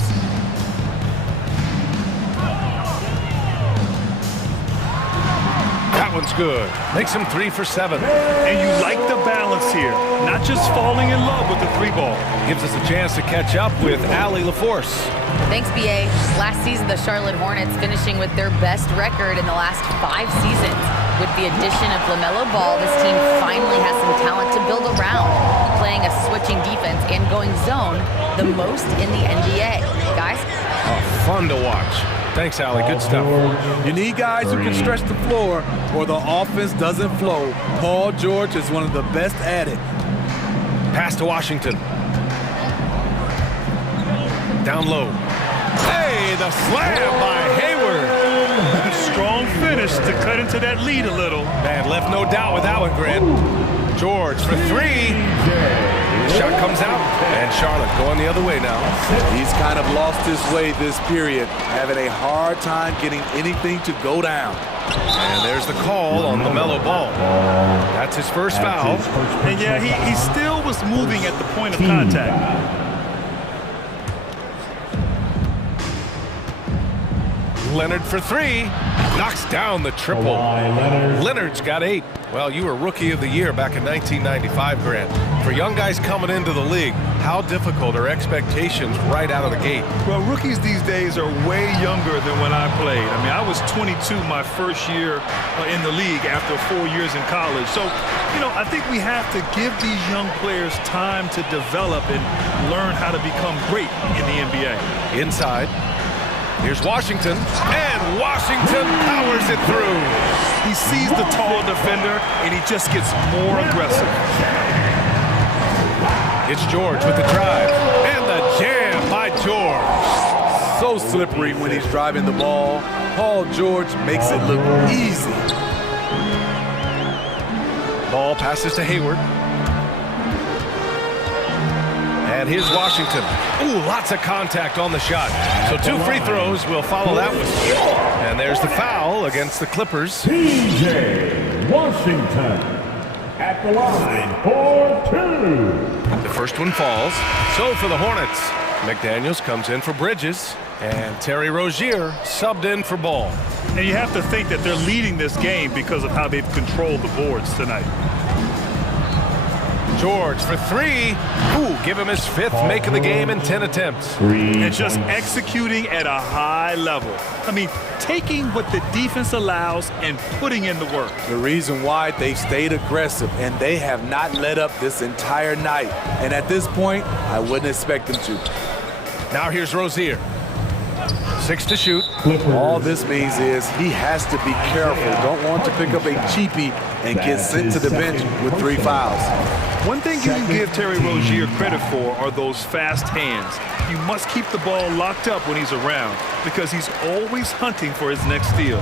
That one's good. Makes him 3 for 7. And you like the balance here. Not just falling in love with the three ball. Gives us a chance to catch up with Allie LaForce. Thanks, B.A. Last season, the Charlotte Hornets finishing with their best record in the last 5 seasons. With the addition of LaMelo Ball, this team finally has some talent to build around, playing a switching defense and going zone the most in the NBA. Guys? Oh, fun to watch. Thanks, Allie. Good stuff. You need guys who can stretch the floor or the offense doesn't flow. Paul George is one of the best at it. Pass to Washington. Down low. Hey, the slam by Hayward. Strong finish to cut into that lead a little. Man, left no doubt with that one, Grant. George for three. Shot comes out, and Charlotte going the other way now. He's kind of lost his way this period, having a hard time getting anything to go down. And there's the call on LaMelo Ball. That's his first foul. And yeah, he still was moving at the point of contact. Leonard for three. Knocks down the triple. Leonard's got 8. Well, you were Rookie of the Year back in 1995, Grant. For young guys coming into the league, how difficult are expectations right out of the gate? Well, rookies these days are way younger than when I played. I mean, I was 22 my first year in the league after 4 years in college. So, you know, I think we have to give these young players time to develop and learn how to become great in the NBA. Inside. Here's Washington, and Washington powers it through. He sees the tall defender, and he just gets more aggressive. It's George with the drive, and the jam by George. So slippery when he's driving the ball. Paul George makes it look easy. Ball passes to Hayward. And here's Washington. Ooh, lots of contact on the shot. So 2 free throws will follow that one. And there's the foul against the Clippers. P.J. Washington at the line for 2. The first one falls. So for the Hornets, McDaniels comes in for Bridges. And Terry Rozier subbed in for Ball. And you have to think that they're leading this game because of how they've controlled the boards tonight. George for 3. Ooh, give him his 5th make of the game in 10 attempts. And just executing at a high level. I mean, taking what the defense allows and putting in the work. The reason why they stayed aggressive, and they have not let up this entire night. And at this point, I wouldn't expect them to. Now here's Rozier. 6 to shoot. All this means is he has to be careful. Don't want to pick up a cheapie and get sent to the bench with 3 fouls. One thing you can give Terry Rozier credit for are those fast hands. You must keep the ball locked up when he's around because he's always hunting for his next steal.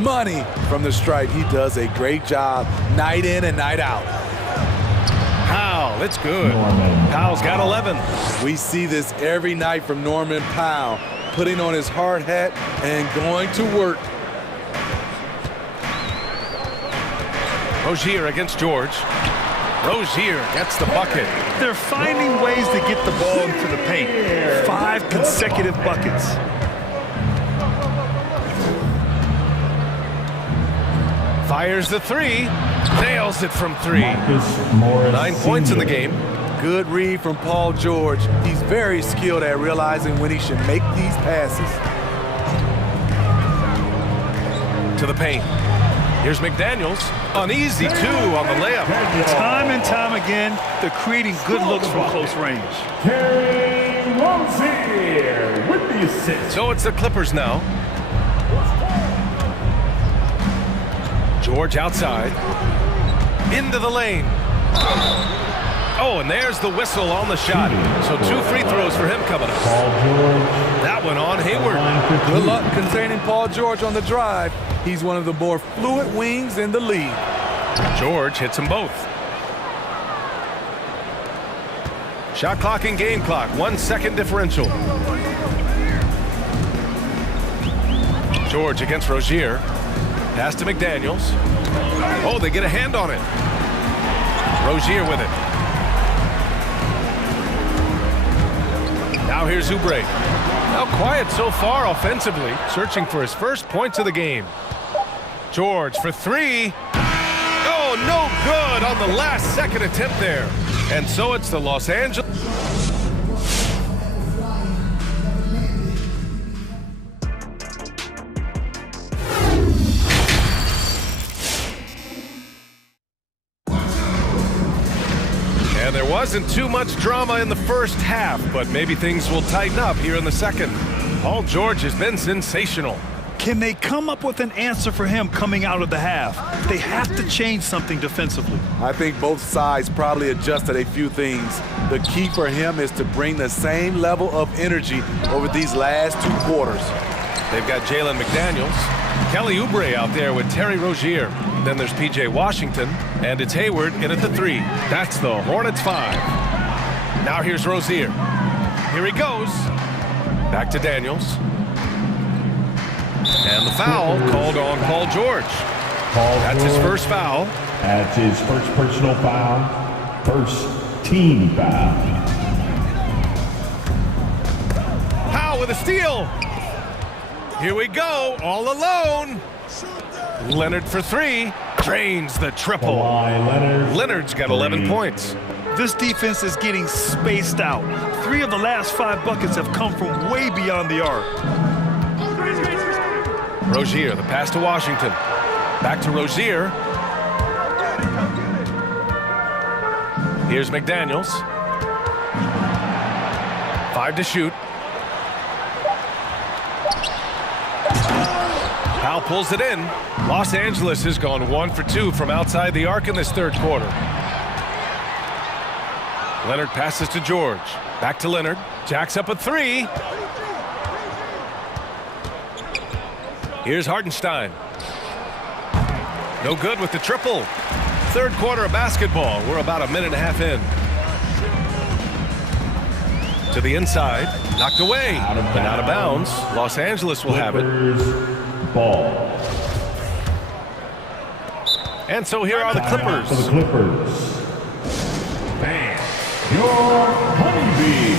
Money from the stripe. He does a great job night in and night out. Powell, it's good. Powell's got 11. We see this every night from Norman Powell, putting on his hard hat and going to work. Rozier against George. Rozier gets the bucket. They're finding ways to get the ball into the paint. 5 consecutive buckets. Fires the 3. Nails it from 3. 9 points in the game. Good read from Paul George. He's very skilled at realizing when he should make these passes. To the paint. Here's McDaniels. An easy 2 on the layup. Time and time again, they're creating good looks from close range. Terry Rozier with the assist. So it's the Clippers now. George outside. Into the lane. Oh, and there's the whistle on the shot. So 2 free throws for him coming up. That one on Hayward. Good luck containing Paul George on the drive. He's one of the more fluid wings in the league. George hits them both. Shot clock and game clock. 1 second differential. George against Rozier. Pass to McDaniels. Oh, they get a hand on it. Rozier with it. Now here's Oubre. Now quiet so far offensively, searching for his first points of the game. George for 3. Oh, no good on the last second attempt there. And so it's the Los Angeles. And there wasn't too much drama in the first half, but maybe things will tighten up here in the second. Paul George has been sensational. Can they come up with an answer for him coming out of the half? They have to change something defensively. I think both sides probably adjusted a few things. The key for him is to bring the same level of energy over these last 2 quarters. They've got Jalen McDaniels, Kelly Oubre out there with Terry Rozier. Then there's P.J. Washington, and it's Hayward in at the 3. That's the Hornets 5. Now here's Rozier. Here he goes. Back to Daniels. And the foul called on Paul George. That's his first foul. That's his first personal foul. First team foul. Powell with a steal. Here we go, all alone. Leonard for 3. Drains the triple. Leonard's got 11 points. This defense is getting spaced out. 3 of the last 5 buckets have come from way beyond the arc. Rozier, the pass to Washington. Back to Rozier. Here's McDaniels. 5 to shoot. Foul pulls it in. Los Angeles has gone 1 for 2 from outside the arc in this third quarter. Leonard passes to George. Back to Leonard. Jacks up a 3. Here's Hartenstein. No good with the triple. Third quarter of basketball. We're about a minute and a half in. To the inside. Knocked away. And out of bounds. Los Angeles will have it. Ball. And so here are the Clippers. For the Clippers. Bam. Your Honeybee.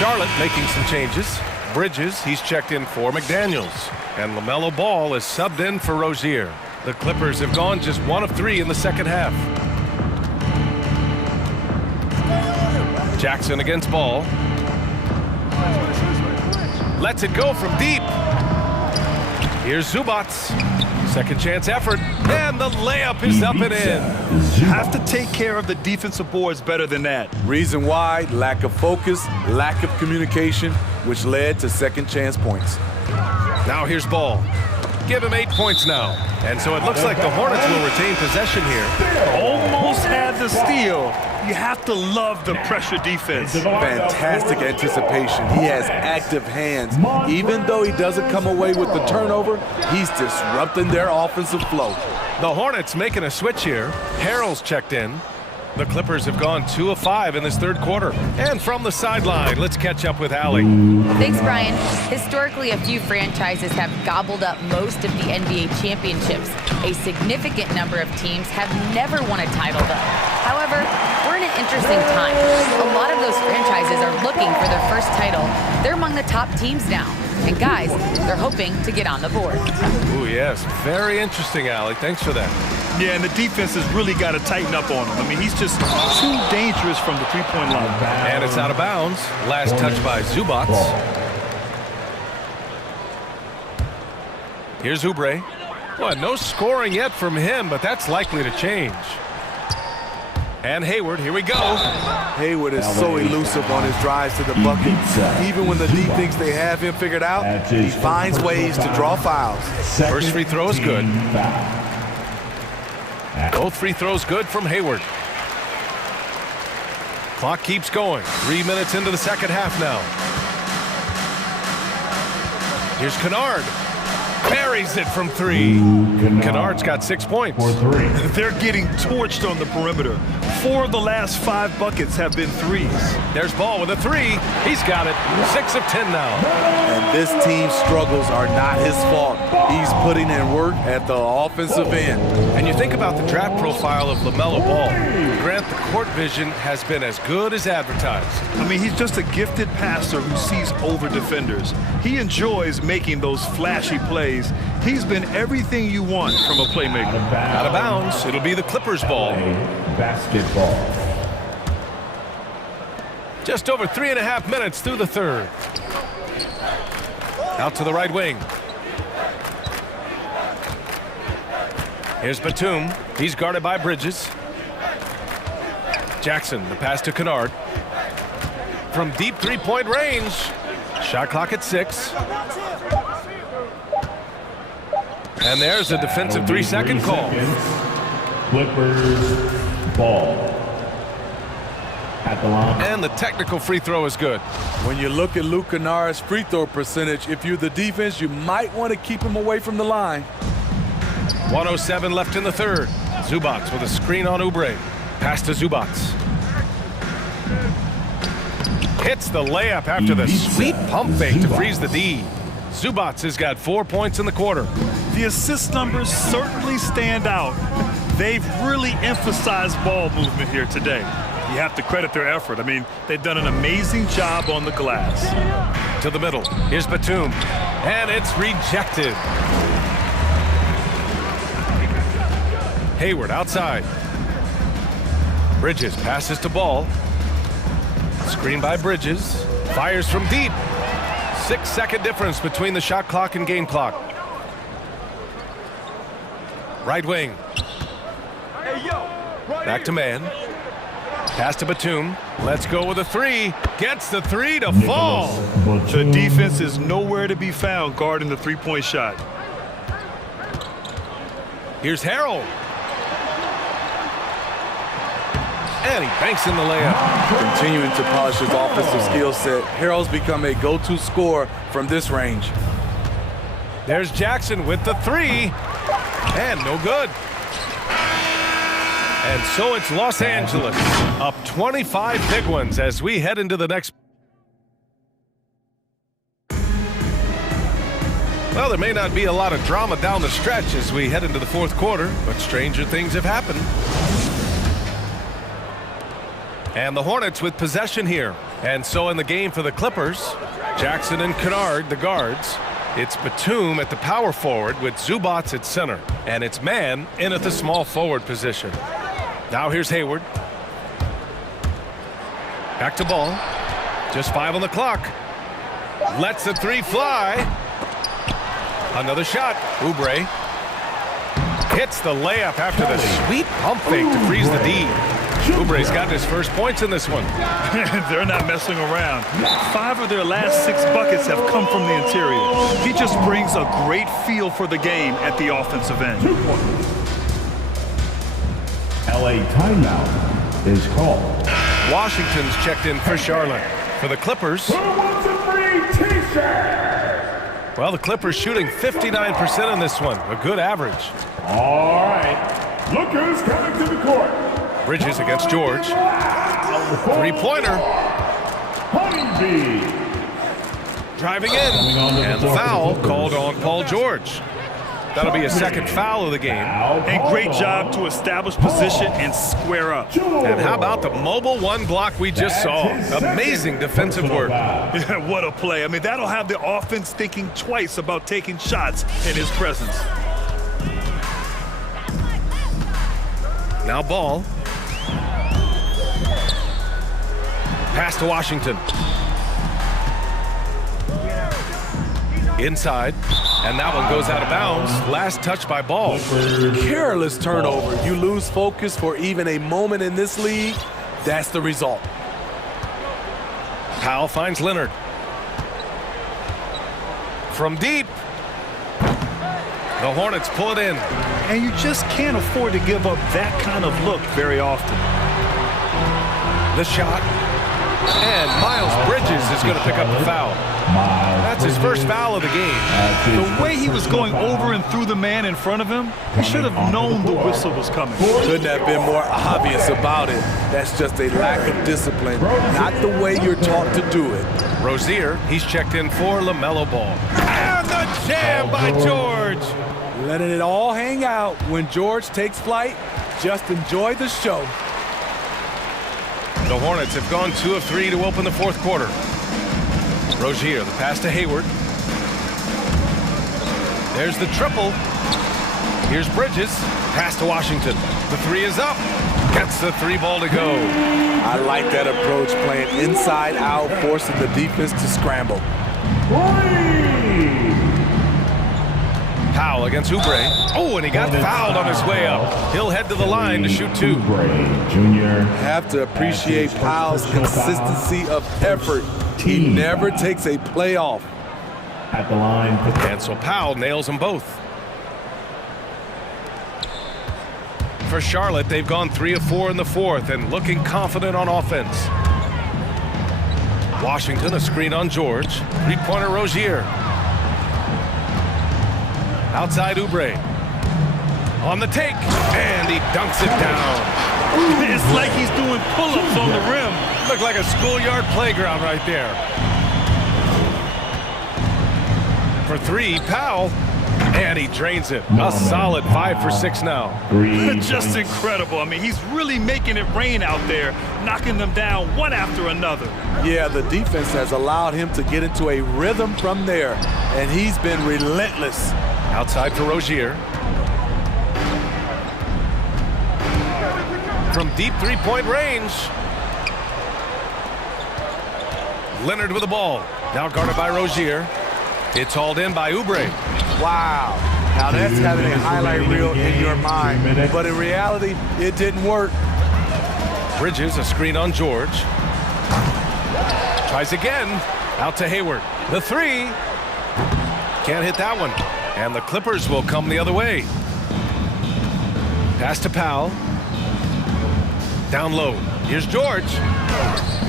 Charlotte making some changes. Bridges, he's checked in for McDaniels. And LaMelo Ball is subbed in for Rozier. The Clippers have gone just 1 of 3 in the second half. Jackson against Ball. Lets it go from deep. Here's Zubac. Second chance effort. And the layup is up and in. Have to take care of the defensive boards better than that. Reason why, lack of focus, lack of communication, which led to second chance points. Now here's Ball. Give him 8 points now. And so it looks like the Hornets will retain possession here. Almost had the steal. You have to love the pressure defense. Fantastic anticipation. He has active hands. Even though he doesn't come away with the turnover, he's disrupting their offensive flow. The Hornets making a switch here. Harrell's checked in. The Clippers have gone 2 of 5 in this third quarter. And from the sideline, let's catch up with Allie. Thanks, Brian. Historically, a few franchises have gobbled up most of the NBA championships. A significant number of teams have never won a title, though. However, we're in an interesting time. A lot of those franchises are looking for their first title. They're among the top teams now. And guys, they're hoping to get on the board. Ooh, yes. Very interesting, Allie. Thanks for that. Yeah, and the defense has really got to tighten up on him. I mean, he's just too dangerous from the three-point line. And it's out of bounds. Last touch by Zubac. Here's Oubre. Well, no scoring yet from him, but that's likely to change. And Hayward, here we go. Hayward is so elusive on his drives to the bucket. Even when the D thinks they have him figured out, he finds ways to draw fouls. First free throw is good. Both free throws good from Hayward. Clock keeps going. 3 minutes into the second half now. Here's Kennard. Buries it from 3. Kennard's got 6 points. They're getting torched on the perimeter. 4 of the last 5 buckets have been threes. There's Ball with a 3. He's got it. 6 of 10 now. And this team's struggles are not his fault. He's putting in work at the offensive end. And you think about the draft profile of LaMelo Ball. Grant, the court vision has been as good as advertised. I mean, he's just a gifted passer who sees over defenders. He enjoys making those flashy plays. He's been everything you want from a playmaker. Out of bounds. It'll be the Clippers' ball. Basketball. Just over 3.5 minutes through the third. Out to the right wing. Here's Batum. He's guarded by Bridges. Jackson, the pass to Kennard. From deep three-point range. Shot clock at 6. And there's a defensive 3-second call. Clippers ball. At the line. And the technical free throw is good. When you look at Luke Kennard's free throw percentage, if you're the defense, you might want to keep him away from the line. 1:07 left in the third. Zubac with a screen on Oubre. Pass to Zubac. Hits the layup after the sweet pump fake to freeze the D. Zubac has got 4 points in the quarter. The assist numbers certainly stand out. They've really emphasized ball movement here today. You have to credit their effort. I mean, they've done an amazing job on the glass. To the middle. Here's Batum. And it's rejected. Hayward outside. Bridges passes to Ball. Screen by Bridges. Fires from deep. 6-second difference between the shot clock and game clock. Right wing. Back to man. Pass to Batum. Let's go with a three. Gets the three to fall. The defense is nowhere to be found guarding the three-point shot. Here's Harrell. And he banks in the layup. Continuing to polish his offensive skill set, Harrell's become a go-to scorer from this range. There's Jackson with the three. And no good. And so it's Los Angeles up 25 big ones as we head into the next. Well, there may not be a lot of drama down the stretch as we head into the fourth quarter, but stranger things have happened. And the Hornets with possession here. And so in the game for the Clippers, Jackson and Kennard, the guards. It's Batum at the power forward with Zubats at center. And it's man in at the small forward position. Now here's Hayward. Back to Ball. Just 5 on the clock. Lets the three fly. Another shot. Oubre hits the layup after the sweet pump fake to freeze the D. Oubre's gotten his first points in this one. They're not messing around. 5 of their last 6 buckets have come from the interior. He just brings a great feel for the game at the offensive end. LA timeout is called. Washington's checked in for Charlotte. For the Clippers, Who wants a free t-shirt? well, the Clippers shooting 59% in this one. A good average. All right. Look who's coming to the court. Bridges against George. Three-pointer. Honeybee. Driving in. And the foul called on Paul George. That'll be a second foul of the game. And great job to establish position and square up. And how about the mobile one block we just saw? Amazing defensive work. Yeah, what a play. I mean, that'll have the offense thinking twice about taking shots in his presence. Now Ball. Pass to Washington. Inside. And that one goes out of bounds. Last touch by Ball. Careless turnover. You lose focus for even a moment in this league. That's the result. Powell finds Leonard. From deep. The Hornets pull it in. And you just can't afford to give up that kind of look very often. The shot. And Miles Bridges is going to pick up the foul. That's his first foul of the game. The way he was going over and through the man in front of him, he should have known the whistle was coming. Couldn't have been more obvious about it. That's just a lack of discipline, not the way you're taught to do it. Rozier, he's checked in for LaMelo Ball. And the jam by George. Letting it all hang out when George takes flight. Just enjoy the show. The Hornets have gone 2 of 3 to open the fourth quarter. Rozier, the pass to Hayward. There's the triple. Here's Bridges. Pass to Washington. The three is up. Gets the three ball to go. I like that approach, playing inside out, forcing the defense to scramble. Powell against Oubre. Oh, and he got fouled on his way up. He'll head to the line to shoot 2. Have to appreciate Powell's consistency of effort. He never takes a play off. At the line. And so Powell nails them both. For Charlotte, they've gone 3 of 4 in the fourth and looking confident on offense. Washington, a screen on George. Three-pointer Rozier. Outside Oubre. On the take, and he dunks it down. It's like he's doing pull-ups on the rim. Looked like a schoolyard playground right there. For 3, Powell, and he drains it. A solid 5 for 6 now. Just incredible. I mean, he's really making it rain out there, knocking them down one after another. Yeah, the defense has allowed him to get into a rhythm from there, and he's been relentless. Outside for Rozier. From deep three-point range. Leonard with the ball. Now guarded by Rozier. It's hauled in by Oubre. Wow. Now that's having a highlight reel in your mind, but in reality, it didn't work. Bridges, a screen on George. Tries again, out to Hayward. The three, can't hit that one. And the Clippers will come the other way. Pass to Powell. Down low, here's George.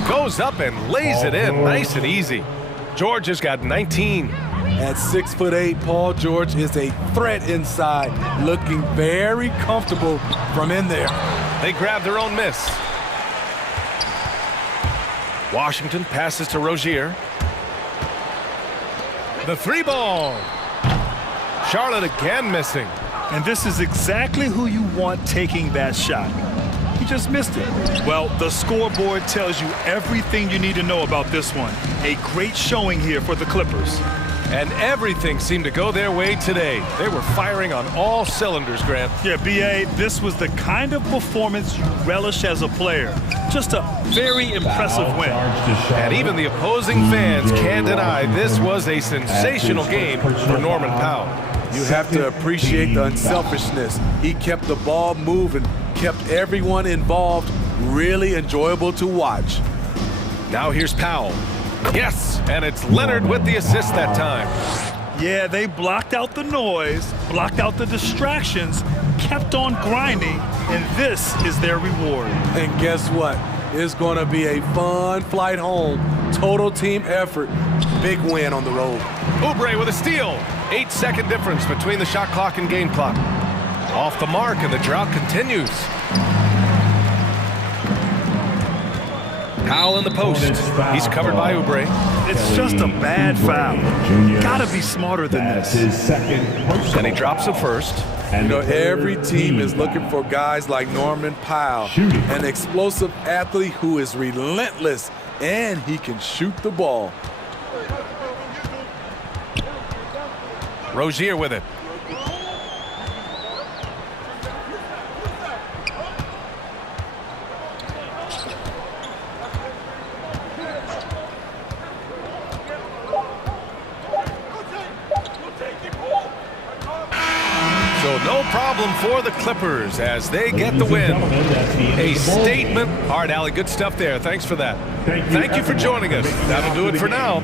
Goes up and lays it in, nice and easy. George has got 19. At 6'8", Paul George is a threat inside, looking very comfortable from in there. They grab their own miss. Washington passes to Rozier. The three ball. Charlotte again missing. And this is exactly who you want taking that shot. He just missed it. Well, the scoreboard tells you everything you need to know about this one. A great showing here for the Clippers. And everything seemed to go their way today. They were firing on all cylinders, Grant. Yeah, B.A., this was the kind of performance you relish as a player. Just a very impressive win. And even the opposing fans can't deny this was a sensational game for Norman Powell. You have to appreciate the unselfishness. He kept the ball moving, kept everyone involved, really enjoyable to watch. Now here's Powell. Yes, and it's Leonard with the assist that time. Yeah, they blocked out the noise, blocked out the distractions, kept on grinding, and this is their reward. And guess what? It's going to be a fun flight home. Total team effort. Big win on the road. Oubre with a steal. 8-second difference between the shot clock and game clock. Off the mark, and the drought continues. Powell in the post. He's covered by Oubre. It's just a bad foul. Gotta be smarter than this. Then he drops it first. You know, every team is looking for guys like Norman Powell, an explosive athlete who is relentless, and he can shoot the ball. Rozier with it. So no problem for the Clippers as they get the win. A statement. All right, Allie, good stuff there. Thanks for that. Thank you for joining us. That'll do it for now.